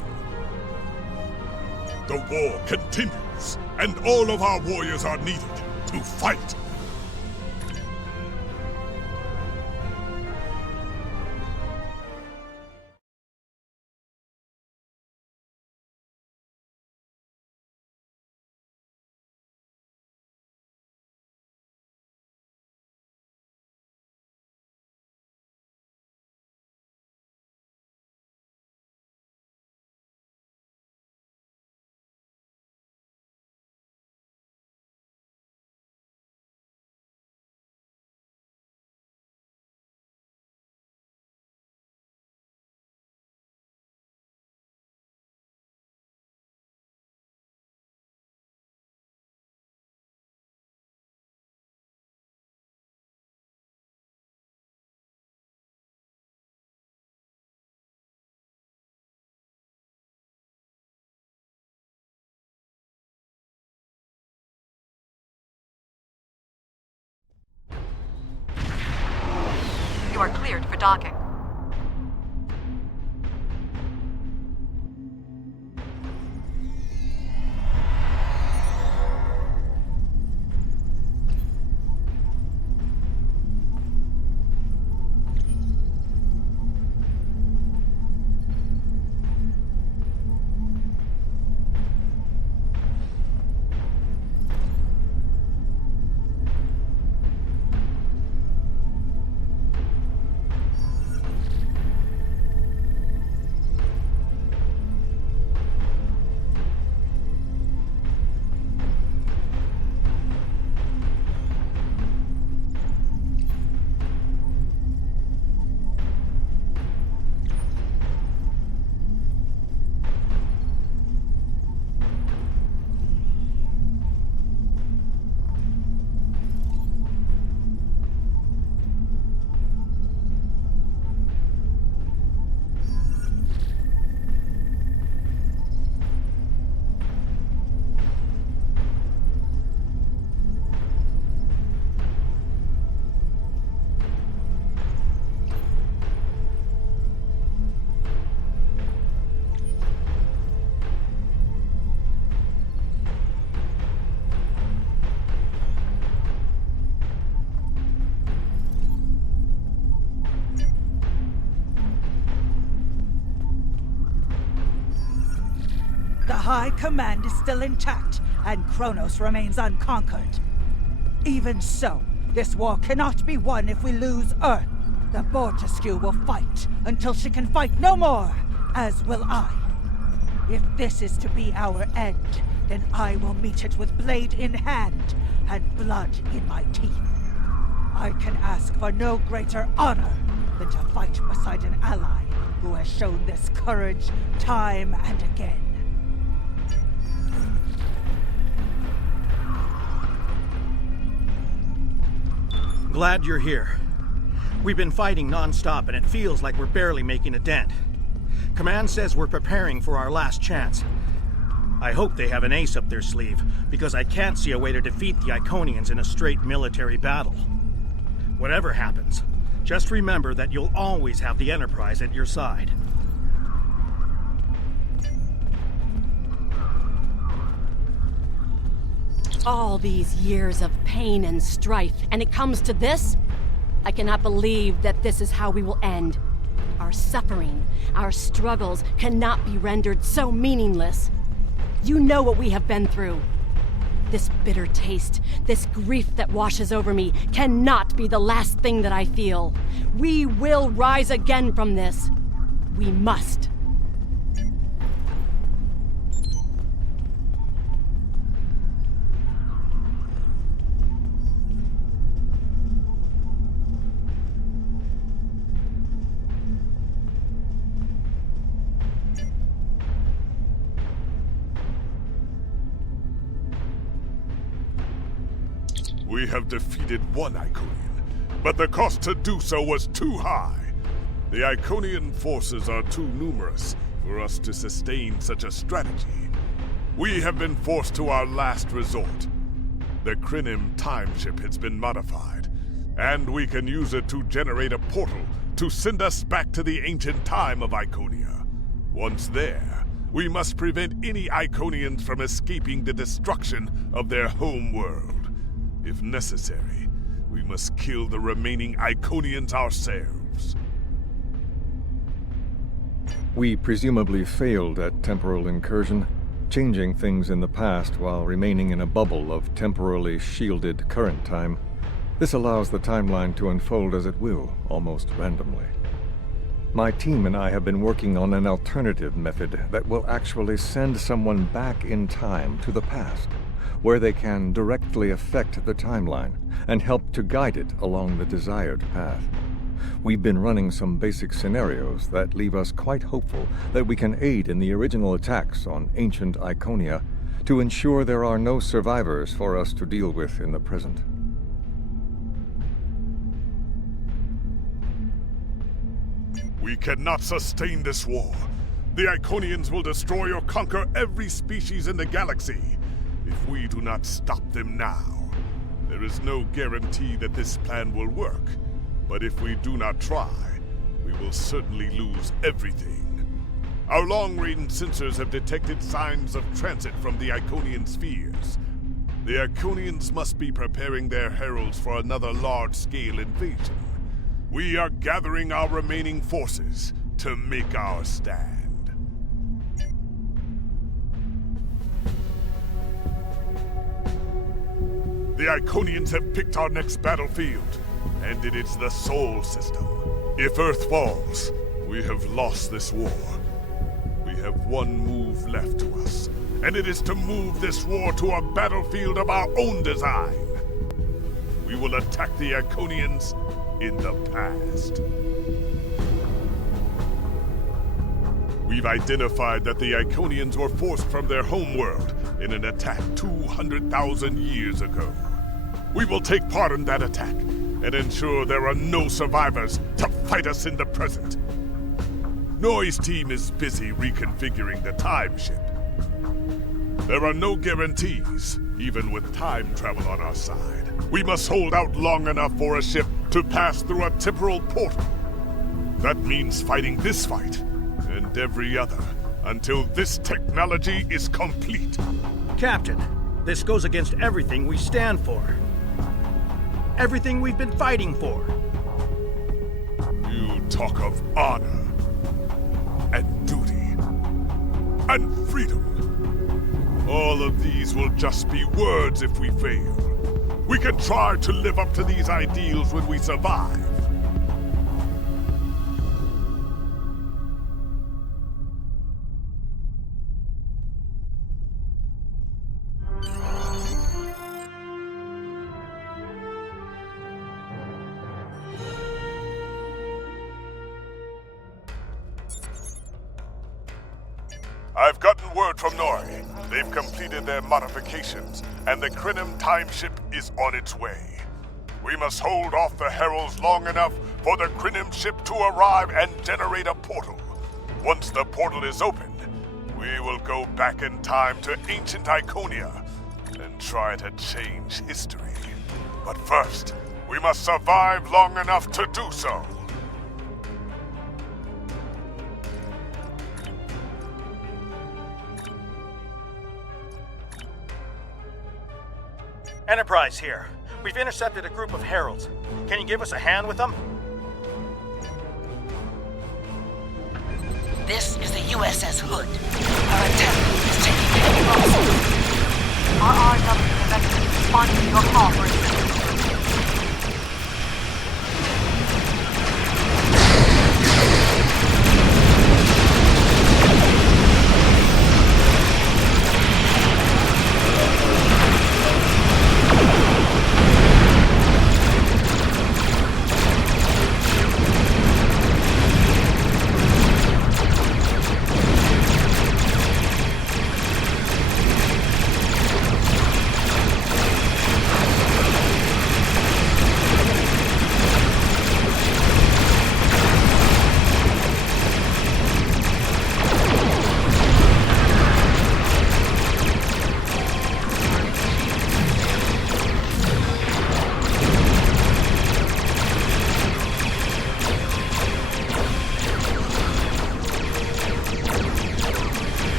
The war continues, and all of our warriors are needed to fight. You are cleared for docking. High Command is still intact, and Kronos remains unconquered. Even so, this war cannot be won if we lose Earth. The Bortesque will fight until she can fight no more, as will I. If this is to be our end, then I will meet it with blade in hand and blood in my teeth. I can ask for no greater honor than to fight beside an ally who has shown this courage time and again. Glad you're here. We've been fighting non-stop and it feels like we're barely making a dent. Command says we're preparing for our last chance. I hope they have an ace up their sleeve, because I can't see a way to defeat the Iconians in a straight military battle. Whatever happens, just remember that you'll always have the Enterprise at your side. All these years of pain and strife, and it comes to this? I cannot believe that this is how we will end. Our suffering, our struggles cannot be rendered so meaningless. You know what we have been through. This bitter taste, this grief that washes over me, cannot be the last thing that I feel. We will rise again from this. We must. We have defeated one Iconian, but the cost to do so was too high. The Iconian forces are too numerous for us to sustain such a strategy. We have been forced to our last resort. The Krynim time ship has been modified, and we can use it to generate a portal to send us back to the ancient time of Iconia. Once there, we must prevent any Iconians from escaping the destruction of their home world. If necessary, we must kill the remaining Iconians ourselves. We presumably failed at temporal incursion, changing things in the past while remaining in a bubble of temporally shielded current time. This allows the timeline to unfold as it will, almost randomly. My team and I have been working on an alternative method that will actually send someone back in time to the past, where they can directly affect the timeline and help to guide it along the desired path. We've been running some basic scenarios that leave us quite hopeful that we can aid in the original attacks on ancient Iconia to ensure there are no survivors for us to deal with in the present. We cannot sustain this war. The Iconians will destroy or conquer every species in the galaxy. If we do not stop them now, there is no guarantee that this plan will work. But if we do not try, we will certainly lose everything. Our long-range sensors have detected signs of transit from the Iconian spheres. The Iconians must be preparing their heralds for another large-scale invasion. We are gathering our remaining forces to make our stand. The Iconians have picked our next battlefield, and it is the Sol System. If Earth falls, we have lost this war. We have one move left to us, and it is to move this war to a battlefield of our own design. We will attack the Iconians in the past. We've identified that the Iconians were forced from their homeworld in an attack 200,000 years ago. We will take part in that attack and ensure there are no survivors to fight us in the present. Noy's team is busy reconfiguring the time ship. There are no guarantees, even with time travel on our side. We must hold out long enough for a ship to pass through a temporal portal. That means fighting this fight and every other until this technology is complete. Captain, this goes against everything we stand for. Everything we've been fighting for. You talk of honor and duty and freedom. All of these will just be words if we fail. We can try to live up to these ideals when we survive. I've gotten word from Nori. They've completed their modifications, and the Krenim time ship is on its way. We must hold off the Heralds long enough for the Krenim ship to arrive and generate a portal. Once the portal is opened, we will go back in time to ancient Iconia and try to change history. But first, we must survive long enough to do so. Enterprise here. We've intercepted a group of Heralds. Can you give us a hand with them? This is the USS Hood. Our attack is taking many miles. RRW eventually responded to your call for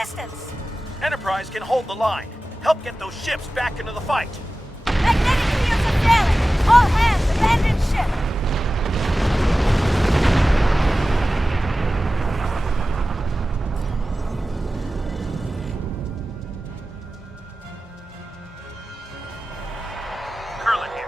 assistance. Enterprise can hold the line. Help get those ships back into the fight. Magnetic fields are failing! All hands, abandon ship! Curlin here.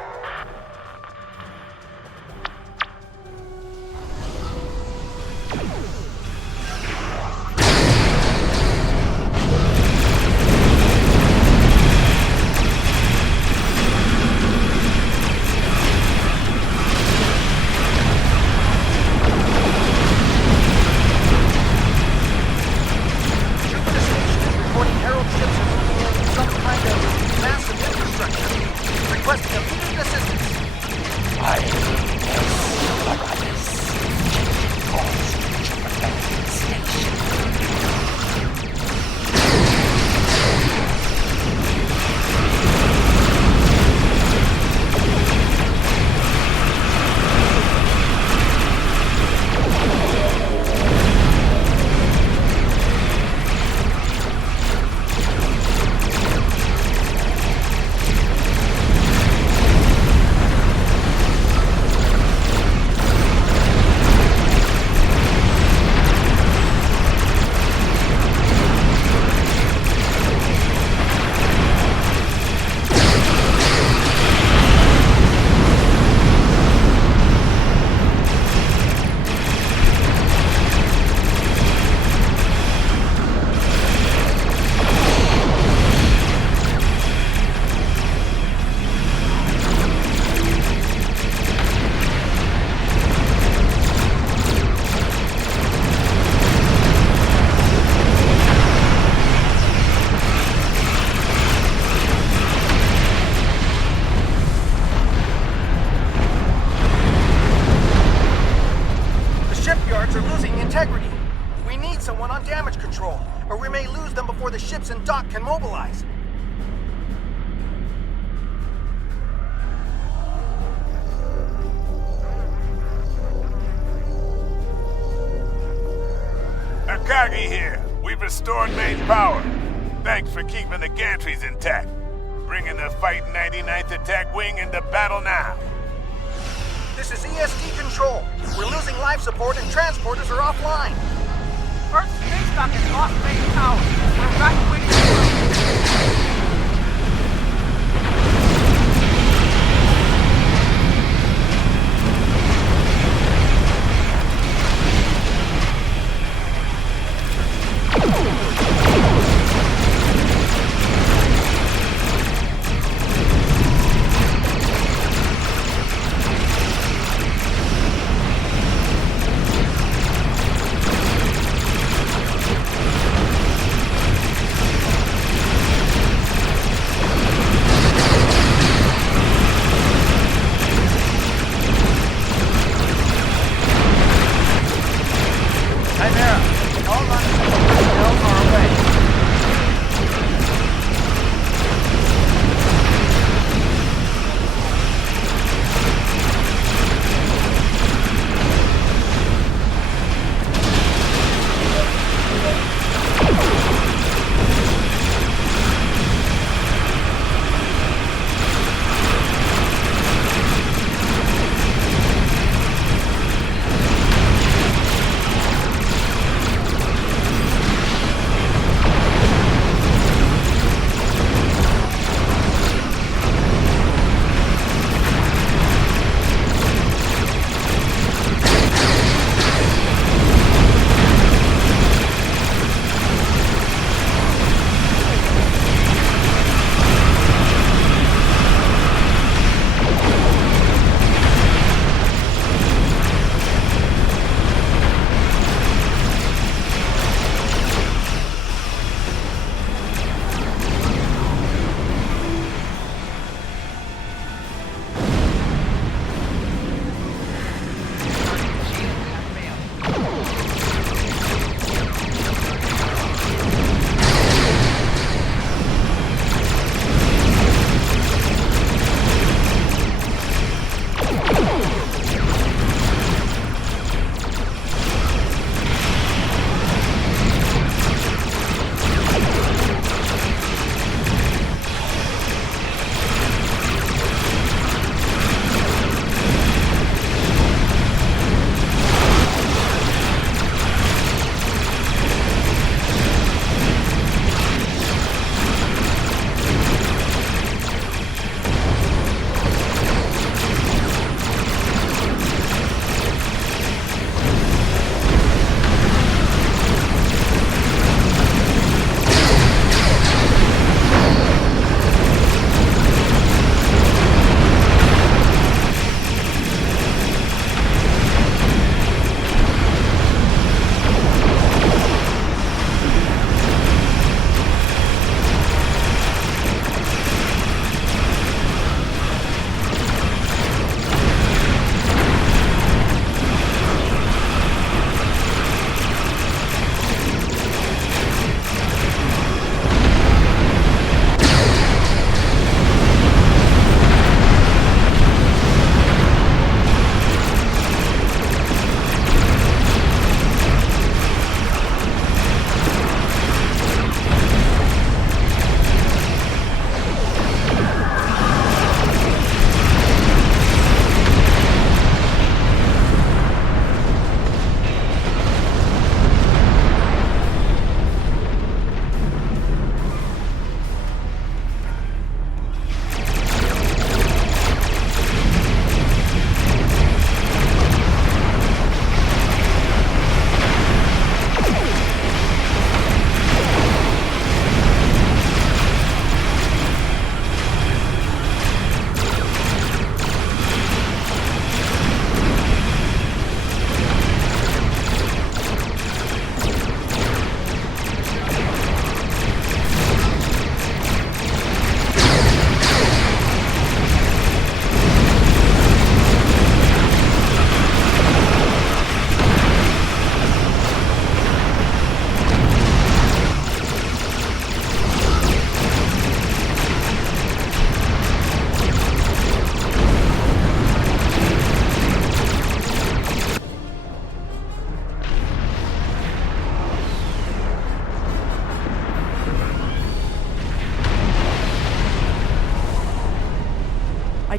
Shipyards are losing integrity. We need someone on damage control, or we may lose them before the ships in dock can mobilize. Akagi here. We've restored main power. Thanks for keeping the gantries intact. Bringing the Fight 99th Attack Wing into battle now. This is ESD control. We're losing life support and transporters are offline. Earth space dock has lost main power. We're evacuating the world.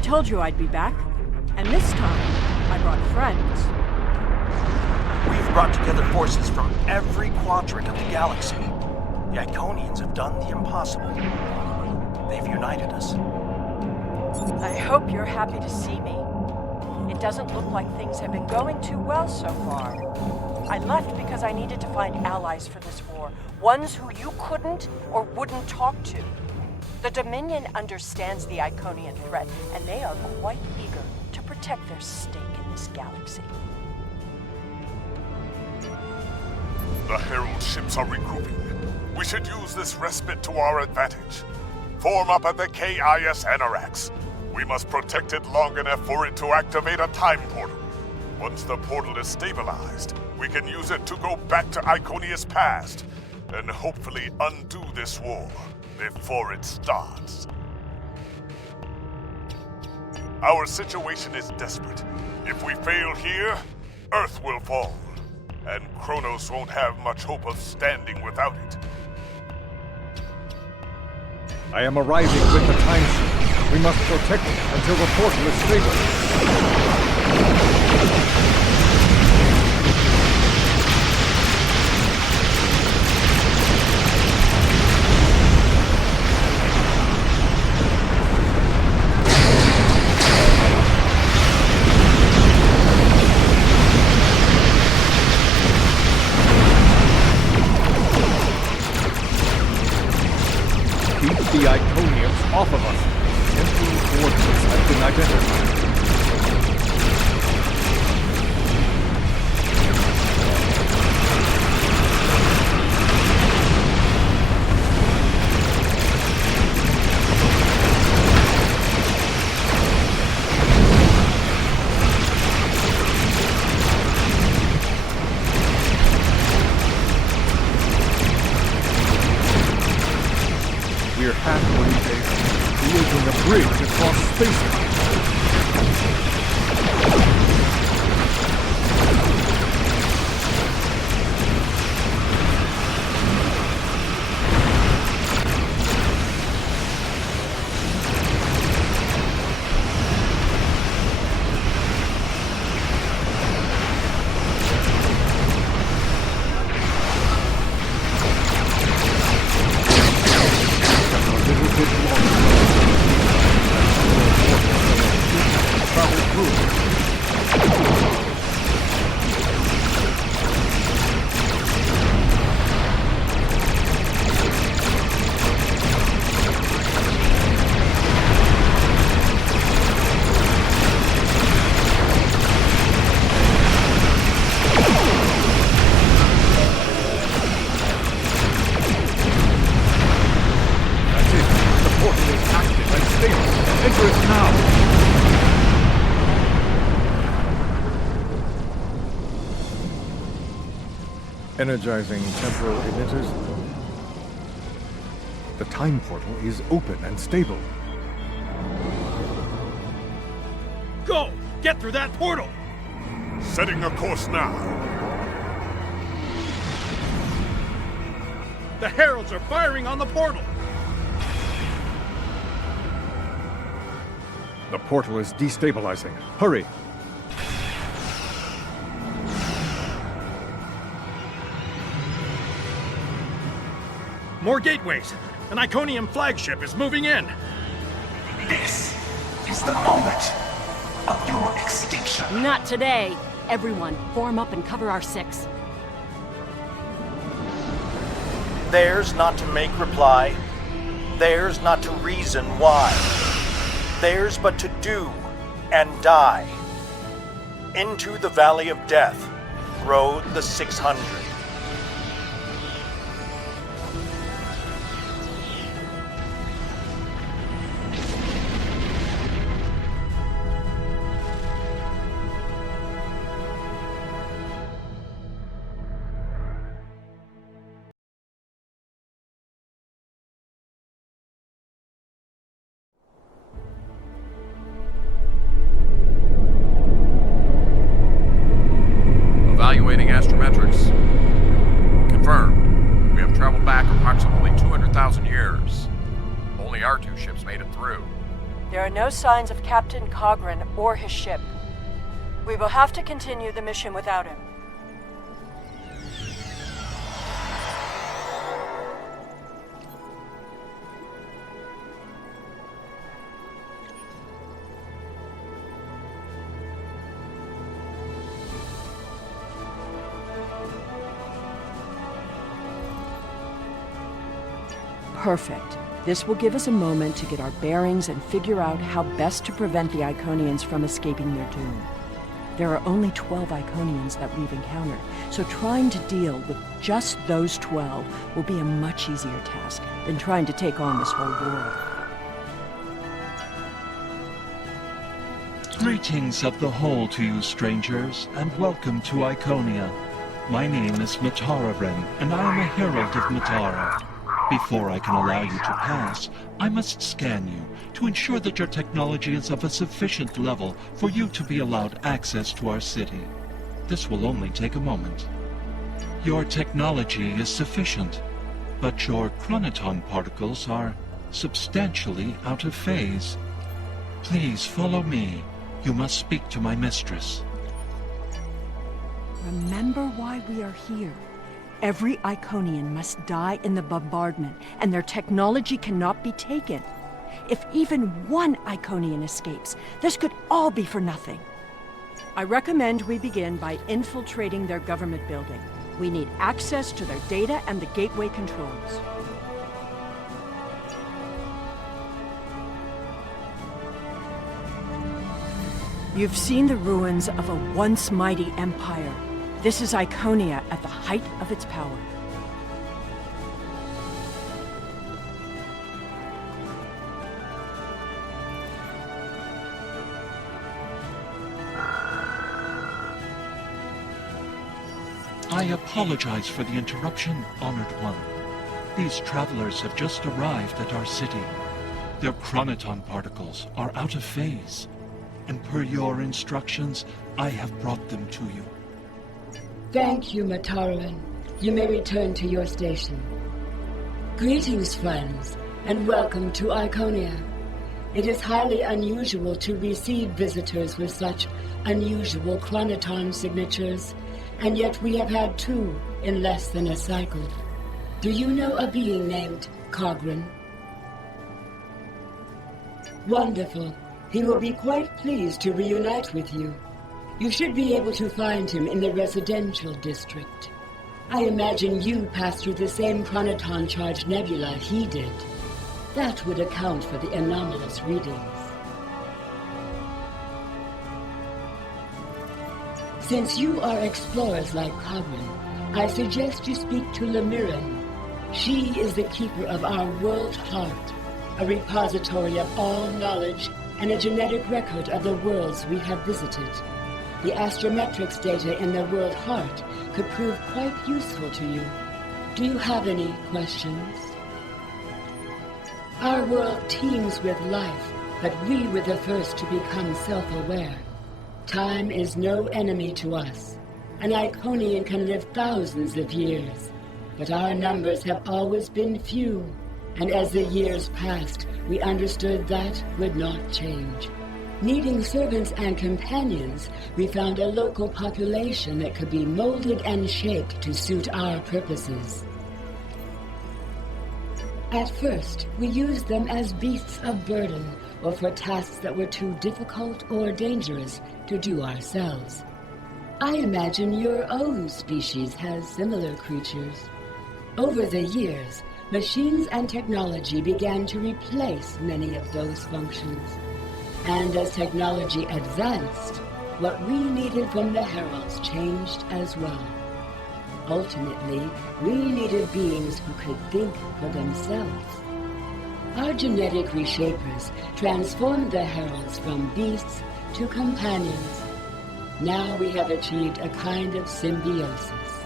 told you I'd be back. And this time, I brought friends. We've brought together forces from every quadrant of the galaxy. The Iconians have done the impossible. They've united us. I hope you're happy to see me. It doesn't look like things have been going too well so far. I left because I needed to find allies for this war, ones who you couldn't or wouldn't talk to. The Dominion understands the Iconian threat, and they are quite eager to protect their stake in this galaxy. The Herald ships are regrouping. We should use this respite to our advantage. Form up at the KIS Anarax. We must protect it long enough for it to activate a time portal. Once the portal is stabilized, we can use it to go back to Iconia's past and hopefully undo this war before it starts. Our situation is desperate. If we fail here, Earth will fall, and Kronos won't have much hope of standing without it. I am arriving with the time ship. We must protect it until the portal is stable. The Iconians off of us. Empty coordinates have been identified. We're halfway there, creating a bridge across space. Energizing temporal emitters. The time portal is open and stable. Go! Get through that portal! Setting a course now. The Heralds are firing on the portal! The portal is destabilizing. Hurry! More gateways! An Iconian flagship is moving in! This is the moment of your extinction. Not today! Everyone, form up and cover our six. Theirs not to make reply. Theirs not to reason why. Theirs but to do and die. Into the Valley of Death rode the 600. Evaluating astrometrics. Confirmed. We have traveled back approximately 200,000 years. Only our two ships made it through. There are no signs of Captain Cogran or his ship. We will have to continue the mission without him. Perfect. This will give us a moment to get our bearings and figure out how best to prevent the Iconians from escaping their doom. There are only 12 Iconians that we've encountered, so trying to deal with just those 12 will be a much easier task than trying to take on this whole world. Greetings of the whole to you, strangers, and welcome to Iconia. My name is Matara-Ren, and I am a herald of Matara. Before I can allow you to pass, I must scan you to ensure that your technology is of a sufficient level for you to be allowed access to our city. This will only take a moment. Your technology is sufficient, but your chronoton particles are substantially out of phase. Please follow me. You must speak to my mistress. Remember why we are here. Every Iconian must die in the bombardment, and their technology cannot be taken. If even one Iconian escapes, this could all be for nothing. I recommend we begin by infiltrating their government building. We need access to their data and the gateway controls. You've seen the ruins of a once mighty empire. This is Iconia at the height of its power. I apologize for the interruption, Honored One. These travelers have just arrived at our city. Their chronoton particles are out of phase, and per your instructions, I have brought them to you. Thank you, Matara-Ren. You may return to your station. Greetings, friends, and welcome to Iconia. It is highly unusual to receive visitors with such unusual chronoton signatures, and yet we have had 2 in less than a cycle. Do you know a being named Cogran? Wonderful. He will be quite pleased to reunite with you. You should be able to find him in the residential district. I imagine you passed through the same chronoton-charged nebula he did. That would account for the anomalous readings. Since you are explorers like Cogran, I suggest you speak to Lemiren. She is the keeper of our world heart, a repository of all knowledge and a genetic record of the worlds we have visited. The astrometrics data in the World Heart could prove quite useful to you. Do you have any questions? Our world teems with life, but we were the first to become self-aware. Time is no enemy to us. An Iconian can live thousands of years, but our numbers have always been few, and as the years passed, we understood that would not change. Needing servants and companions, we found a local population that could be molded and shaped to suit our purposes. At first, we used them as beasts of burden, or for tasks that were too difficult or dangerous to do ourselves. I imagine your own species has similar creatures. Over the years, machines and technology began to replace many of those functions. And as technology advanced, what we needed from the Heralds changed as well. Ultimately, we needed beings who could think for themselves. Our genetic reshapers transformed the Heralds from beasts to companions. Now we have achieved a kind of symbiosis.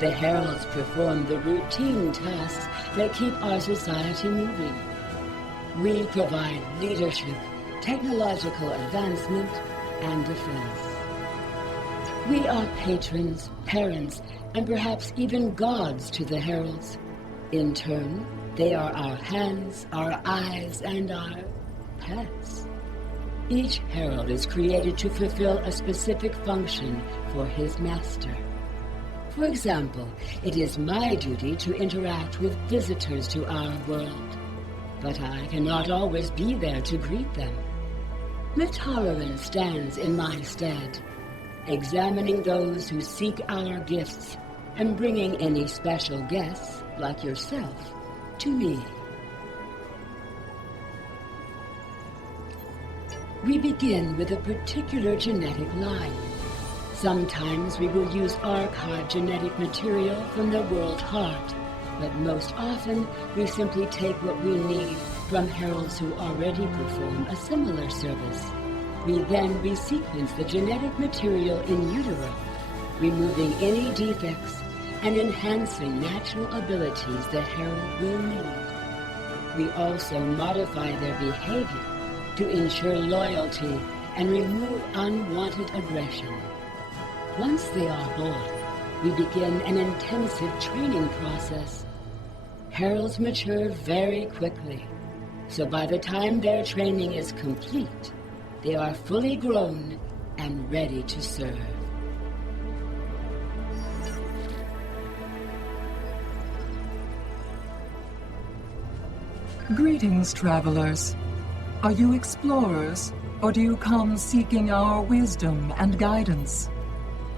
The Heralds perform the routine tasks that keep our society moving. We provide leadership, technological advancement, and defense. We are patrons, parents, and perhaps even gods to the Heralds. In turn, they are our hands, our eyes, and our pets. Each herald is created to fulfill a specific function for his master. For example, it is my duty to interact with visitors to our world, but I cannot always be there to greet them. Mitararan stands in my stead, examining those who seek our gifts and bringing any special guests, like yourself, to me. We begin with a particular genetic line. Sometimes we will use archived genetic material from the world heart, but most often we simply take what we need from heralds who already perform a similar service. We then resequence the genetic material in utero, removing any defects and enhancing natural abilities the herald will need. We also modify their behavior to ensure loyalty and remove unwanted aggression. Once they are born, we begin an intensive training process. Heralds mature very quickly, so by the time their training is complete, they are fully grown and ready to serve. Greetings, travelers. Are you explorers, or do you come seeking our wisdom and guidance?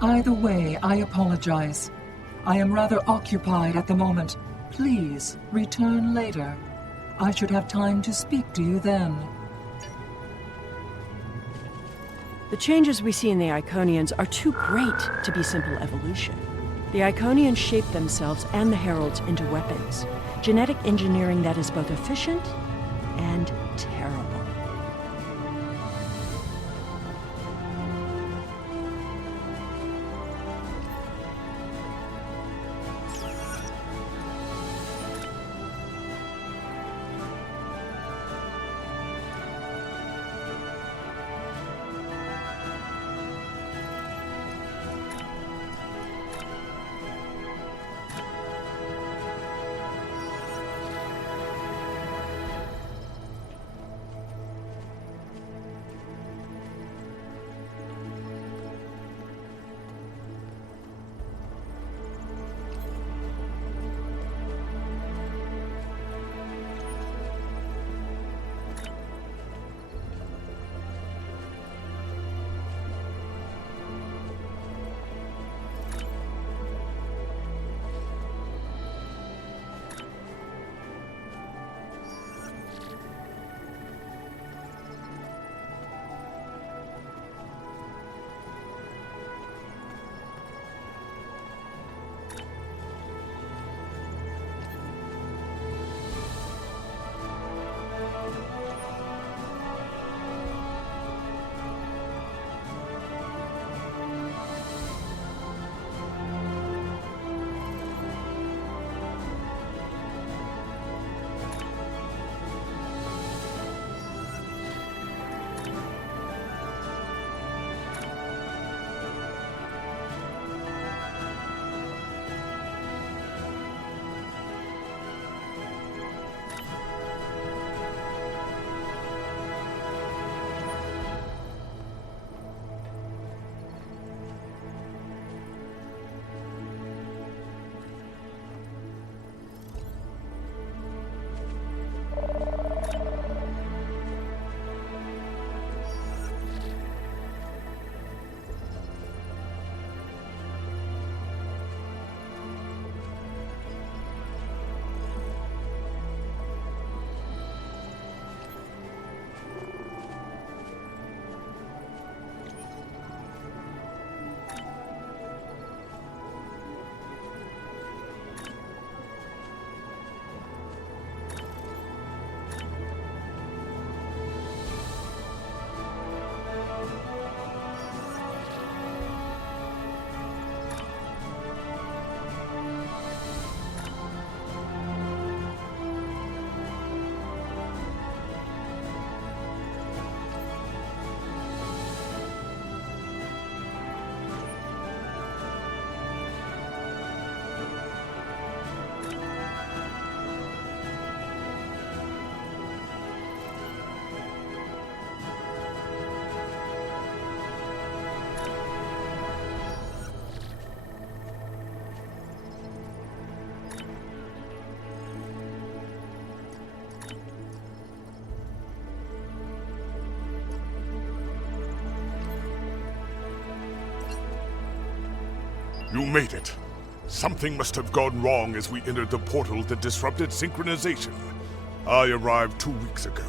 Either way, I apologize. I am rather occupied at the moment. Please, return later. I should have time to speak to you then. The changes we see in the Iconians are too great to be simple evolution. The Iconians shape themselves and the Heralds into weapons. Genetic engineering that is both efficient and terrible. You made it. Something must have gone wrong as we entered the portal that disrupted synchronization. I arrived 2 weeks ago.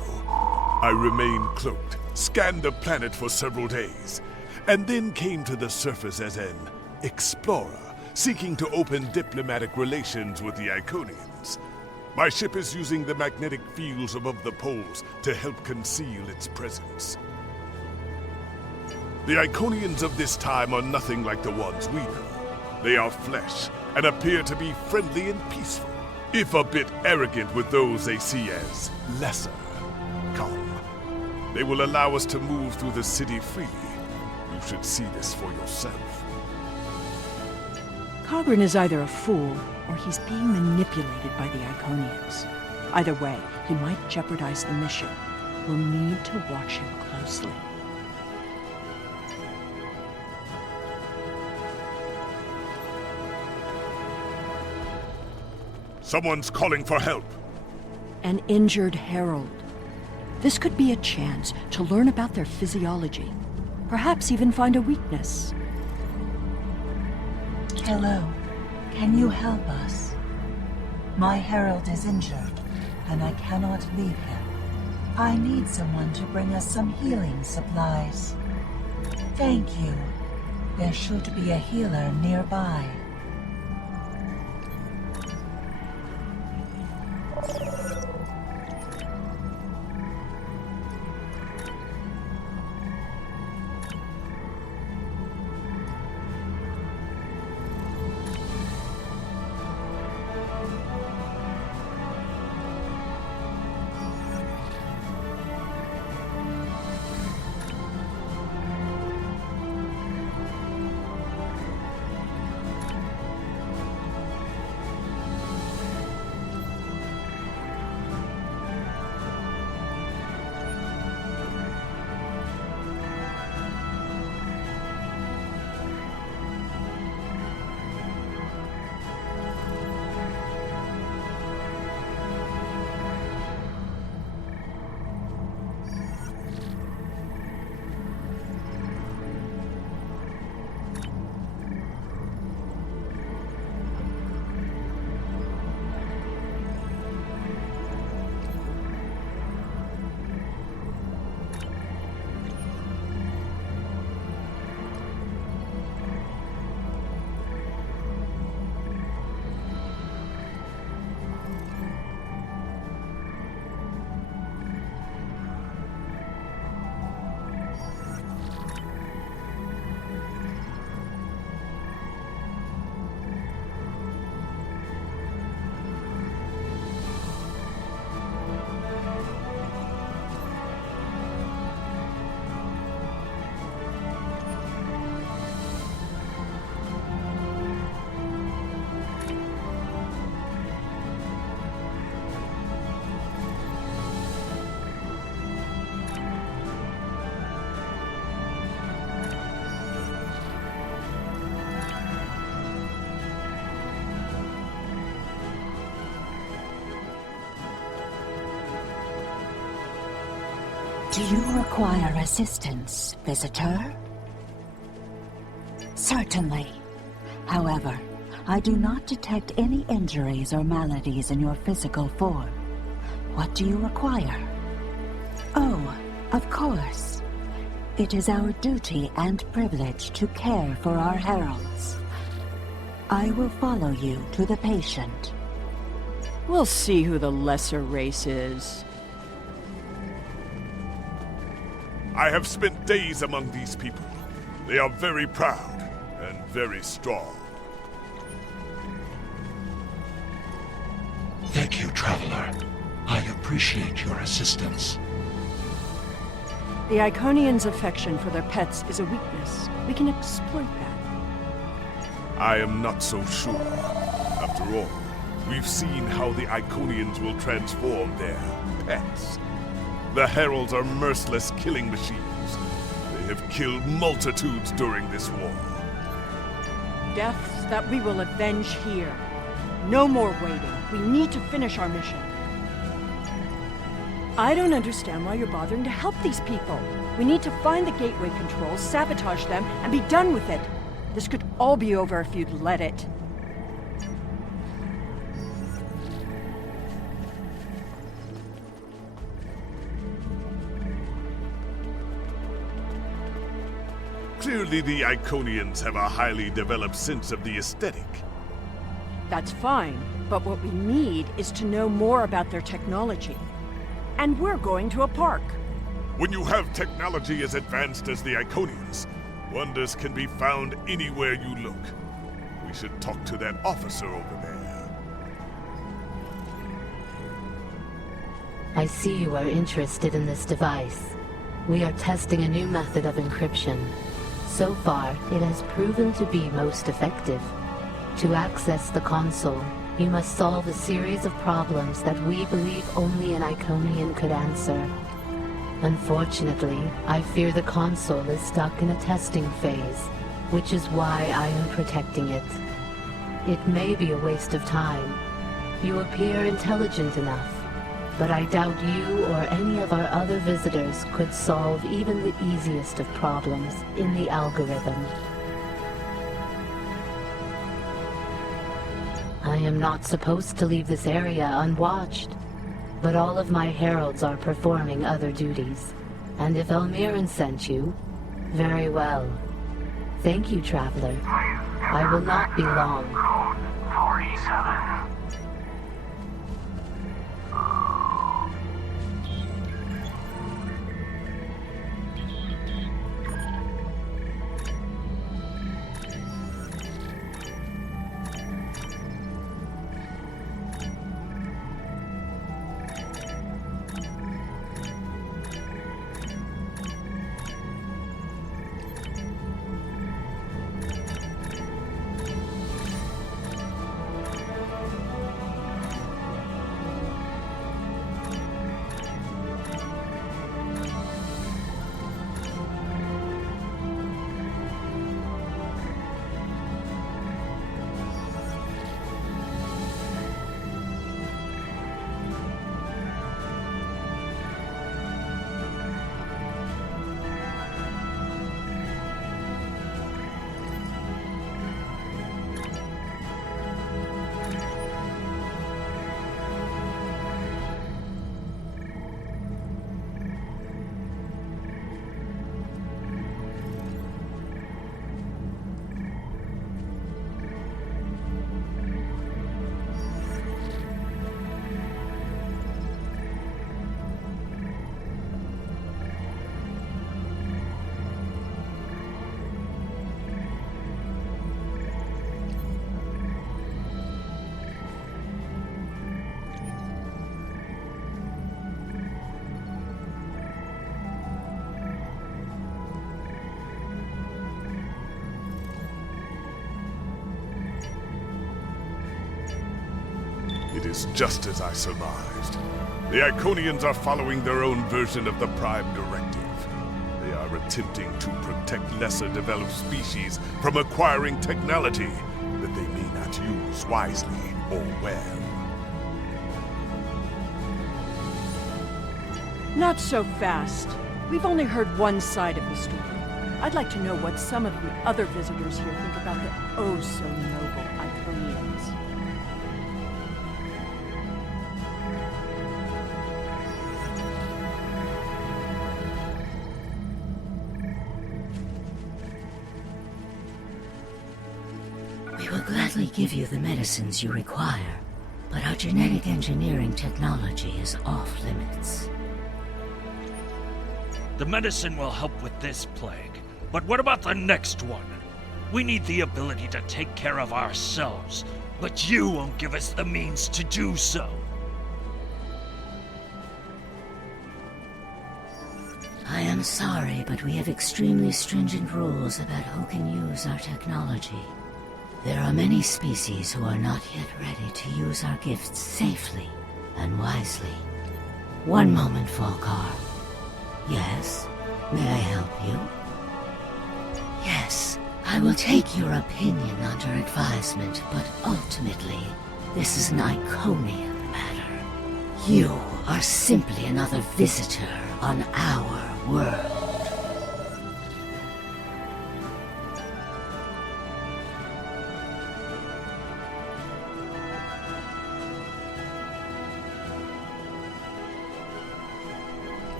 I remained cloaked, scanned the planet for several days, and then came to the surface as an explorer, seeking to open diplomatic relations with the Iconians. My ship is using the magnetic fields above the poles to help conceal its presence. The Iconians of this time are nothing like the ones we know. They are flesh, and appear to be friendly and peaceful, if a bit arrogant with those they see as lesser. Come. They will allow us to move through the city freely. You should see this for yourself. Cogran is either a fool, or he's being manipulated by the Iconians. Either way, he might jeopardize the mission. We'll need to watch him closely. Someone's calling for help. An injured herald. This could be a chance to learn about their physiology. Perhaps even find a weakness. Hello. Can you help us? My herald is injured, and I cannot leave him. I need someone to bring us some healing supplies. Thank you. There should be a healer nearby. Do you require assistance, visitor? Certainly. However, I do not detect any injuries or maladies in your physical form. What do you require? Oh, of course. It is our duty and privilege to care for our heralds. I will follow you to the patient. We'll see who the lesser race is. I have spent days among these people. They are very proud and very strong. Thank you, Traveler. I appreciate your assistance. The Iconians' affection for their pets is a weakness. We can exploit that. I am not so sure. After all, we've seen how the Iconians will transform their pets. The Heralds are merciless killing machines. They have killed multitudes during this war. Deaths that we will avenge here. No more waiting. We need to finish our mission. I don't understand why you're bothering to help these people. We need to find the gateway controls, sabotage them, and be done with it. This could all be over if you'd let it. Clearly the Iconians have a highly developed sense of the aesthetic. That's fine, but what we need is to know more about their technology. And we're going to a park. When you have technology as advanced as the Iconians, wonders can be found anywhere you look. We should talk to that officer over there. I see you are interested in this device. We are testing a new method of encryption. So far, it has proven to be most effective. To access the console, you must solve a series of problems that we believe only an Iconian could answer. Unfortunately, I fear the console is stuck in a testing phase, which is why I am protecting it. It may be a waste of time. You appear intelligent enough, but I doubt you or any of our other visitors could solve even the easiest of problems in the algorithm. I am not supposed to leave this area unwatched, but all of my heralds are performing other duties. And if Elmiran sent you, very well. Thank you, Traveler. I will not be long. 47. It is just as I surmised. The Iconians are following their own version of the Prime Directive. They are attempting to protect lesser developed species from acquiring technology that they may not use wisely or well. Not so fast. We've only heard one side of the story. I'd like to know what some of the other visitors here think about the oh-so-noble Iconians. We will gladly give you the medicines you require, but our genetic engineering technology is off limits. The medicine will help with this plague, but what about the next one? We need the ability to take care of ourselves, but you won't give us the means to do so. I am sorry, but we have extremely stringent rules about who can use our technology. There are many species who are not yet ready to use our gifts safely and wisely. One moment, Falkar. Yes? May I help you? Yes, I will take your opinion under advisement, but ultimately, this is an Iconian matter. You are simply another visitor on our world.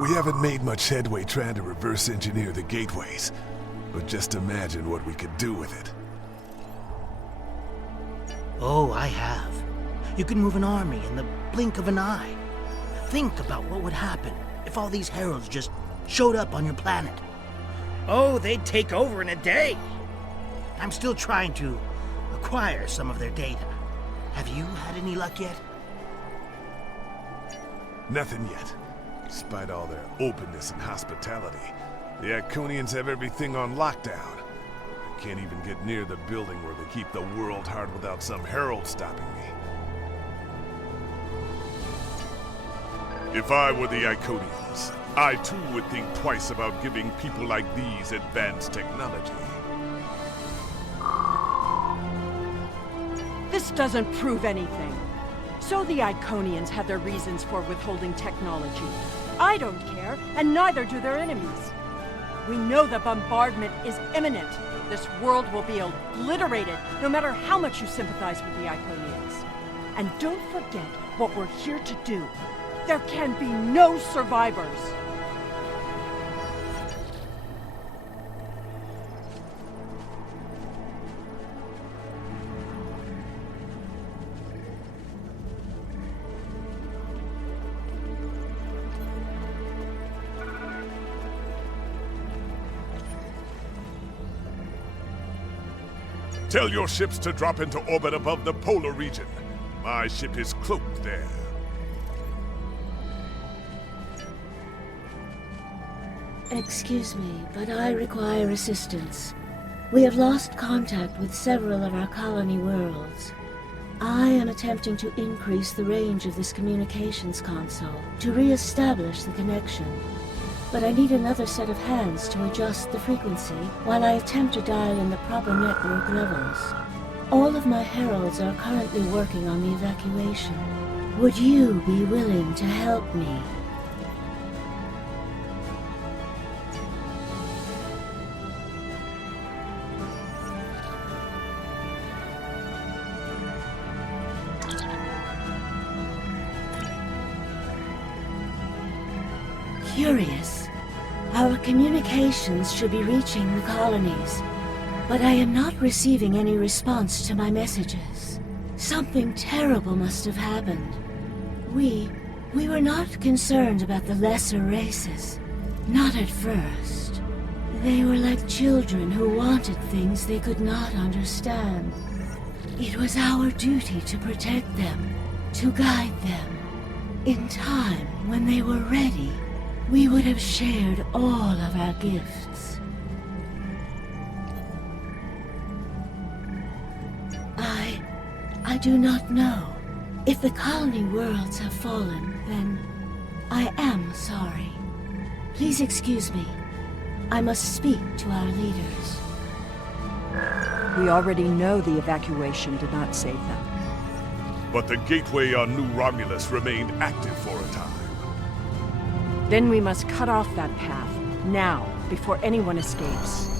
We haven't made much headway trying to reverse engineer the gateways, but just imagine what we could do with it. Oh, I have. You can move an army in the blink of an eye. Think about what would happen if all these heralds just showed up on your planet. Oh, they'd take over in a day. I'm still trying to acquire some of their data. Have you had any luck yet? Nothing yet. Despite all their openness and hospitality, the Iconians have everything on lockdown. I can't even get near the building where they keep the world hard without some herald stopping me. If I were the Iconians, I too would think twice about giving people like these advanced technology. This doesn't prove anything. So the Iconians had their reasons for withholding technology. I don't care, and neither do their enemies. We know the bombardment is imminent. This world will be obliterated, no matter how much you sympathize with the Iconians. And don't forget what we're here to do. There can be no survivors. Tell your ships to drop into orbit above the polar region. My ship is cloaked there. Excuse me, but I require assistance. We have lost contact with several of our colony worlds. I am attempting to increase the range of this communications console to re-establish the connection. But I need another set of hands to adjust the frequency while I attempt to dial in the proper network levels. All of my heralds are currently working on the evacuation. Would you be willing to help me? Curious. Our communications should be reaching the colonies, but I am not receiving any response to my messages. Something terrible must have happened. We were not concerned about the lesser races. Not at first. They were like children who wanted things they could not understand. It was our duty to protect them, to guide them. In time, when they were ready, we would have shared all of our gifts. I do not know. If the colony worlds have fallen, then I am sorry. Please excuse me. I must speak to our leaders. We already know the evacuation did not save them. But the gateway on New Romulus remained active for a time. Then we must cut off that path, now, before anyone escapes.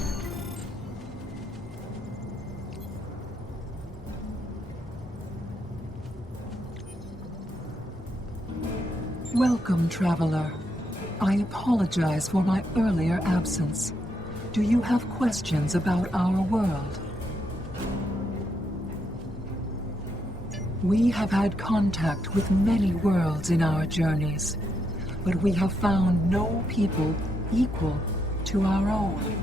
Welcome, traveler. I apologize for my earlier absence. Do you have questions about our world? We have had contact with many worlds in our journeys, but we have found no people equal to our own.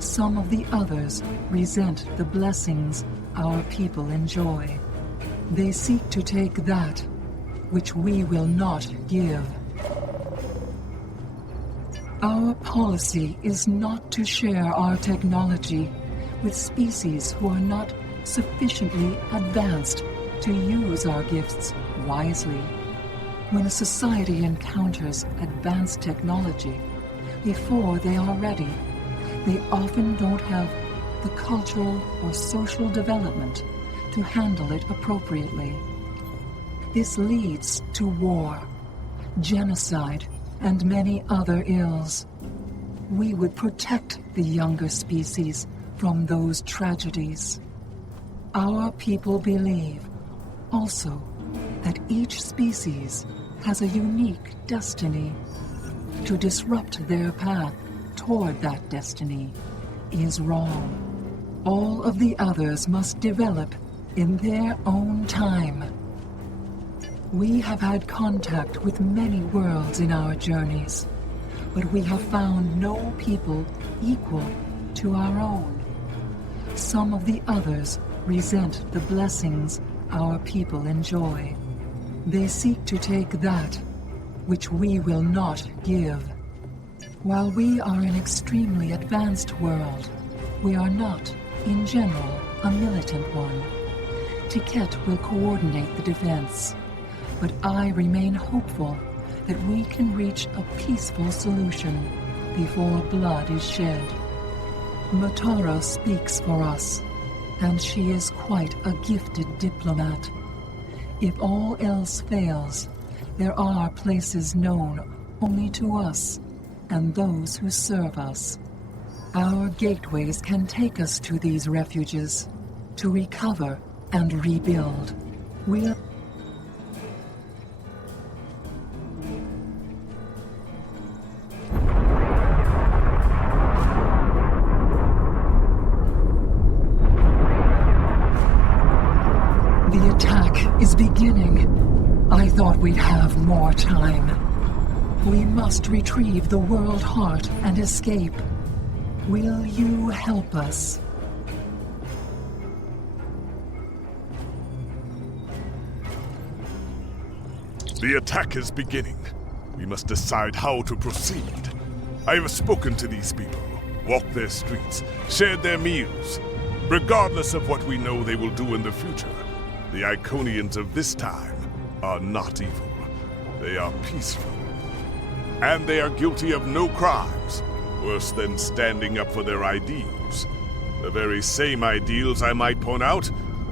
Some of the others resent the blessings our people enjoy. They seek to take that which we will not give. Our policy is not to share our technology with species who are not sufficiently advanced to use our gifts wisely. When a society encounters advanced technology, before they are ready, they often don't have the cultural or social development to handle it appropriately. This leads to war, genocide, and many other ills. We would protect the younger species from those tragedies. Our people believe also that each species has a unique destiny. to disrupt their path toward that destiny is wrong. All of the others must develop in their own time. We have had contact with many worlds in our journeys, but we have found no people equal to our own. Some of the others resent the blessings our people enjoy. They seek to take that which we will not give. While we are an extremely advanced world, we are not, in general, a militant one. Tiket will coordinate the defense, but I remain hopeful that we can reach a peaceful solution before blood is shed. Matara speaks for us, and she is quite a gifted diplomat. If all else fails, there are places known only to us and those who serve us. Our gateways can take us to these refuges, to recover and rebuild. We'll The attack is beginning. I thought we'd have more time. We must retrieve the World Heart and escape. Will you help us? The attack is beginning. We must decide how to proceed. I have spoken to these people, walked their streets, shared their meals. Regardless of what we know they will do in the future, the Iconians of this time are not evil. They are peaceful. And they are guilty of no crimes, worse than standing up for their ideals. The very same ideals, I might point out,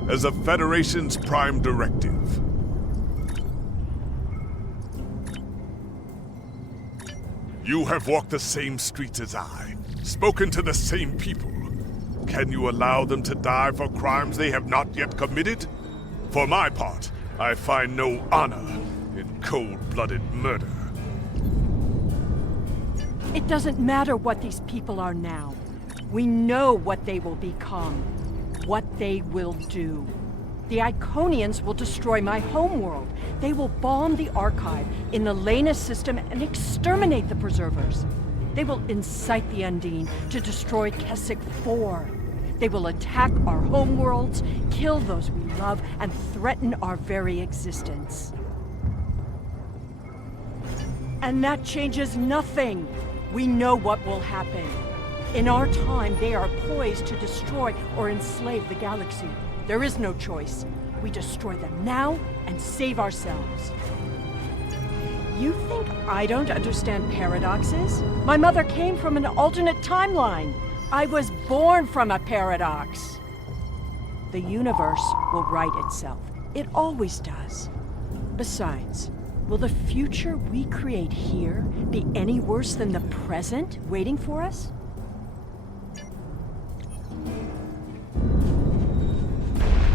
as the Federation's prime directive. You have walked the same streets as I, spoken to the same people. Can you allow them to die for crimes they have not yet committed? For my part, I find no honor in cold-blooded murder. It doesn't matter what these people are now. We know what they will become, what they will do. The Iconians will destroy my homeworld. They will bomb the Archive in the Lena system and exterminate the Preservers. They will incite the Undine to destroy Keswick 4. They will attack our homeworlds, kill those we love, and threaten our very existence. And that changes nothing. We know what will happen. In our time, they are poised to destroy or enslave the galaxy. There is no choice. We destroy them now and save ourselves. You think I don't understand paradoxes? My mother came from an alternate timeline. I was born from a paradox. The universe will right itself. It always does. Besides, will the future we create here be any worse than the present waiting for us?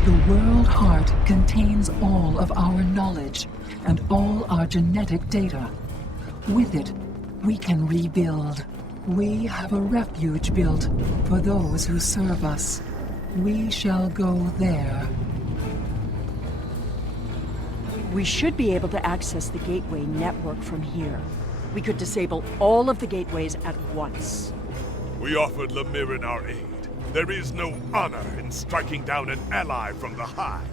The World Heart contains all of our knowledge and all our genetic data. With it, we can rebuild. We have a refuge built for those who serve us. We shall go there. We should be able to access the Gateway network from here. We could disable all of the gateways at once. We offered Lemirin our aid. There is no honor in striking down an ally from the Hive.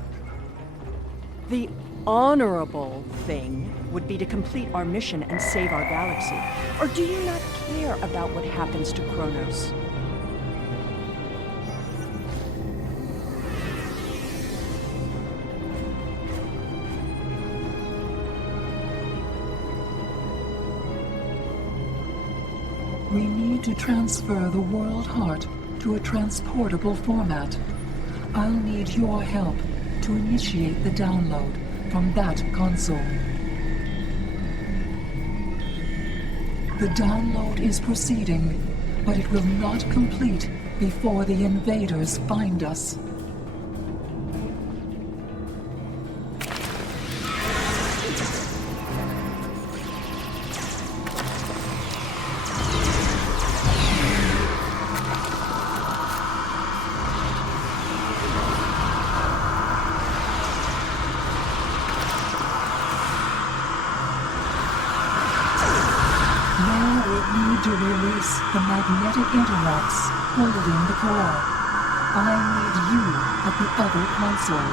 The honorable thing would be to complete our mission and save our galaxy. Or do you not care about what happens to Kronos? We need to transfer the World Heart to a transportable format. I'll need your help to initiate the download from that console. The download is proceeding, but it will not complete before the invaders find us. will need to release the magnetic interlocks holding the core. I need you at the other console.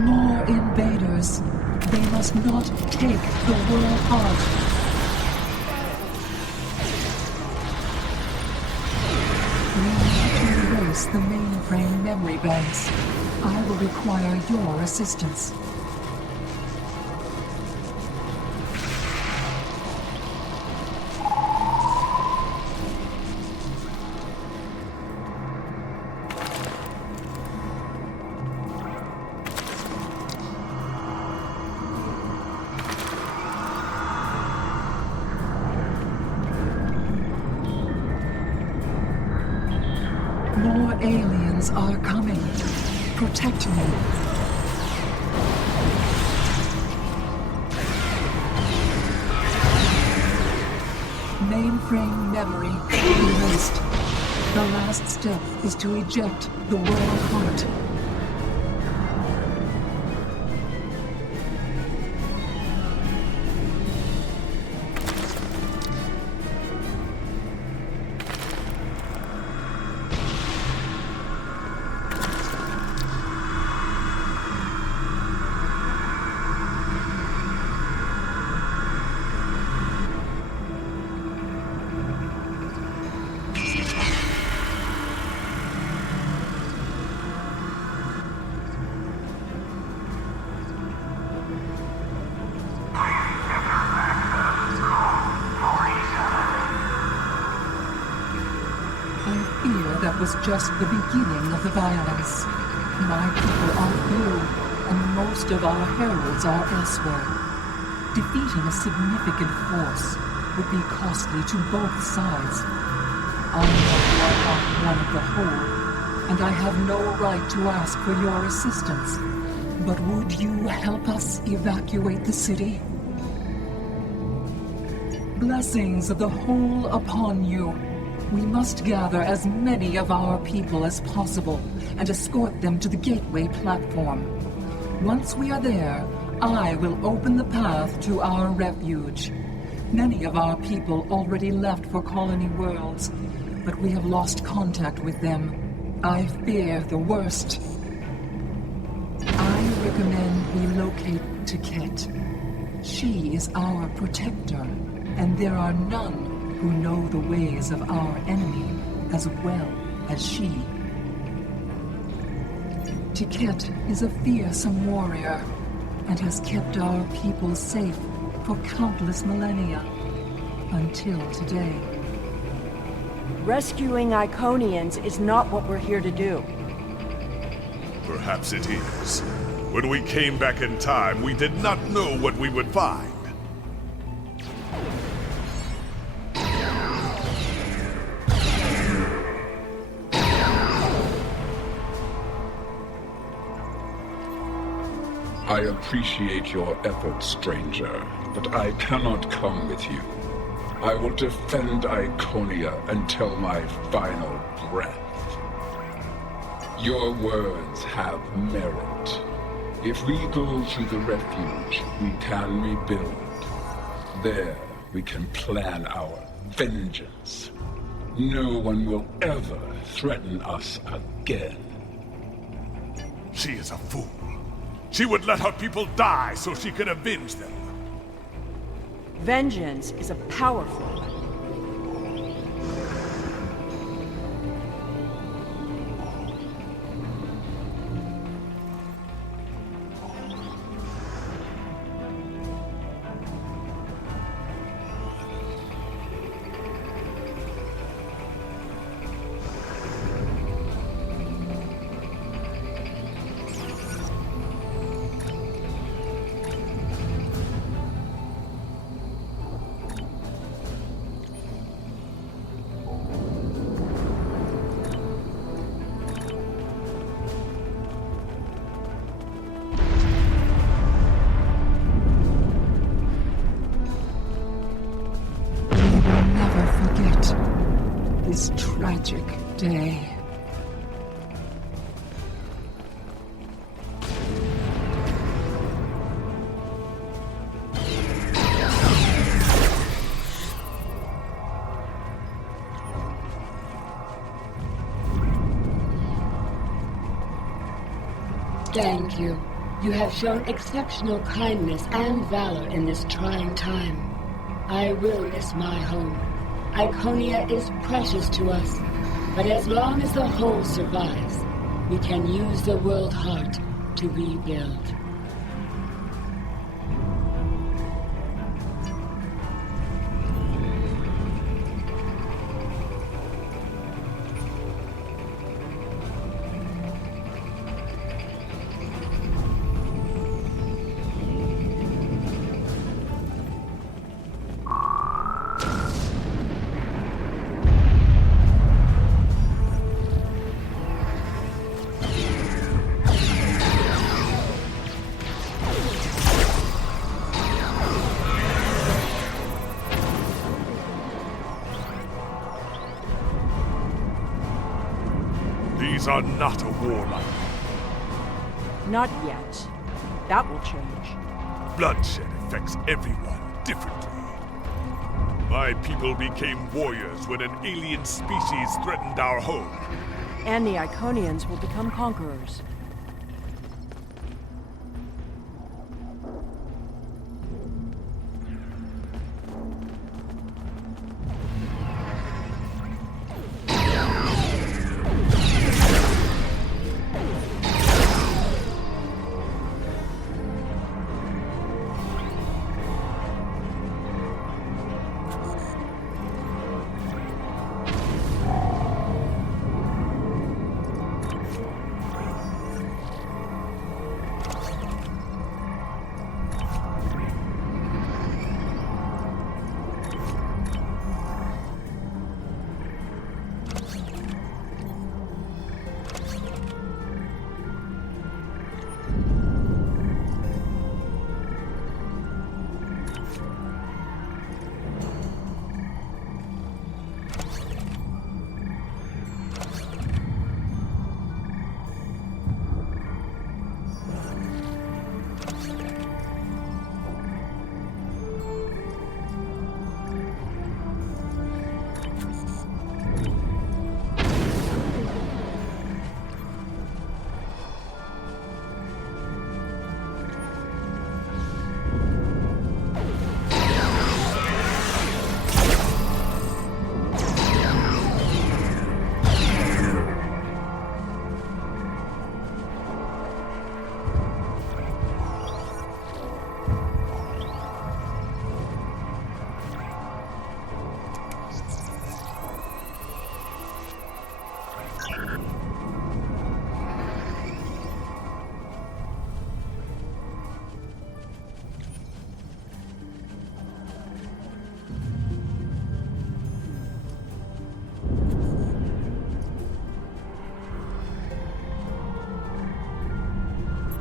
More invaders. They must not take the world heart. We need to erase the mainframe memory banks. I will require your assistance. More aliens are coming. Protect me. Mainframe memory erased. The last step is to eject the world heart. That was just the beginning of the violence. My people are few, and most of our heralds are elsewhere. Defeating a significant force would be costly to both sides. I know you are not one of the whole, and I have no right to ask for your assistance. But would you help us evacuate the city? Blessings of the whole upon you. We must gather as many of our people as possible and escort them to the gateway platform. Once we are there, I will open the path to our refuge. Many of our people already left for Colony Worlds, but we have lost contact with them. I fear the worst. I recommend we locate Tiket. She is our protector, and there are none who know the ways of our enemy as well as she. Tiket is a fearsome warrior and has kept our people safe for countless millennia until today. Rescuing Iconians is not what we're here to do. Perhaps it is. When we came back in time, we did not know what we would find. I appreciate your efforts, stranger, but I cannot come with you. I will defend Iconia until my final breath. Your words have merit. If we go to the refuge, we can rebuild. There, we can plan our vengeance. No one will ever threaten us again. She is a fool. She would let her people die so she could avenge them. Vengeance is a powerful weapon. Thank you. You have shown exceptional kindness and valor in this trying time. I will miss my home. Iconia is precious to us, but as long as the whole survives, we can use the World Heart to rebuild. These are not a warlike. Not yet. That will change. Bloodshed affects everyone differently. My people became warriors when an alien species threatened our home. And the Iconians will become conquerors.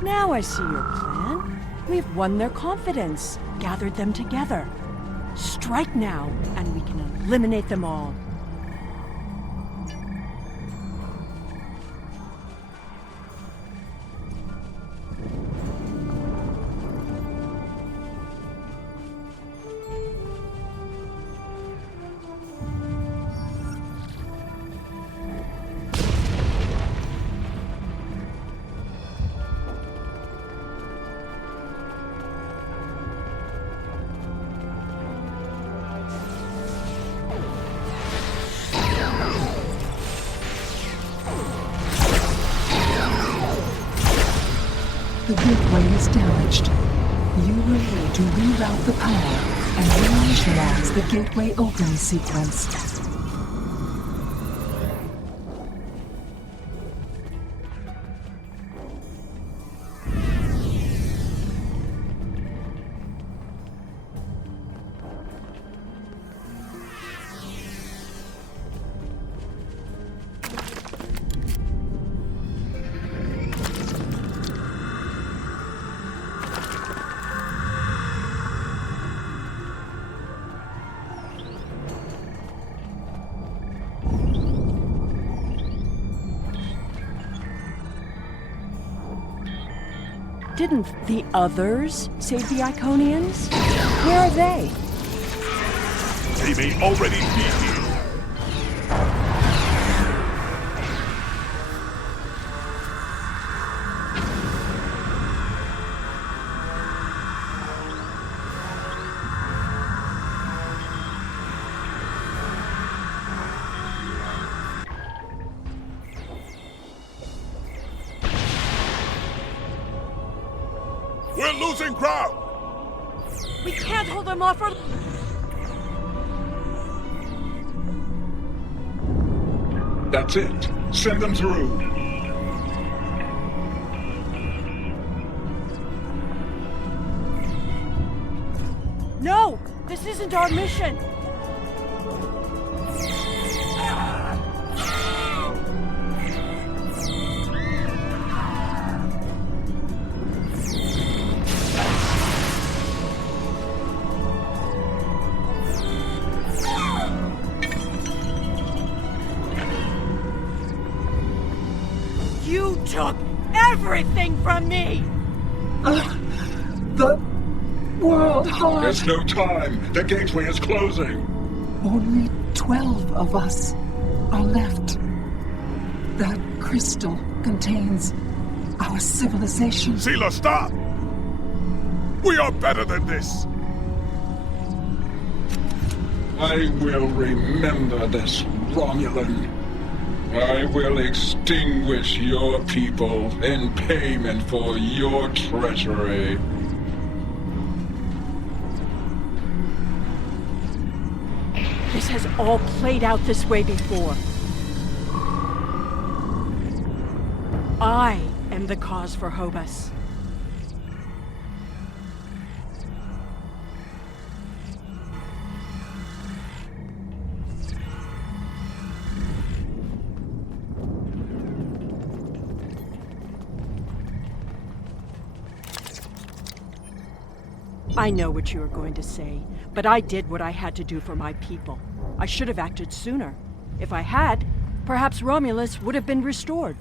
Now I see your plan. We've won their confidence, gathered them together. Strike now, and we can eliminate them all. The gateway is damaged. You will need to reroute the power and reinitialize the gateway open sequence. Didn't the others save the Iconians? Where are they? They may already be here. We're losing ground! We can't hold them off or... That's it. Send them through. No! This isn't our mission! You took everything from me! The World Heart. There's no time. The gateway is closing. Only 12 of us are left. That crystal contains our civilization. Seela, stop! We are better than this! I will remember this, Romulan. I will extinguish your people in payment for your treachery. This has all played out this way before. I am the cause for Hobus. I know what you are going to say, but I did what I had to do for my people. I should have acted sooner. If I had, perhaps Romulus would have been restored.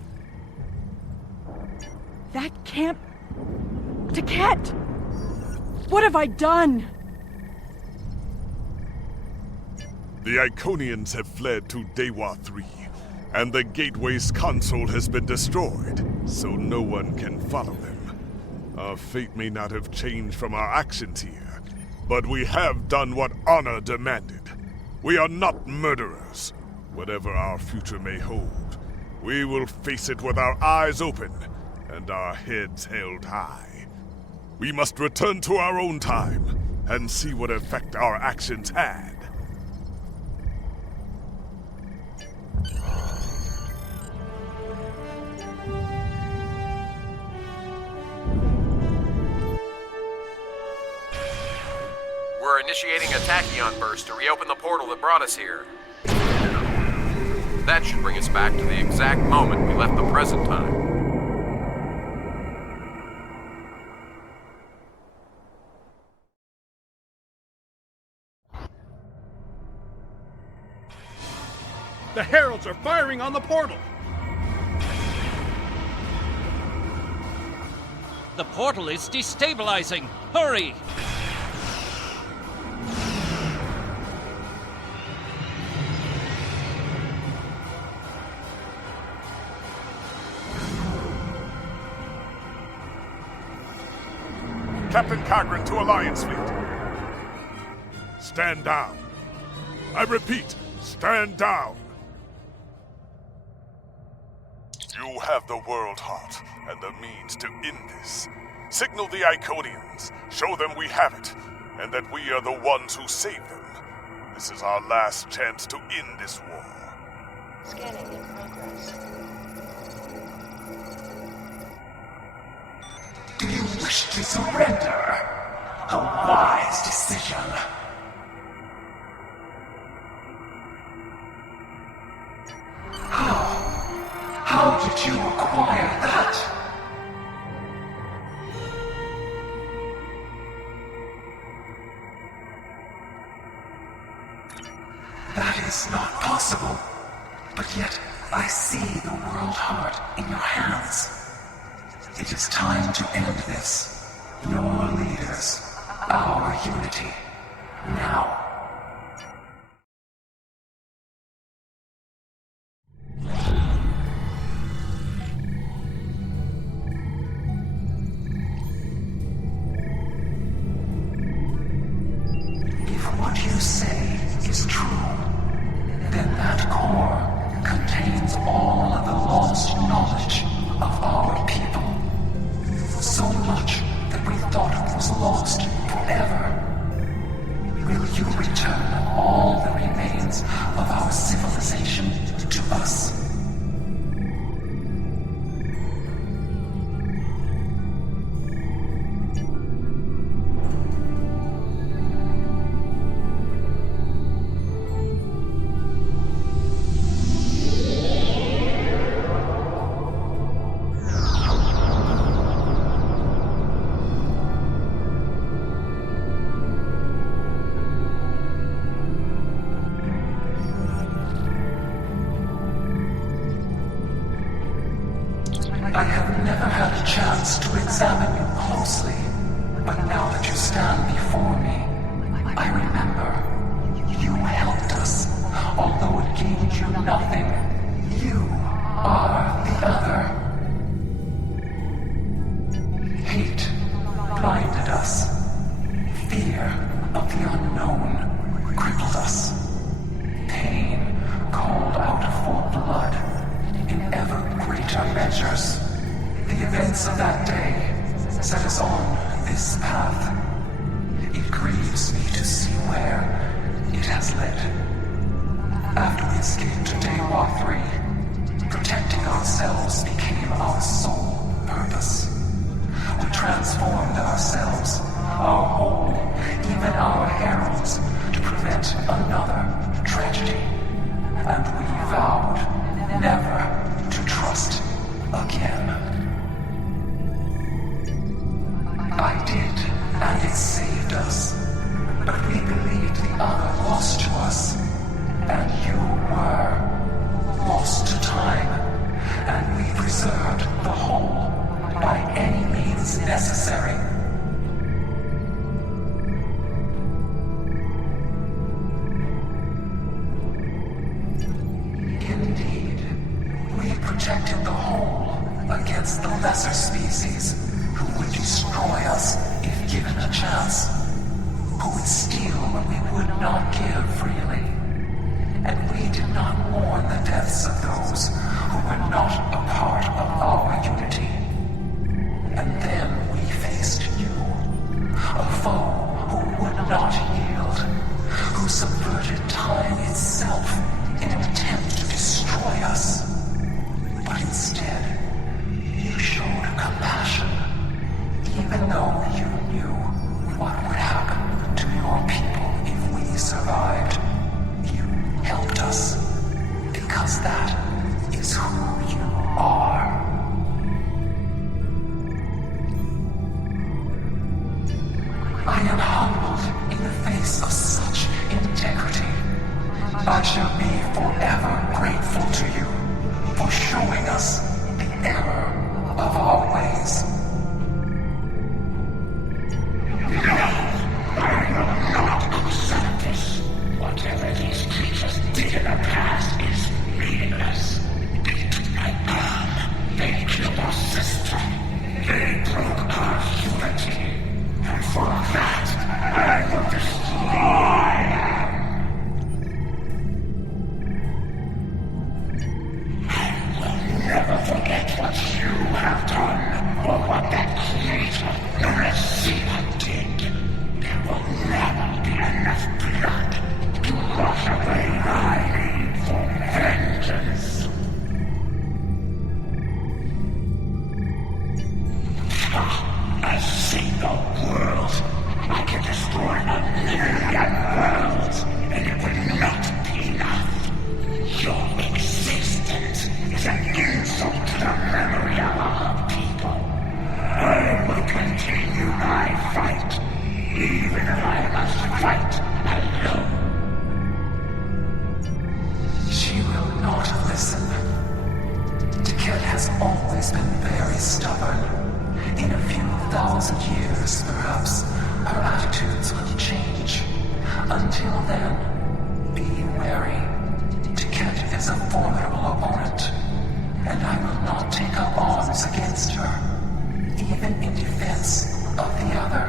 That camp... Taket! What have I done? The Iconians have fled to Dewa 3, and the Gateway's console has been destroyed, so no one can follow them. Our fate may not have changed from our actions here, but we have done what honor demanded. We are not murderers. Whatever our future may hold, we will face it with our eyes open and our heads held high. We must return to our own time and see what effect our actions had. We're initiating a tachyon burst to reopen the portal that brought us here. That should bring us back to the exact moment we left the present time. The Heralds are firing on the portal! The portal is destabilizing! Hurry! Captain Kagran to Alliance Fleet. Stand down. I repeat, stand down. You have the World Heart and the means to end this. Signal the Iconians, show them we have it, and that we are the ones who save them. This is our last chance to end this war. Scanning in progress. Do you wish to surrender? A wise decision. How did you acquire that? That is not possible. But yet, I see the World Heart in your hands. It is time to end this. Your leaders, our unity. Now. If what you say is true, then that core contains all of the lost knowledge of our people. So much that we thought I have never had a chance to examine you closely, but now that you stand before me, I remember. You helped us, although it gained you nothing. You are the other. Hate blinded us. Fear of the unknown crippled us. Pain called out for blood in ever greater measures. The events of that day set us on this path. It grieves me to see where it has led. After we escaped to Daewar 3, protecting ourselves became our sole purpose. We transformed ourselves, our whole, even our heralds, to prevent another tragedy. And we vowed never to trust again. I did, and it saved us. But we believed the other lost to us, and you were lost to time, and we preserved the whole by any means necessary. Indeed, we protected the whole against the lesser species who would destroy us if given a chance, who would steal what we would not give freely. And we did not mourn the deaths of those who were not a part of our unity. And then we faced you, a foe who would not yield, who subverted time itself in an attempt to destroy us. But instead, you showed compassion, even though you knew what would happen to your people if we survived. You helped us, because that is who you are. I am humbled in the face of such integrity. I shall be forever grateful to you for showing us the error of our ways. I will not accept this. Whatever these creatures did in the past is meaningless. I am. They killed our sister. They broke our unity. And for that, I will destroy them. I will never forget what you have done, or what that creator, known as Seela, did. There will never be enough blood to wash away my need for vengeance. A single world. I can destroy 1,000,000 worlds, and it would not be enough. Your existence is an insult to the memory of our people. I will continue my fight, even if I must fight alone. She will not listen. Tiket has always been very stubborn. In a few thousand years, perhaps, her attitudes will change. Until then, be wary. Tiket is a formidable opponent, and I will not take up arms against her, even in defense of the other.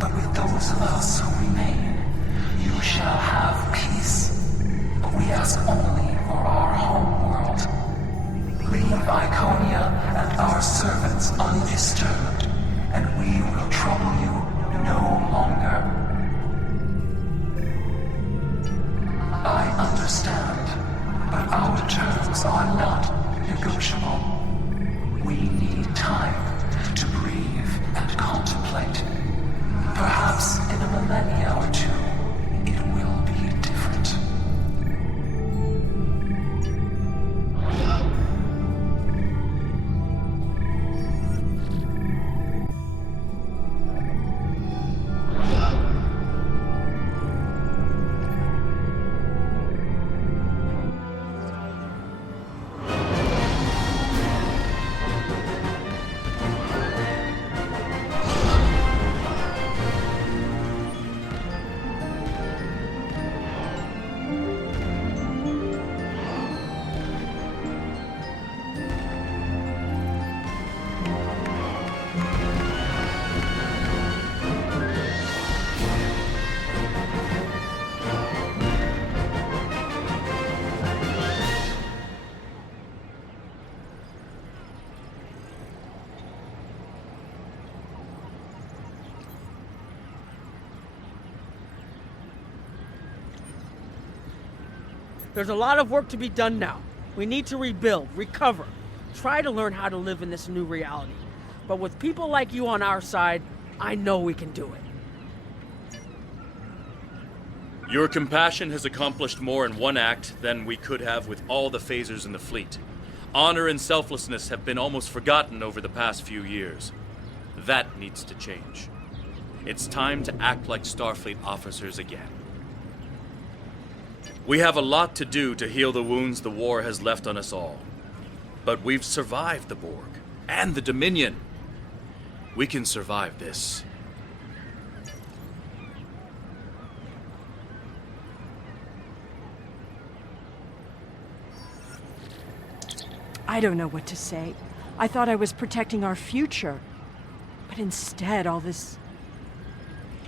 But with those of us who remain, you shall have peace. We ask only for our home world. Leave Iconia and our servants undisturbed, and we will trouble you no longer. I understand, but our terms are not negotiable. We need time to breathe and contemplate. Perhaps in a millennia or two, it will be different. There's a lot of work to be done now. We need to rebuild, recover, try to learn how to live in this new reality. But with people like you on our side, I know we can do it. Your compassion has accomplished more in one act than we could have with all the phasers in the fleet. Honor and selflessness have been almost forgotten over the past few years. That needs to change. It's time to act like Starfleet officers again. We have a lot to do to heal the wounds the war has left on us all. But we've survived the Borg and the Dominion. We can survive this. I don't know what to say. I thought I was protecting our future. But instead, all this...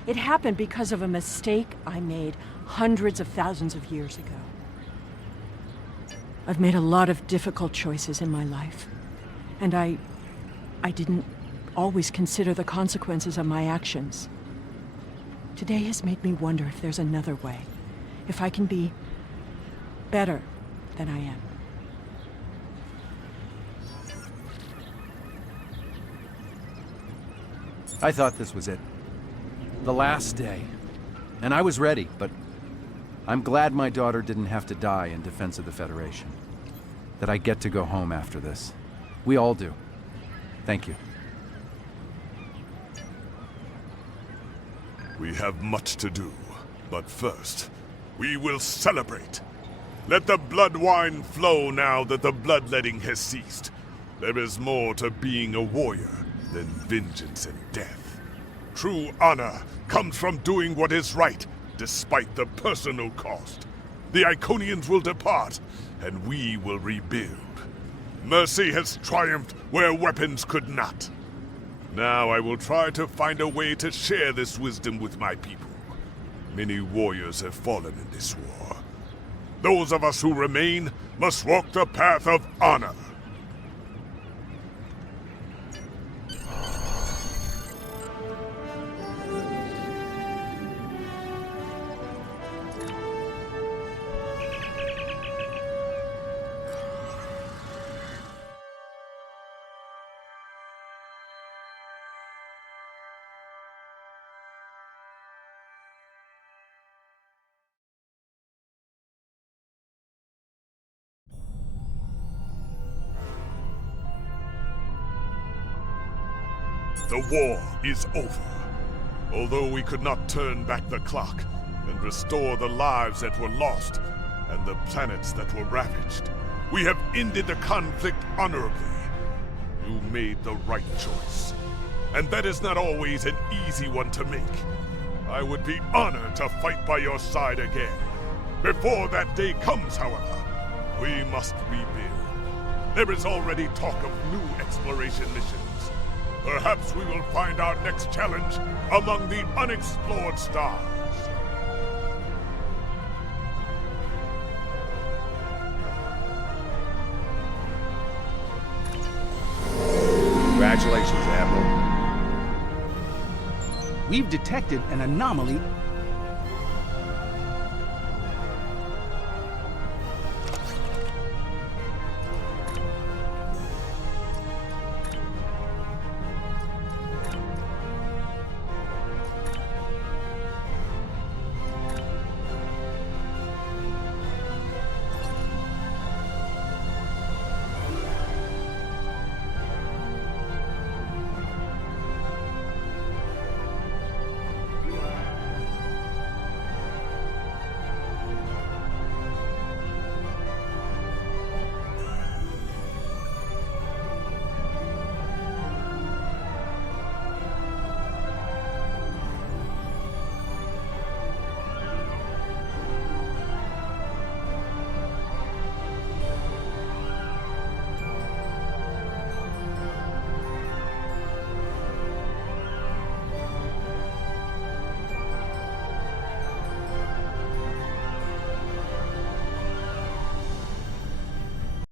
It happened because of a mistake I made hundreds of thousands of years ago. I've made a lot of difficult choices in my life. And I didn't always consider the consequences of my actions. Today has made me wonder if there's another way. If I can be better than I am. I thought this was it. The last day. And I was ready, but I'm glad my daughter didn't have to die in defense of the Federation. That I get to go home after this. We all do. Thank you. We have much to do, but first, we will celebrate. Let the blood wine flow now that the bloodletting has ceased. There is more to being a warrior than vengeance and death. True honor comes from doing what is right, despite the personal cost. The Iconians will depart, and we will rebuild. Mercy has triumphed where weapons could not. Now I will try to find a way to share this wisdom with my people. Many warriors have fallen in this war. Those of us who remain must walk the path of honor. The war is over. Although we could not turn back the clock and restore the lives that were lost and the planets that were ravaged, we have ended the conflict honorably. You made the right choice. And that is not always an easy one to make. I would be honored to fight by your side again. Before that day comes, however, we must rebuild. There is already talk of new exploration missions. Perhaps we will find our next challenge among the unexplored stars. Congratulations, Admiral. We've detected an anomaly